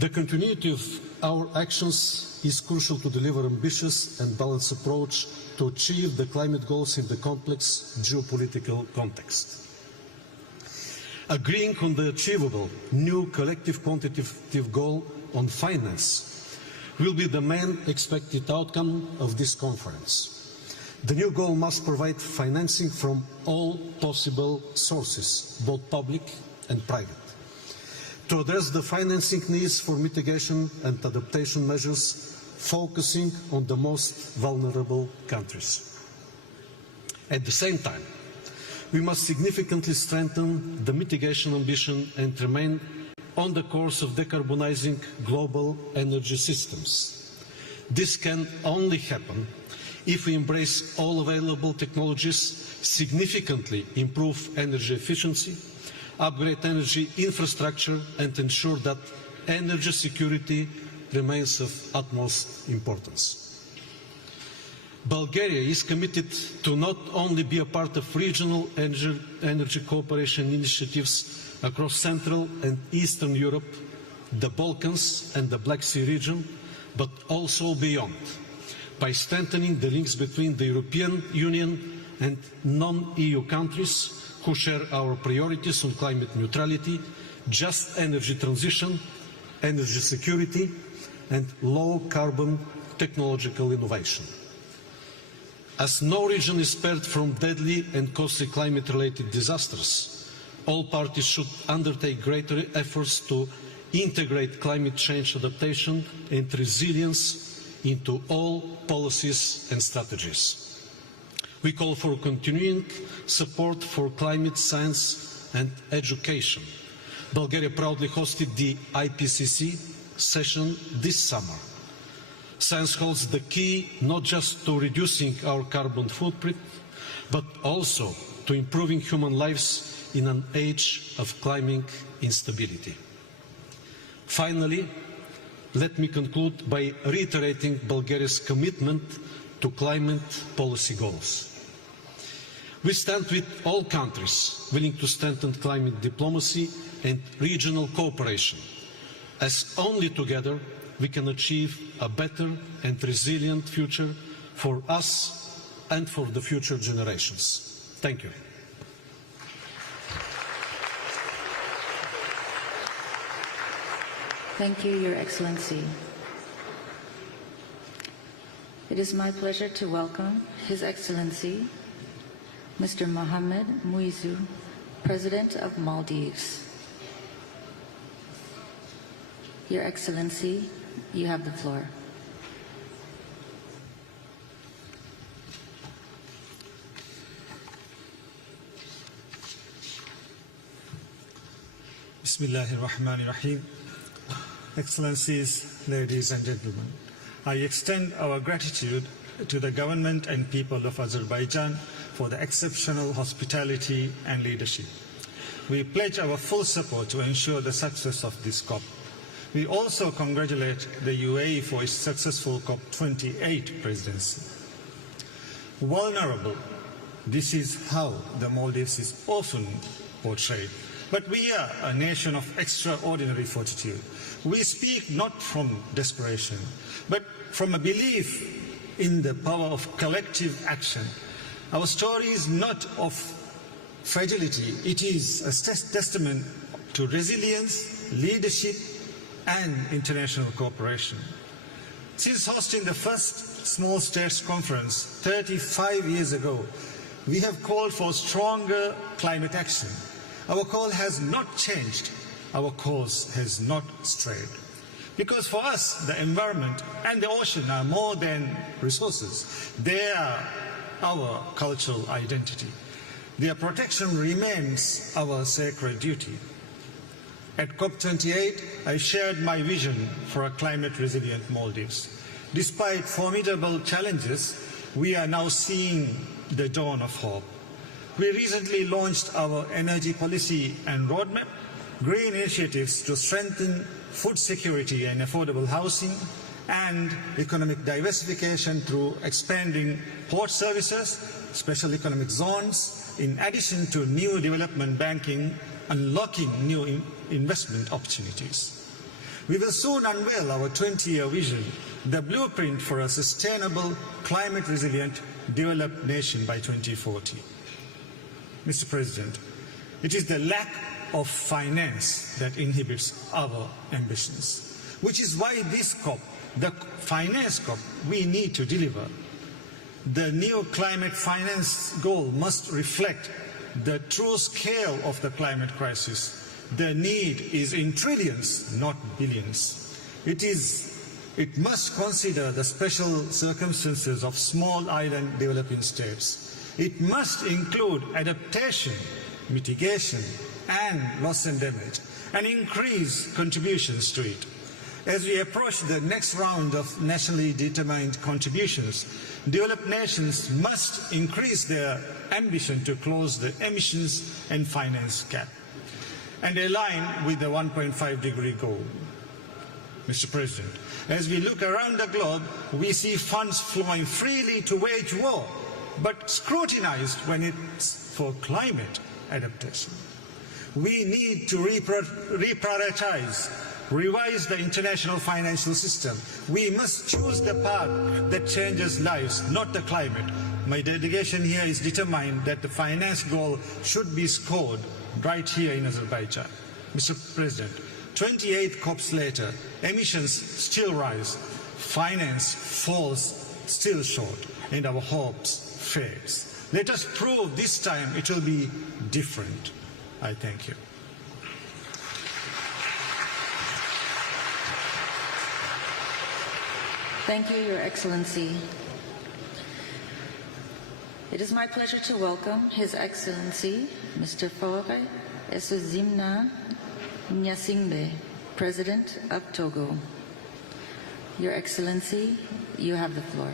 The continuity of our actions is crucial to deliver ambitious and balanced approach to achieve the climate goals in the complex geopolitical context. Agreeing on the achievable new collective quantitative goal on finance will be the main expected outcome of this conference. The new goal must provide financing from all possible sources, both public and private, to address the financing needs for mitigation and adaptation measures, focusing on the most vulnerable countries. At the same time, we must significantly strengthen the mitigation ambition and remain on the course of decarbonizing global energy systems. This can only happen if we embrace all available technologies, significantly improve energy efficiency, upgrade energy infrastructure and ensure that energy security remains of utmost importance. Bulgaria is committed to not only be a part of regional energy cooperation initiatives across Central and Eastern Europe, the Balkans and the Black Sea region, but also beyond, by strengthening the links between the European Union and non-EU countries who share our priorities on climate neutrality, just energy transition, energy security and low-carbon technological innovation. As no region is spared from deadly and costly climate-related disasters, all parties should undertake greater efforts to integrate climate change adaptation and resilience into all policies and strategies. We call for continuing support for climate science and education. Bulgaria proudly hosted the IPCC session this summer. Science holds the key not just to reducing our carbon footprint, but also to improving human lives in an age of climbing instability. Finally, let me conclude by reiterating Bulgaria's commitment to climate policy goals. We stand with all countries willing to strengthen climate diplomacy and regional cooperation, as only together we can achieve a better and resilient future for us and for the future generations. Thank you. Thank you, Your Excellency. It is my pleasure to welcome His Excellency, Mr. Mohamed Muizu, President of Maldives. Your Excellency, you have the floor. Bismillahirrahmanirrahim. Excellencies, ladies and gentlemen, I extend our gratitude to the government and people of Azerbaijan for the exceptional hospitality and leadership. We pledge our full support to ensure the success of this COP. We also congratulate the UAE for its successful COP28 presidency. Vulnerable, this is how the Maldives is often portrayed. But we are a nation of extraordinary fortitude. We speak not from desperation, but from a belief in the power of collective action. Our story is not of fragility, it is a testament to resilience, leadership, and international cooperation. Since hosting the first Small States Conference 35 years ago, we have called for stronger climate action. Our call has not changed, our course has not strayed. Because for us, the environment and the ocean are more than resources. They are our cultural identity. Their protection remains our sacred duty. At COP28, I shared my vision for a climate-resilient Maldives. Despite formidable challenges, we are now seeing the dawn of hope. We recently launched our energy policy and roadmap, green initiatives to strengthen food security and affordable housing, and economic diversification through expanding port services, special economic zones, in addition to new development banking, unlocking new investment opportunities. We will soon unveil our 20-year vision, the blueprint for a sustainable, climate-resilient, developed nation by 2040. Mr. President, it is the lack of finance that inhibits our ambitions, which is why this COP, the finance COP, we need to deliver. The new climate finance goal must reflect the true scale of the climate crisis. The need is in trillions, not billions. It must consider the special circumstances of small island developing states. It must include adaptation, mitigation, and loss and damage, and increase contributions to it. As we approach the next round of nationally determined contributions, developed nations must increase their ambition to close the emissions and finance gap and align with the 1.5-degree goal. Mr. President, as we look around the globe, we see funds flowing freely to wage war, but scrutinized when it's for climate adaptation. We need to reprioritize, revise the international financial system. We must choose the path that changes lives, not the climate. My delegation here is determined that the finance goal should be scored right here in Azerbaijan. Mr. President, 28 COPs later, emissions still rise, finance falls still short, and our hopes fades. Let us prove this time it will be different. I thank you. Thank you, Your Excellency. It is my pleasure to welcome His Excellency, Mr. Faure Essozimna Nyasingbe, President of Togo. Your Excellency, you have the floor.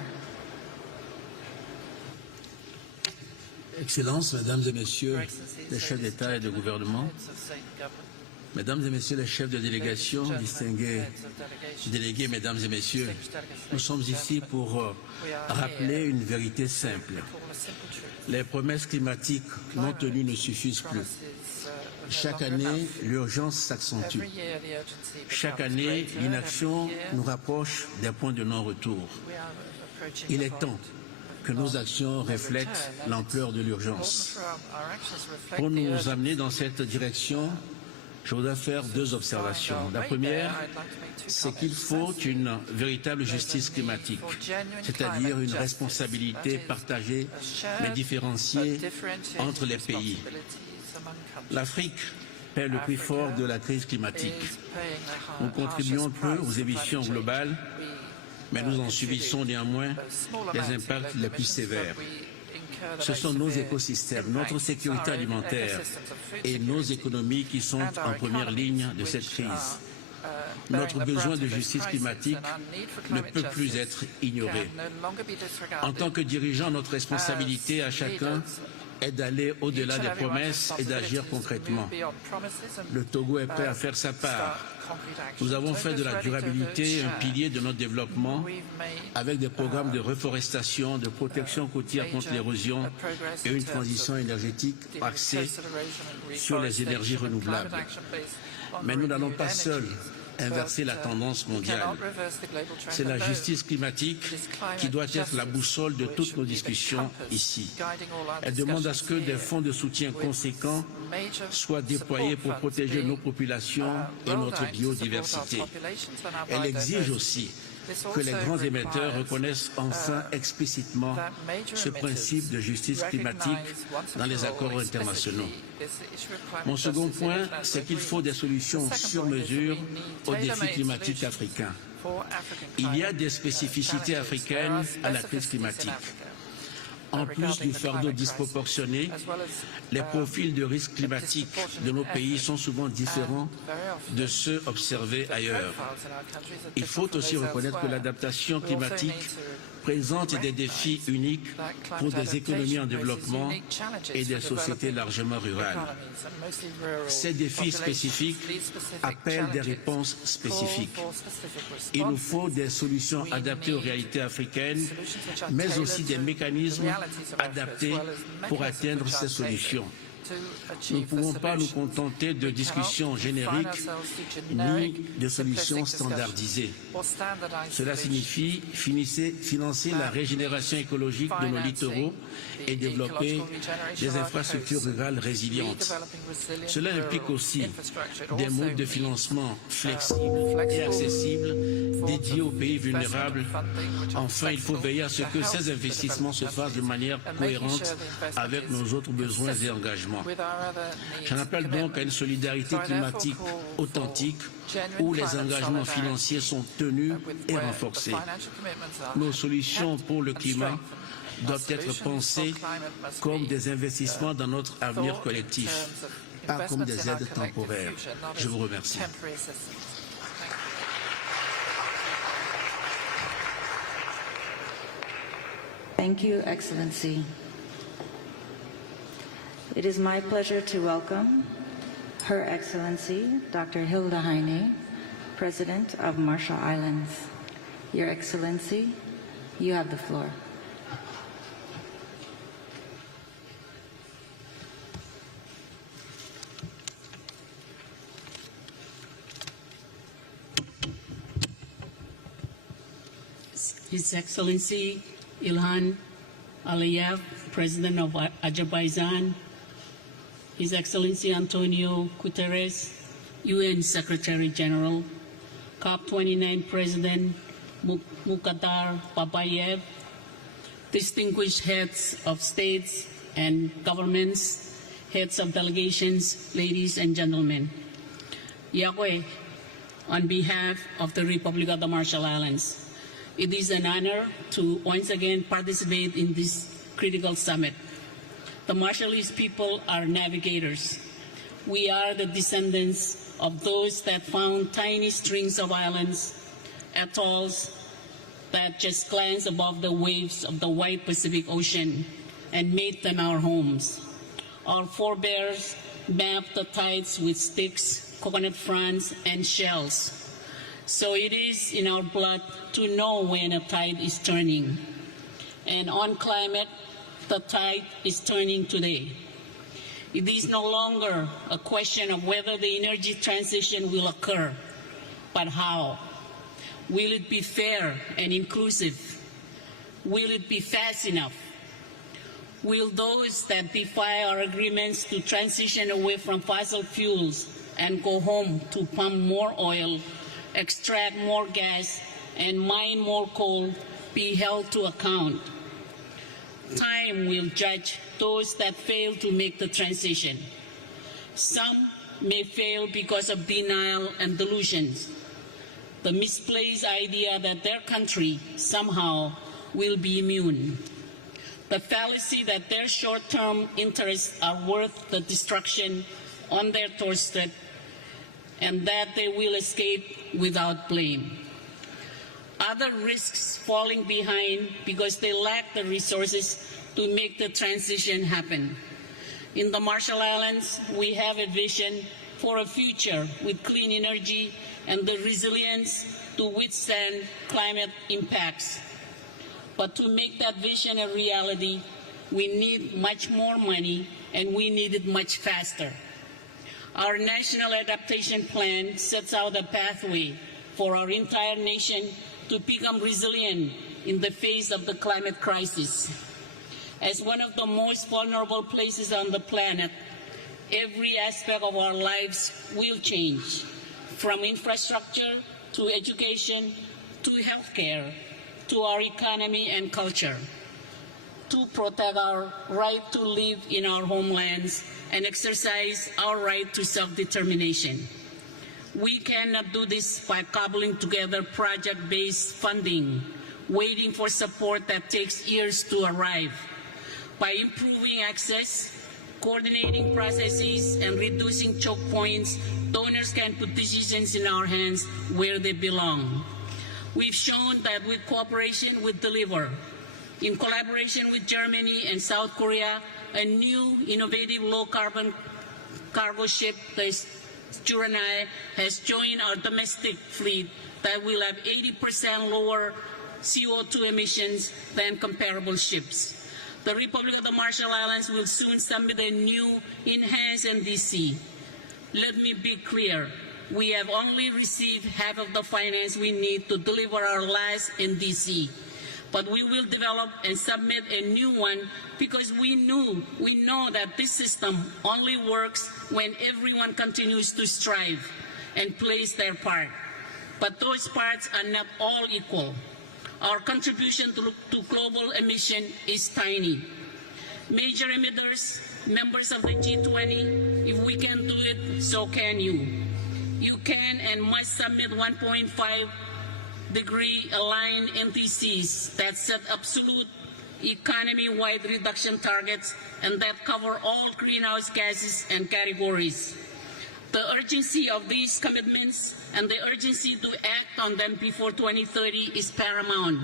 Excellences, Mesdames et Messieurs les chefs d'État et de gouvernement, Mesdames et Messieurs les chefs de délégation, distingués délégués, Mesdames et Messieurs, nous sommes ici pour rappeler une vérité simple. Les promesses climatiques non tenues ne suffisent plus. Chaque année, l'urgence s'accentue. Chaque année, l'inaction nous rapproche des points de non-retour. Il est temps que nos actions reflètent l'ampleur de l'urgence. Pour nous amener dans cette direction, je voudrais faire deux observations. La première, c'est qu'il faut une véritable justice climatique, c'est-à-dire une responsabilité partagée mais différenciée entre les pays. L'Afrique paie le prix fort de la crise climatique. Nous contribuons peu aux émissions globales, mais nous en subissons néanmoins les impacts les plus sévères. Ce sont nos écosystèmes, notre sécurité alimentaire et nos économies qui sont en première ligne de cette crise. Notre besoin de justice climatique ne peut plus être ignoré. En tant que dirigeants, notre responsabilité à chacun est d'aller au-delà des promesses et d'agir concrètement. Le Togo est prêt à faire sa part. Nous avons fait de la durabilité un pilier de notre développement avec des programmes de reforestation, de protection côtière contre l'érosion et une transition énergétique axée sur les énergies renouvelables. Mais nous n'allons pas seuls inverser la tendance mondiale. C'est la justice climatique qui doit être la boussole de toutes nos discussions ici. Elle demande à ce que des fonds de soutien conséquents soient déployés pour protéger nos populations et notre biodiversité. Elle exige aussi que les grands émetteurs reconnaissent enfin explicitement ce principe de justice climatique dans les accords internationaux. Mon second point, c'est qu'il faut des solutions sur mesure aux défis climatiques africains. Il y a des spécificités africaines à la crise climatique. En plus du fardeau disproportionné, les profils de risques climatiques de nos pays sont souvent différents de ceux observés ailleurs. Il faut aussi reconnaître que l'adaptation climatique présente des défis uniques pour des économies en développement et des sociétés largement rurales. Ces défis spécifiques appellent des réponses spécifiques. Il nous faut des solutions adaptées aux réalités africaines, mais aussi des mécanismes adaptés pour atteindre ces solutions. Nous ne pouvons pas nous contenter de discussions génériques ni de solutions standardisées. Cela signifie financer la régénération écologique de nos littoraux et développer des infrastructures rurales résilientes. Cela implique aussi des modes de financement flexibles et accessibles dédiés aux pays vulnérables. Enfin, il faut veiller à ce que ces investissements se fassent de manière cohérente avec nos autres besoins et engagements. J'en appelle donc à une solidarité climatique authentique où les engagements financiers sont tenus et renforcés. Nos solutions pour le climat doivent être pensées comme des investissements dans notre avenir collectif, pas comme des aides temporaires. Je vous remercie. Thank you, Excellency. It is my pleasure to welcome Her Excellency Dr. Hilda Heine, President of Marshall Islands. Your Excellency, you have the floor. His Excellency Ilhan Aliyev, President of Azerbaijan, His Excellency Antonio Guterres, UN Secretary General, COP29 President Mukhtar Babayev, distinguished heads of states and governments, heads of delegations, ladies and gentlemen. Yahweh, on behalf of the Republic of the Marshall Islands, it is an honor to once again participate in this critical summit. The Marshallese people are navigators. We are the descendants of those that found tiny strings of islands, atolls that just glance above the waves of the wide Pacific Ocean and made them our homes. Our forebears mapped the tides with sticks, coconut fronds, and shells. So it is in our blood to know when a tide is turning. And on climate, the tide is turning today. It is no longer a question of whether the energy transition will occur, but how. Will it be fair and inclusive? Will it be fast enough? Will those that defy our agreements to transition away from fossil fuels and go home to pump more oil, extract more gas, and mine more coal be held to account? Time will judge those that fail to make the transition. Some may fail because of denial and delusions. The misplaced idea that their country somehow will be immune. The fallacy that their short-term interests are worth the destruction on their doorstep and that they will escape without blame. Other risks falling behind because they lack the resources to make the transition happen. In the Marshall Islands, we have a vision for a future with clean energy and the resilience to withstand climate impacts. But to make that vision a reality, we need much more money, and we need it much faster. Our National Adaptation Plan sets out a pathway for our entire nation to become resilient in the face of the climate crisis. As one of the most vulnerable places on the planet, every aspect of our lives will change, from infrastructure to education to healthcare to our economy and culture, to protect our right to live in our homelands and exercise our right to self-determination. We cannot do this by cobbling together project-based funding, waiting for support that takes years to arrive. By improving access, coordinating processes, and reducing choke points, donors can put decisions in our hands where they belong. We've shown that with cooperation, we deliver. In collaboration with Germany and South Korea, a new innovative low-carbon cargo ship, the Juranai, has joined our domestic fleet that will have 80% lower CO2 emissions than comparable ships. The Republic of the Marshall Islands will soon submit a new enhanced NDC. Let me be clear. We have only received half of the finance we need to deliver our last NDC. But we will develop and submit a new one because we know that this system only works when everyone continues to strive and plays their part. But those parts are not all equal. Our contribution to global emission is tiny. Major emitters, members of the G20, if we can do it, so can you. You can and must submit 1.5-degree aligned NTCs that set absolute economy-wide reduction targets and that cover all greenhouse gases and categories. The urgency of these commitments and the urgency to act on them before 2030 is paramount.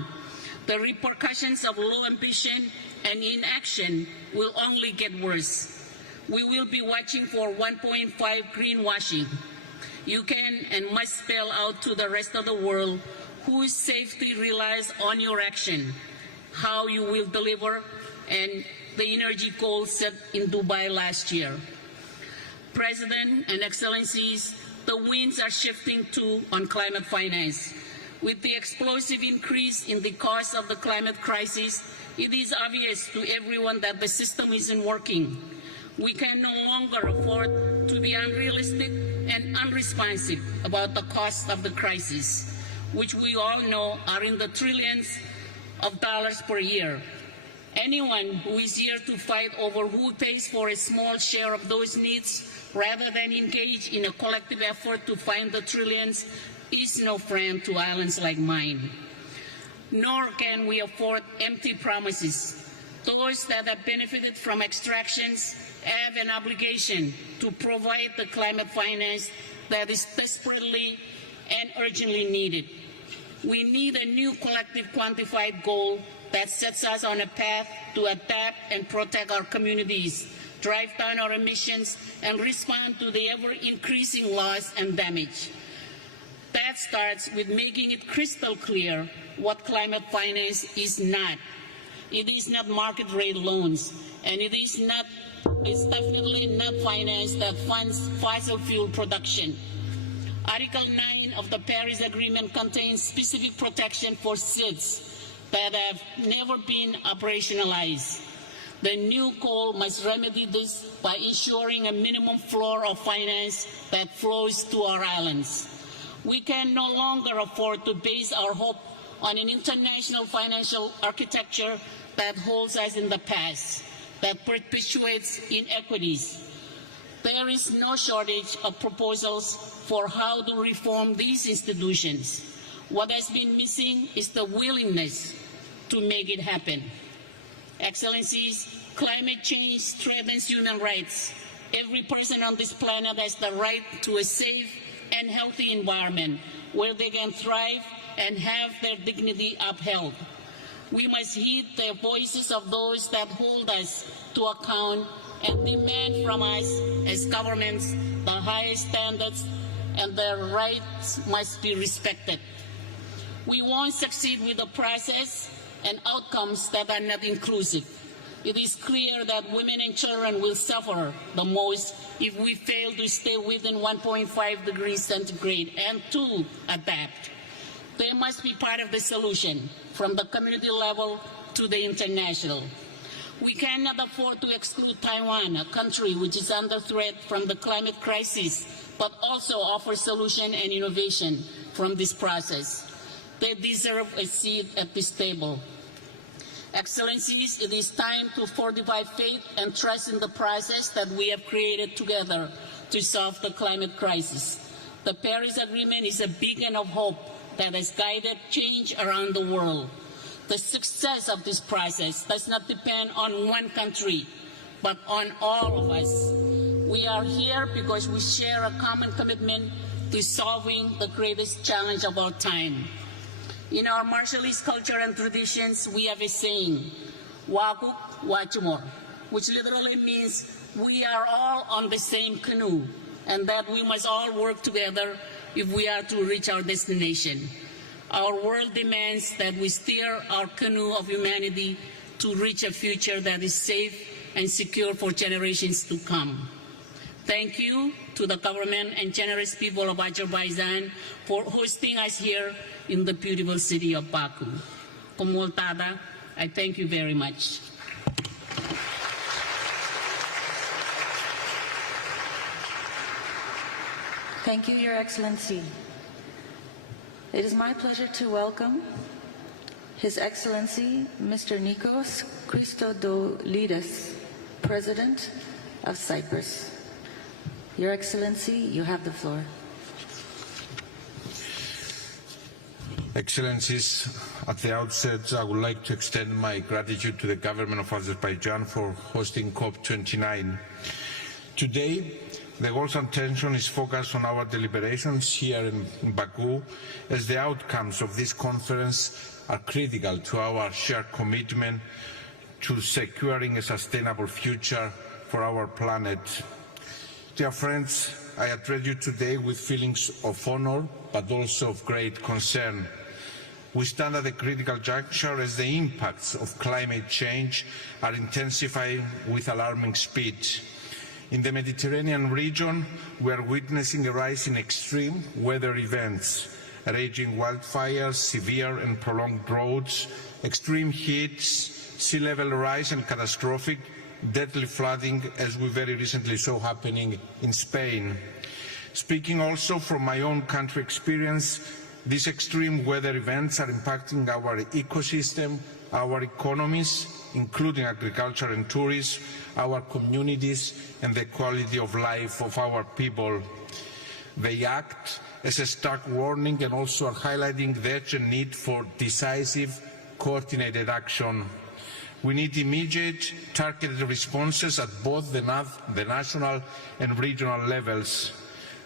The repercussions of low ambition and inaction will only get worse. We will be watching for 1.5 greenwashing. You can and must spell out to the rest of the world whose safety relies on your action, how you will deliver, and the energy goals set in Dubai last year. President and Excellencies, the winds are shifting too on climate finance. With the explosive increase in the cost of the climate crisis, it is obvious to everyone that the system isn't working. We can no longer afford to be unrealistic and unresponsive about the cost of the crisis, which we all know are in the trillions of dollars per year. Anyone who is here to fight over who pays for a small share of those needs rather than engage in a collective effort to find the trillions is no friend to islands like mine. Nor can we afford empty promises. Those that have benefited from extractions have an obligation to provide the climate finance that is desperately and urgently needed. We need a new collective quantified goal that sets us on a path to adapt and protect our communities, drive down our emissions, and respond to the ever-increasing loss and damage. That starts with making it crystal clear what climate finance is not. It is not market rate loans, and it's definitely not finance that funds fossil fuel production. Article 9 of the Paris Agreement contains specific protection for SIDS that have never been operationalized. The new goal must remedy this by ensuring a minimum floor of finance that flows to our islands. We can no longer afford to base our hope on an international financial architecture that holds us in the past, that perpetuates inequities. There is no shortage of proposals for how to reform these institutions. What has been missing is the willingness to make it happen. Excellencies, climate change threatens human rights. Every person on this planet has the right to a safe and healthy environment where they can thrive and have their dignity upheld. We must heed the voices of those that hold us to account and demand from us as governments the highest standards, and their rights must be respected. We won't succeed with a process and outcomes that are not inclusive. It is clear that women and children will suffer the most if we fail to stay within 1.5 degrees centigrade and to adapt. They must be part of the solution from the community level to the international. We cannot afford to exclude Taiwan, a country which is under threat from the climate crisis, but also offers solution and innovation from this process. They deserve a seat at this table. Excellencies, it is time to fortify faith and trust in the process that we have created together to solve the climate crisis. The Paris Agreement is a beacon of hope that has guided change around the world. The success of this process does not depend on one country, but on all of us. We are here because we share a common commitment to solving the greatest challenge of our time. In our Marshallese culture and traditions, we have a saying, "Wakuk Wachumor," which literally means we are all on the same canoe, and that we must all work together if we are to reach our destination. Our world demands that we steer our canoe of humanity to reach a future that is safe and secure for generations to come. Thank you to the government and generous people of Azerbaijan for hosting us here in the beautiful city of Baku. Komoltada, I thank you very much. Thank you, Your Excellency. It is my pleasure to welcome His Excellency Mr. Nikos Christodoulidis, President of Cyprus. Your Excellency, you have the floor. Excellencies, at the outset, I would like to extend my gratitude to the government of Azerbaijan for hosting COP29. Today, the world's attention is focused on our deliberations here in Baku, as the outcomes of this conference are critical to our shared commitment to securing a sustainable future for our planet. Dear friends, I address you today with feelings of honor, but also of great concern. We stand at a critical juncture as the impacts of climate change are intensifying with alarming speed. In the Mediterranean region, we are witnessing a rise in extreme weather events, raging wildfires, severe and prolonged droughts, extreme heats, sea level rise and catastrophic, deadly flooding, as we very recently saw happening in Spain. Speaking also from my own country experience, these extreme weather events are impacting our ecosystem, our economies, including agriculture and tourism, our communities, and the quality of life of our people. They act as a stark warning and also are highlighting the urgent need for decisive, coordinated action. We need immediate, targeted responses at both the national and regional levels.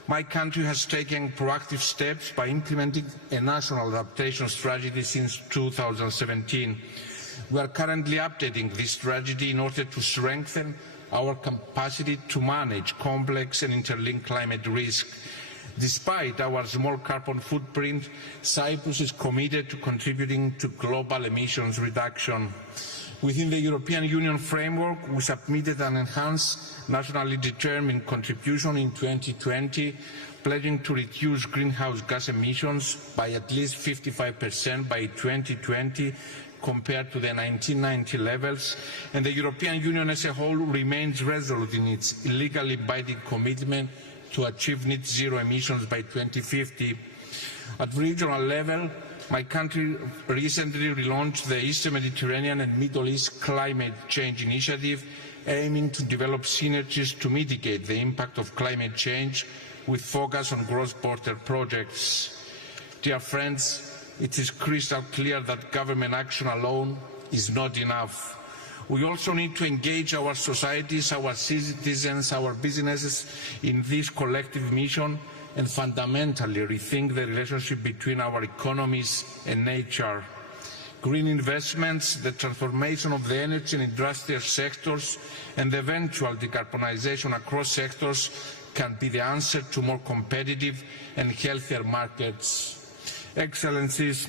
My country has taken proactive steps by implementing a national adaptation strategy since 2017. We are currently updating this strategy in order to strengthen our capacity to manage complex and interlinked climate risk. Despite our small carbon footprint, Cyprus is committed to contributing to global emissions reduction. Within the European Union framework, we submitted an enhanced nationally determined contribution in 2020, pledging to reduce greenhouse gas emissions by at least 55% by 2020 compared to the 1990 levels, and the European Union as a whole remains resolute in its legally binding commitment to achieve net zero emissions by 2050. At regional level, my country recently relaunched the Eastern Mediterranean and Middle East Climate Change Initiative, aiming to develop synergies to mitigate the impact of climate change with focus on cross-border projects. Dear friends, it is crystal clear that government action alone is not enough. We also need to engage our societies, our citizens, our businesses in this collective mission and fundamentally rethink the relationship between our economies and nature. Green investments, the transformation of the energy and industrial sectors, and the eventual decarbonization across sectors can be the answer to more competitive and healthier markets. Excellencies,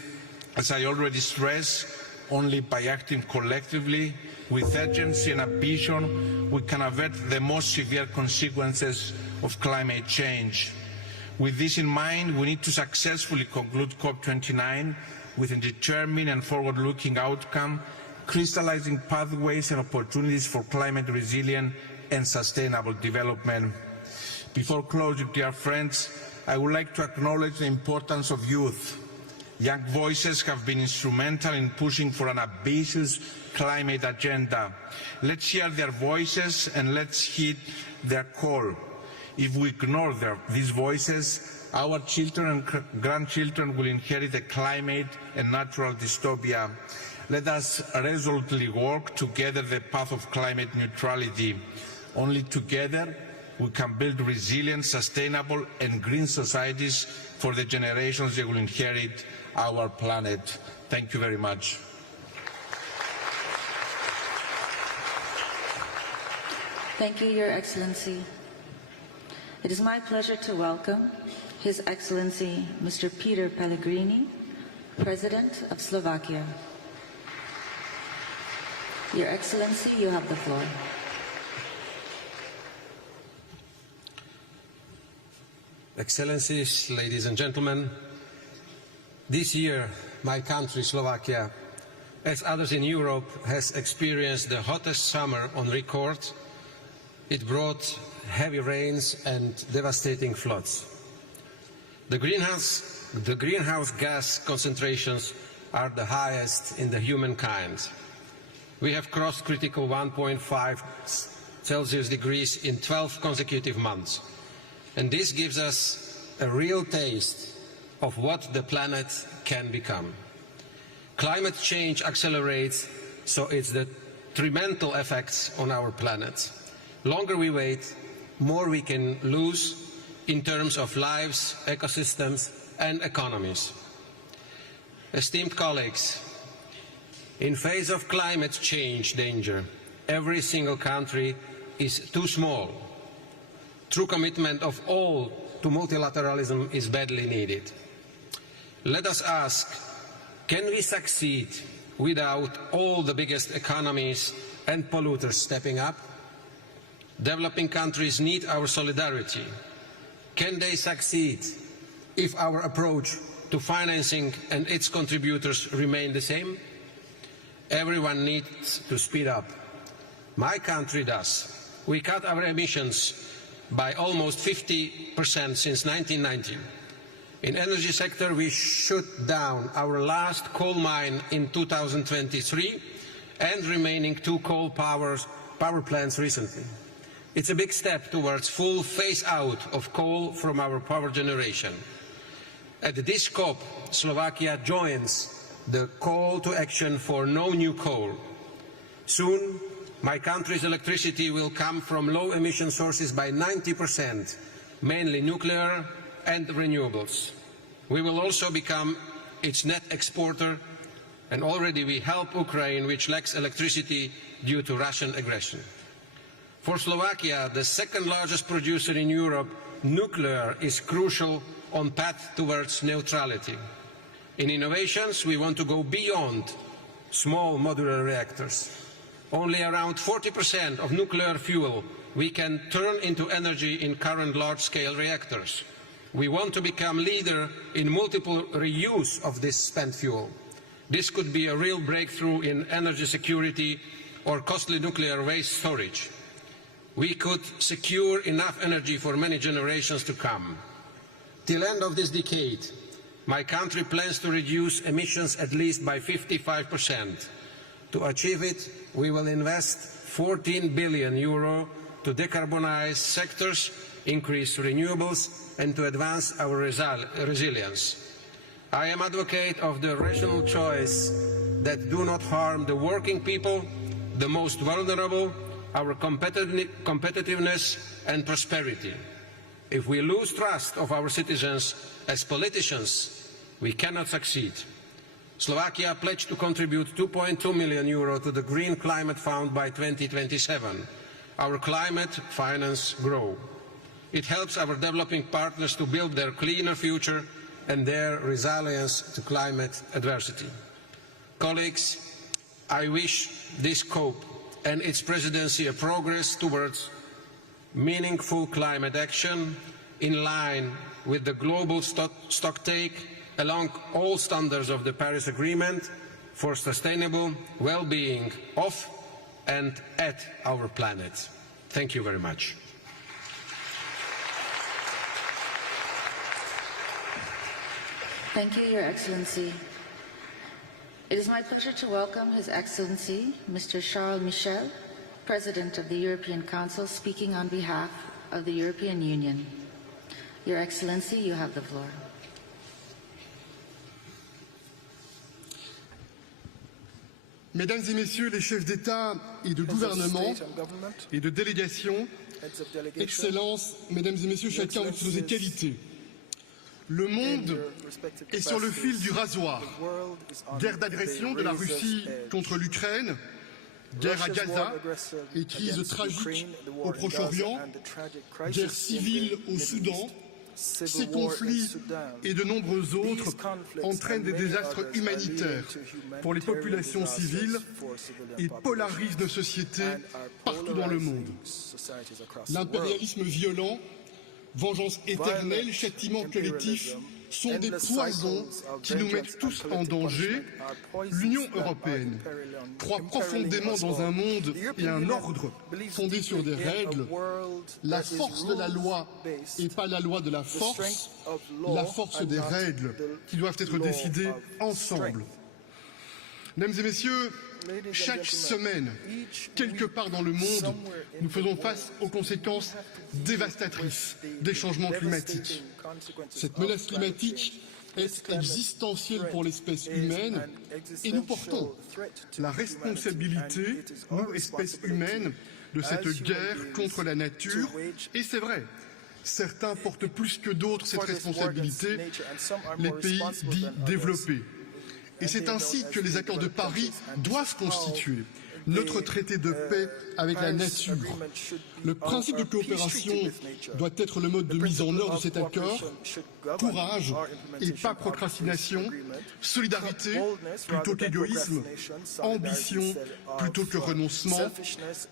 as I already stressed, only by acting collectively with urgency and ambition we can avert the most severe consequences of climate change. With this in mind, we need to successfully conclude COP29 with a determined and forward-looking outcome, crystallizing pathways and opportunities for climate resilient and sustainable development. Before closing, dear friends, I would like to acknowledge the importance of youth. Young voices have been instrumental in pushing for an ambitious climate agenda. Let's hear their voices and let's heed their call. If we ignore these voices, our children and grandchildren will inherit a climate and natural dystopia. Let us resolutely walk together the path of climate neutrality. Only together we can build resilient, sustainable and green societies for the generations that will inherit our planet. Thank you very much. Thank you, Your Excellency. It is my pleasure to welcome His Excellency Mr. Peter Pellegrini, President of Slovakia. Your Excellency, you have the floor. Excellencies, ladies and gentlemen, this year my country, Slovakia, as others in Europe, has experienced the hottest summer on record. It brought heavy rains and devastating floods. The greenhouse gas concentrations are the highest in the humankind. We have crossed critical 1.5 Celsius degrees in 12 consecutive months. And this gives us a real taste of what the planet can become. Climate change accelerates, so it's the detrimental effects on our planet. Longer we wait, more we can lose in terms of lives, ecosystems and economies. Esteemed colleagues, in face of climate change danger, every single country is too small. True commitment of all to multilateralism is badly needed. Let us ask, can we succeed without all the biggest economies and polluters stepping up? Developing countries need our solidarity. Can they succeed if our approach to financing and its contributors remain the same? Everyone needs to speed up. My country does. We cut our emissions by almost 50% since 1990. In the energy sector, we shut down our last coal mine in 2023 and remaining 2 coal power plants recently. It's a big step towards full phase-out of coal from our power generation. At this COP, Slovakia joins the call to action for no new coal. Soon, my country's electricity will come from low-emission sources by 90%, mainly nuclear and renewables. We will also become its net exporter, and already we help Ukraine, which lacks electricity due to Russian aggression. For Slovakia, the second largest producer in Europe, nuclear is crucial on path towards neutrality. In innovations, we want to go beyond small modular reactors. Only around 40% of nuclear fuel we can turn into energy in current large-scale reactors. We want to become leader in multiple reuse of this spent fuel. This could be a real breakthrough in energy security or costly nuclear waste storage. We could secure enough energy for many generations to come. Till the end of this decade, my country plans to reduce emissions at least by 55%. To achieve it, we will invest 14 billion euro to decarbonize sectors, increase renewables, and to advance our resilience. I am an advocate of the rational choice that do not harm the working people, the most vulnerable, our competitiveness and prosperity. If we lose trust of our citizens as politicians, we cannot succeed. Slovakia pledged to contribute 2.2 million euro to the Green Climate Fund by 2027. Our climate finance grow. It helps our developing partners to build their cleaner future and their resilience to climate adversity. Colleagues, I wish this COP and its presidency a progress towards meaningful climate action in line with the global stocktake along all standards of the Paris Agreement for sustainable well-being of and at our planet. Thank you very much. Thank you, Your Excellency. It is my pleasure to welcome His Excellency, Mr. Charles Michel, President of the European Council, speaking on behalf of the European Union. Your Excellency, you have the floor. Mesdames et Messieurs les chefs d'État et de gouvernement et de délégation, Excellences, Mesdames et Messieurs, chacun de nos qualités. Le monde est sur le fil du rasoir. Guerre d'agression de la Russie contre l'Ukraine, guerre à Gaza et crise tragique au Proche-Orient, guerre civile au Soudan. Ces conflits et de nombreux autres entraînent des désastres humanitaires pour les populations civiles et polarisent nos sociétés partout dans le monde. L'impérialisme violent, vengeance éternelle, châtiment collectif sont des poisons qui nous mettent tous en danger. L'Union européenne croit profondément dans un monde et un ordre fondés sur des règles. La force de la loi et pas la loi de la force des règles qui doivent être décidées ensemble. Mesdames et messieurs, chaque semaine, quelque part dans le monde, nous faisons face aux conséquences dévastatrices des changements climatiques. Cette menace climatique est existentielle pour l'espèce humaine et nous portons la responsabilité, nous, espèces humaines, de cette guerre contre la nature. Et c'est vrai, certains portent plus que d'autres cette responsabilité, les pays dits développés. Et c'est ainsi que les accords de Paris doivent constituer notre traité de paix avec la nature. Le principe de coopération doit être le mode de mise en œuvre de cet accord. Courage et pas procrastination, solidarité plutôt qu'égoïsme, ambition plutôt que renoncement,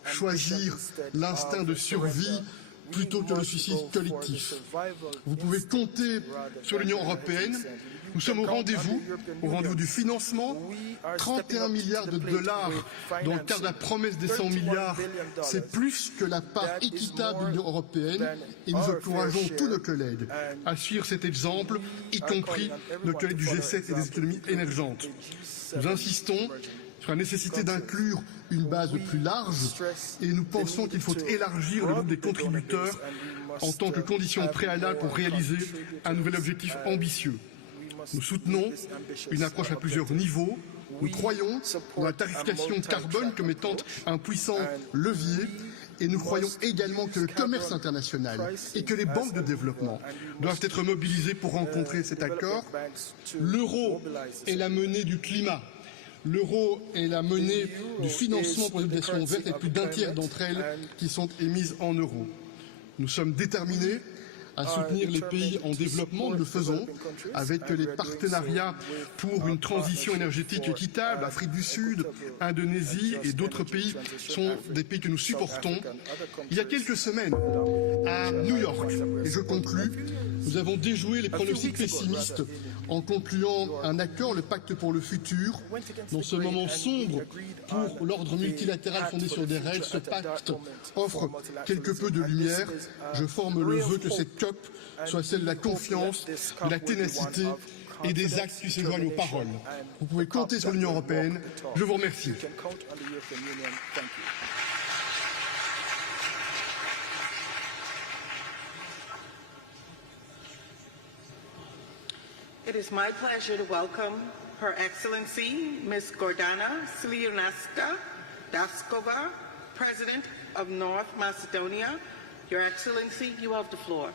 choisir l'instinct de survie plutôt que le suicide collectif. Vous pouvez compter sur l'Union européenne. Nous sommes au rendez-vous du financement, 31 milliards de dollars dans le cadre de la promesse des 100 milliards. C'est plus que la part équitable de l'Union européenne et nous encourageons tous nos collègues à suivre cet exemple, y compris nos collègues du G7 et des économies émergentes. Nous insistons sur la nécessité d'inclure une base plus large et nous pensons qu'il faut élargir le groupe des contributeurs en tant que condition préalable pour réaliser un nouvel objectif ambitieux. Nous soutenons une approche à plusieurs niveaux. Nous croyons dans la tarification carbone comme étant un puissant levier et nous croyons également que le commerce international et que les banques de développement doivent être mobilisées pour rencontrer cet accord. L'euro est la monnaie du climat. L'euro est la monnaie du financement pour les obligations vertes et plus d'un tiers d'entre elles qui sont émises en euros. Nous sommes déterminés à soutenir les pays en développement. Nous le faisons avec les partenariats pour une transition énergétique équitable. Afrique du Sud, Indonésie et d'autres pays sont des pays que nous supportons. Il y a quelques semaines, à New York, et je conclus, nous avons déjoué les pronostics pessimistes en concluant un accord, le pacte pour le futur. Dans ce moment sombre pour l'ordre multilatéral fondé sur des règles, ce pacte offre quelque peu de lumière. Je forme le vœu que cette COP soit celle de la confiance, de la ténacité et des actes qui se joignent aux paroles. Vous pouvez compter sur l'Union européenne. Je vous remercie. It is my pleasure to welcome Her Excellency Ms. Gordana Sliunaska Daskova, President of North Macedonia. Your Excellency, you have the floor.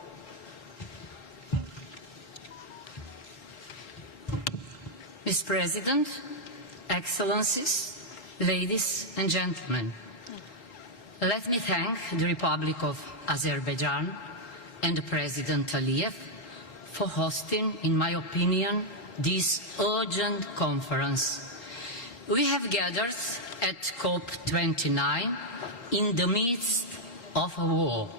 Mr. President, Excellencies, ladies and gentlemen, let me thank the Republic of Azerbaijan and President Aliyev for hosting, in my opinion, this urgent conference. We have gathered at COP29 in the midst of a war.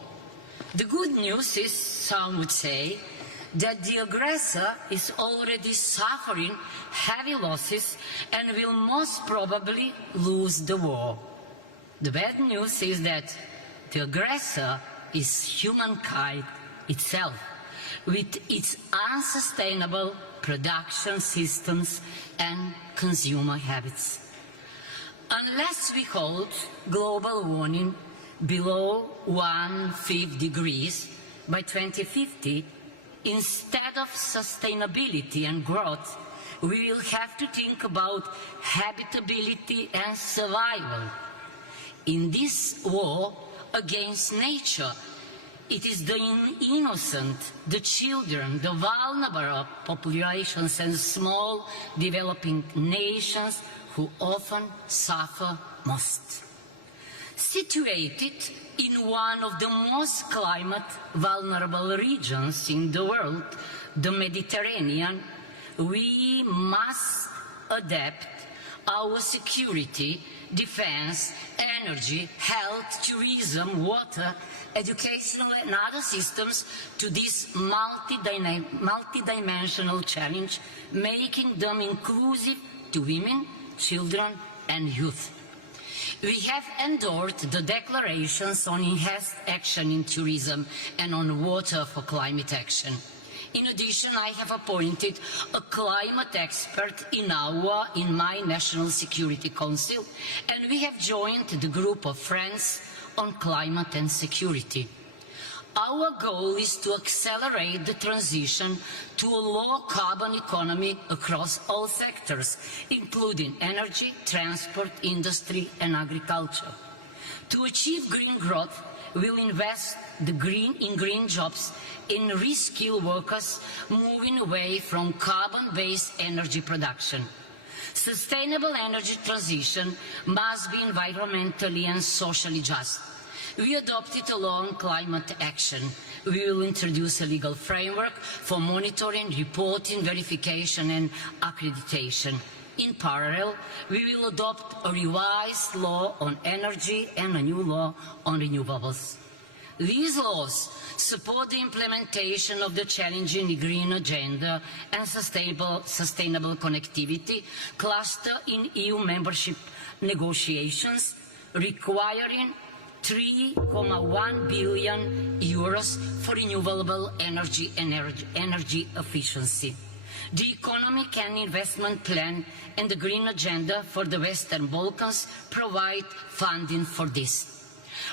The good news is, some would say, that the aggressor is already suffering heavy losses and will most probably lose the war. The bad news is that the aggressor is humankind itself, with its unsustainable production systems and consumer habits. Unless we hold global warming below 1.5 degrees by 2050, instead of sustainability and growth, we will have to think about habitability and survival. In this war against nature, it is the innocent, the children, the vulnerable populations and small developing nations who often suffer most. Situated in one of the most climate vulnerable regions in the world, the Mediterranean, we must adapt our security, defense, energy, health, tourism, water, educational and other systems to this multidimensional challenge, making them inclusive to women, children and youth. We have endorsed the declarations on enhanced action in tourism and on water for climate action. In addition, I have appointed a climate expert in my National Security Council, and we have joined the group of friends on climate and security. Our goal is to accelerate the transition to a low-carbon economy across all sectors, including energy, transport, industry and agriculture. To achieve green growth, we will invest in green jobs, in reskill workers, moving away from carbon-based energy production. Sustainable energy transition must be environmentally and socially just. We adopted a long climate action. We will introduce a legal framework for monitoring, reporting, verification and accreditation. In parallel, we will adopt a revised law on energy and a new law on renewables. These laws support the implementation of the challenging green agenda and sustainable connectivity cluster in EU membership negotiations, requiring €3.1 billion for renewable energy and energy efficiency. The Economic and Investment Plan and the Green Agenda for the Western Balkans provide funding for this.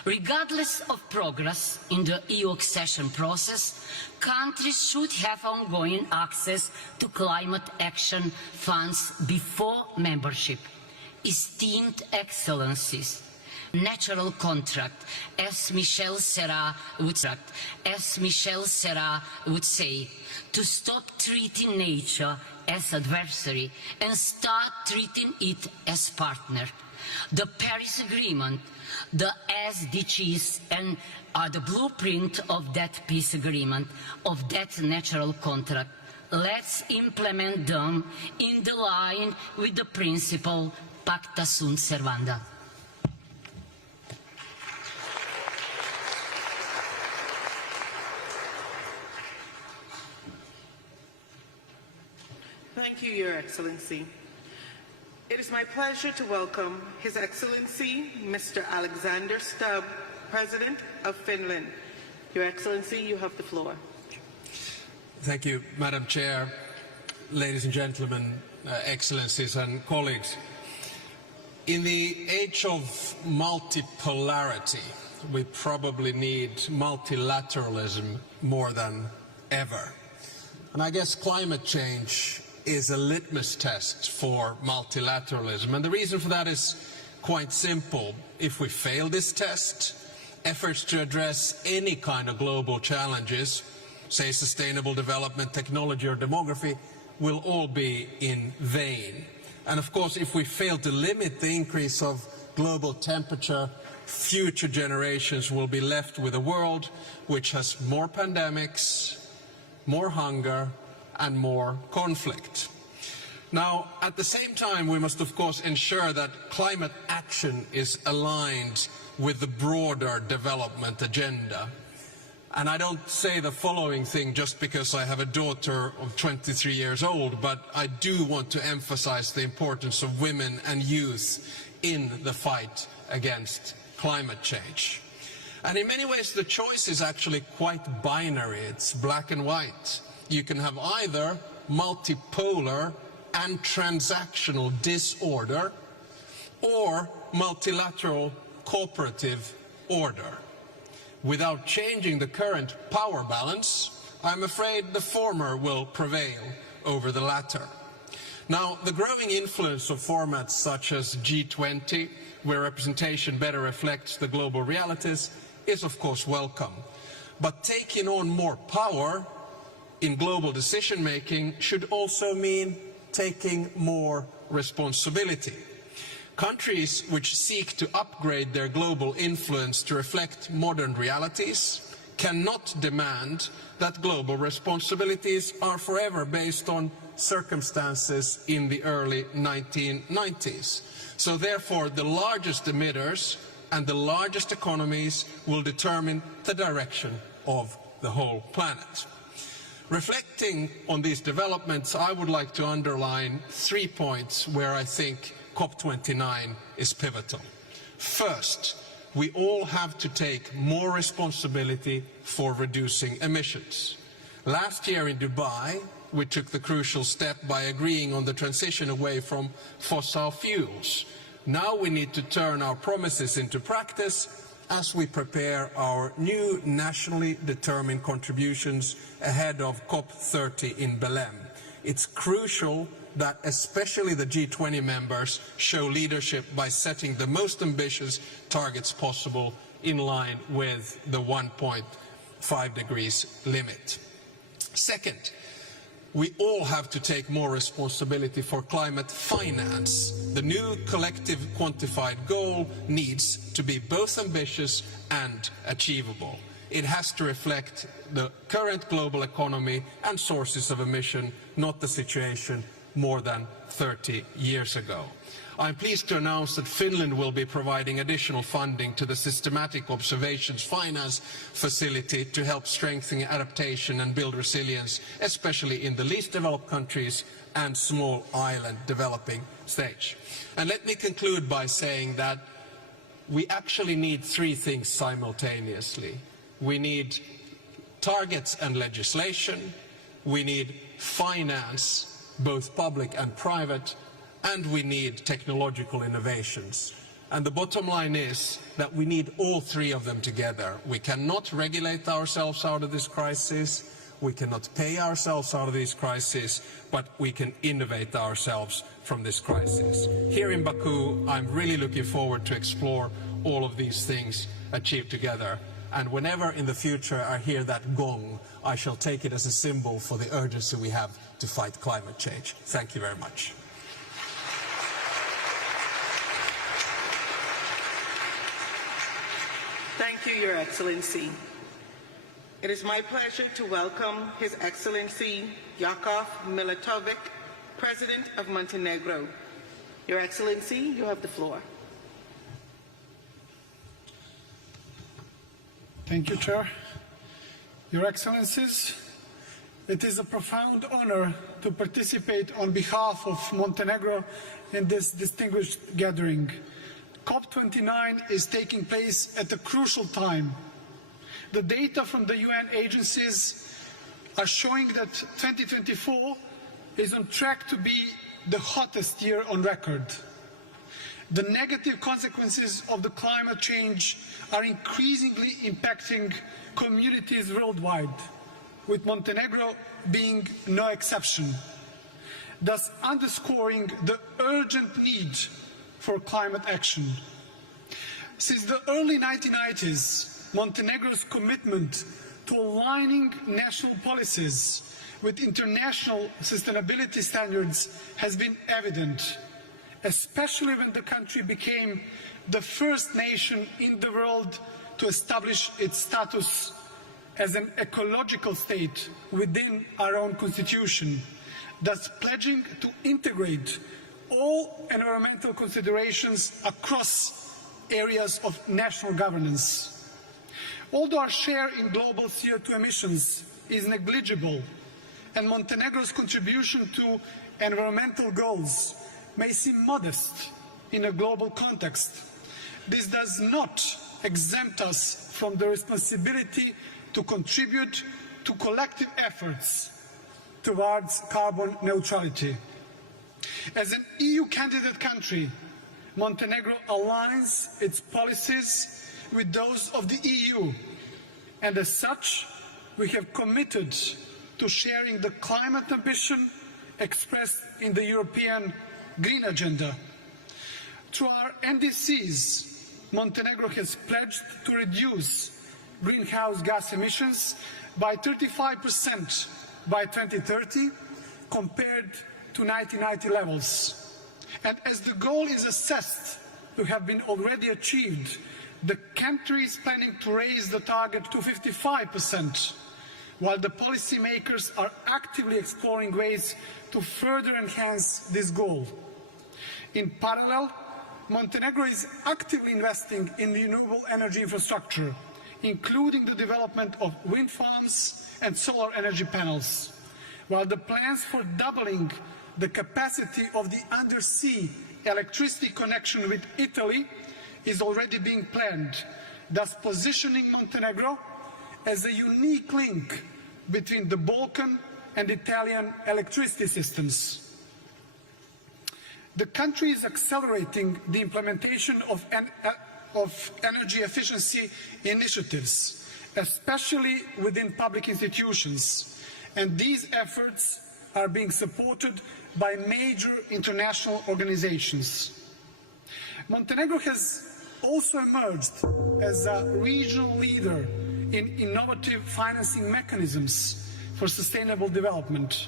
Regardless of progress in the EU accession process, countries should have ongoing access to climate action funds before membership. Esteemed Excellencies, natural contract, as Michel Serra would say, to stop treating nature as adversary and start treating it as partner. The Paris Agreement, the SDGs are the blueprint of that peace agreement, of that natural contract. Let's implement them in the line with the principle Pacta sunt servanda. Thank you, Your Excellency. It is my pleasure to welcome His Excellency Mr. Alexander Stubb, President of Finland. Your Excellency, you have the floor. Thank you, Madam Chair, ladies and gentlemen, Excellencies and colleagues. In the age of multipolarity, we probably need multilateralism more than ever. And I guess climate change is a litmus test for multilateralism. And the reason for that is quite simple. If we fail this test, efforts to address any kind of global challenges, say sustainable development, technology or demography, will all be in vain. And of course, if we fail to limit the increase of global temperature, future generations will be left with a world which has more pandemics, more hunger, and more conflict. Now, at the same time, we must of course ensure that climate action is aligned with the broader development agenda. And I don't say the following thing just because I have a daughter of 23 years old, but I do want to emphasize the importance of women and youth in the fight against climate change. And in many ways the choice is actually quite binary. It's black and white. You can have either multipolar and transactional disorder or multilateral cooperative order. Without changing the current power balance, I'm afraid the former will prevail over the latter. Now, the growing influence of formats such as G20, where representation better reflects the global realities, is of course welcome. But taking on more power in global decision-making should also mean taking more responsibility. Countries which seek to upgrade their global influence to reflect modern realities cannot demand that global responsibilities are forever based on circumstances in the early 1990s. So therefore, the largest emitters and the largest economies will determine the direction of the whole planet. Reflecting on these developments, I would like to underline 3 points where I think COP29 is pivotal. First, we all have to take more responsibility for reducing emissions. Last year in Dubai, we took the crucial step by agreeing on the transition away from fossil fuels. Now we need to turn our promises into practice as we prepare our new nationally determined contributions ahead of COP30 in Belém. It's crucial that especially the G20 members show leadership by setting the most ambitious targets possible in line with the 1.5 degrees limit. Second, we all have to take more responsibility for climate finance. The new collective quantified goal needs to be both ambitious and achievable. It has to reflect the current global economy and sources of emission, not the situation more than 30 years ago. I'm pleased to announce that Finland will be providing additional funding to the Systematic Observations Finance Facility to help strengthen adaptation and build resilience, especially in the least developed countries and small island developing stage. And let me conclude by saying that we actually need 3 things simultaneously. We need targets and legislation, we need finance, both public and private, and we need technological innovations. And the bottom line is that we need all 3 of them together. We cannot regulate ourselves out of this crisis, we cannot pay ourselves out of this crisis, but we can innovate ourselves from this crisis. Here in Baku, I'm really looking forward to explore all of these things achieved together. And whenever in the future I hear that gong, I shall take it as a symbol for the urgency we have to fight climate change. Thank you very much. Thank you, Your Excellency. It is my pleasure to welcome His Excellency Jakov Milatovic, President of Montenegro. Your Excellency, you have the floor. Thank you, Chair. Your Excellencies, it is a profound honor to participate on behalf of Montenegro in this distinguished gathering. COP29 is taking place at a crucial time. The data from the UN agencies are showing that 2024 is on track to be the hottest year on record. The negative consequences of the climate change are increasingly impacting communities worldwide. with Montenegro being no exception, thus underscoring the urgent need for climate action. Since the early 1990s, Montenegro's commitment to aligning national policies with international sustainability standards has been evident, especially when the country became the first nation in the world to establish its status as an ecological state within our own constitution, thus pledging to integrate all environmental considerations across areas of national governance. Although our share in global CO2 emissions is negligible, and Montenegro's contribution to environmental goals may seem modest in a global context, this does not exempt us from the responsibility to contribute to collective efforts towards carbon neutrality. As an EU candidate country, Montenegro aligns its policies with those of the EU, and as such, we have committed to sharing the climate ambition expressed in the European Green Agenda. Through our NDCs, Montenegro has pledged to reduce greenhouse gas emissions by 35% by 2030 compared to 1990 levels. And as the goal is assessed to have been already achieved, the country is planning to raise the target to 55%, while the policymakers are actively exploring ways to further enhance this goal. In parallel, Montenegro is actively investing in renewable energy infrastructure, including the development of wind farms and solar energy panels, while the plans for doubling the capacity of the undersea electricity connection with Italy is already being planned, thus positioning Montenegro as a unique link between the Balkan and Italian electricity systems. The country is accelerating the implementation of energy efficiency initiatives, especially within public institutions, and these efforts are being supported by major international organizations. Montenegro has also emerged as a regional leader in innovative financing mechanisms for sustainable development.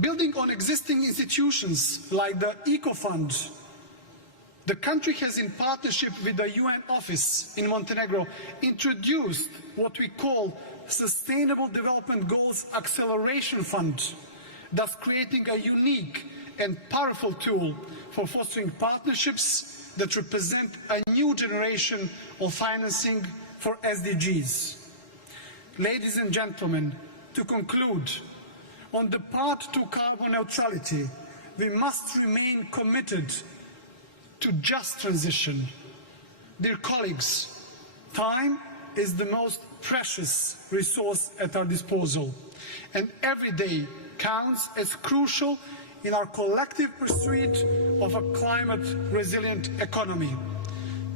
Building on existing institutions like the Eco Fund, the country has, in partnership with the UN office in Montenegro, introduced what we call Sustainable Development Goals Acceleration Fund, thus creating a unique and powerful tool for fostering partnerships that represent a new generation of financing for SDGs. Ladies and gentlemen, to conclude, on the path to carbon neutrality, we must remain committed to just transition. Dear colleagues, time is the most precious resource at our disposal, and every day counts as crucial in our collective pursuit of a climate-resilient economy.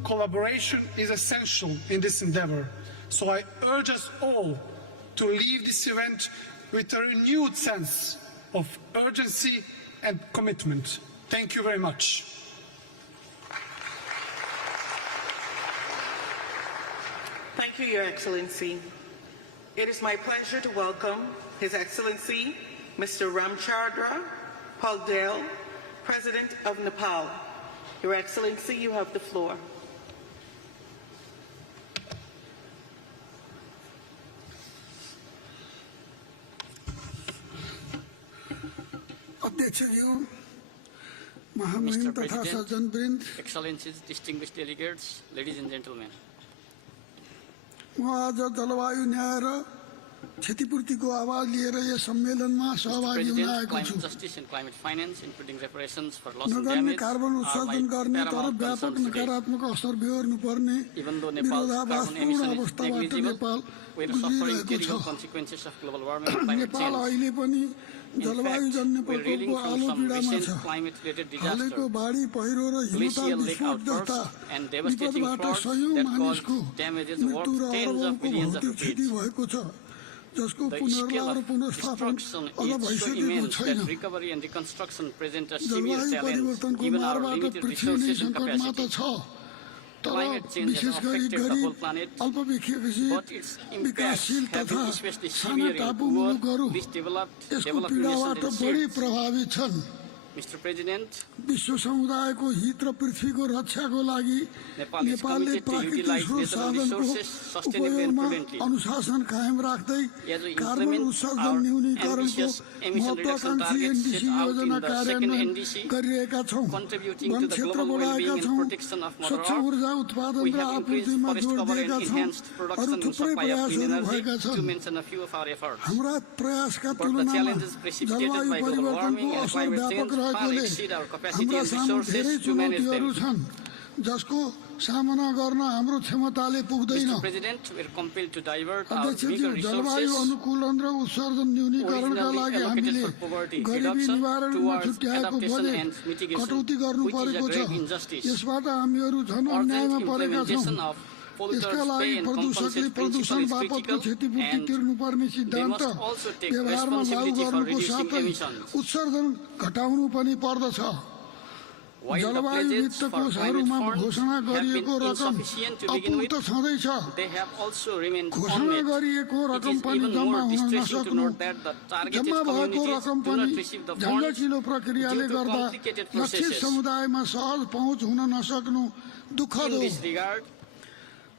Collaboration is essential in this endeavor, so I urge us all to leave this event with a renewed sense of urgency and commitment. Thank you very much. Thank you, Your Excellency. It is my pleasure to welcome His Excellency Mr. Ramchandra Paldel, President of Nepal. Your Excellency, you have the floor. Mr. President, Excellencies, distinguished delegates, ladies and gentlemen. Mr. President, climate justice and climate finance, including reparations for loss and damage, are my paramount concerns today. Even though Nepal's carbon emission is negligible, we are suffering terrible consequences of global warming and climate change. In fact, we are reeling from some recent climate-related disasters, glacial lake outbursts, and devastating floods that caused damages worth tens of billions of rupees. जसको The पुनर्लाभ scale raw of पुनर्स्थापन destruction अझ is so भइसकेको immense छैन। that recovery and reconstruction present a severe जलवायु challenge परिवर्तनको given our मारबाट limited पृथ्वी नै resources and सङ्कटमा त capacity. छ, तर Climate change has विशेष गरी affected the गरिब whole planet, अल्पविकसित but its impacts विकासशील have तथा been especially Sana severe in टापु poor, मुलुकहरू least developed, यसको developing nations पीडाबाट and बढी states. प्रभावित छन्। Mr. President, विश्व समुदायको हित र पृथ्वीको रक्षाको लागि Nepal is नेपालले committed to प्राकृतिक utilize स्रोत natural साधनको resources sustainably and उपयोगमा prudently. अनुशासन कायम राख्दै As we कार्बन implement उत्सर्जन our न्यूनीकरणको ambitious emission reduction महत्वाकांक्षी targets NDC set out in योजना the second कार्यान्वयन NDC, गरिरहेका छौँ, contributing वन to the क्षेत्र global बढाएका well-being and छौँ, protection of Mother स्वच्छ Earth, ऊर्जा उत्पादन we raw have increased आपूर्तिमा forest जोड cover दिएका and छौँ। enhanced अरू production and थुप्रै supply of clean प्रयासहरू energy, भएका to छन्। mention a few of our efforts. हाम्रा प्रयासका But the तुलनामा challenges precipitated जलवायु by global परिवर्तनको warming and असर climate व्यापक change far रहेकोले exceed our capacity हाम्रा and सामु धेरै resources to manage चुनौतीहरू them. छन्, जसको सामना गर्न हाम्रो क्षमताले पुग्दैन। Mr. President, we are compelled to divert our अध्यक्षज्यू, meager जलवायु resources अनुकूलन र उत्सर्जन न्यूनीकरणका originally लागि allocated हामीले for poverty गरिबी reduction निवारणमा towards छुट्याएको adaptation budget and mitigation, कटौती गर्नु which is a परेको छ। great injustice. यसबाट हामीहरू झन् Urgent अन्यायमा परेका छौँ। implementation of यसका polluters लागि pay and प्रदूषकले compensate principle प्रदूषण is बापतको critical, क्षतिपूर्ति and तिर्नुपर्ने they सिद्धान्त must also take व्यवहारमा लागू responsibility for गर्नुको reducing साथै emissions. उत्सर्जन घटाउनु पनि पर्दछ। While the जलवायु pledges वित्त for climate कोषहरूमा funds घोषणा have been गरिएको रकम insufficient to begin अपूर्त with, छँदैछ। they have also remained घोषणा unmet. गरिएको It रकम is पनि even जम्मा more हुन distressing to नसक्नु, note that the targeted जम्मा भएको communities रकम do पनि not receive the funds झन्झटिलो प्रक्रियाले due to गर्दा complicated लक्षित processes. समुदायमा सहज पहुँच हुन नसक्नु दुःखद In हो। this regard,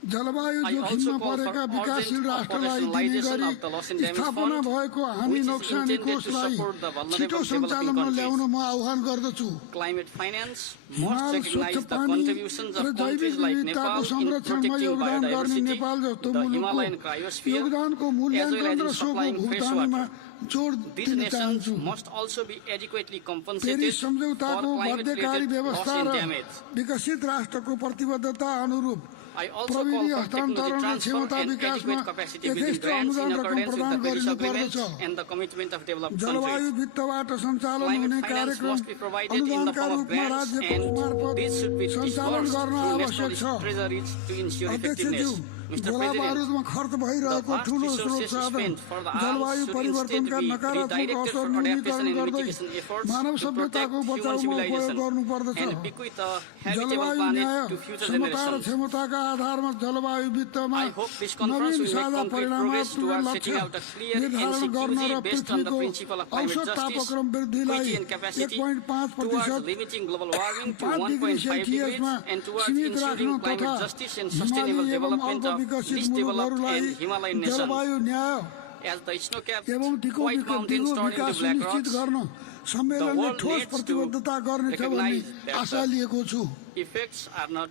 जलवायु I also जोखिममा call for परेका विकासशील urgent राष्ट्रलाई दिने operationalization गरी of the loss and damage स्थापना fund, भएको हानि which is नोक्सानी intended to कोषलाई support the vulnerable छिटो developing सञ्चालनमा countries. ल्याउन म आह्वान गर्दछु। Climate finance must हिमाल recognize स्वच्छ the पानी contributions र of countries जैविक like विविधताको Nepal in संरक्षणमा protecting योगदान गर्ने biodiversity, नेपाल जस्तो the Himalayan मुलुकको cryosphere, योगदानको as well मूल्याङ्कन as र in सोको supplying fresh भुक्तानीमा water. जोड These दिन nations चाहन्छु। must also be adequately compensated Paris for सम्झौताको बाध्यकारी climate-related loss व्यवस्था and र damage. विकसित राष्ट्रको प्रतिबद्धता अनुरूप I also प्रविधि call for हस्तान्तरण technology र transfer क्षमता and विकासमा adequate capacity building यथेष्ट grants अनुदान in रकम accordance with प्रदान the Paris Agreement गरिनुपर्दछ। and the commitment of developed जलवायु countries. वित्तबाट सञ्चालन Climate हुने finance कार्यक्रम must be provided in the अनुदानका form of रूपमा grants, राज्य and कोष मार्फत this should be सञ्चालन disbursed गर्न through आवश्यक national छ। treasuries to ensure अध्यक्षज्यू, effectiveness. Mr. गोला President, बारुदमा खर्च भइरहेको the vast ठुलो स्रोत resources साधन spent for the arms जलवायु should परिवर्तनका instead be नकारात्मक redirected असर for न्यूनीकरण adaptation and गर्दै mitigation efforts Manav to protect सभ्यताको human बचाउमा उपयोग civilization गर्नुपर्दछ। and bequeath a habitable जलवायु planet न्याय, to future Samta raw generations. क्षमताका आधारमा जलवायु वित्तमा I hope this conference Naveen will make साझा concrete progress परिणामात्मक towards लक्ष्य setting out a clear and निर्धारण गर्न र security based on the पृथ्वीको principle of climate औसत justice, तापक्रम वृद्धिलाई equity and capacity 1.5% towards limiting global warming to 5 degree 1.5 degrees सेल्सियसमा and towards सीमित ensuring राख्न तथा climate justice and sustainable हिमाली एवं development of अल्पविकसित least developed मुलुकहरूलाई and Himalayan nations. जलवायु न्याय As the snow-capped एवं दिगो white mountains turn विकास into black सुनिश्चित rocks, गर्न the सम्मेलनले world ठोस needs to प्रतिबद्धता गर्नेछ भन्ने recognize that आशा लिएको छु। the effects are not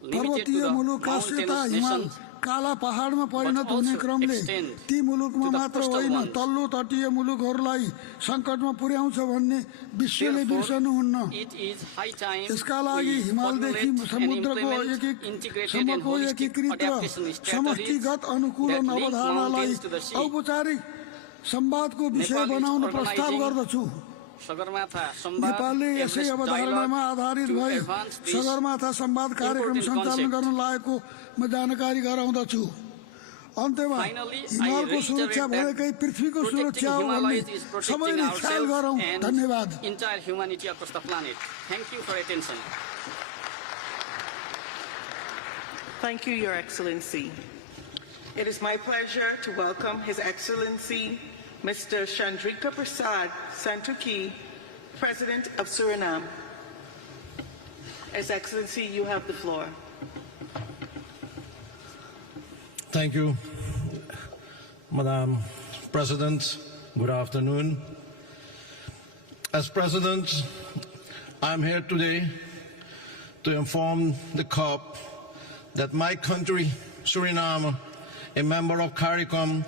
limited to पर्वतीय the मुलुक कास्यता mountainous हिमाल nations, काला पहाडमा परिणत but हुने also क्रमले extend ती मुलुकमा to the मात्र coastal होइन ones. तल्लो तटीय मुलुकहरूलाई सङ्कटमा पुर्याउँछ भन्ने विश्वले Therefore, बिर्सनुहुन्न। it is high time यसका लागि we हिमालदेखि formulate and समुद्रको implement integrated and सम्मको holistic एकीकृत र adaptation strategies समष्टिगत अनुकूलन that link अवधारणालाई mountains to the sea. औपचारिक संवादको विषय Nepal is बनाउन प्रस्ताव organizing गर्दछु। Sagarmatha Sambad नेपालले यसै Everest अवधारणामा dialogue आधारित to भई advance this सगरमाथा संवाद कार्यक्रम important सञ्चालन concept. गर्न लागेको म जानकारी गराउँदछु। अन्त्यमा Finally, I हिमालको reiterate सुरक्षा that भनेकै पृथ्वीको protecting सुरक्षा हो भन्ने Himalayas is protecting सबैले ख्याल ourselves गरौँ। and धन्यवाद। entire humanity across the planet. Thank you for your attention. Thank you, Your Excellency. It is my pleasure to welcome His Excellency Mr. Chandrika Prasad Santokhi, President of Suriname. His Excellency, you have the floor. Thank you, Madam President. Good afternoon. As President, I'm here today to inform the COP that my country, Suriname, a member of CARICOM,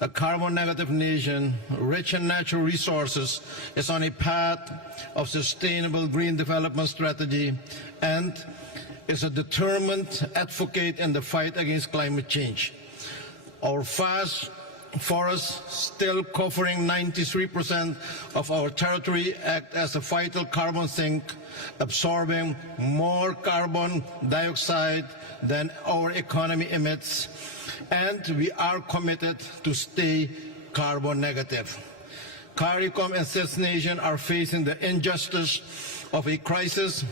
a carbon-negative nation, rich in natural resources, is on a path of sustainable green development strategy and is a determined advocate in the fight against climate change. Our vast forests, still covering 93% of our territory, act as a vital carbon sink, absorbing more carbon dioxide than our economy emits, and we are committed to stay carbon negative. CARICOM and 6 nations are facing the injustice of a crisis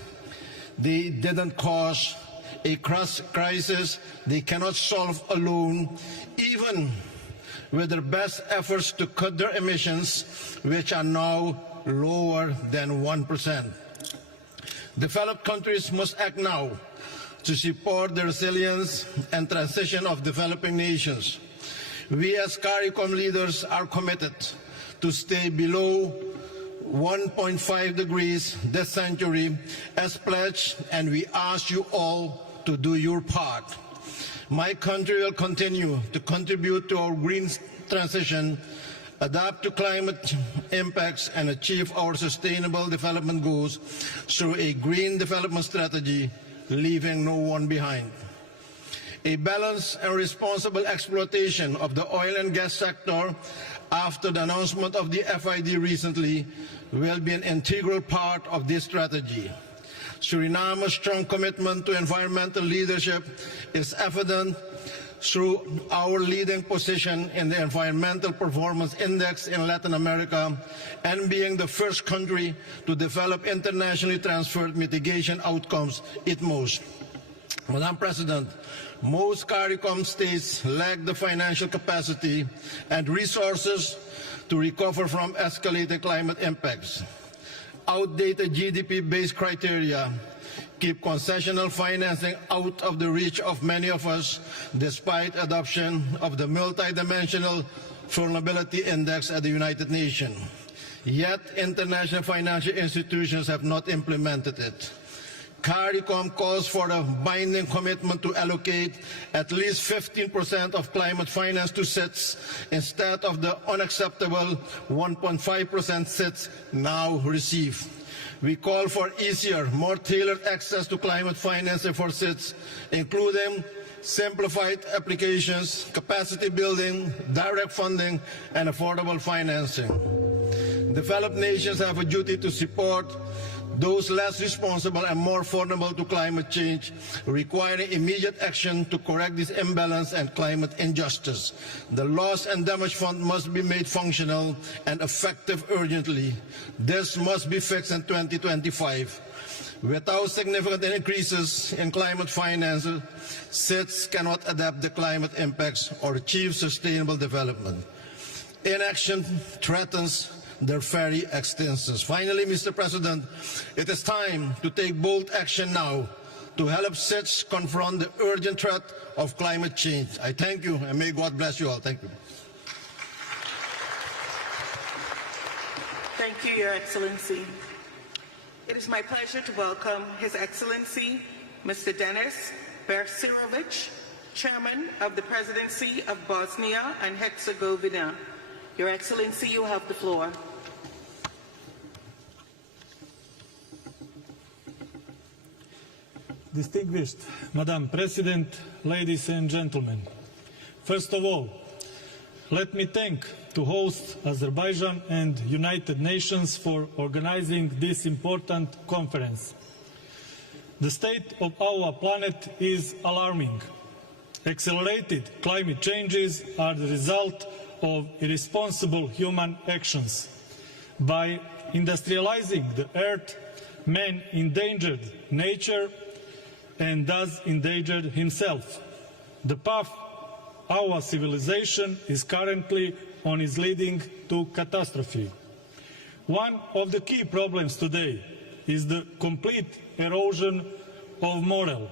they didn't cause, a crisis they cannot solve alone, even with their best efforts to cut their emissions, which are now lower than 1%. Developed countries must act now to support the resilience and transition of developing nations. We as CARICOM leaders are committed to stay below 1.5 degrees this century as pledged, and we ask you all to do your part. My country will continue to contribute to our green transition, adapt to climate impacts, and achieve our sustainable development goals through a green development strategy, leaving no one behind. A balanced and responsible exploitation of the oil and gas sector after the announcement of the FID recently will be an integral part of this strategy. Suriname's strong commitment to environmental leadership is evident through our leading position in the Environmental Performance Index in Latin America and being the first country to develop internationally transferred mitigation outcomes ITMOs. Madam President, most CARICOM states lack the financial capacity and resources to recover from escalated climate impacts. Outdated GDP-based criteria keep concessional financing out of the reach of many of us, despite adoption of the multidimensional vulnerability index at the United Nations. Yet international financial institutions have not implemented it. CARICOM calls for a binding commitment to allocate at least 15% of climate finance to SITs instead of the unacceptable 1.5% SITs now receive. We call for easier, more tailored access to climate financing for SITs, including simplified applications, capacity building, direct funding, and affordable financing. Developed nations have a duty to support those less responsible and more vulnerable to climate change, requiring immediate action to correct this imbalance and climate injustice. The Loss and Damage Fund must be made functional and effective urgently. This must be fixed in 2025. Without significant increases in climate finance, SITs cannot adapt the climate impacts or achieve sustainable development. Inaction threatens their very existence. Finally, Mr. President, it is time to take bold action now to help SITs confront the urgent threat of climate change. I thank you, and may God bless you all. Thank you. Thank you, Your Excellency. It is my pleasure to welcome His Excellency, Mr. Denis Bersirovic, Chairman of the Presidency of Bosnia and Herzegovina. Your Excellency, you have the floor. Distinguished Madam President, ladies and gentlemen, first of all, let me thank to host Azerbaijan and United Nations for organizing this important conference. The state of our planet is alarming. Accelerated climate changes are the result of irresponsible human actions. By industrializing the earth, man endangered nature and thus endangered himself. The path our civilization is currently on is leading to catastrophe. One of the key problems today is the complete erosion of moral.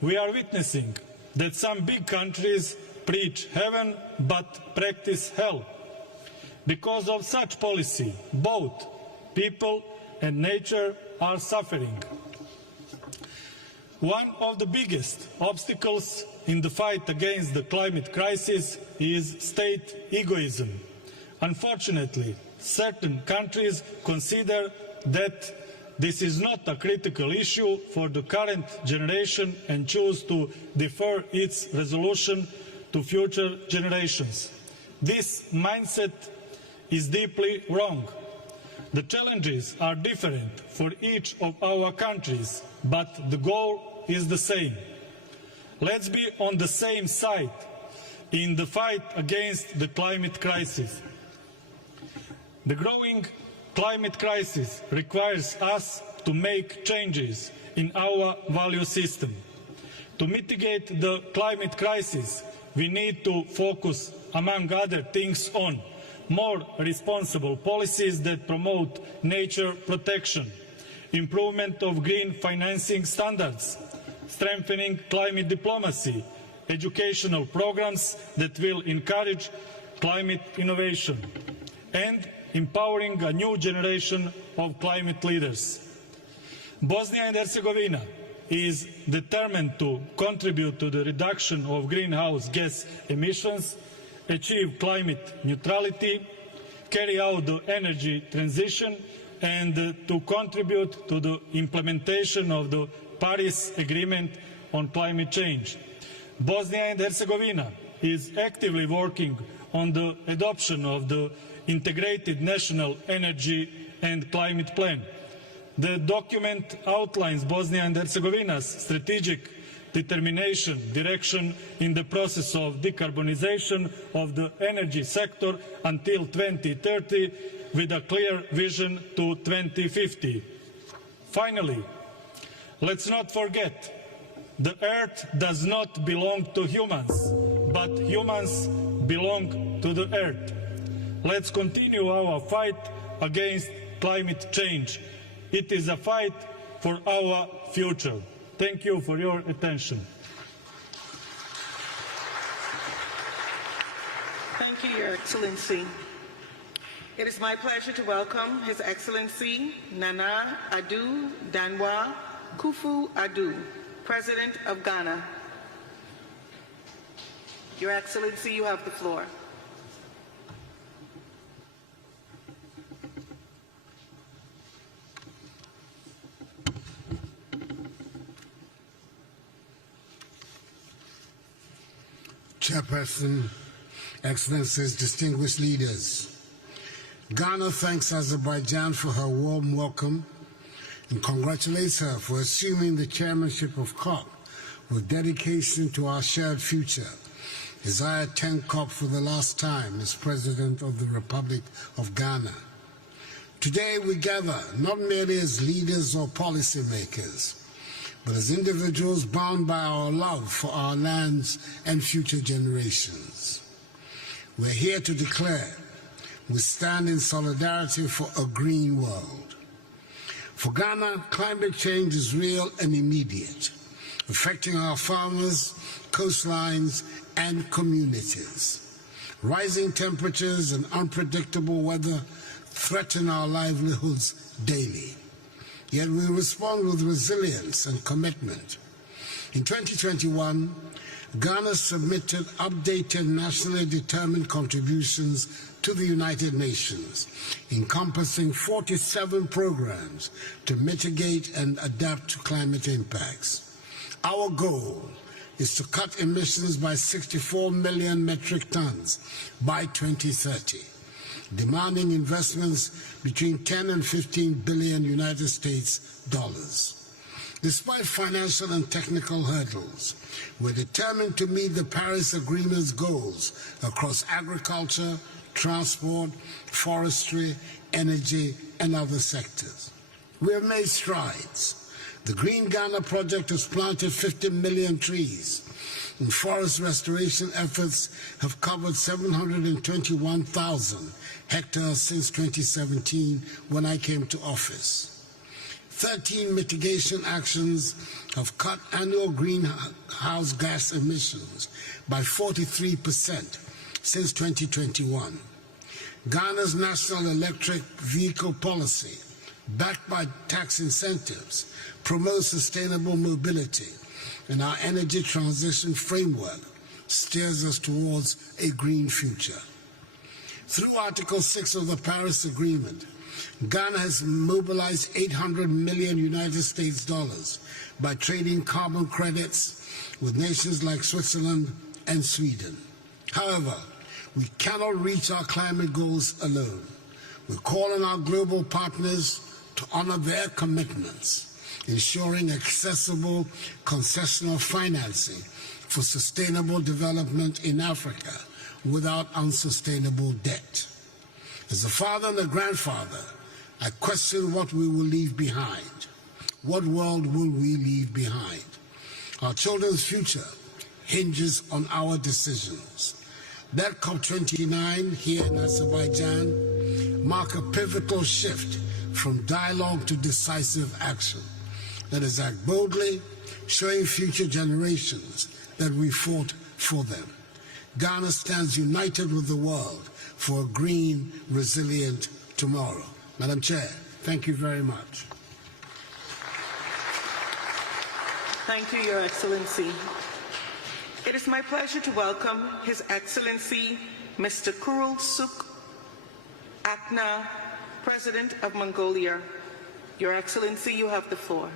We are witnessing that some big countries preach heaven but practice hell. Because of such policy, both people and nature are suffering. One of the biggest obstacles in the fight against the climate crisis is state egoism. Unfortunately, certain countries consider that this is not a critical issue for the current generation and choose to defer its resolution to future generations. This mindset is deeply wrong. The challenges are different for each of our countries, but the goal is the same. Let's be on the same side in the fight against the climate crisis. The growing climate crisis requires us to make changes in our value system. To mitigate the climate crisis, we need to focus, among other things, on more responsible policies that promote nature protection, improvement of green financing standards, strengthening climate diplomacy, educational programs that will encourage climate innovation, and empowering a new generation of climate leaders. Bosnia and Herzegovina is determined to contribute to the reduction of greenhouse gas emissions, achieve climate neutrality, carry out the energy transition, and to contribute to the implementation of the Paris Agreement on climate change. Bosnia and Herzegovina is actively working on the adoption of the Integrated National Energy and Climate Plan. The document outlines Bosnia and Herzegovina's strategic determination, direction in the process of decarbonization of the energy sector until 2030, with a clear vision to 2050. Finally, let's not forget, the earth does not belong to humans, but humans belong to the earth. Let's continue our fight against climate change. It is a fight for our future. Thank you for your attention. Thank you, Your Excellency. It is my pleasure to welcome His Excellency Nana Addo Danwa Kufu-Addo, President of Ghana. Your Excellency, you have the floor. Chairperson, Excellencies, distinguished leaders, Ghana thanks Azerbaijan for her warm welcome and congratulates her for assuming the chairmanship of COP with dedication to our shared future, as I attend COP for the last time as President of the Republic of Ghana. Today we gather not merely as leaders or policymakers, but as individuals bound by our love for our lands and future generations. We're here to declare we stand in solidarity for a green world. For Ghana, climate change is real and immediate, affecting our farmers, coastlines, and communities. Rising temperatures and unpredictable weather threaten our livelihoods daily. Yet we respond with resilience and commitment. In 2021, Ghana submitted updated nationally determined contributions to the United Nations, encompassing 47 programs to mitigate and adapt to climate impacts. Our goal is to cut emissions by 64 million metric tons by 2030. Demanding investments between 10 and 15 billion United States dollars. Despite financial and technical hurdles, we're determined to meet the Paris Agreement's goals across agriculture, transport, forestry, energy, and other sectors. We have made strides. The Green Ghana project has planted 50 million trees, and forest restoration efforts have covered 721,000 hectares since 2017, when I came to office. 13 mitigation actions have cut annual greenhouse gas emissions by 43% since 2021. Ghana's national electric vehicle policy, backed by tax incentives, promotes sustainable mobility, and our energy transition framework steers us towards a green future. Through Article 6 of the Paris Agreement, Ghana has mobilized 800 million United States dollars by trading carbon credits with nations like Switzerland and Sweden. However, We cannot reach our climate goals alone. We call on our global partners to honor their commitments, ensuring accessible concessional financing for sustainable development in Africa without unsustainable debt. As a father and a grandfather, I question what we will leave behind. What world will we leave behind? Our children's future hinges on our decisions. That COP29 here in Azerbaijan mark a pivotal shift from dialogue to decisive action. Let us act boldly, showing future generations that we fought for them. Ghana stands united with the world for a green, resilient tomorrow. Madam Chair, thank you very much. Thank you, Your Excellency. It is my pleasure to welcome His Excellency Mr. Kurul Suk Akna, President of Mongolia. Your Excellency, you have the floor.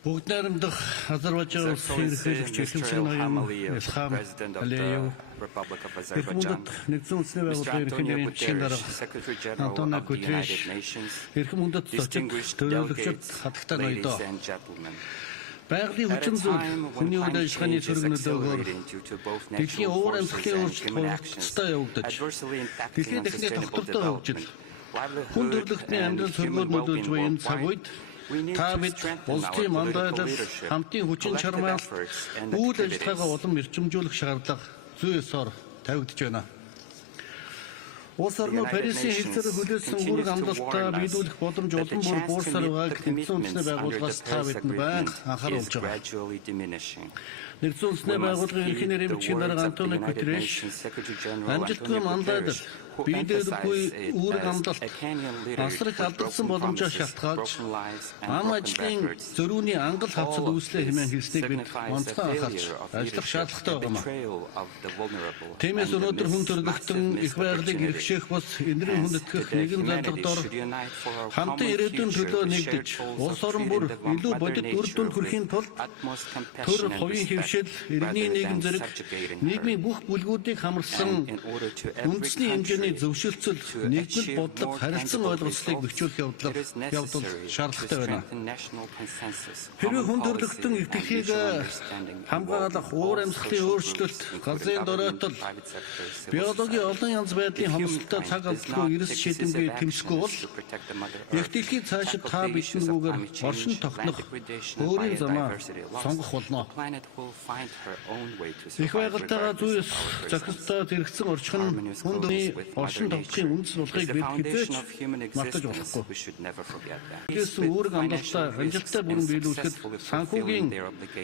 Бүгд найрамдах Азербайджан улсын ерөнхийлөгч Илхам ноён Илхам Алиев, Эрхэмүндэт нэгдсэн үндэсний байгууллагын ерөнхий нэрийн чин дарга Антонио Гутерриш, Эрхэмүндэт зочид төлөөлөгчд хатагтай ноёдоо. Байгалийн хүчин зүйл хүний үйл ажиллагааны сөрөг нөлөөгөөр дэлхийн уур амьсгалын өөрчлөлт хурцтай явагдаж, дэлхийн техникийн тогтвортой хөгжил, хүн төрөлхтний амьдрал сөргөөр нөлөөлж буй энэ цаг үед та бид улсын мандатаар хамтын хүчин чармаал үйл ажиллагаагаа улам эрчимжүүлэх шаардлага зүй ёсоор тавигдж байна. Улс орнууд Парисын хэлцээрээр хүлээсэн үүрэг амлалтаа биелүүлэх боломж улам бүр буурсаар байгааг нэгдсэн үндэсний байгууллагаас та бидэнд байнга анхааруулж байгаа. Нэгдсэн үндэсний байгууллагын ерөнхий нэрийн бичгийн дарга Антонио Гутерриш амжилтгүй мандатаар биелүүлэхгүй үүрэг амлалт асар их алдагдсан боломжоо шалтгаалж ам ажлын зөрүүний ангал хавцад үүслэх хэмээн хэлснийг бид онцгой анхаарч ажиллах шаардлагатай байна. Тиймээс өнөөдөр хүн төрөлхтөн их байгалыг эрхшээх бас энэрийн хүндэтгэх нэгэн зорилгодоор хамтан ирээдүйн төлөө нэгдэж улс орон бүр илүү бодит үр дүнд хүрэхийн тулд төр хувийн хөвшил, иргэний нийгэм зэрэг нийгмийн бүх бүлгүүдийг хамарсан үндэсний хэмжээний зөвшөлтсөл, нэгдэл бодлого, харилцан ойлголцлыг бэхжүүлэх явдал шаардлагатай байна. Хэрвээ хүн төрөлхтөн итгэлийг хамгаалах уур амьсгалын өөрчлөлт, газрын доройтол, биологийн олон янз байдлын хомсдолтой цаг алдалгүй эрс шийдэмгүй тэмцэхгүй бол их дэлхий цаашид та биднийгүйгээр оршин тогтнох өөрийн замаа сонгох болно. Их байгальтайгаа зүй зохистой зэрэгцэн орчин хүн төрний оршин тогтохын үндэс болохыг бид хизээч мартаж болохгүй. Гэсэн үүрэг амлалтаа амжилттай бүрэн биелүүлэхэд санхүүгийн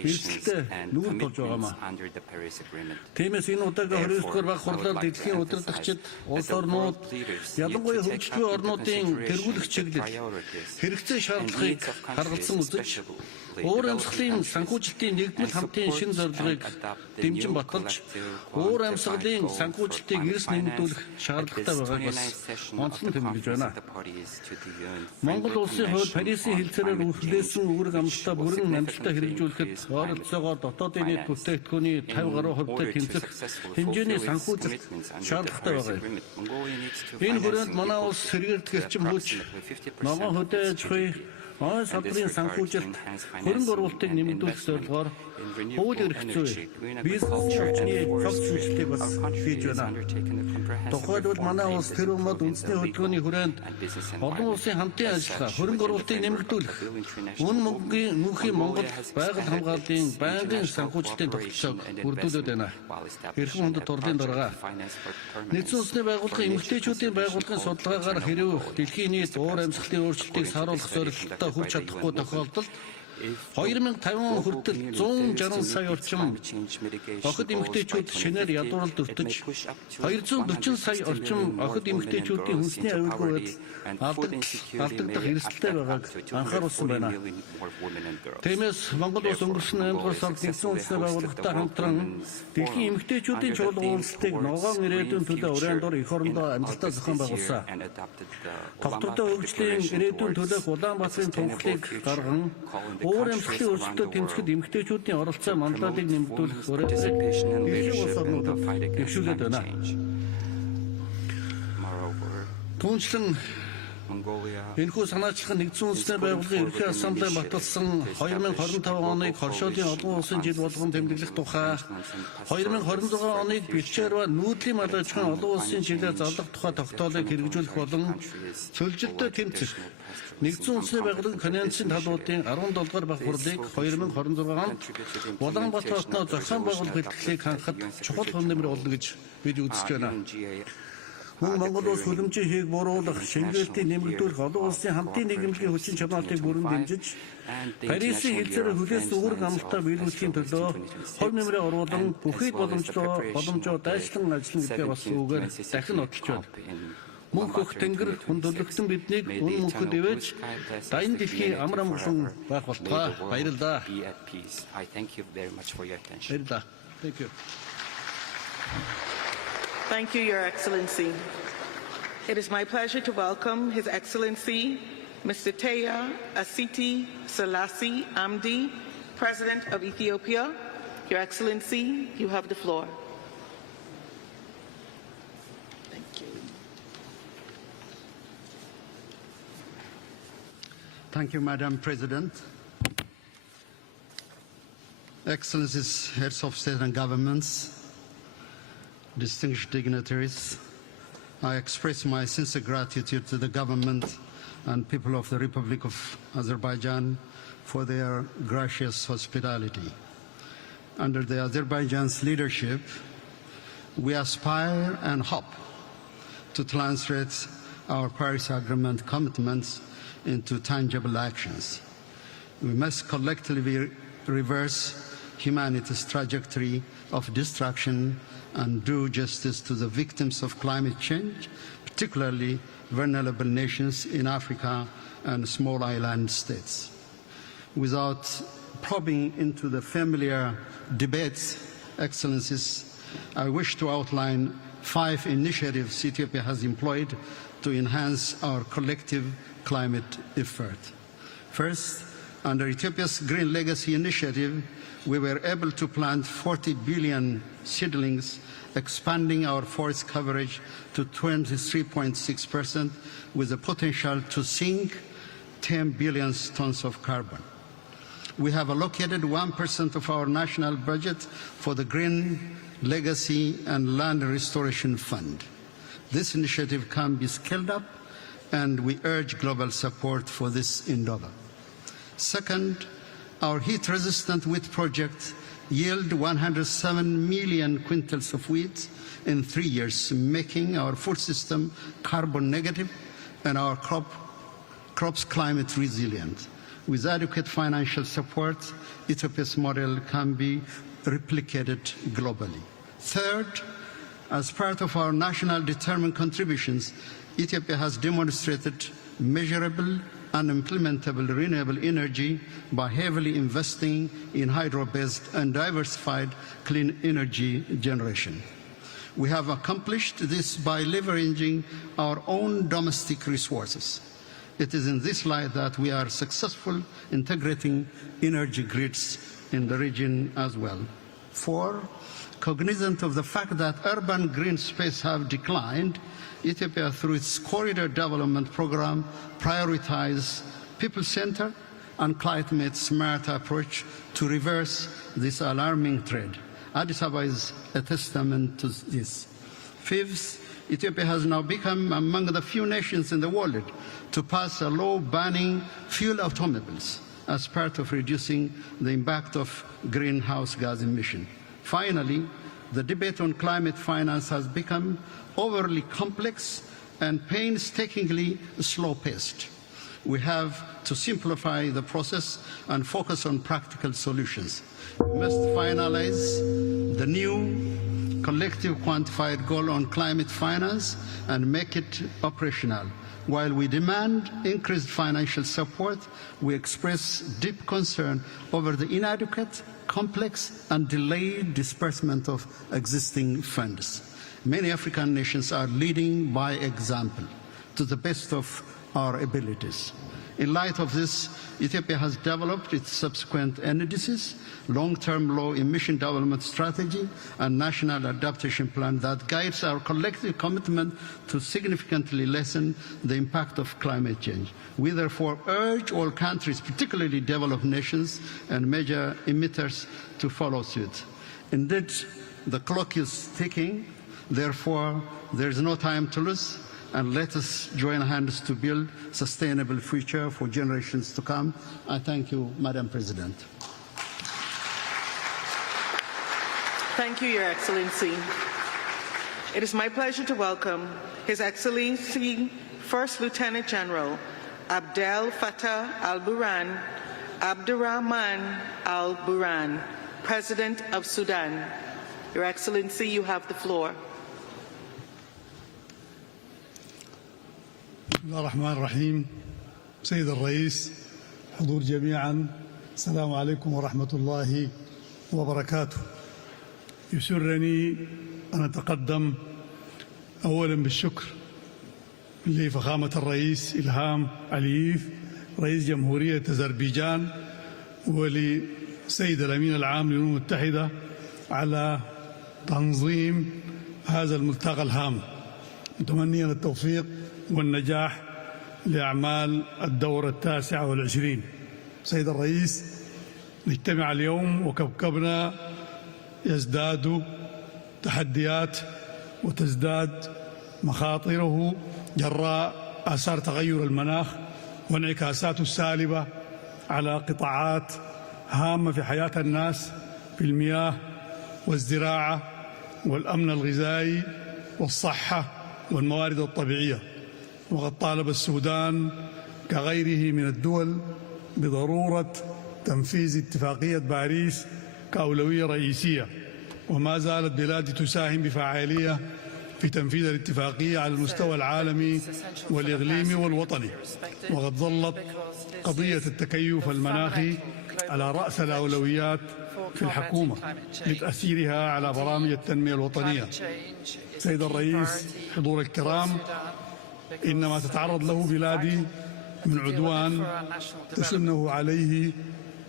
эрсдэлтэй нүүр тулж байгаамаа. Тиймээс энэ удаагийн 29-р баг хурлаар дэлхийн удирдагчид, улс орнууд, ялангуяа хөгжлөгийн орнуудын тэргүүлэх чиглэл, хэрэгцээ шаардлагыг харгалзан үзэж, уур амьсгалын санхүүжилтийн нэгдмэл хамтын шин зорилгыг дэмжин баталж, уур амьсгалын санхүүжилтийг эрс нэмэгдүүлэх шаардлагатай байгааг бас онцлон тэмдэглэж байна. Монгол улсын хувьд Парисын хэлцээрээр хүлээсэн үүрэг амлалтаа бүрэн амжилттай хэрэгжүүлэхэд ойролцоогоор дотоодын нийт бүтээгдэхүүний 50% тэмцэх хэмжээний санхүүжилт шаардлагатай байгаа. Энэ хүрээнд манай улс сэргээрдэх эрчим хүч, ногоон хөдөө аж ахуй, ой салбарын санхүүжилт, хөрөнгө оруулалтыг нэмэгдүүлэх зорилгоор хууль эрх зүй, бизнес орчны цогц шинжилгээг бас хийж байна. Тухайлбал манай улс тэр өмнөд үндэсний хөдөлгөөний хүрээнд олон улсын хамтын ажиллагаа, хөрөнгө оруулалтыг нэмэгдүүлэх, үн мөнхийн Монгол байгаль хамгааллын байнгын санхүүжилтийн тогтолцоог бүрдүүлээд байна. Эрхэм хүндэт хурлын дарга нэгдсэн үндэсний байгууллагын эмэгтэйчүүдийн байгууллагын судалгаагаар хэрв дэлхийн нийт уур амьсгалын өөрчлөлтийг сааруулах зорилготой хүрч чадахгүй тохиолдолд 2050 хүртэл 160 сая орчим охид эмэгтэйчүүд шинээр ядууралд өртөж 240 сая орчим охид эмэгтэйчүүдийн хүнсний аюулгүй байдал алдагдах эрсдэлтэй байгааг анхааруулсан байна. Тиймээс Монгол улс өнгөрсөн 8 дугаар сард Нэгдсэн үндэсний байгууллагатай хамтран дэлхийн эмэгтэйчүүдийн чуулган уулзалтыг ногоон ирээдүйн төлөө уран дор эх орондоо амжилттай зохион байгуулсан. Тогтвортой хөгжлийн ирээдүйн төлөөх Улаанбаатарын тунхлыг гарган уур амьсгалын өөрчлөлтөд тэмцэхэд эмэгтэйчүүдийн оролцоо манлайлалыг нэмэгдүүлэх урайлаг дэлхийн улс орнуудад дэвшүүлээд байна. Түүнчлэн энэхүү санаачлах Нэгдсэн үндэсний байгууллагын ерөнхий ассамблеи баталсан 2025 оныг хоршоолын олон улсын жил болгон тэмдэглэх тухай 2026 оныг бэлчээр ба нүүдлийн мал аж ахуйн олон улсын жилээр зарлах тухай тогтоолыг хэрэгжүүлэх болон цөлжилтөд тэмцэх Нэгдсэн үндэсний байгууллагын конвенцийн талуудын 17 дугаар бах хурлыг 2026 онд Улаанбаатар хотноо зохион байгуулах бэлтгэлийг хангахад чухал хүнд нэмэр болно гэж бид үзэж байна. Мөн Монгол улс хөлөмжийн хийг бууруулах, шингээлтийг нэмэгдүүлэх, олон улсын хамтын нийгэмлэгийн хүчин чармаалтыг бүрэн дэмжиж, Парисын хилцээр хүлээс үүрэг амлалтаа биелүүлэхийн төлөө хов нэмрээ оруулан бүхий боломжоо дайшлан ажиллана гэдгээ бас үгээр дахин нотолж байна. Мөнх өх тэнгэр хүндлэгтэн биднийг үн мөнхөд ивэж, дайн дэлхийн амар амгалан байх болтугай. Баярлалаа. Баярлалаа. Thank you. Thank you, Your Excellency. It is my pleasure to welcome His Excellency, Mr. Teya Asiti Selassie Amdi, President of Ethiopia. Your Excellency, you have the floor. Thank you. Thank you, Madam President. Excellencies, heads of state and governments, distinguished dignitaries, I express my sincere gratitude to the government and people of the Republic of Azerbaijan for their gracious hospitality. Under the Azerbaijan's leadership, we aspire and hope to translate our Paris Agreement commitments into tangible actions. We must collectively reverse humanity's trajectory of destruction and do justice to the victims of climate change, particularly vulnerable nations in Africa and small island states. Without probing into the familiar debates, Excellencies, I wish to outline 5 initiatives Ethiopia has employed to enhance our collective climate effort. First, under Ethiopia's Green Legacy Initiative, we were able to plant 40 billion seedlings, expanding our forest coverage to 23.6% with the potential to sink 10 billion tons of carbon. We have allocated 1% of our national budget for the Green Legacy and Land Restoration Fund. This initiative can be scaled up, and we urge global support for this endeavor. Second, our heat-resistant wheat project yield 107 million quintals of wheat in 3 years, making our food system carbon negative and our crops climate resilient. With adequate financial support, Ethiopia's model can be replicated globally. Third, as part of our national determined contributions, Ethiopia has demonstrated measurable and implementable renewable energy by heavily investing in hydro-based and diversified clean energy generation. We have accomplished this by leveraging our own domestic resources. It is in this light that we are successful integrating energy grids in the region as well. 4, cognizant of the fact that urban green space have declined, Ethiopia, through its corridor development program, prioritizes people-centered and climate-smart approach to reverse this alarming trend. Addis Ababa is a testament to this. 5th, Ethiopia has now become among the few nations in the world to pass a law banning fuel automobiles as part of reducing the impact of greenhouse gas emission. Finally, the debate on climate finance has become overly complex and painstakingly slow-paced. we have to simplify the process and focus on practical solutions. We must finalize the new collective quantified goal on climate finance and make it operational. While we demand increased financial support, we express deep concern over the inadequate, complex and delayed disbursement of existing funds. Many African nations are leading by example to the best of our abilities. In light of this, Ethiopia has developed its subsequent NDCs, long-term low emission development strategy, and national adaptation plan that guides our collective commitment to significantly lessen the impact of climate change. We therefore urge all countries, particularly developed nations and major emitters, to follow suit. Indeed, the clock is ticking. Therefore, there is no time to lose, and let us join hands to build a sustainable future for generations to come. I thank you, Madam President. Thank you, Your Excellency. It is my pleasure to welcome His Excellency First Lieutenant General Abdel Fattah al-Burhan, Abdurrahman al-Burhan, President of Sudan. Your Excellency, you have the floor. بسم الله الرحمن الرحيم. سيد الرئيس، حضور جميعا، السلام عليكم ورحمة الله وبركاته. يسرني أن أتقدم أولا بالشكر لفخامة الرئيس إلهام علييف رئيس جمهورية أذربيجان ولسيد الأمين العام للأمم المتحدة على تنظيم هذا الملتقى الهام، متمنيا التوفيق والنجاح لأعمال الدورة 29. سيد الرئيس، نجتمع اليوم وكوكبنا يزداد تحديات وتزداد مخاطره جراء آثار تغير المناخ وانعكاساته السالبة على قطاعات هامة في حياة الناس في المياه والزراعة والأمن الغذائي والصحة والموارد الطبيعية. وقد طالب السودان كغيره من الدول بضرورة تنفيذ اتفاقية باريس كأولوية رئيسية، وما زالت بلادي تساهم بفعالية في تنفيذ الاتفاقية على المستوى العالمي والإقليمي والوطني. وقد ظلت قضية التكيف المناخي على رأس الأولويات في الحكومة لتأثيرها على برامج التنمية الوطنية. سيد الرئيس، حضور الكرام، إنما تتعرض له بلادي من عدوان تسنه عليه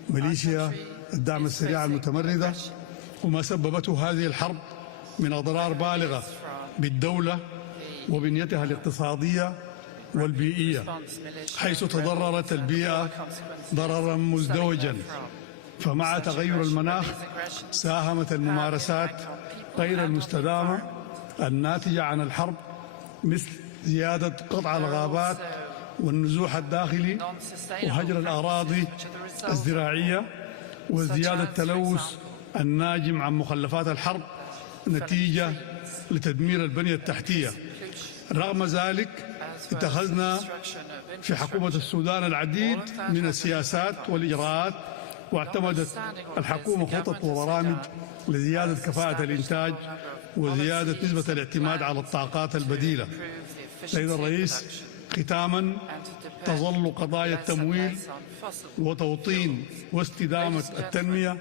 ميليشيا الدعم السريع المتمردة، وما سببته هذه الحرب من أضرار بالغة بالدولة وبنيتها الاقتصادية والبيئية، حيث تضررت البيئة ضررا مزدوجا. فمع تغير المناخ ساهمت الممارسات غير المستدامة الناتجة عن الحرب مثل زيادة قطع الغابات والنزوح الداخلي وهجر الأراضي الزراعية وزيادة التلوث الناجم عن مخلفات الحرب نتيجة لتدمير البنية التحتية. رغم ذلك اتخذنا في حكومة السودان العديد من السياسات والإجراءات، واعتمدت الحكومة خطط وبرامج لزيادة كفاءة الإنتاج وزيادة نسبة الاعتماد على الطاقات البديلة. سيد الرئيس، ختاما، تظل قضايا التمويل وتوطين واستدامة التنمية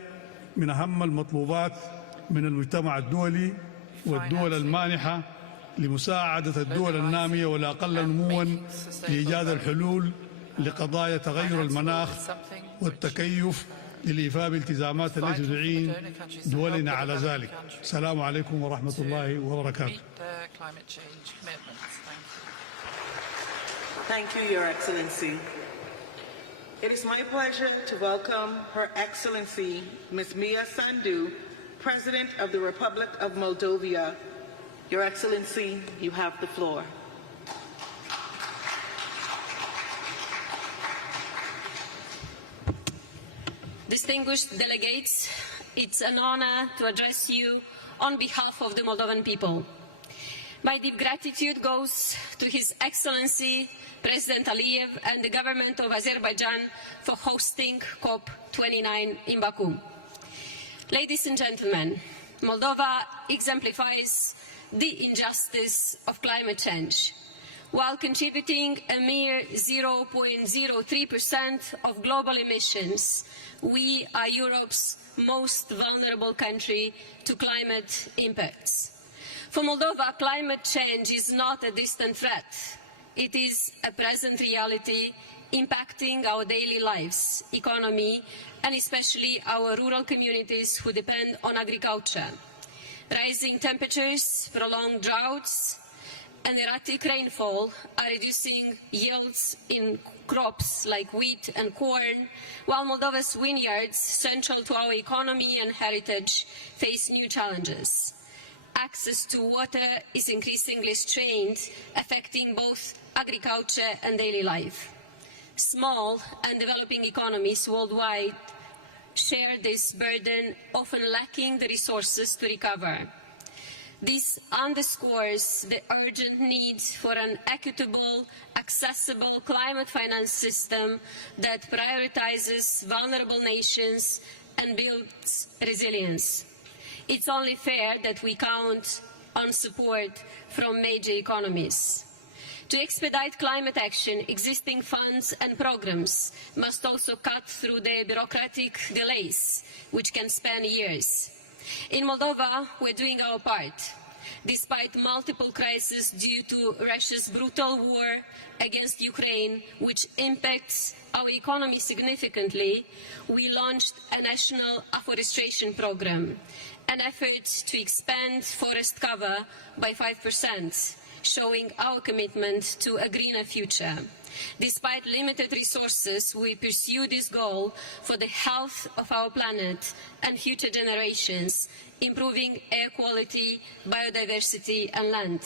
من أهم المطلوبات من المجتمع الدولي والدول المانحة لمساعدة الدول النامية والأقل نموا لإيجاد الحلول لقضايا تغير المناخ والتكيف للإيفاء بالالتزامات التي تعين دولنا على ذلك. السلام عليكم ورحمة الله وبركاته. Thank you, Your Excellency. It is my pleasure to welcome Her Excellency Ms. Mia Sandu, President of the Republic of Moldova. Your Excellency, you have the floor. Distinguished delegates, it's an honor to address you on behalf of the Moldovan people. My deep gratitude goes to His Excellency President Aliyev and the government of Azerbaijan for hosting COP29 in Baku. Ladies and gentlemen, Moldova exemplifies the injustice of climate change. While contributing a mere 0.03% of global emissions, we are Europe's most vulnerable country to climate impacts. For Moldova, climate change is not a distant threat. It is a present reality impacting our daily lives, economy, and especially our rural communities who depend on agriculture. Rising temperatures, prolonged droughts, and erratic rainfall are reducing yields in crops like wheat and corn, while Moldova's vineyards, central to our economy and heritage, face new challenges. Access to water is increasingly strained, affecting both agriculture and daily life. Small and developing economies worldwide share this burden, often lacking the resources to recover. This underscores the urgent need for an equitable, accessible climate finance system that prioritizes vulnerable nations and builds resilience. It's only fair that we count on support from major economies. To expedite climate action, existing funds and programs must also cut through the bureaucratic delays, which can span years. In Moldova, we're doing our part. Despite multiple crises due to Russia's brutal war against Ukraine, which impacts our economy significantly, we launched a national afforestation program, an effort to expand forest cover by 5%, showing our commitment to a greener future. Despite limited resources, we pursue this goal for the health of our planet and future generations, improving air quality, biodiversity, and land.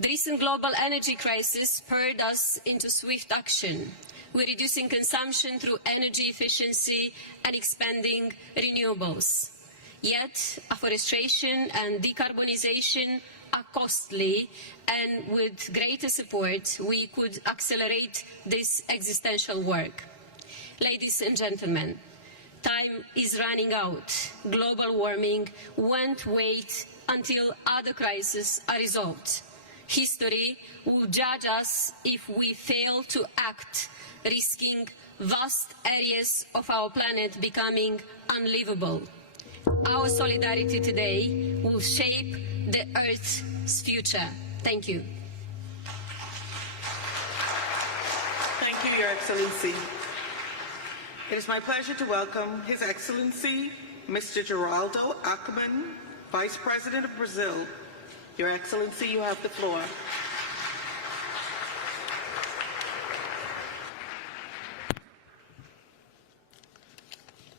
The recent global energy crisis spurred us into swift action. We're reducing consumption through energy efficiency and expanding renewables. Yet, afforestation and decarbonization are costly, and with greater support, we could accelerate this existential work. Ladies and gentlemen, time is running out. Global warming won't wait until other crises are resolved. History will judge us if we fail to act, risking vast areas of our planet becoming unlivable. Our solidarity today will shape the Earth's future. Thank you. Thank you, Your Excellency. It is my pleasure to welcome His Excellency, Mr. Geraldo Ackermann, Vice President of Brazil. Your Excellency, you have the floor.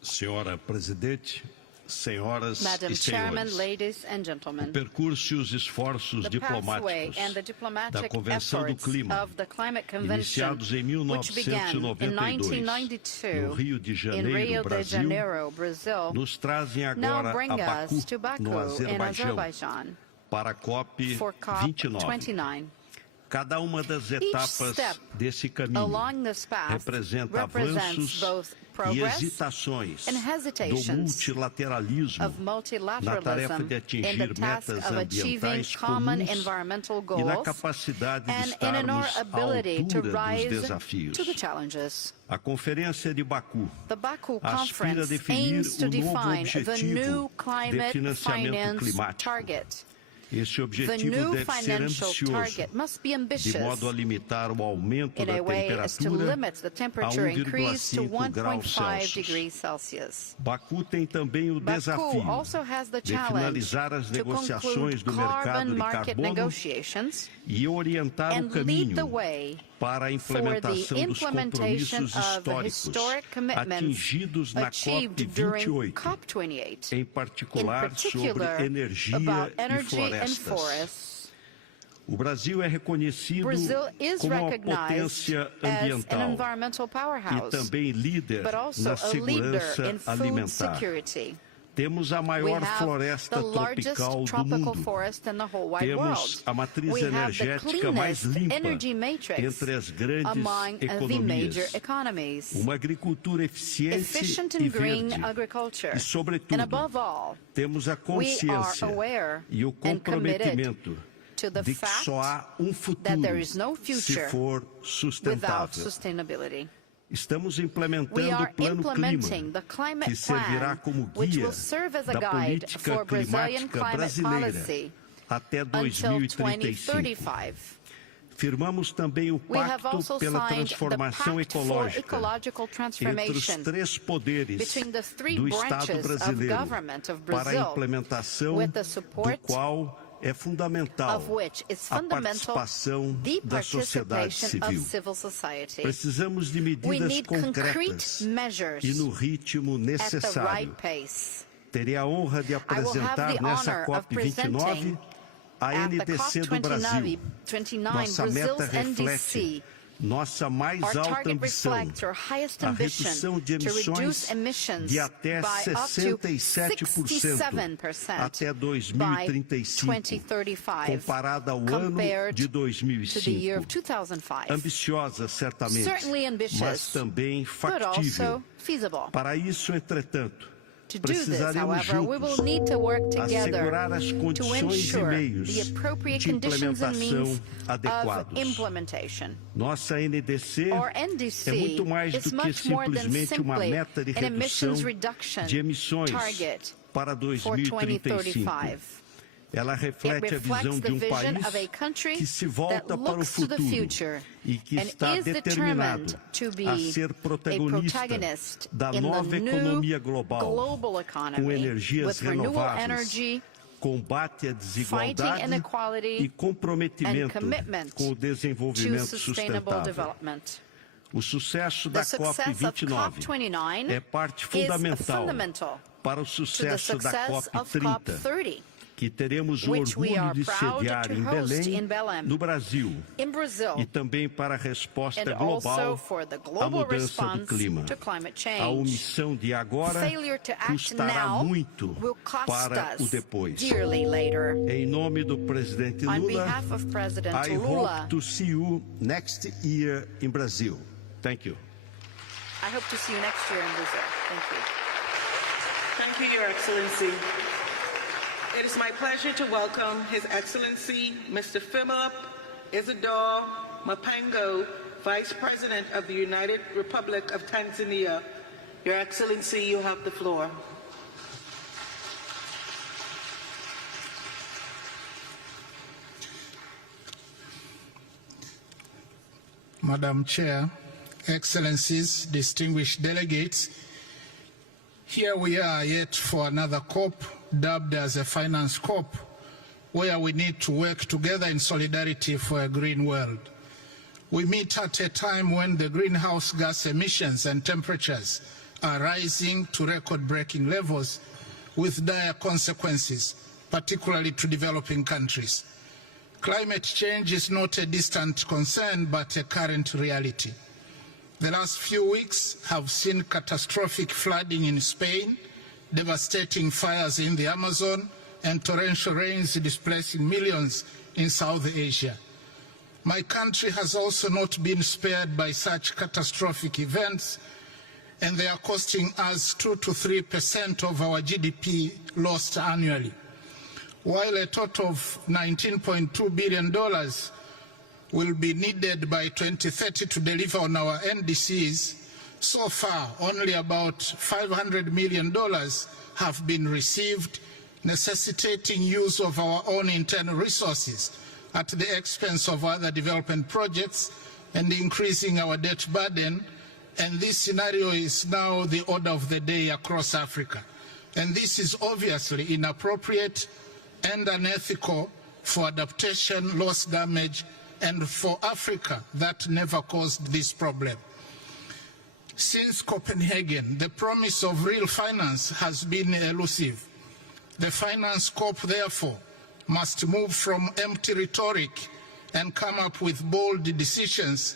Senhora Presidente, senhoras Madam e Chairman, senhores, ladies and gentlemen, o percurso e os esforços the pathway diplomáticos and the da diplomatic Convenção do efforts Clima, of the Climate Convention, iniciados em which began in 1992 no Rio de in Rio de Janeiro, Janeiro, Brazil, nos trazem now agora bring a us to Baku, no Baku in Azerbaijão, Azerbaijan para a for COP29. COP29. Cada uma das Each etapas step desse caminho along this path representa represents avanços both e progress hesitações and do hesitations multilateralismo of na tarefa multilateralism de in atingir the task metas of achieving ambientais common comuns environmental e na goals capacidade de and in our estarmos à ability to altura dos rise desafios. to the challenges. A Conferência de Baku The Baku aspira a Conference definir aims to o novo define the objetivo new de climate financiamento finance climático. target. Esse The objetivo new deve ser financial ambicioso, target must be de ambitious modo a limitar o aumento in da a way as to temperatura limit the a temperature increase to 1,5 graus 1.5 Celsius. degrees Celsius. Baku tem também o Baku desafio also has the de challenge finalizar as to negociações conclude do mercado carbon de market carbono negotiations e orientar o and lead caminho the way para a for the implementação dos implementation compromissos of the históricos historic commitments atingidos na achieved during COP28, COP28, em in particular sobre particular energia about e energy and florestas. forests. O Brasil é reconhecido Brazil is como uma recognized potência as an ambiental environmental e powerhouse, também líder but also na a leader segurança in food alimentar. security. Temos a We maior have floresta the largest tropical do tropical mundo. forest in the whole wide Temos world. a matriz We have the energética mais cleanest limpa energy matrix entre as grandes among the major economias. economies. Uma agricultura eficiente Efficient e and green verde. agriculture. E, sobretudo, And above all, temos a we are consciência aware e o and committed comprometimento to the de que fact só há that futuro there is no se future for without sustentável. sustainability. Estamos We implementando are o Plano implementing the Clima, climate que servirá plan, como which guia will serve as a da guide política for Brazilian climática climate brasileira policy até until 2035. 2035. Firmamos também o We have Pacto also pela signed the Transformação Pact for Ecológica Ecological entre os Transformation três poderes between the three do Estado branches of brasileiro government of para a Brazil, implementação with the do support qual é fundamental of which is a fundamental participação the da sociedade participation of civil. civil society. Precisamos de We medidas need concrete concretas measures e no ritmo at the necessário. right pace. Terei a honra de I will have apresentar the nessa honor of COP29 presenting a at the NDC do Brasil. COP29, Nossa meta Brazil's reflete NDC. nossa mais Our alta target ambição, reflects our highest a ambition redução de to reduce emissões emissions de até by up to 67% até by 2035, 2035, comparada ao ano compared de to the year 2005. of 2005. Ambiciosa, certamente, Certainly ambitious, mas também but factível. also feasible. Para isso, entretanto, To do this, precisaremos however, we will juntos need to work together assegurar as to condições e ensure meios the appropriate de conditions and means implementação of adequados. implementation. Nossa NDC Our NDC é muito mais is do que much more than simplesmente uma simply meta de an emissions redução reduction de emissões target para for 2035. 2035. Ela reflete a visão de país que se volta para o futuro e que está determinado a ser protagonista da nova economia global, com energias renováveis, combate à desigualdade e comprometimento com o desenvolvimento sustentável. O sucesso da COP29 é parte fundamental para o sucesso da COP30, que teremos o orgulho de sediar em Belém, no Brasil, e também para a resposta global à mudança do clima. A omissão de agora custará muito para o depois. Em nome do presidente Lula, I hope to see you next year in Brazil. Thank you. I hope to see you next year in Brazil. Thank you. Thank you, Your Excellency. It is my pleasure to welcome His Excellency Mr. Philip Isidore Mapango, Vice President of the United Republic of Tanzania. Your Excellency, you have the floor. Madam Chair, Excellencies, distinguished delegates, here we are yet for another COP, dubbed as a finance COP, where we need to work together in solidarity for a green world. We meet at a time when the greenhouse gas emissions and temperatures are rising to record-breaking levels with dire consequences, particularly to developing countries. Climate change is not a distant concern, but a current reality. The last few weeks have seen catastrophic flooding in Spain, devastating fires in the Amazon, and torrential rains displacing millions in South Asia. My country has also not been spared by such catastrophic events, and they are costing us 2 to 3% of our GDP lost annually. While a total of $19.2 billion will be needed by 2030 to deliver on our NDCs, so far only about $500 million have been received, necessitating use of our own internal resources at the expense of other development projects and increasing our debt burden. And this scenario is now the order of the day across Africa. And this is obviously inappropriate and unethical for adaptation, loss damage, and for Africa that never caused this problem. Since Copenhagen, the promise of real finance has been elusive. The finance COP, therefore, must move from empty rhetoric and come up with bold decisions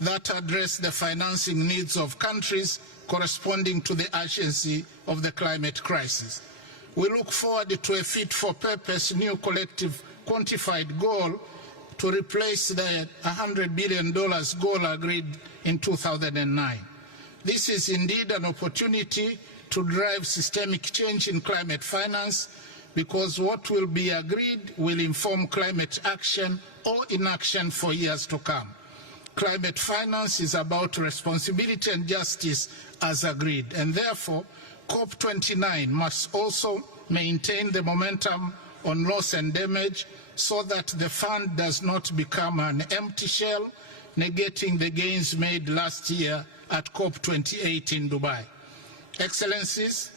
that address the financing needs of countries corresponding to the urgency of the climate crisis. We look forward to a fit-for-purpose new collective quantified goal to replace the $100 billion goal agreed in 2009. This is indeed an opportunity to drive systemic change in climate finance, because what will be agreed will inform climate action or inaction for years to come. Climate finance is about responsibility and justice as agreed, and therefore COP29 must also maintain the momentum on loss and damage so that the fund does not become an empty shell, negating the gains made last year at COP28 in Dubai. Excellencies,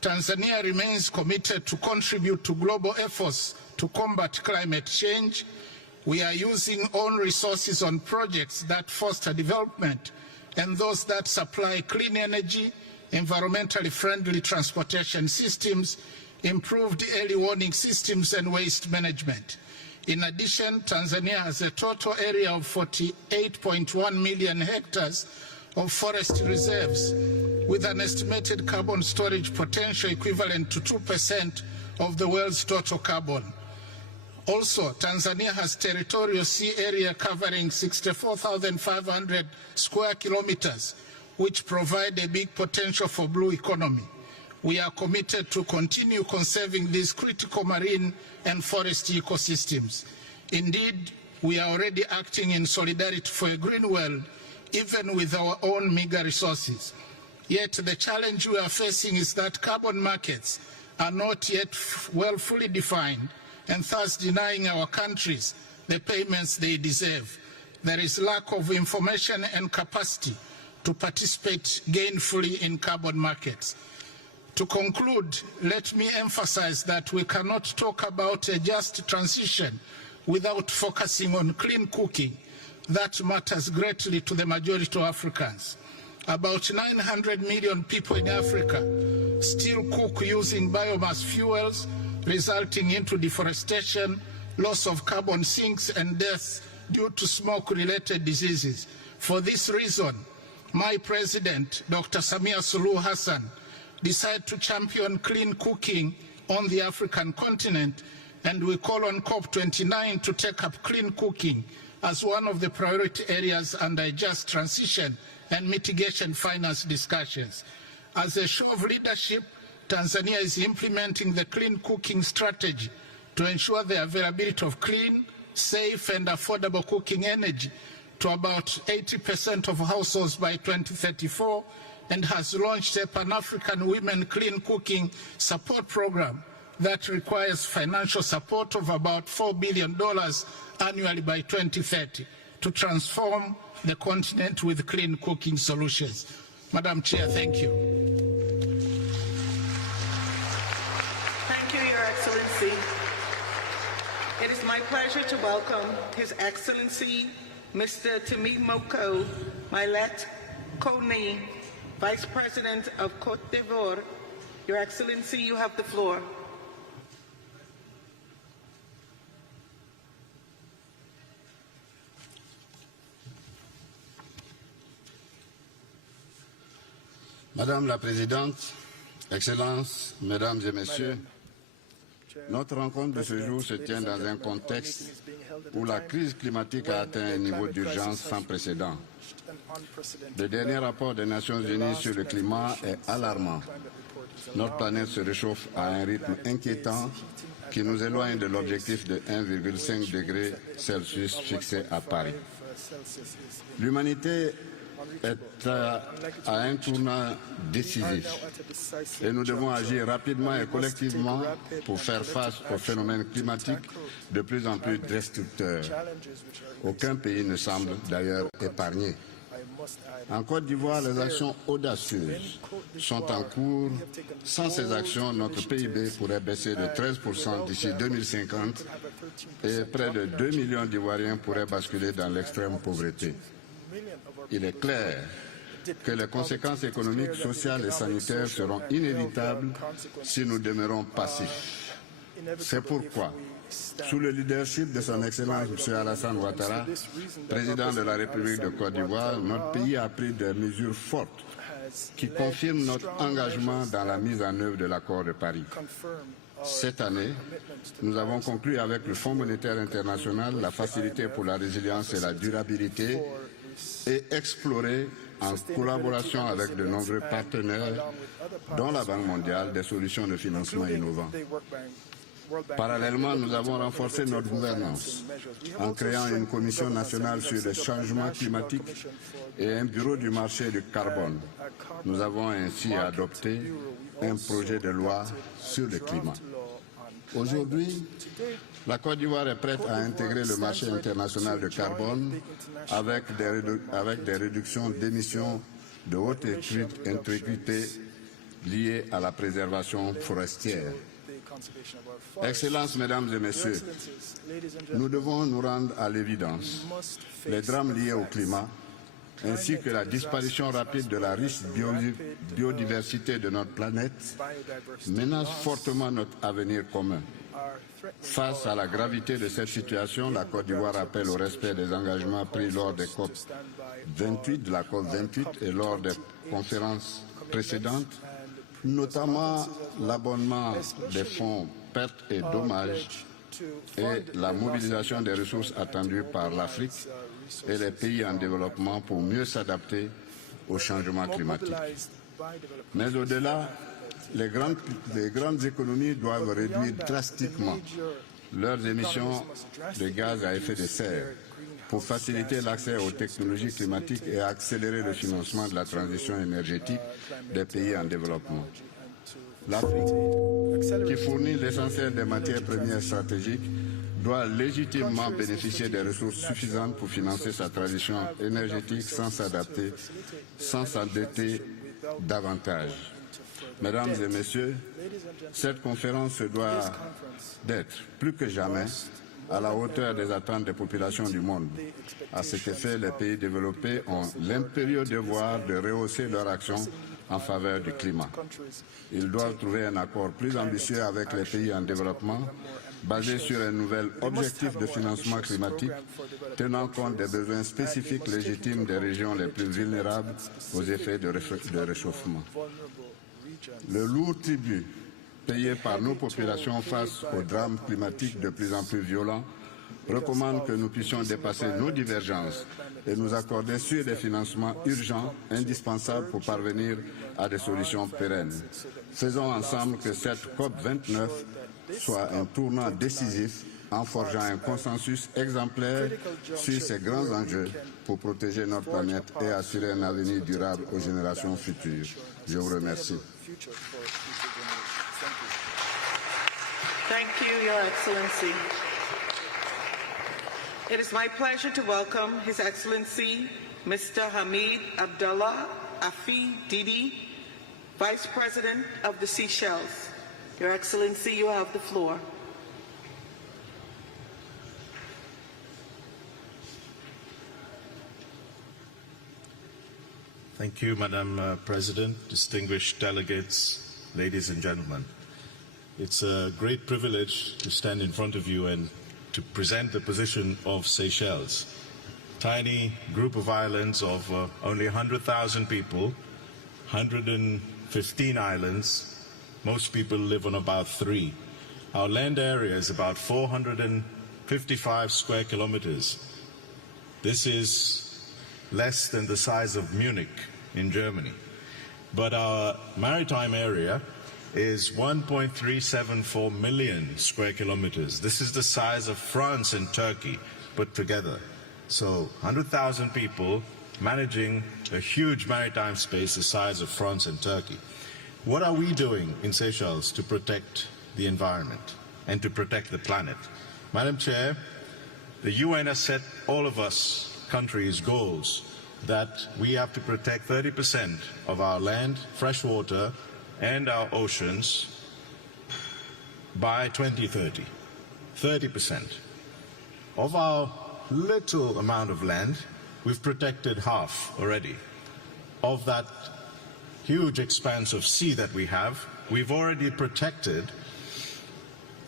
Tanzania remains committed to contribute to global efforts to combat climate change. We are using own resources on projects that foster development and those that supply clean energy, environmentally friendly transportation systems, improved early warning systems, and waste management. In addition, Tanzania has a total area of 48.1 million hectares of forest reserves, with an estimated carbon storage potential equivalent to 2% of the world's total carbon. Also, Tanzania has territorial sea area covering 64,500 square kilometers, which provide a big potential for blue economy. We are committed to continue conserving these critical marine and forest ecosystems. Indeed, we are already acting in solidarity for a green world, even with our own meager resources. Yet the challenge we are facing is that carbon markets are not yet fully defined, and thus denying our countries the payments they deserve. There is lack of information and capacity to participate gainfully in carbon markets. To conclude, let me emphasize that we cannot talk about a just transition without focusing on clean cooking. That matters greatly to the majority of Africans. About 900 million people in Africa still cook using biomass fuels, resulting into deforestation, loss of carbon sinks, and deaths due to smoke-related diseases. For this reason, my president, Dr. Samia Suluhu Hassan, decided to champion clean cooking on the African continent, and we call on COP29 to take up clean cooking as one of the priority areas under just transition and mitigation finance discussions. As a show of leadership, Tanzania is implementing the clean cooking strategy to ensure the availability of clean, safe, and affordable cooking energy to about 80% of households by 2034, and has launched a Pan-African Women Clean Cooking Support Program that requires financial support of about $4 billion annually by 2030 to transform the continent with clean cooking solutions. Madam Chair, thank you. Thank you, Your Excellency. It is my pleasure to welcome His Excellency Mr. Temimoko Mailet Kone, Vice President of Côte d'Ivoire. Your Excellency, you have the floor. Madame la Présidente, Excellences, Mesdames et Messieurs, notre rencontre de ce jour se tient dans un contexte où la crise climatique a atteint un niveau d'urgence sans précédent. Le dernier rapport des Nations Unies sur le climat est alarmant. Notre planète se réchauffe à un rythme inquiétant qui nous éloigne de l'objectif de 1,5 degré Celsius fixé à Paris. L'humanité est à un tournant décisif et nous devons agir rapidement et collectivement pour faire face aux phénomènes climatiques de plus en plus destructeurs. Aucun pays ne semble d'ailleurs épargné. En Côte d'Ivoire, les actions audacieuses sont en cours. Sans ces actions, notre PIB pourrait baisser de 13% d'ici 2050 et près de 2 millions d'Ivoiriens pourraient basculer dans l'extrême pauvreté. Il est clair que les conséquences économiques, sociales et sanitaires seront inévitables si nous demeurons passifs. C'est pourquoi, sous le leadership de son Excellence M. Alassane Ouattara, président de la République de Côte d'Ivoire, notre pays a pris des mesures fortes qui confirme notre engagement dans la mise en œuvre de l'accord de Paris. Cette année, nous avons conclu avec le Fonds monétaire international la facilité pour la résilience et la durabilité et exploré en collaboration avec de nombreux partenaires, dont la Banque mondiale, des solutions de financement innovantes. Parallèlement, nous avons renforcé notre gouvernance en créant une commission nationale sur le changement climatique et un bureau du marché du carbone. Nous avons ainsi adopté un projet de loi sur le climat. Aujourd'hui, la Côte d'Ivoire est prête à intégrer le marché international de carbone avec des réductions d'émissions de haute intégrité liées à la préservation forestière. Excellences, Mesdames et Messieurs, nous devons nous rendre à l'évidence. Les drames liés au climat, ainsi que la disparition rapide de la riche biodiversité de notre planète, menacent fortement notre avenir commun. Face à la gravité de cette situation, la Côte d'Ivoire appelle au respect des engagements pris lors des COP28, de la COP28 et lors des conférences précédentes, notamment l'abonnement des fonds pertes et dommages et la mobilisation des ressources attendues par l'Afrique et les pays en développement pour mieux s'adapter au changement climatique. Mais au-delà, les grandes économies doivent réduire drastiquement leurs émissions de gaz à effet de serre pour faciliter l'accès aux technologies climatiques et accélérer le financement de la transition énergétique des pays en développement. L'Afrique, qui fournit l'essentiel des matières premières stratégiques, doit légitimement bénéficier des ressources suffisantes pour financer sa transition énergétique sans s'endetter davantage. Mesdames et Messieurs, cette conférence se doit d'être plus que jamais à la hauteur des attentes des populations du monde. À cet effet, les pays développés ont l'impérieux devoir de rehausser leur action en faveur du climat. Ils doivent trouver un accord plus ambitieux avec les pays en développement, basé sur un nouvel objectif de financement climatique, tenant compte des besoins spécifiques légitimes des régions les plus vulnérables aux effets de réchauffement. Le lourd tribut payé par nos populations face aux drames climatiques de plus en plus violents recommande que nous puissions dépasser nos divergences et nous accorder sur des financements urgents, indispensables pour parvenir à des solutions pérennes. Faisons ensemble que cette COP29 soit un tournant décisif en forgeant un consensus exemplaire sur ces grands enjeux pour protéger notre planète et assurer un avenir durable aux générations futures. Je vous remercie. Thank you, Your Excellency. It is my pleasure to welcome His Excellency Mr. Hamid Abdullah Afi Didi, Vice President of the Seychelles. Your Excellency, you have the floor. Thank you, Madam President, distinguished delegates, ladies and gentlemen. It's a great privilege to stand in front of you and to present the position of Seychelles. Tiny group of islands of only 100,000 people, 115 islands. Most people live on about 3. Our land area is about 455 square kilometers. This is less than the size of Munich in Germany. But our maritime area is 1.374 million square kilometers. This is the size of France and Turkey put together. So 100,000 people managing a huge maritime space the size of France and Turkey. What are we doing in Seychelles to protect the environment and to protect the planet? Madam Chair, the UN has set all of us countries goals that we have to protect 30% of our land, fresh water, and our oceans by 2030. 30%. Of our little amount of land, we've protected half already. Of that huge expanse of sea that we have, we've already protected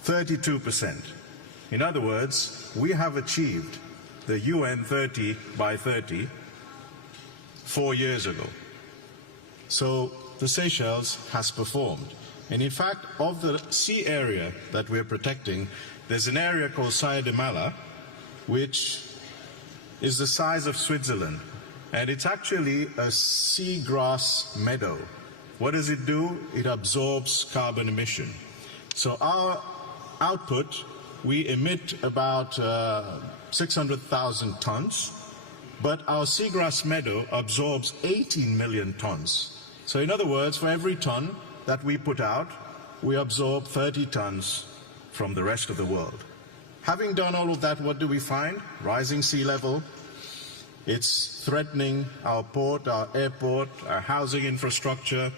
32%. In other words, we have achieved the UN 30 by 30 4 years ago. So the Seychelles has performed. And in fact, of the sea area that we're protecting, there's an area called Saya de Mala, which is the size of Switzerland. And it's actually a seagrass meadow. What does it do? It absorbs carbon emission. So our output, we emit about 600,000 tons, but our seagrass meadow absorbs 18 million tons. So in other words, for every ton that we put out, we absorb 30 tons from the rest of the world. Having done all of that, what do we find? Rising sea level. It's threatening our port, our airport, our housing infrastructure,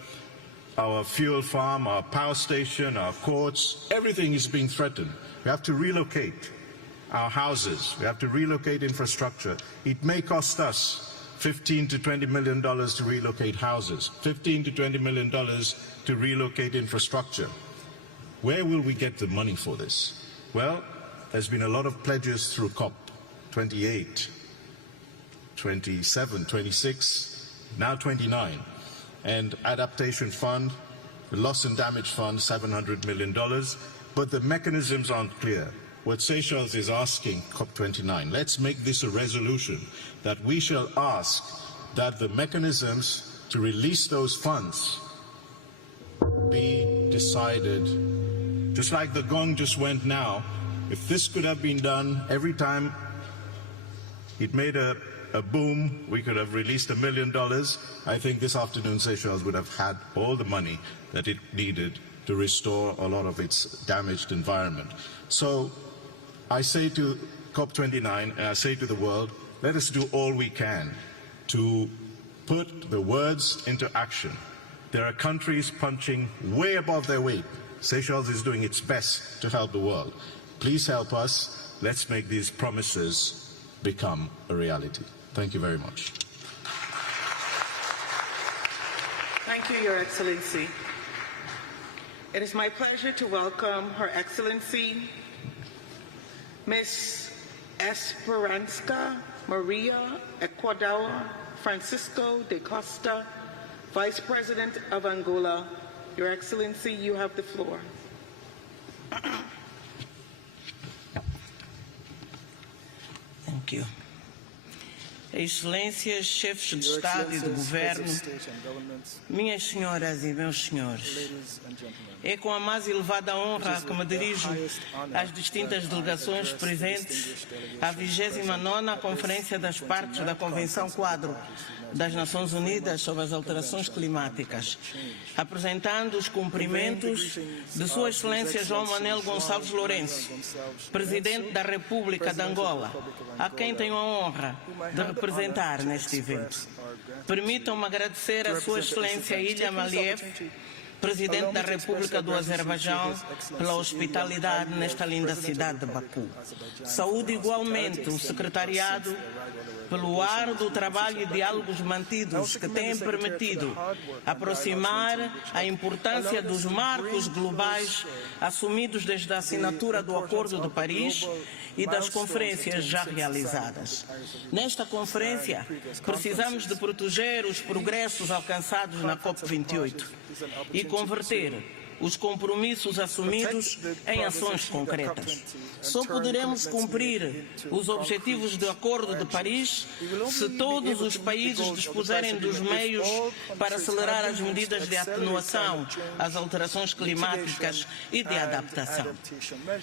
our fuel farm, our power station, our courts. Everything is being threatened. We have to relocate our houses. We have to relocate infrastructure. It may cost us $15 to $20 million to relocate houses, $15 to $20 million to relocate infrastructure. Where will we get the money for this? Well, there's been a lot of pledges through COP28, 27, 26, now 29. And adaptation fund, the loss and damage fund, $700 million. But the mechanisms aren't clear. What Seychelles is asking COP29, let's make this a resolution that we shall ask that the mechanisms to release those funds be decided. Just like the gong just went now, if this could have been done every time it made a boom, we could have released $1 million. I think this afternoon Seychelles would have had all the money that it needed to restore a lot of its damaged environment. So I say to COP29, and I say to the world, let us do all we can to put the words into action. There are countries punching way above their weight. Seychelles is doing its best to help the world. Please help us. Let's make these promises become a reality. Thank you very much. Thank you, Your Excellency. It is my pleasure to welcome Her Excellency, Ms. Esperanza Maria Ecuador Francisco de Costa, Vice President of Angola. Your Excellency, you have the floor. Thank you. Excelências, chefes de Estado e de Governo, minhas senhoras e meus senhores, é com a mais elevada honra que me dirijo às distintas delegações presentes à 29ª Conferência das Partes da Convenção Quadro das Nações Unidas sobre as Alterações Climáticas, apresentando os cumprimentos de Sua Excelência João Manuel Gonçalves Lourenço, Presidente da República de Angola, a quem tenho a honra de representar neste evento. Permitam-me agradecer a Sua Excelência Ilham Aliyev, Presidente da República do Azerbaijan, pela hospitalidade nesta linda cidade de Baku. Saúde igualmente o Secretariado pelo árduo trabalho e diálogos mantidos que têm permitido aproximar a importância dos marcos globais assumidos desde a assinatura do Acordo de Paris e das conferências já realizadas. Nesta conferência, precisamos de proteger os progressos alcançados na COP28 e converter os compromissos assumidos em ações concretas. Só poderemos cumprir os objetivos do Acordo de Paris se todos os países dispuserem dos meios para acelerar as medidas de atenuação às alterações climáticas e de adaptação.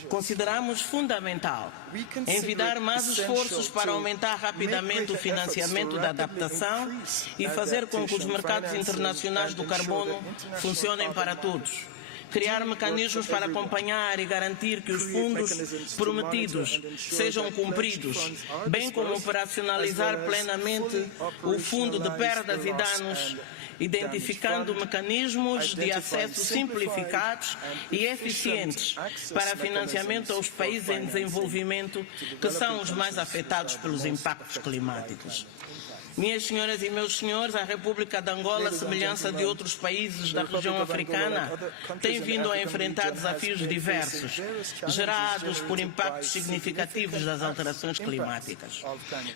Consideramos fundamental envidar mais esforços para aumentar rapidamente o financiamento da adaptação e fazer com que os mercados internacionais do carbono funcionem para todos. Criar mecanismos para acompanhar e garantir que os fundos prometidos sejam cumpridos, bem como operacionalizar plenamente o Fundo de Perdas e Danos, identificando mecanismos de acesso simplificados e eficientes para financiamento aos países em desenvolvimento, que são os mais afetados pelos impactos climáticos. Minhas senhoras e meus senhores, a República de Angola, à semelhança de outros países da região africana, tem vindo a enfrentar desafios diversos, gerados por impactos significativos das alterações climáticas.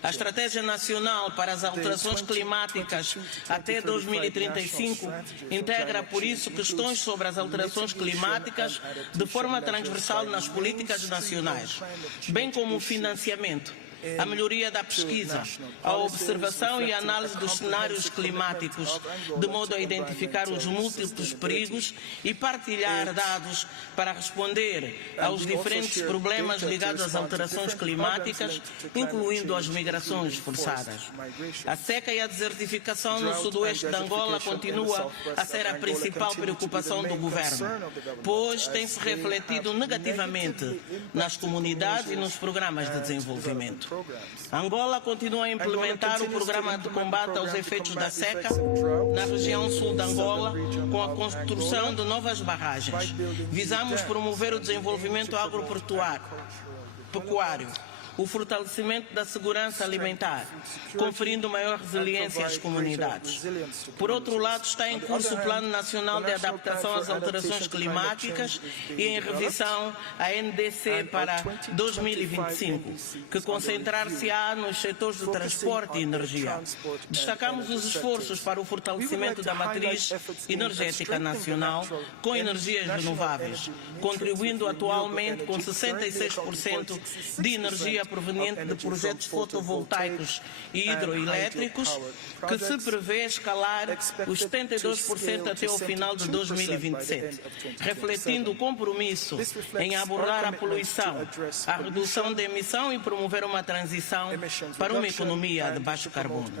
A Estratégia Nacional para as Alterações Climáticas até 2035 integra, por isso, questões sobre as alterações climáticas de forma transversal nas políticas nacionais, bem como o financiamento, a melhoria da pesquisa, a observação e a análise dos cenários climáticos, de modo a identificar os múltiplos perigos e partilhar dados para responder aos diferentes problemas ligados às alterações climáticas, incluindo as migrações forçadas. A seca e a desertificação no sudoeste de Angola continua a ser a principal preocupação do governo, pois tem-se refletido negativamente nas comunidades e nos programas de desenvolvimento. Angola continua a implementar o programa de combate aos efeitos da seca na região sul de Angola, com a construção de novas barragens. Visamos promover o desenvolvimento agropecuário, o fortalecimento da segurança alimentar, conferindo maior resiliência às comunidades. Por outro lado, está em curso o Plano Nacional de Adaptação às Alterações Climáticas e em revisão a NDC para 2025, que concentrar-se-á nos setores de transporte e energia. Destacamos os esforços para o fortalecimento da matriz energética nacional com energias renováveis, contribuindo atualmente com 66% de energia proveniente de projetos fotovoltaicos e hidroelétricos, que se prevê escalar os 72% até ao final de 2027, refletindo o compromisso em abordar a poluição, a redução da emissão e promover uma transição para uma economia de baixo carbono.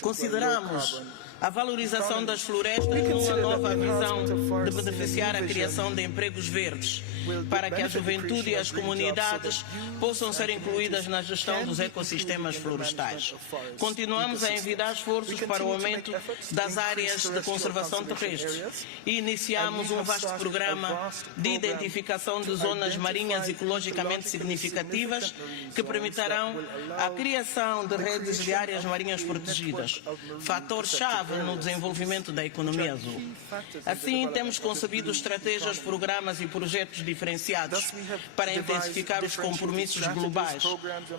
Consideramos a valorização das florestas numa nova visão de beneficiar a criação de empregos verdes, para que a juventude e as comunidades possam ser incluídas na gestão dos ecossistemas florestais. Continuamos a envidar esforços para o aumento das áreas de conservação terrestre e iniciamos um vasto programa de identificação de zonas marinhas ecologicamente significativas que permitirão a criação de redes de áreas marinhas protegidas, fator-chave no desenvolvimento da economia azul. Assim, temos concebido estratégias, programas e projetos diferenciados para intensificar os compromissos globais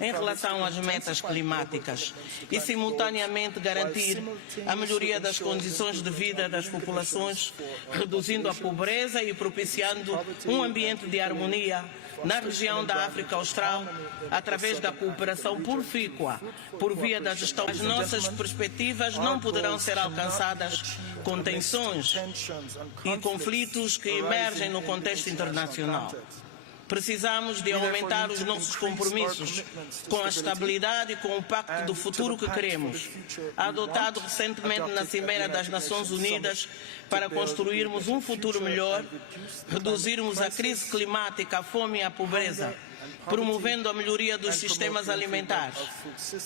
em relação às metas climáticas e, simultaneamente, garantir a melhoria das condições de vida das populações, reduzindo a pobreza e propiciando um ambiente de harmonia na região da África Austral, através da cooperação profícua por via da gestão. As nossas perspectivas não poderão ser alcançadas com tensões e conflitos que emergem no contexto internacional. Precisamos de aumentar os nossos compromissos com a estabilidade e com o pacto do futuro que queremos, adotado recentemente na Cimeira das Nações Unidas, para construirmos um futuro melhor, reduzirmos a crise climática, a fome e a pobreza, promovendo a melhoria dos sistemas alimentares,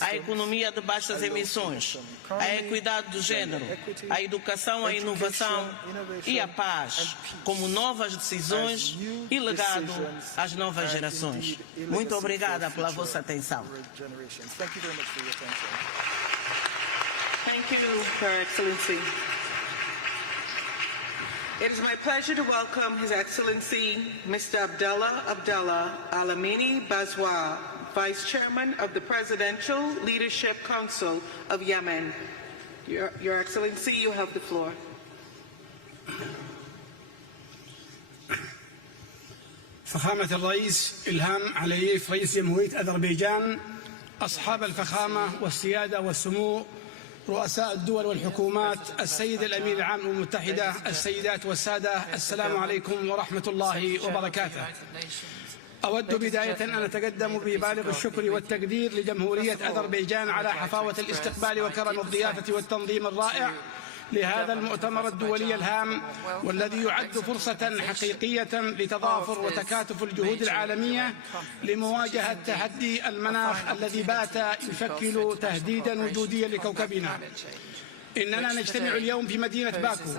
a economia de baixas emissões, a equidade do género, a educação, a inovação e a paz, como novas decisões e legado às novas gerações. Muito obrigada pela vossa atenção. Thank you, Her Excellency. It is my pleasure to welcome His Excellency Mr. Abdallah Alamini Bazwa, Vice Chairman of the Presidential Leadership Council of Yemen. Your Excellency, you have the floor. فخامة الرئيس إلهام علييف رئيس جمهورية أذربيجان، أصحاب الفخامة والسيادة والسمو رؤساء الدول والحكومات، السيد الأمين العام للأمم المتحدة، السيدات والسادة، السلام عليكم ورحمة الله وبركاته. أود بداية أن أتقدم ببالغ الشكر والتقدير لجمهورية أذربيجان على حفاوة الاستقبال وكرم الضيافة والتنظيم الرائع لهذا المؤتمر الدولي الهام، والذي يعد فرصة حقيقية لتضافر وتكاتف الجهود العالمية لمواجهة تحدي المناخ الذي بات يشكل تهديدا وجوديا لكوكبنا. إننا نجتمع اليوم في مدينة باكو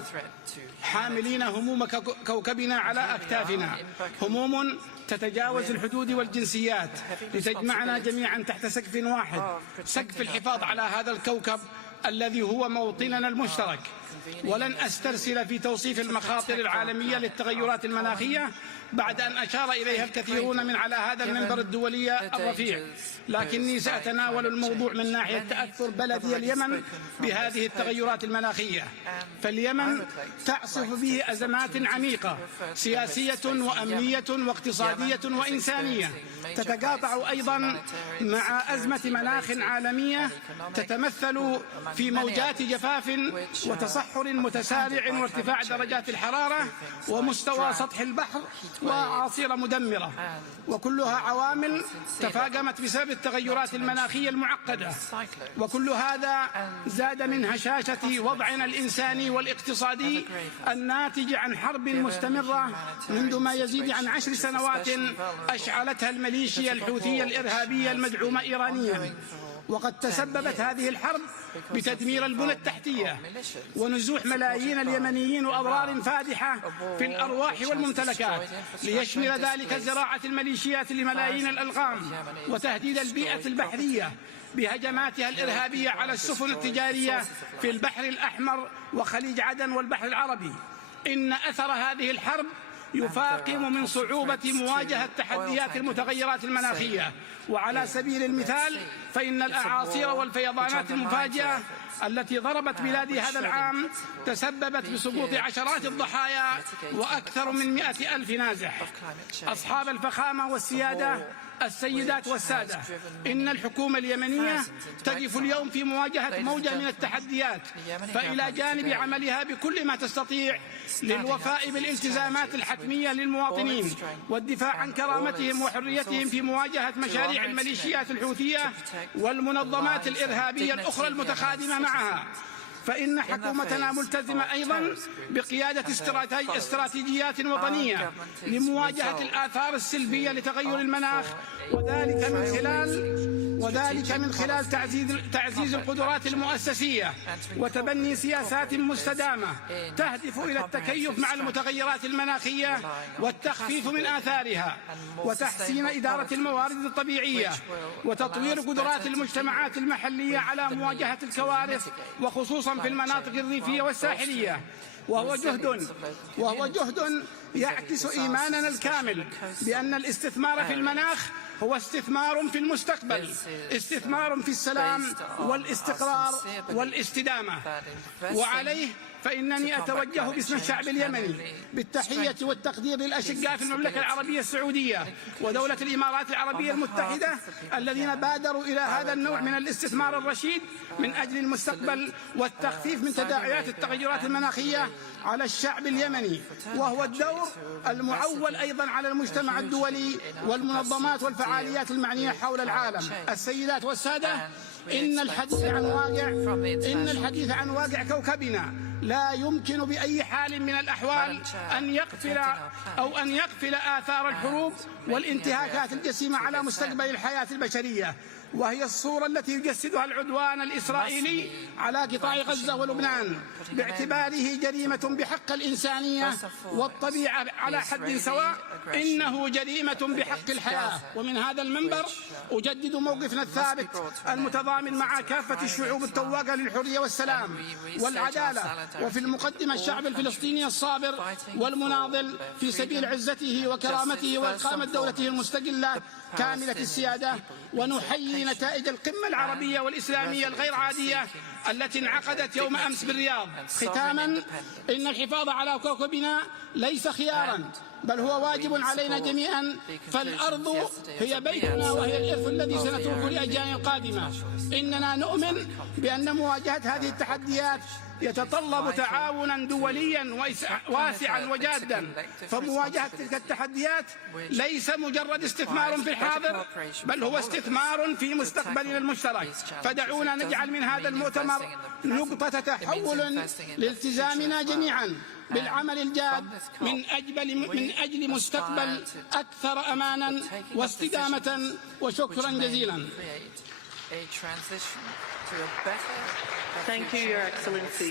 حاملين هموم كوكبنا على أكتافنا، هموم تتجاوز الحدود والجنسيات لتجمعنا جميعا تحت سقف واحد، سقف الحفاظ على هذا الكوكب الذي هو موطننا المشترك. ولن أسترسل في توصيف المخاطر العالمية للتغيرات المناخية بعد أن أشار إليها الكثيرون من على هذا المنبر الدولي الرفيع، لكني سأتناول الموضوع من ناحية تأثر بلدي اليمن بهذه التغيرات المناخية. فاليمن تعصف به أزمات عميقة سياسية وأمنية واقتصادية وإنسانية، تتقاطع أيضا مع أزمة مناخ عالمية تتمثل في موجات جفاف وتصحر متسارع وارتفاع درجات الحرارة ومستوى سطح البحر وأعاصير مدمرة، وكلها عوامل تفاقمت بسبب التغيرات المناخية المعقدة. وكل هذا زاد من هشاشة وضعنا الإنساني والاقتصادي الناتج عن حرب مستمرة منذ ما يزيد عن 10 سنوات أشعلتها الميليشيا الحوثية الإرهابية المدعومة إيرانيا. وقد تسببت هذه الحرب بتدمير البنى التحتية ونزوح ملايين اليمنيين وأضرار فادحة في الأرواح والممتلكات، ليشمل ذلك زراعة الميليشيات لملايين الألغام وتهديد البيئة البحرية بهجماتها الإرهابية على السفن التجارية في البحر الأحمر وخليج عدن والبحر العربي. إن أثر هذه الحرب يفاقم من صعوبة مواجهة تحديات المتغيرات المناخية. وعلى سبيل المثال فإن الأعاصير والفيضانات المفاجئة التي ضربت بلادي هذا العام تسببت بسقوط عشرات الضحايا وأكثر من 100,000 نازح. أصحاب الفخامة والسيادة، السيدات والسادة، إن الحكومة اليمنية تقف اليوم في مواجهة موجة من التحديات، فإلى جانب عملها بكل ما تستطيع للوفاء بالالتزامات الحتمية للمواطنين والدفاع عن كرامتهم وحريتهم في مواجهة مشاريع الميليشيات الحوثية والمنظمات الإرهابية الأخرى المتخادمة معها، فإن حكومتنا ملتزمة أيضا بقيادة استراتيجيات وطنية لمواجهة الآثار السلبية لتغير المناخ، وذلك من خلال تعزيز القدرات المؤسسية وتبني سياسات مستدامة تهدف إلى التكيف مع المتغيرات المناخية والتخفيف من آثارها، وتحسين إدارة الموارد الطبيعية، وتطوير قدرات المجتمعات المحلية على مواجهة الكوارث وخصوصا في المناطق الريفية والساحلية. وهو جهد يعكس إيماننا الكامل بأن الاستثمار في المناخ هو استثمار في المستقبل، استثمار في السلام والاستقرار والاستدامة. وعليه فإنني أتوجه باسم الشعب اليمني بالتحية والتقدير للأشقاء في المملكة العربية السعودية ودولة الإمارات العربية المتحدة الذين بادروا إلى هذا النوع من الاستثمار الرشيد من أجل المستقبل والتخفيف من تداعيات التغيرات المناخية على الشعب اليمني. وهو الدور المعول أيضا على المجتمع الدولي والمنظمات والفعاليات المعنية حول العالم. السيدات والسادة، إن الحديث عن واقع كوكبنا لا يمكن بأي حال من الأحوال أن يغفل آثار الحروب والانتهاكات الجسيمة على مستقبل الحياة البشرية، وهي الصورة التي يجسدها العدوان الإسرائيلي على قطاع غزة ولبنان باعتباره جريمة بحق الإنسانية والطبيعة على حد سواء. إنه جريمة بحق الحياة. ومن هذا المنبر أجدد موقفنا الثابت المتضامن مع كافة الشعوب التواقة للحرية والسلام والعدالة، وفي المقدمة الشعب الفلسطيني الصابر والمناضل في سبيل عزته وكرامته وإقامة دولته المستقلة كاملة السيادة. ونحيي نتائج القمة العربية والإسلامية الغير عادية التي انعقدت يوم أمس بالرياض. ختاما، إن الحفاظ على كوكبنا ليس خيارا بل هو واجب علينا جميعا، فالأرض هي بيتنا وهي الإرث الذي سنتركه لأجيال قادمة. إننا نؤمن بأن مواجهة هذه التحديات يتطلب تعاونا دوليا واسعا وجادا، فمواجهة تلك التحديات ليس مجرد استثمار في الحاضر بل هو استثمار في مستقبلنا المشترك. فدعونا نجعل من هذا المؤتمر نقطة تحول لالتزامنا جميعا بالعمل الجاد من أجل مستقبل أكثر أمانا واستدامة. وشكرا جزيلا. Thank you, Your Excellency.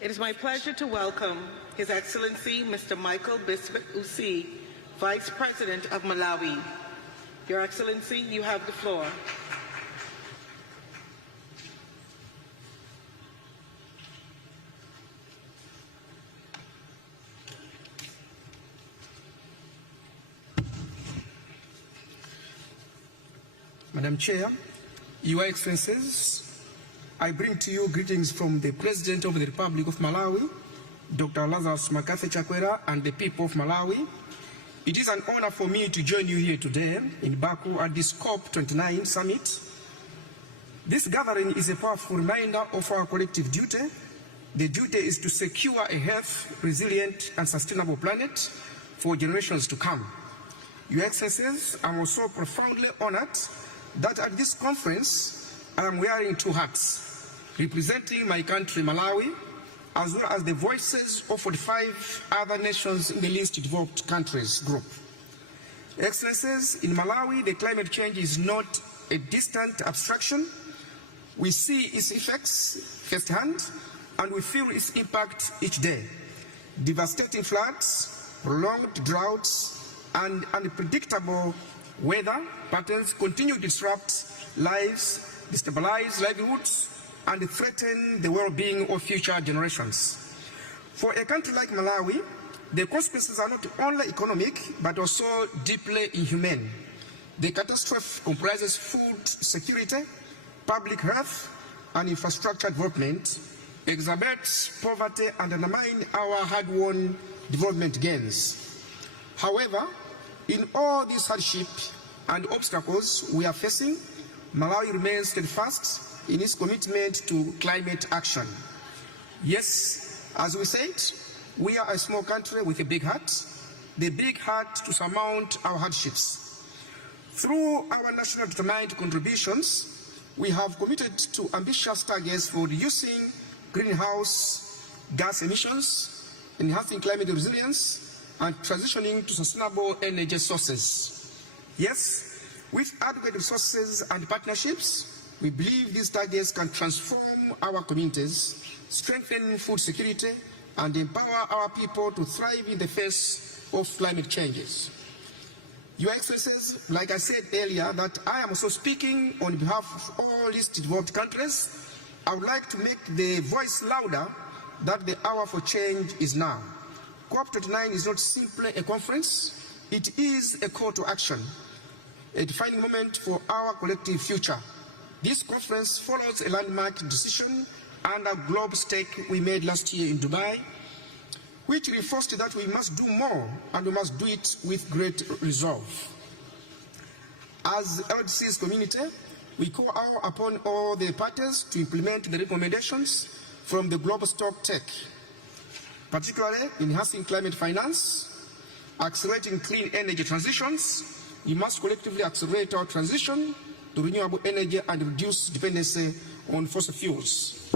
It is my pleasure to welcome His Excellency Mr. Michael Bisbet Usi, Vice President of Malawi. Your Excellency, you have the floor. Madam Chair, Your Excellencies, I bring to you greetings from the President of the Republic of Malawi, Dr. Lazarus Makafe Chakwera, and the people of Malawi. It is an honor for me to join you here today in Baku at this COP29 summit. This gathering is a powerful reminder of our collective duty. The duty is to secure a healthy, resilient, and sustainable planet for generations to come. Your Excellencies, I'm also profoundly honored that at this conference I am wearing two hats, representing my country, Malawi, as well as the voices of 45 other nations in the least developed countries group. Excellencies, in Malawi, the climate change is not a distant abstraction. We see its effects firsthand, and we feel its impact each day. Devastating floods, prolonged droughts, and unpredictable weather patterns continue to disrupt lives, destabilize livelihoods, and threaten the well-being of future generations. For a country like Malawi, the consequences are not only economic, but also deeply inhumane. The catastrophe comprises food security, public health, and infrastructure development, exacerbates poverty, and undermines our hard-won development gains. However, in all these hardships and obstacles we are facing, Malawi remains steadfast in its commitment to climate action. Yes, as we said, we are a small country with a big heart, the big heart to surmount our hardships. Through our national determined contributions, we have committed to ambitious targets for reducing greenhouse gas emissions, enhancing climate resilience, and transitioning to sustainable energy sources. Yes, with adequate resources and partnerships, we believe these targets can transform our communities, strengthen food security, and empower our people to thrive in the face of climate changes. Your Excellencies, like I said earlier, that I am also speaking on behalf of all least developed countries, I would like to make the voice louder that the hour for change is now. COP29 is not simply a conference, it is a call to action, a defining moment for our collective future. This conference follows a landmark decision and a global stake we made last year in Dubai, which reinforced that we must do more and we must do it with great resolve. As LDC's community, we call upon all the parties to implement the recommendations from the global stock tech, particularly enhancing climate finance, accelerating clean energy transitions. We must collectively accelerate our transition to renewable energy and reduce dependency on fossil fuels.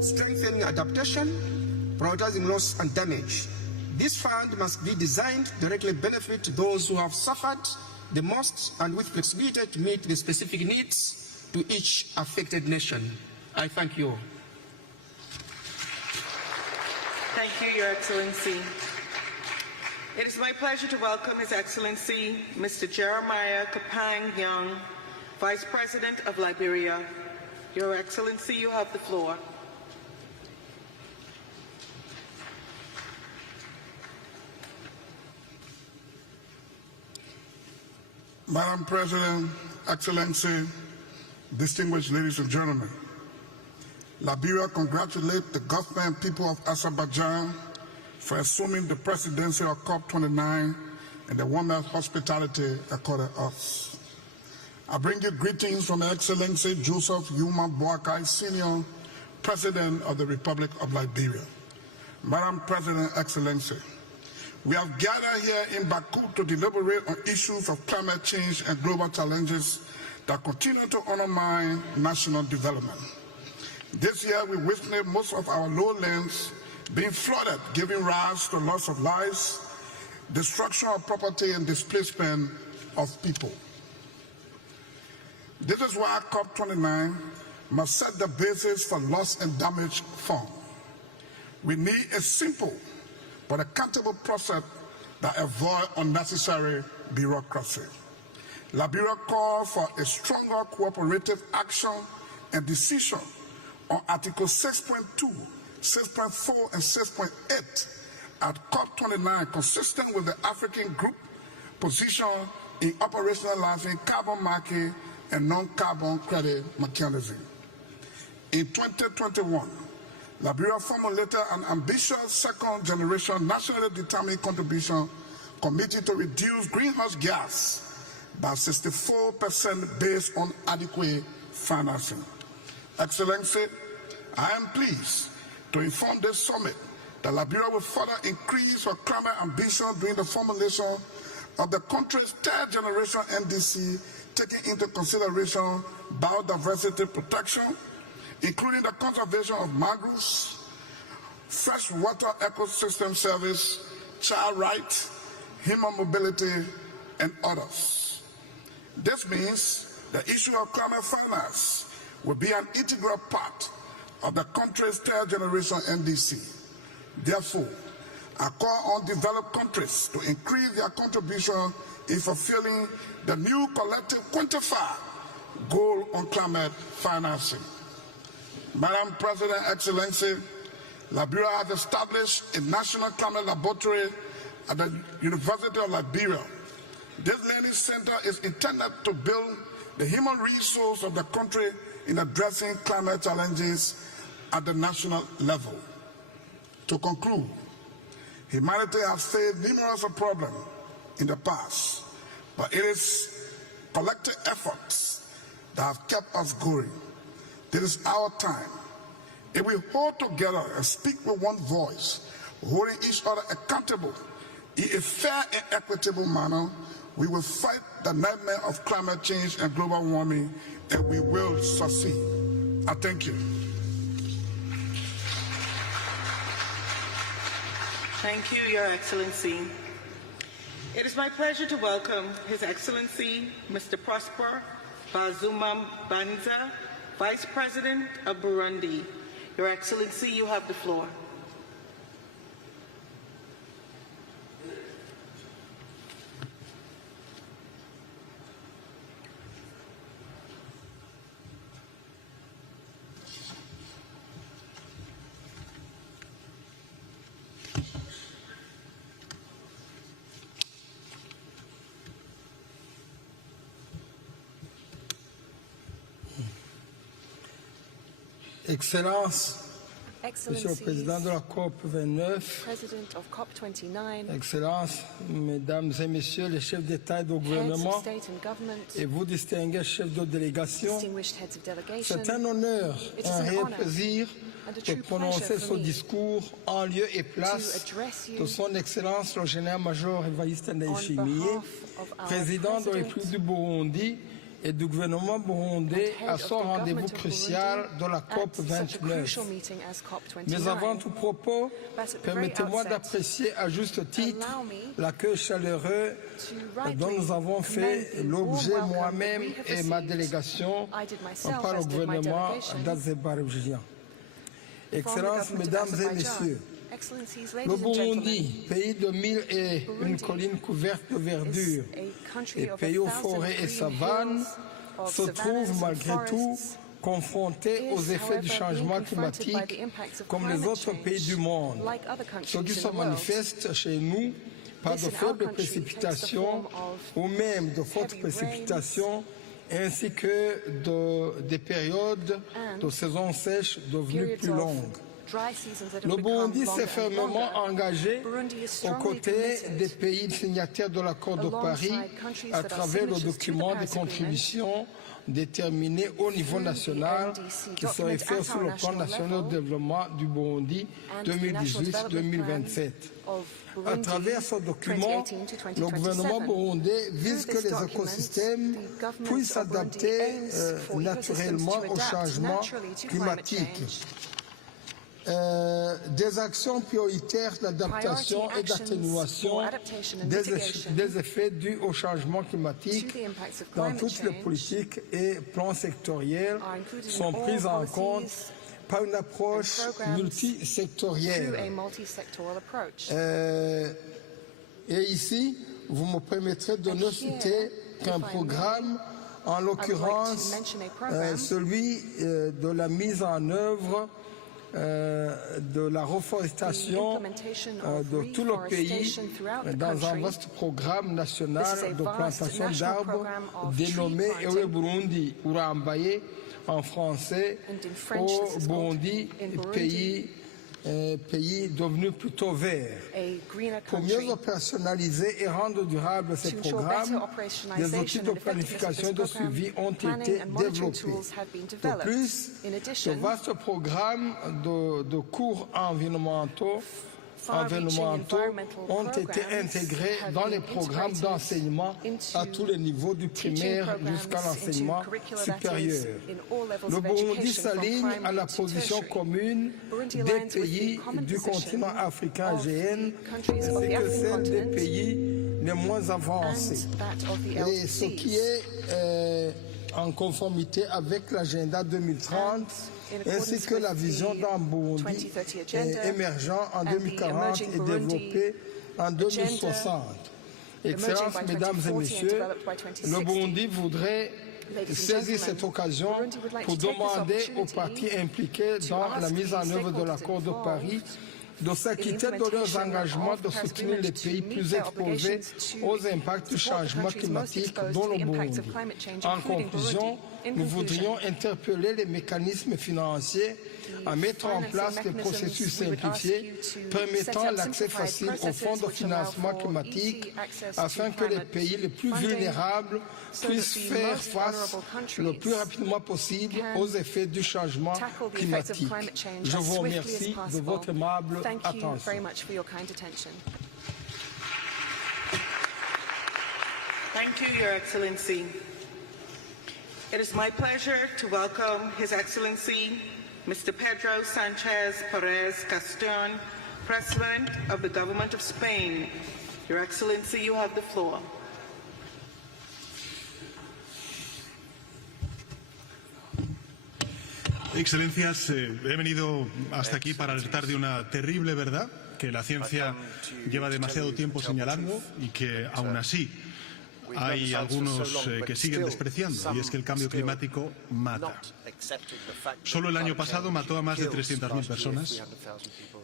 Strengthening adaptation, prioritizing loss and damage. This fund must be designed to directly benefit those who have suffered the most and with flexibility to meet the specific needs to each affected nation. I thank you all. Thank you, Your Excellency. It is my pleasure to welcome His Excellency Mr. Jeremiah Kapang Young, Vice President of Liberia. Your Excellency, you have the floor. Madam President, Excellency, distinguished ladies and gentlemen, Liberia congratulates the government and people of Azerbaijan for assuming the presidency of COP29 and the warm hospitality accorded us. I bring you greetings from Excellency Joseph Yuma Boakai, Senior President of the Republic of Liberia. Madam President, Excellency, we have gathered here in Baku to deliberate on issues of climate change and global challenges that continue to undermine national development. This year, we witnessed most of our lowlands being flooded, giving rise to loss of lives, destruction of property, and displacement of people. This is why COP29 must set the basis for loss and damage fund. We need a simple but accountable process that avoid unnecessary bureaucracy. Liberia calls for a stronger cooperative action and decision on Article 6.2, 6.4, and 6.8 at COP29, consistent with the African group position in operationalizing carbon market and non-carbon credit mechanism. In 2021, Liberia formulated an ambitious second-generation nationally determined contribution committed to reduce greenhouse gas by 64% based on adequate financing. Excellency, I am pleased to inform this summit that Liberia will further increase her climate ambition during the formulation of the country's third-generation NDC, taking into consideration biodiversity protection, including the conservation of mangroves, freshwater ecosystem service, child rights, human mobility, and others. This means the issue of climate finance will be an integral part of the country's third-generation NDC. Therefore, I call on developed countries to increase their contribution in fulfilling the new collective quantified goal on climate financing. Madam President, Excellency, Liberia has established a national climate laboratory at the University of Liberia. This learning center is intended to build the human resource of the country in addressing climate challenges at the national level. To conclude, humanity has faced numerous problems in the past, but it is collective efforts that have kept us going. This is our time. If we hold together and speak with one voice, holding each other accountable in a fair and equitable manner, we will fight the nightmare of climate change and global warming, and we will succeed. I thank you. Thank you, Your Excellency. It is my pleasure to welcome His Excellency, Mr. Prosper Bazuma Banza, Vice President of Burundi. Your Excellency, you have the floor. Excellences, Monsieur le Président de la COP29, President of COP29, Excellences, Mesdames et Messieurs les chefs d'État et de gouvernement, et vous distingués chefs de délégation, c'est un honneur, un réel plaisir de prononcer ce discours en lieu et place de son Excellence le général-major Évariste Ndayishimiye, président de la République du Burundi, et du gouvernement burundais à son rendez-vous crucial de la COP29. Mais avant tout propos, permettez-moi d'apprécier à juste titre l'accueil chaleureux dont nous avons fait l'objet moi-même et ma délégation par le gouvernement d'Azerbaïdjan. Excellences, Mesdames et Messieurs, le Burundi, pays de mille et une collines couvertes de verdure et pays aux forêts et savanes, se trouve malgré tout confronté aux effets du changement climatique comme les autres pays du monde, ce qui se manifeste chez nous par de faibles précipitations ou même de fortes précipitations ainsi que des périodes de saison sèche devenues plus longues. Le Burundi s'est fermement engagé aux côtés des pays signataires de l'accord de Paris à travers le document de contribution déterminé au niveau national qui serait fait sur le plan national de développement du Burundi 2018-2027. À travers ce document, le gouvernement burundais vise que les écosystèmes puissent s'adapter naturellement au changement climatique. Des actions prioritaires d'adaptation et d'atténuation des effets dus au changement climatique dans toutes les politiques et plans sectoriels sont prises en compte par une approche multisectorielle. Et ici, vous me permettrez de ne citer qu'un programme, en l'occurrence celui de la mise en œuvre de la reforestation de tout le pays dans un vaste programme national de plantation d'arbres dénommé Ewe Burundi Urambaye en français, au Burundi, pays devenu plutôt vert. Pour mieux opérationnaliser et rendre durable ces programmes, des outils de planification et de suivi ont été développés. De plus, ce vaste programme de cours environnementaux ont été intégrés dans les programmes d'enseignement à tous les niveaux du primaire jusqu'à l'enseignement supérieur. Le Burundi s'aligne à la position commune des pays du continent africain AGN ainsi que celle des pays les moins avancés. Et ce qui est en conformité avec l'agenda 2030 ainsi que la vision d'un Burundi émergent en 2040 et développé en 2060. Excellences, Mesdames et Messieurs, le Burundi voudrait saisir cette occasion pour demander aux parties impliquées dans la mise en œuvre de l'accord de Paris de s'acquitter de leurs engagements de soutenir les pays plus exposés aux impacts du changement climatique dont le Burundi. En conclusion, nous voudrions interpeller les mécanismes financiers à mettre en place des processus simplifiés permettant l'accès facile aux fonds de financement climatique afin que les pays les plus vulnérables puissent faire face le plus rapidement possible aux effets du changement climatique. Je vous remercie de votre aimable attention. Thank you, Your Excellency. It is my pleasure to welcome His Excellency Mr. Pedro Sanchez Perez Caston, President of the Government of Spain. Your Excellency, you have the floor. Excelencias, he venido hasta aquí para alertar de una terrible verdad que la ciencia lleva demasiado tiempo señalando y que aún así hay algunos que siguen despreciando, y es que el cambio climático mata. Solo el año pasado mató a más de 300.000 personas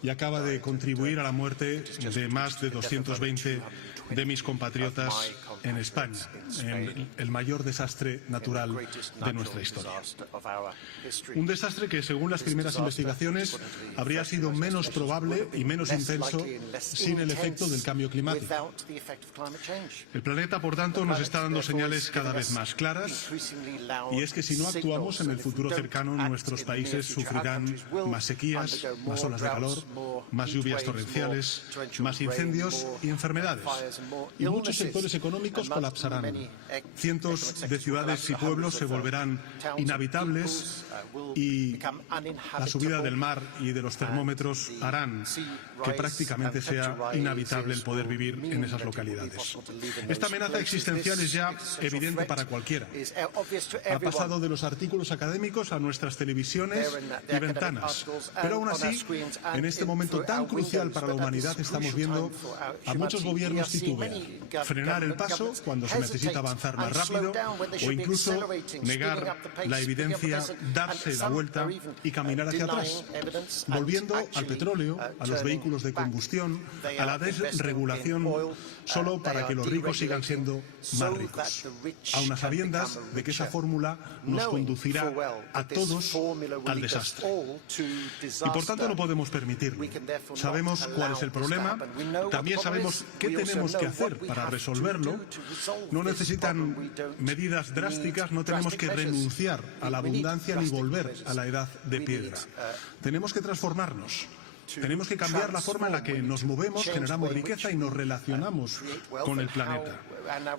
y acaba de contribuir a la muerte de más de 220 de mis compatriotas en España, en el mayor desastre natural de nuestra historia. Un desastre que, según las primeras investigaciones, habría sido menos probable y menos intenso sin el efecto del cambio climático. El planeta, por tanto, nos está dando señales cada vez más claras, y es que si no actuamos en el futuro cercano, nuestros países sufrirán más sequías, más olas de calor, más lluvias torrenciales, más incendios y enfermedades. Y muchos sectores económicos colapsarán. Cientos de ciudades y pueblos se volverán inhabitables y la subida del mar y de los termómetros harán que prácticamente sea inhabitable el poder vivir en esas localidades. Esta amenaza existencial es ya evidente para cualquiera. Ha pasado de los artículos académicos a nuestras televisiones y ventanas. Pero aún así, en este momento tan crucial para la humanidad, estamos viendo a muchos gobiernos titubear, frenar el paso cuando se necesita avanzar más rápido o incluso negar la evidencia, darse la vuelta y caminar hacia atrás, volviendo al petróleo, a los vehículos de combustión, a la desregulación, solo para que los ricos sigan siendo más ricos, aun a sabiendas de que esa fórmula nos conducirá a todos al desastre. Y por tanto no podemos permitirlo. Sabemos cuál es el problema, también sabemos qué tenemos que hacer para resolverlo. No necesitan medidas drásticas, no tenemos que renunciar a la abundancia ni volver a la edad de piedra. Tenemos que transformarnos. Tenemos que cambiar la forma en la que nos movemos, generamos riqueza y nos relacionamos con el planeta.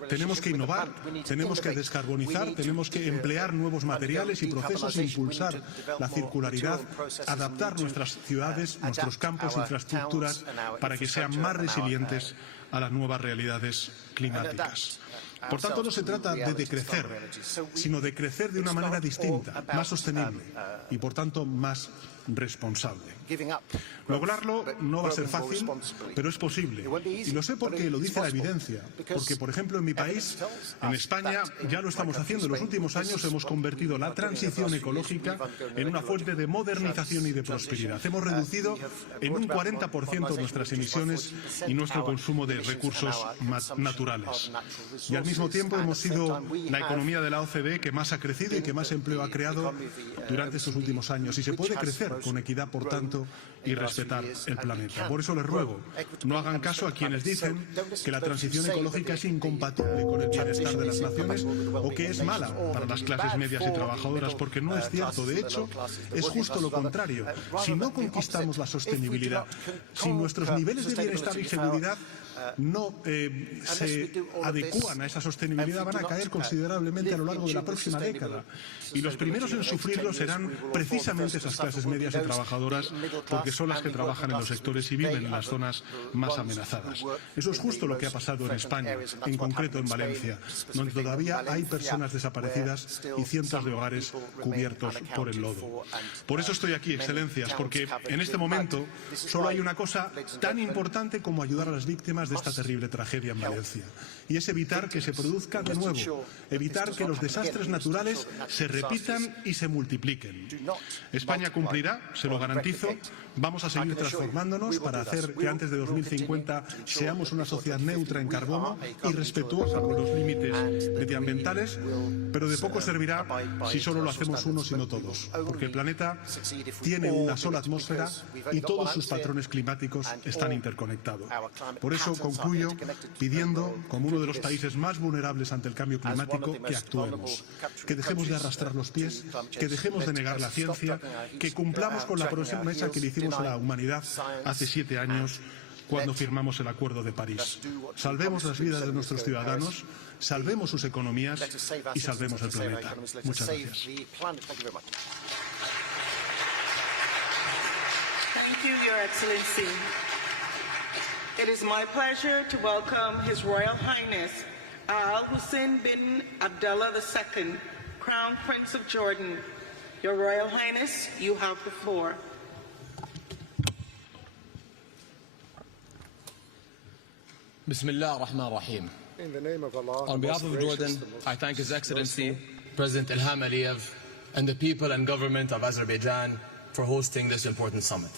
Tenemos que innovar, tenemos que descarbonizar, tenemos que emplear nuevos materiales y procesos e impulsar la circularidad, adaptar nuestras ciudades, nuestros campos, infraestructuras para que sean más resilientes a las nuevas realidades climáticas. Por tanto, no se trata de decrecer, sino de crecer de una manera distinta, más sostenible y, por tanto, más responsable. Lograrlo no va a ser fácil, pero es posible. Y lo sé porque lo dice la evidencia. Porque, por ejemplo, en mi país, en España, ya lo estamos haciendo. En los últimos años hemos convertido la transición ecológica en una fuente de modernización y de prosperidad. Hemos reducido en un 40% nuestras emisiones y nuestro consumo de recursos naturales. Y al mismo tiempo hemos sido la economía de la OCDE que más ha crecido y que más empleo ha creado durante estos últimos años. Y se puede crecer con equidad, por tanto, y respetar el planeta. Por eso les ruego, no hagan caso a quienes dicen que la transición ecológica es incompatible con el bienestar de las naciones o que es mala para las clases medias y trabajadoras, porque no es cierto. De hecho, es justo lo contrario. Si no conquistamos la sostenibilidad, si nuestros niveles de bienestar y seguridad no se adecúan a esa sostenibilidad, van a caer considerablemente a lo largo de la próxima década. Y los primeros en sufrirlo serán precisamente esas clases medias y trabajadoras, porque son las que trabajan en los sectores y viven en las zonas más amenazadas. Eso es justo lo que ha pasado en España, en concreto en Valencia, donde todavía hay personas desaparecidas y cientos de hogares cubiertos por el lodo. Por eso estoy aquí, Excelencias, porque en este momento solo hay una cosa tan importante como ayudar a las víctimas de esta terrible tragedia en Valencia, y es evitar que se produzca de nuevo, evitar que los desastres naturales se repitan y se multipliquen. España cumplirá, se lo garantizo. Vamos a seguir transformándonos para hacer que antes de 2050 seamos una sociedad neutra en carbono y respetuosa con los límites medioambientales, pero de poco servirá si solo lo hacemos unos y no todos, porque el planeta tiene una sola atmósfera y todos sus patrones climáticos están interconectados. Por eso concluyo pidiendo, como uno de los países más vulnerables ante el cambio climático, que actuemos, que dejemos de arrastrar los pies, que dejemos de negar la ciencia, que cumplamos con la promesa que le hicimos a la humanidad hace 7 años cuando firmamos el Acuerdo de París. Salvemos las vidas de nuestros ciudadanos, salvemos sus economías y salvemos el planeta. Muchas gracias. Thank you, Your Excellency. It is my pleasure to welcome His Royal Highness Al Hussein bin Abdullah II, Crown Prince of Jordan. Your Royal Highness, you have the floor. Bismillah ar-Rahman ar-Rahim. In the name of Allah, on behalf of Jordan, I thank His Excellency President Ilham Aliyev and the people and government of Azerbaijan for hosting this important summit.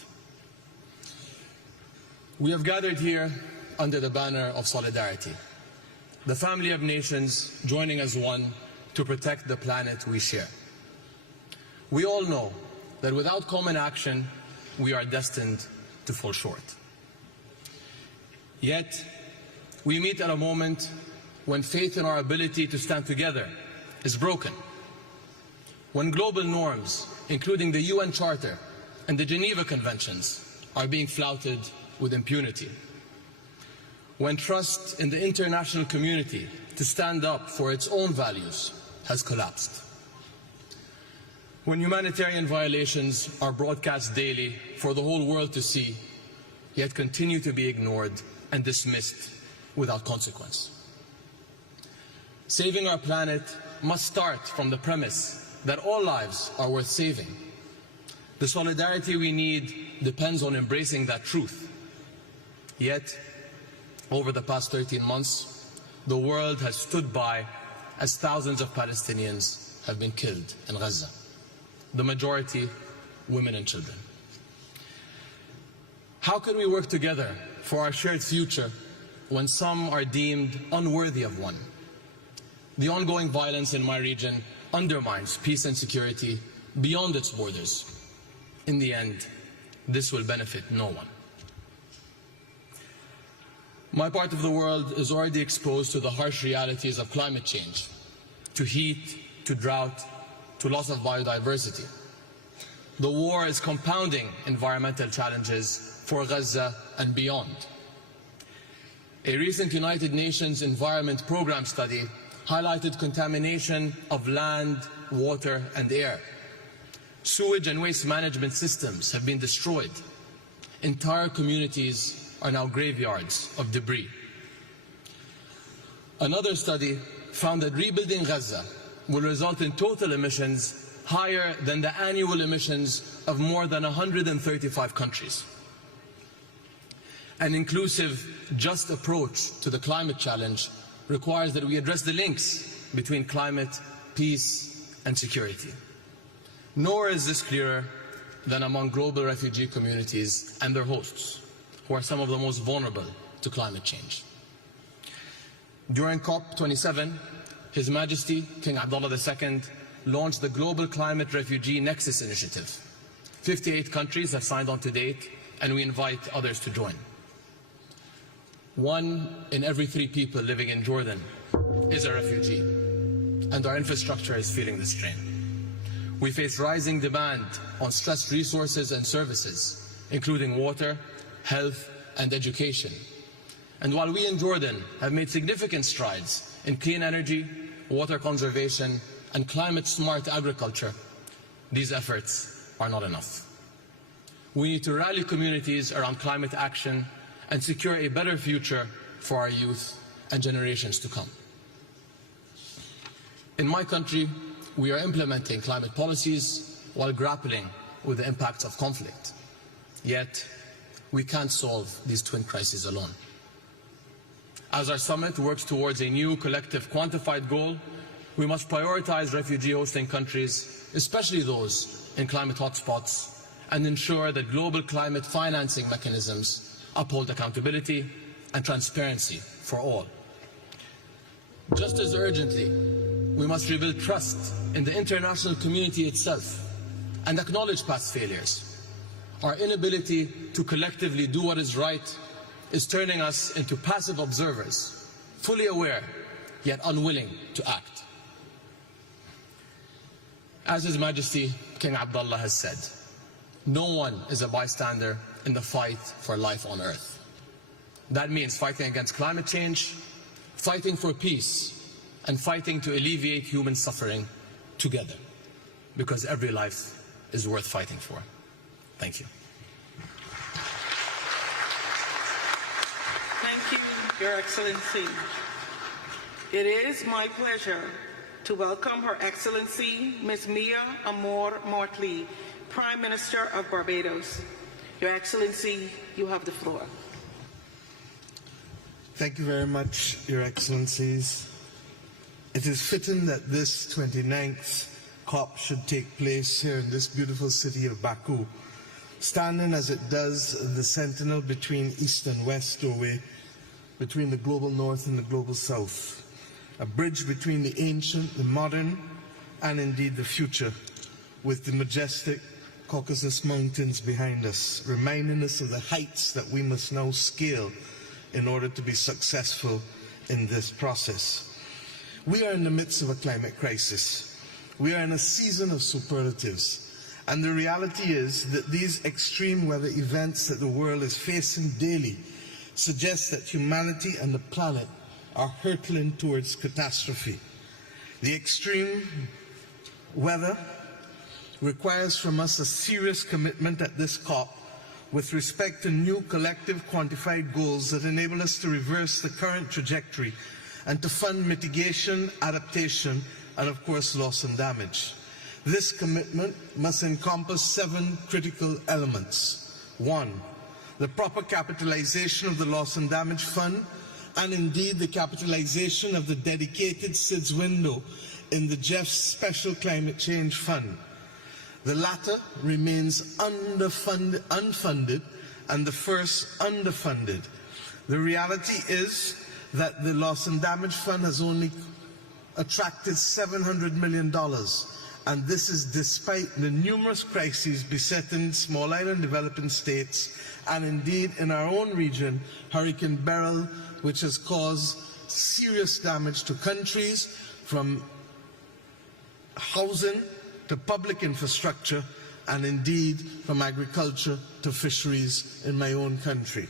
We have gathered here under the banner of solidarity, the family of nations joining as one to protect the planet we share. We all know that without common action, we are destined to fall short. Yet, we meet at a moment when faith in our ability to stand together is broken. When global norms, including the UN Charter and the Geneva Conventions, are being flouted with impunity. When trust in the international community to stand up for its own values has collapsed. When humanitarian violations are broadcast daily for the whole world to see, yet continue to be ignored and dismissed without consequence. Saving our planet must start from the premise that all lives are worth saving. The solidarity we need depends on embracing that truth. Yet, over the past 13 months, the world has stood by as thousands of Palestinians have been killed in Gaza, the majority women and children. How can we work together for our shared future when some are deemed unworthy of one? The ongoing violence in my region undermines peace and security beyond its borders. In the end, this will benefit no one. My part of the world is already exposed to the harsh realities of climate change, to heat, to drought, to loss of biodiversity. The war is compounding environmental challenges for Gaza and beyond. A recent United Nations Environment Programme study highlighted contamination of land, water and air. Sewage and waste management systems have been destroyed. Entire communities are now graveyards of debris. Another study found that rebuilding Gaza will result in total emissions higher than the annual emissions of more than 135 countries. An inclusive, just approach to the climate challenge requires that we address the links between climate, peace, and security. Nor is this clearer than among global refugee communities and their hosts, who are some of the most vulnerable to climate change. During COP27, His Majesty King Abdullah II launched the Global Climate Refugee Nexus Initiative. 58 countries have signed on to date, and we invite others to join. 1 in every 3 people living in Jordan is a refugee, and our infrastructure is feeling the strain. We face rising demand on stressed resources and services, including water, health, and education. And while we in Jordan have made significant strides in clean energy, water conservation, and climate-smart agriculture, these efforts are not enough. We need to rally communities around climate action and secure a better future for our youth and generations to come. In my country, we are implementing climate policies while grappling with the impacts of conflict. Yet, we can't solve these twin crises alone. As our summit works towards a new collective quantified goal, we must prioritize refugee hosting countries, especially those in climate hotspots, and ensure that global climate financing mechanisms uphold accountability and transparency for all. Just as urgently, we must rebuild trust in the international community itself and acknowledge past failures. Our inability to collectively do what is right is turning us into passive observers, fully aware yet unwilling to act. As His Majesty King Abdullah has said, no one is a bystander in the fight for life on Earth. That means fighting against climate change, fighting for peace, and fighting to alleviate human suffering together, because every life is worth fighting for. Thank you. Thank you, Your Excellency. It is my pleasure to welcome Her Excellency Ms. Mia Amor Mortley, Prime Minister of Barbados. Your Excellency, you have the floor. Thank you very much, Your Excellencies. It is fitting that this 29th COP should take place here in this beautiful city of Baku, standing as it does in the sentinel between East and West doorway, between the global North and the global South, a bridge between the ancient, the modern, and indeed the future, with the majestic Caucasus Mountains behind us, reminding us of the heights that we must now scale in order to be successful in this process. We are in the midst of a climate crisis. We are in a season of superlatives. And the reality is that these extreme weather events that the world is facing daily suggest that humanity and the planet are hurtling towards catastrophe. The extreme weather requires from us a serious commitment at this COP with respect to new collective quantified goals that enable us to reverse the current trajectory and to fund mitigation, adaptation, and of course loss and damage. This commitment must encompass 7 critical elements. 1, the proper capitalization of the Loss and Damage Fund, and indeed the capitalization of the dedicated SIDS window in the GEF's Special Climate Change Fund. The latter remains unfunded, and the first underfunded. The reality is that the Loss and Damage Fund has only attracted $700 million, and this is despite the numerous crises besetting small island developing states, and indeed in our own region, Hurricane Beryl, which has caused serious damage to countries, from housing to public infrastructure, and indeed from agriculture to fisheries in my own country.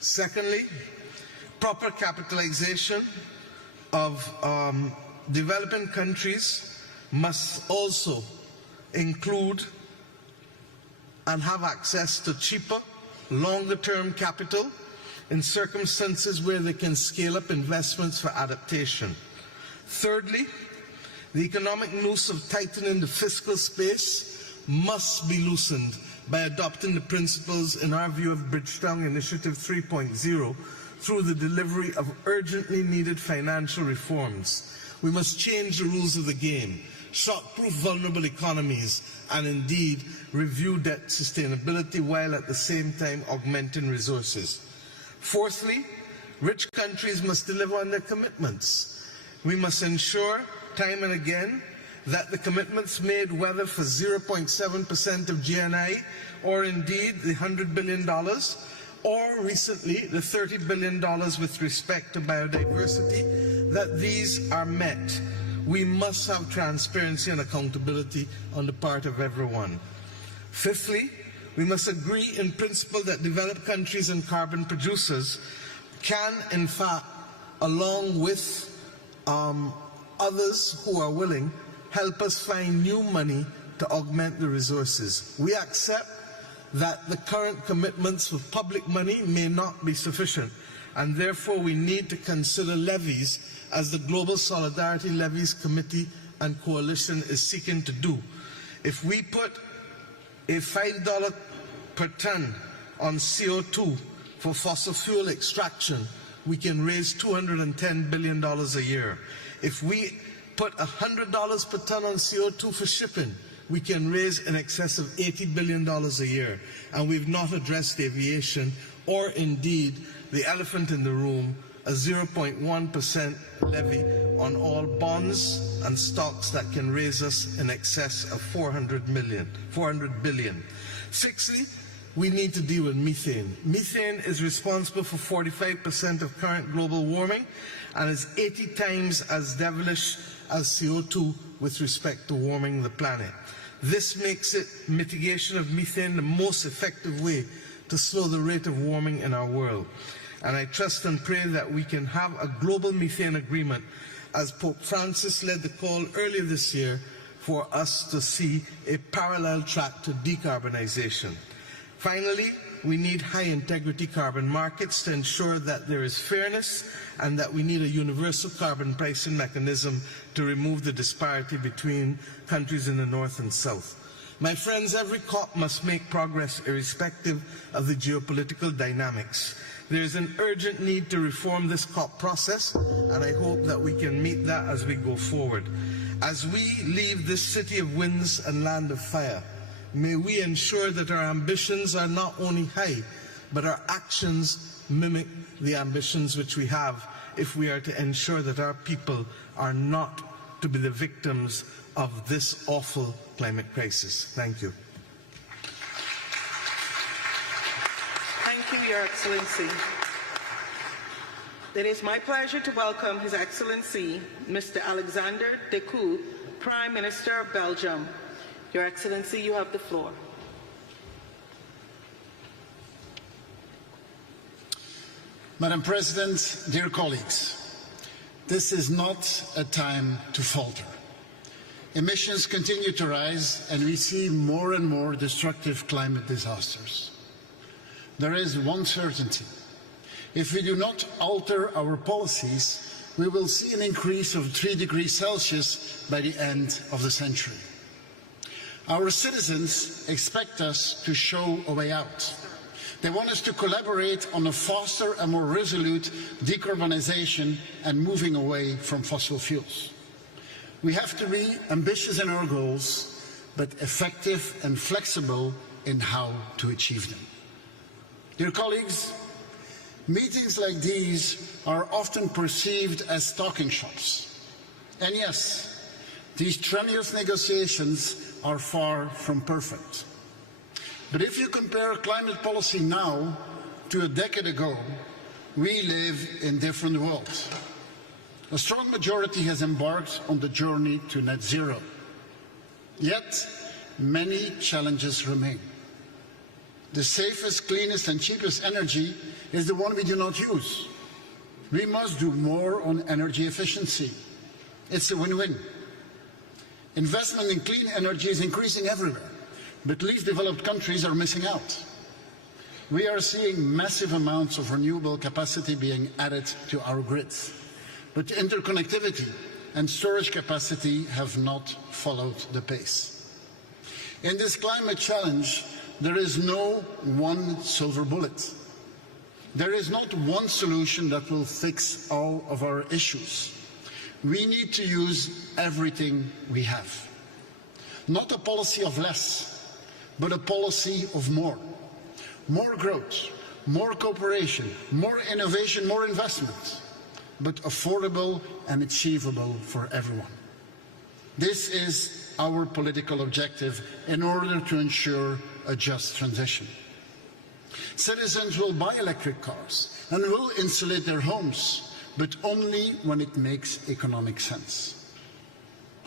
Secondly, proper capitalization of developing countries must also include and have access to cheaper, longer-term capital in circumstances where they can scale up investments for adaptation. Thirdly, The economic noose of tightening the fiscal space must be loosened by adopting the principles, in our view, of Bridgetown Initiative 3.0 through the delivery of urgently needed financial reforms. We must change the rules of the game, shock-proof vulnerable economies, and indeed review debt sustainability while at the same time augmenting resources. Fourthly, rich countries must deliver on their commitments. We must ensure, time and again, that the commitments made, whether for 0.7% of GNI or indeed the $100 billion, or recently the $30 billion with respect to biodiversity, that these are met. We must have transparency and accountability on the part of everyone. Fifthly, we must agree in principle that developed countries and carbon producers can, in fact, along with others who are willing, help us find new money to augment the resources. We accept that the current commitments with public money may not be sufficient, and therefore we need to consider levies, as the Global Solidarity Levies Committee and Coalition is seeking to do. If we put a $5 per ton on CO2 for fossil fuel extraction, we can raise $210 billion a year. If we put $100 per ton on CO2 for shipping, we can raise in excess of $80 billion a year. And we've not addressed aviation or indeed the elephant in the room, a 0.1% levy on all bonds and stocks that can raise us in excess of $400 billion. Sixthly, we need to deal with methane. Methane is responsible for 45% of current global warming and is 80 times as devilish as CO2 with respect to warming the planet. This makes mitigation of methane the most effective way to slow the rate of warming in our world. And I trust and pray that we can have a global methane agreement, as Pope Francis led the call earlier this year for us to see a parallel track to decarbonization. Finally, we need high-integrity carbon markets to ensure that there is fairness, and that we need a universal carbon pricing mechanism to remove the disparity between countries in the North and South. My friends, every COP must make progress irrespective of the geopolitical dynamics. There is an urgent need to reform this COP process, and I hope that we can meet that as we go forward. As we leave this city of winds and land of fire, may we ensure that our ambitions are not only high, but our actions mimic the ambitions which we have, if we are to ensure that our people are not to be the victims of this awful climate crisis. Thank you. Thank you, Your Excellency. It is my pleasure to welcome His Excellency, Mr. Alexander De Croo, Prime Minister of Belgium. Your Excellency, you have the floor. Madam President, dear colleagues, this is not a time to falter. Emissions continue to rise, and we see more and more destructive climate disasters. There is one certainty. If we do not alter our policies, we will see an increase of 3 degrees Celsius by the end of the century. Our citizens expect us to show a way out. They want us to collaborate on a faster and more resolute decarbonization and moving away from fossil fuels. We have to be ambitious in our goals, but effective and flexible in how to achieve them. Dear colleagues, meetings like these are often perceived as talking shops. And yes, these strenuous negotiations are far from perfect. But if you compare climate policy now to a decade ago, we live in different worlds. A strong majority has embarked on the journey to net zero. Yet, many challenges remain. The safest, cleanest and cheapest energy is the one we do not use. We must do more on energy efficiency. It's a win-win. Investment in clean energy is increasing everywhere, but least developed countries are missing out. We are seeing massive amounts of renewable capacity being added to our grids, but interconnectivity and storage capacity have not followed the pace. In this climate challenge, there is no one silver bullet. There is not one solution that will fix all of our issues. We need to use everything we have. Not a policy of less, but a policy of more. More growth, more cooperation, more innovation, more investment, but affordable and achievable for everyone. This is our political objective in order to ensure a just transition. Citizens will buy electric cars and will insulate their homes, but only when it makes economic sense.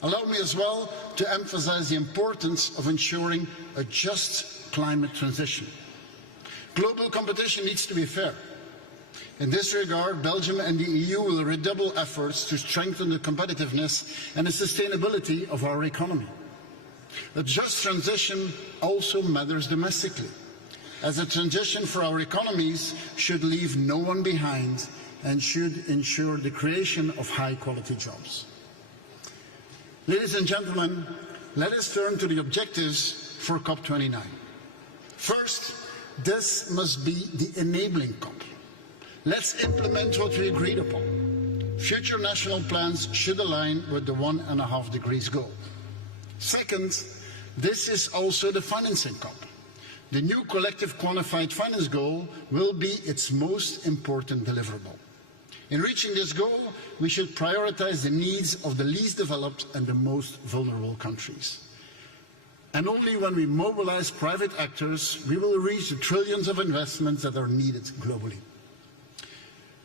Allow me as well to emphasize the importance of ensuring a just climate transition. Global competition needs to be fair. In this regard, Belgium and the EU will redouble efforts to strengthen the competitiveness and the sustainability of our economy. A just transition also matters domestically, as a transition for our economies should leave no one behind and should ensure the creation of high-quality jobs. Ladies and gentlemen, let us turn to the objectives for COP29. First, this must be the enabling COP. Let's implement what we agreed upon. Future national plans should align with the 1.5 degrees goal. Second, this is also the financing COP. The new collective quantified finance goal will be its most important deliverable. In reaching this goal, we should prioritize the needs of the least developed and the most vulnerable countries. And only when we mobilize private actors, we will reach the trillions of investments that are needed globally.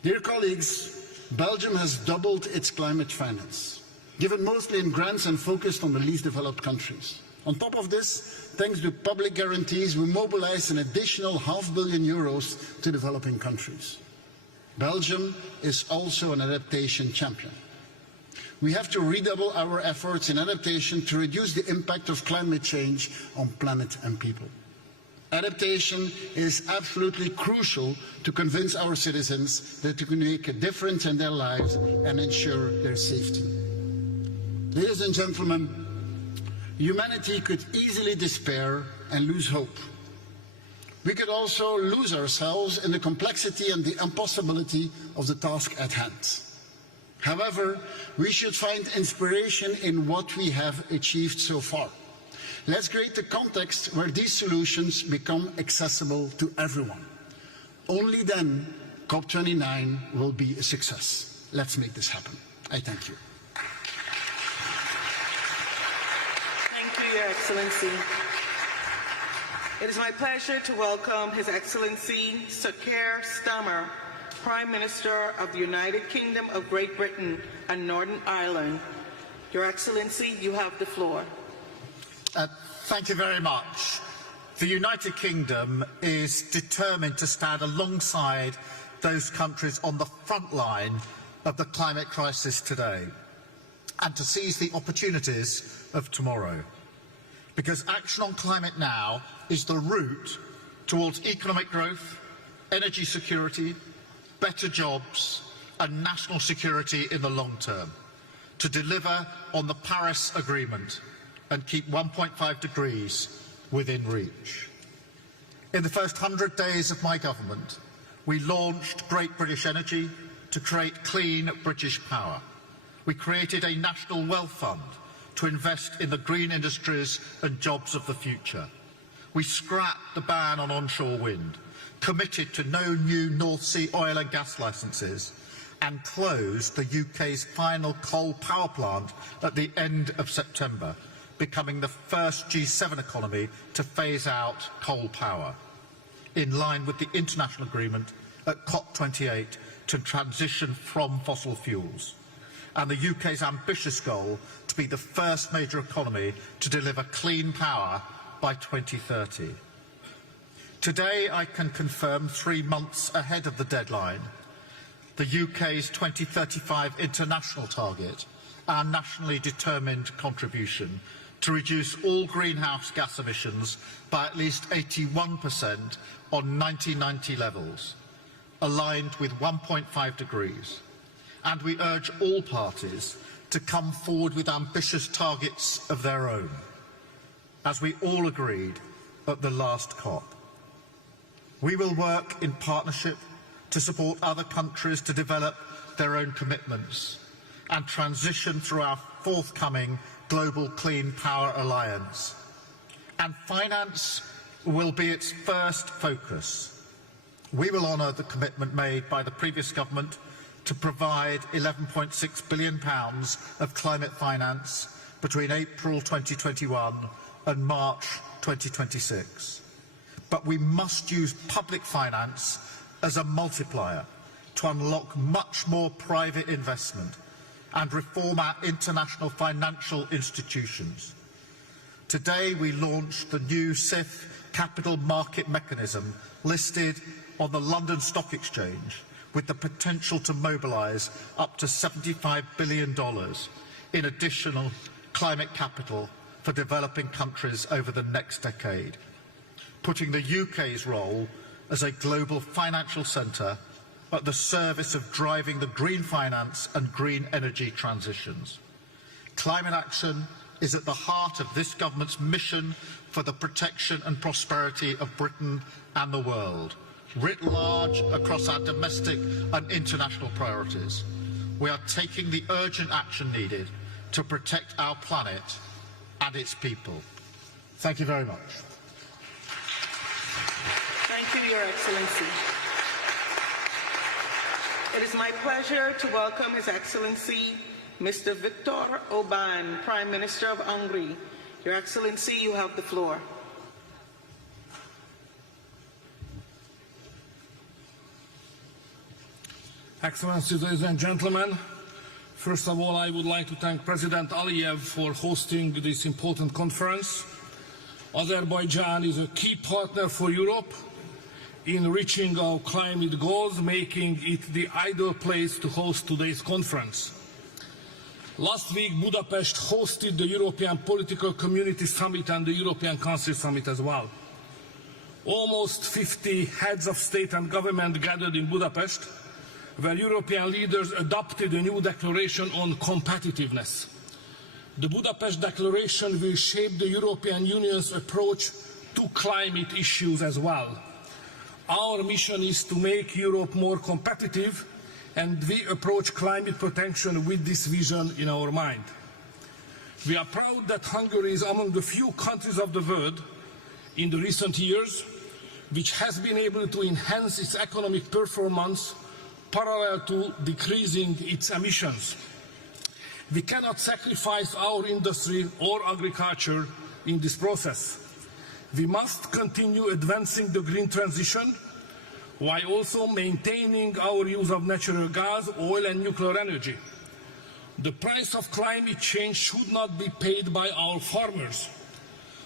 Dear colleagues, Belgium has doubled its climate finance, given mostly in grants and focused on the least developed countries. On top of this, thanks to public guarantees, we mobilized an additional €500 million to developing countries. Belgium is also an adaptation champion. We have to redouble our efforts in adaptation to reduce the impact of climate change on planet and people. Adaptation is absolutely crucial to convince our citizens that we can make a difference in their lives and ensure their safety. Ladies and gentlemen, humanity could easily despair and lose hope. We could also lose ourselves in the complexity and the impossibility of the task at hand. However, we should find inspiration in what we have achieved so far. Let's create a context where these solutions become accessible to everyone. Only then COP29 will be a success. Let's make this happen. I thank you. Thank you, Your Excellency. It is my pleasure to welcome His Excellency Sir Keir Starmer, Prime Minister of the United Kingdom of Great Britain and Northern Ireland. Your Excellency, you have the floor. Thank you very much. The United Kingdom is determined to stand alongside those countries on the front line of the climate crisis today and to seize the opportunities of tomorrow. Because action on climate now is the route towards economic growth, energy security, better jobs and national security in the long term, to deliver on the Paris Agreement and keep 1.5 degrees within reach. In the first 100 days of my government, we launched Great British Energy to create clean British power. We created a national wealth fund to invest in the green industries and jobs of the future. We scrapped the ban on onshore wind, committed to no new North Sea oil and gas licences, and closed the UK's final coal power plant at the end of September, becoming the first G7 economy to phase out coal power, in line with the international agreement at COP28 to transition from fossil fuels, and the UK's ambitious goal to be the first major economy to deliver clean power by 2030. Today I can confirm 3 months ahead of the deadline the UK's 2035 international target, our nationally determined contribution to reduce all greenhouse gas emissions by at least 81% on 1990 levels, aligned with 1.5 degrees. And we urge all parties to come forward with ambitious targets of their own, as we all agreed at the last COP. We will work in partnership to support other countries to develop their own commitments and transition through our forthcoming Global Clean Power Alliance. And finance will be its first focus. We will honour the commitment made by the previous government to provide £11.6 billion of climate finance between April 2021 and March 2026. But we must use public finance as a multiplier to unlock much more private investment and reform our international financial institutions. Today we launched the new CIF capital market mechanism listed on the London Stock Exchange with the potential to mobilise up to $75 billion in additional climate capital for developing countries over the next decade, putting the UK's role as a global financial centre at the service of driving the green finance and green energy transitions. Climate action is at the heart of this government's mission for the protection and prosperity of Britain and the world, writ large across our domestic and international priorities. We are taking the urgent action needed to protect our planet and its people. Thank you very much. Thank you, Your Excellency. It is my pleasure to welcome His Excellency Mr. Viktor Orbán, Prime Minister of Hungary. Your Excellency, you have the floor. Excellencies, ladies and gentlemen, first of all, I would like to thank President Aliyev for hosting this important conference. Azerbaijan is a key partner for Europe in reaching our climate goals, making it the ideal place to host today's conference. Last week, Budapest hosted the European Political Community Summit and the European Council Summit as well. Almost 50 heads of state and government gathered in Budapest, where European leaders adopted a new declaration on competitiveness. The Budapest Declaration will shape the European Union's approach to climate issues as well. Our mission is to make Europe more competitive, and we approach climate protection with this vision in our mind. We are proud that Hungary is among the few countries of the world in the recent years which has been able to enhance its economic performance parallel to decreasing its emissions. We cannot sacrifice our industry or agriculture in this process. We must continue advancing the green transition while also maintaining our use of natural gas, oil and nuclear energy. The price of climate change should not be paid by our farmers.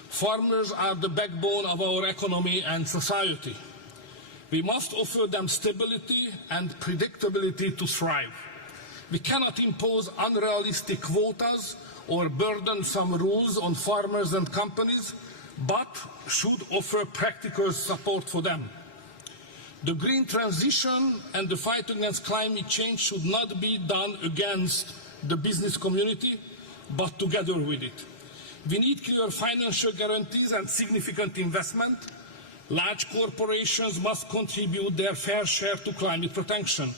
Farmers are the backbone of our economy and society. We must offer them stability and predictability to thrive. We cannot impose unrealistic quotas or burdensome rules on farmers and companies, but should offer practical support for them. The green transition and the fight against climate change should not be done against the business community, but together with it. We need clear financial guarantees and significant investment. Large corporations must contribute their fair share to climate protection.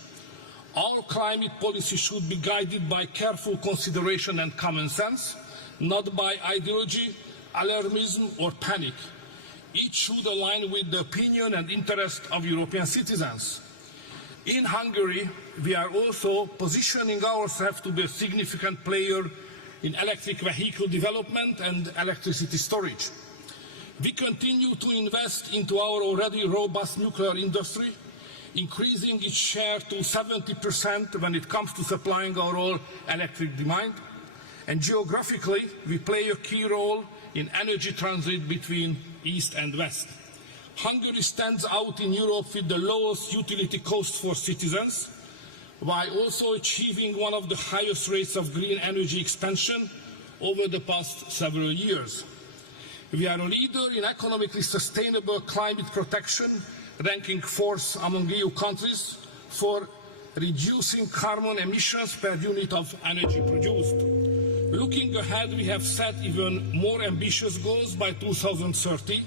Our climate policy should be guided by careful consideration and common sense, not by ideology, alarmism or panic. Each should align with the opinion and interest of European citizens. In Hungary, we are also positioning ourselves to be a significant player in electric vehicle development and electricity storage. We continue to invest into our already robust nuclear industry, increasing its share to 70% when it comes to supplying our all electric demand. And geographically, we play a key role in energy transit between East and West. Hungary stands out in Europe with the lowest utility costs for citizens, while also achieving one of the highest rates of green energy expansion over the past several years. We are a leader in economically sustainable climate protection, ranking fourth among EU countries for reducing carbon emissions per unit of energy produced. Looking ahead, we have set even more ambitious goals by 2030.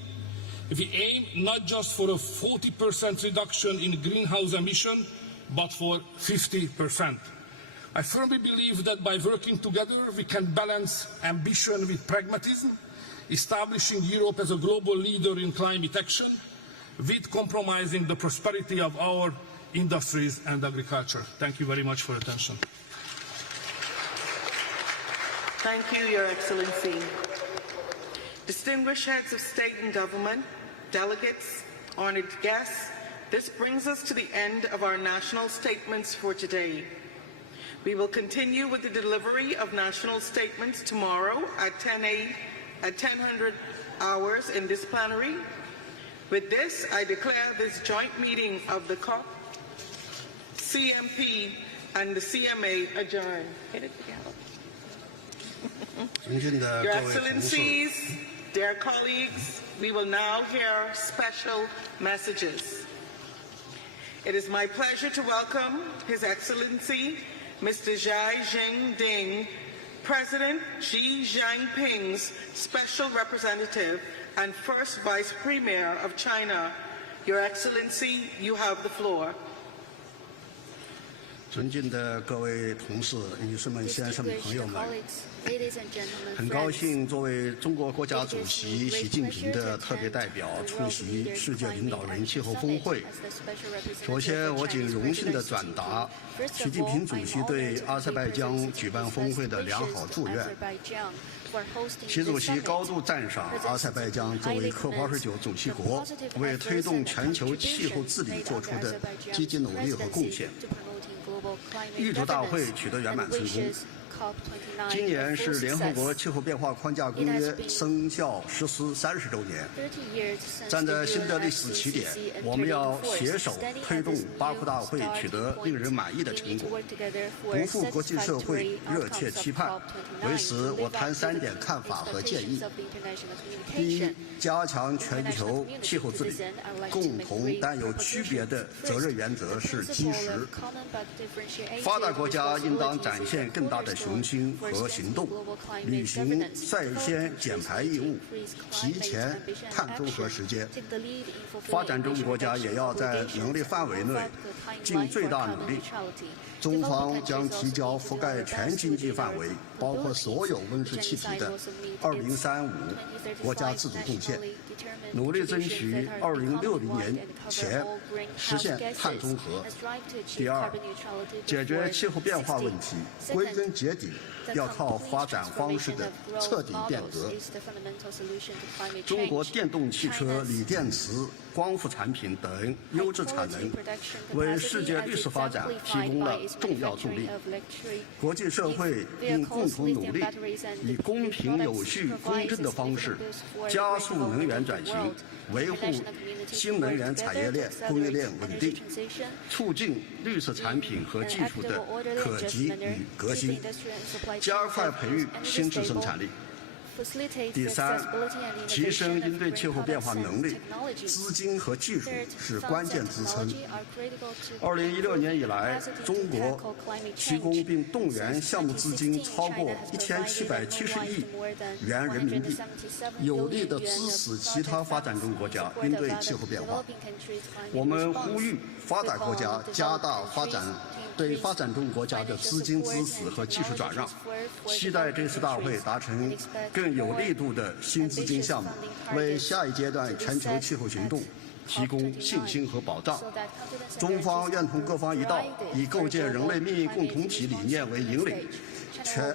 We aim not just for a 40% reduction in greenhouse emission, but for 50%. I firmly believe that by working together, we can balance ambition with pragmatism, establishing Europe as a global leader in climate action, with compromising the prosperity of our industries and agriculture. Thank you very much for your attention. Thank you, Your Excellency. Distinguished heads of state and government, delegates, honored guests, this brings us to the end of our national statements for today. We will continue with the delivery of national statements tomorrow at 10:00 hours in this plenary. With this, I declare this joint meeting of the COP, CMP, and the CMA adjourned. Hit it together. Your Excellencies, dear colleagues, we will now hear special messages. It is my pleasure to welcome His Excellency, Mr. Xi Jinping, President Xi Jinping's Special Representative and First Vice Premier of China. Your Excellency, you have the floor. 尊敬的各位同事、女士们、先生们、朋友们，很高兴作为中国国家主席习近平的特别代表出席世界领导人气候峰会。首先，我谨荣幸地转达习近平主席对阿塞拜疆举办峰会的良好祝愿。习主席高度赞赏阿塞拜疆作为COP29主席国，为推动全球气候治理做出的积极努力和贡献。 预祝大会取得圆满成功。今年是联合国气候变化框架公约生效实施30周年。站在新的历史起点，我们要携手推动巴库大会取得令人满意的成果，不负国际社会热切期盼。为此，我谈3点看法和建议。第一，加强全球气候治理，共同但有区别的责任原则是基石。发达国家应当展现更大的雄心和行动，履行率先减排义务，提前碳中和时间。发展中国家也要在能力范围内尽最大努力。中方将提交覆盖全经济范围，包括所有温室气体的2035国家自主贡献，努力争取2060年前实现碳中和。第二，解决气候变化问题，归根结底要靠发展方式的彻底变革。中国电动汽车、锂电池、光伏产品等优质产能，为世界绿色发展提供了重要助力。国际社会应共同努力，以公平、有序、公正的方式加速能源转型，维护新能源产业链、供应链稳定，促进绿色产品和技术的可及与革新，加快培育新质生产力。第三，提升应对气候变化能力，资金和技术是关键支撑。2016年以来，中国提供并动员项目资金超过1770亿元人民币，有力地支持其他发展中国家应对气候变化。我们呼吁发达国家加大对发展中国家的资金支持和技术转让，期待这次大会达成更有力度的新资金项目，为下一阶段全球气候行动提供信心和保障。中方愿同各方一道，以构建人类命运共同体理念为引领，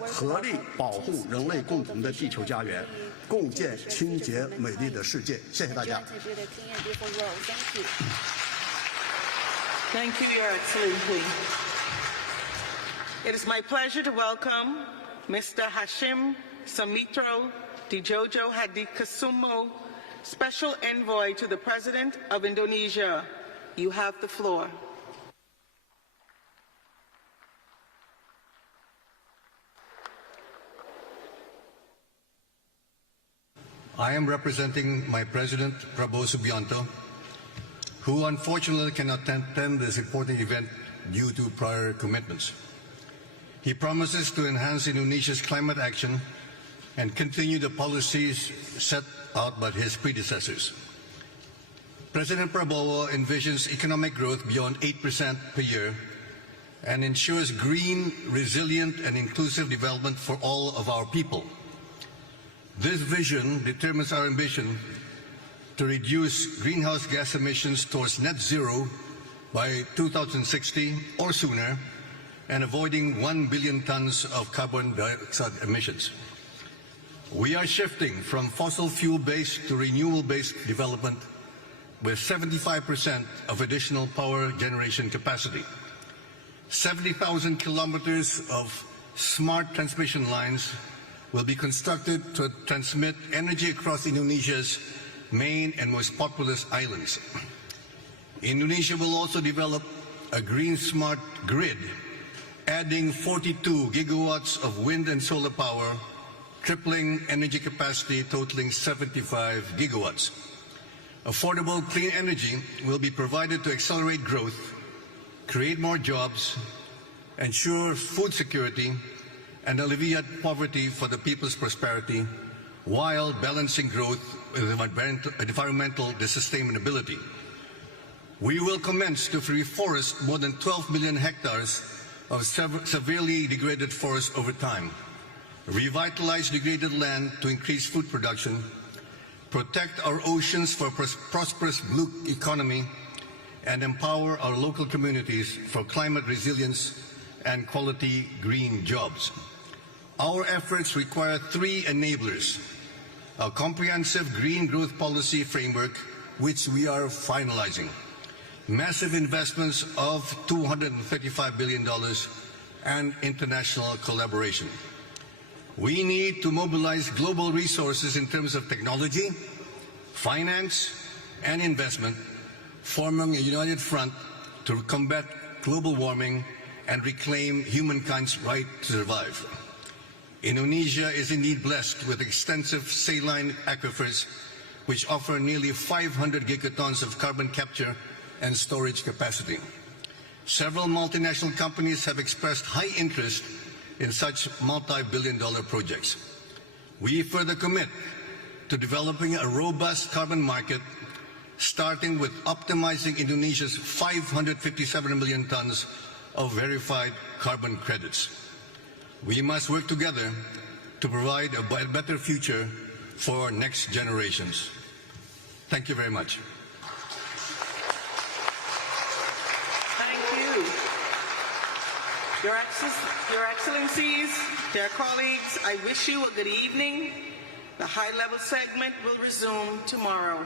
合力保护人类共同的地球家园，共建清洁美丽的世界。谢谢大家。Thank you, Your Excellency. It is my pleasure to welcome Mr. Hashim Samitro Dijojo Hadikusumo, Special Envoy to the President of Indonesia. You have the floor. I am representing my President, Prabowo Subianto, who unfortunately cannot attend this important event due to prior commitments. He promises to enhance Indonesia's climate action and continue the policies set out by his predecessors. President Prabowo envisions economic growth beyond 8% per year and ensures green, resilient, and inclusive development for all of our people. This vision determines our ambition to reduce greenhouse gas emissions towards net zero by 2060 or sooner, and avoiding 1 billion tons of carbon dioxide emissions. We are shifting from fossil fuel-based to renewable-based development with 75% of additional power generation capacity. 70,000 kilometers of smart transmission lines will be constructed to transmit energy across Indonesia's main and most populous islands. Indonesia will also develop a green smart grid, adding 42 gigawatts of wind and solar power, tripling energy capacity totaling 75 gigawatts. Affordable clean energy will be provided to accelerate growth, create more jobs, ensure food security, and alleviate poverty for the people's prosperity, while balancing growth with environmental sustainability. We will commence to reforest more than 12 million hectares of severely degraded forests over time, revitalize degraded land to increase food production, protect our oceans for a prosperous blue economy, and empower our local communities for climate resilience and quality green jobs. Our efforts require three enablers: a comprehensive green growth policy framework, which we are finalizing, massive investments of $235 billion, and international collaboration. We need to mobilize global resources in terms of technology, finance, and investment, forming a united front to combat global warming and reclaim humankind's right to survive. Indonesia is indeed blessed with extensive saline aquifers, which offer nearly 500 gigatons of carbon capture and storage capacity. Several multinational companies have expressed high interest in such multi-billion-dollar projects. We further commit to developing a robust carbon market, starting with optimizing Indonesia's 557 million tons of verified carbon credits. We must work together to provide a better future for next generations. Thank you very much. Thank you. Your Excellencies, dear colleagues, I wish you a good evening. The high-level segment will resume tomorrow.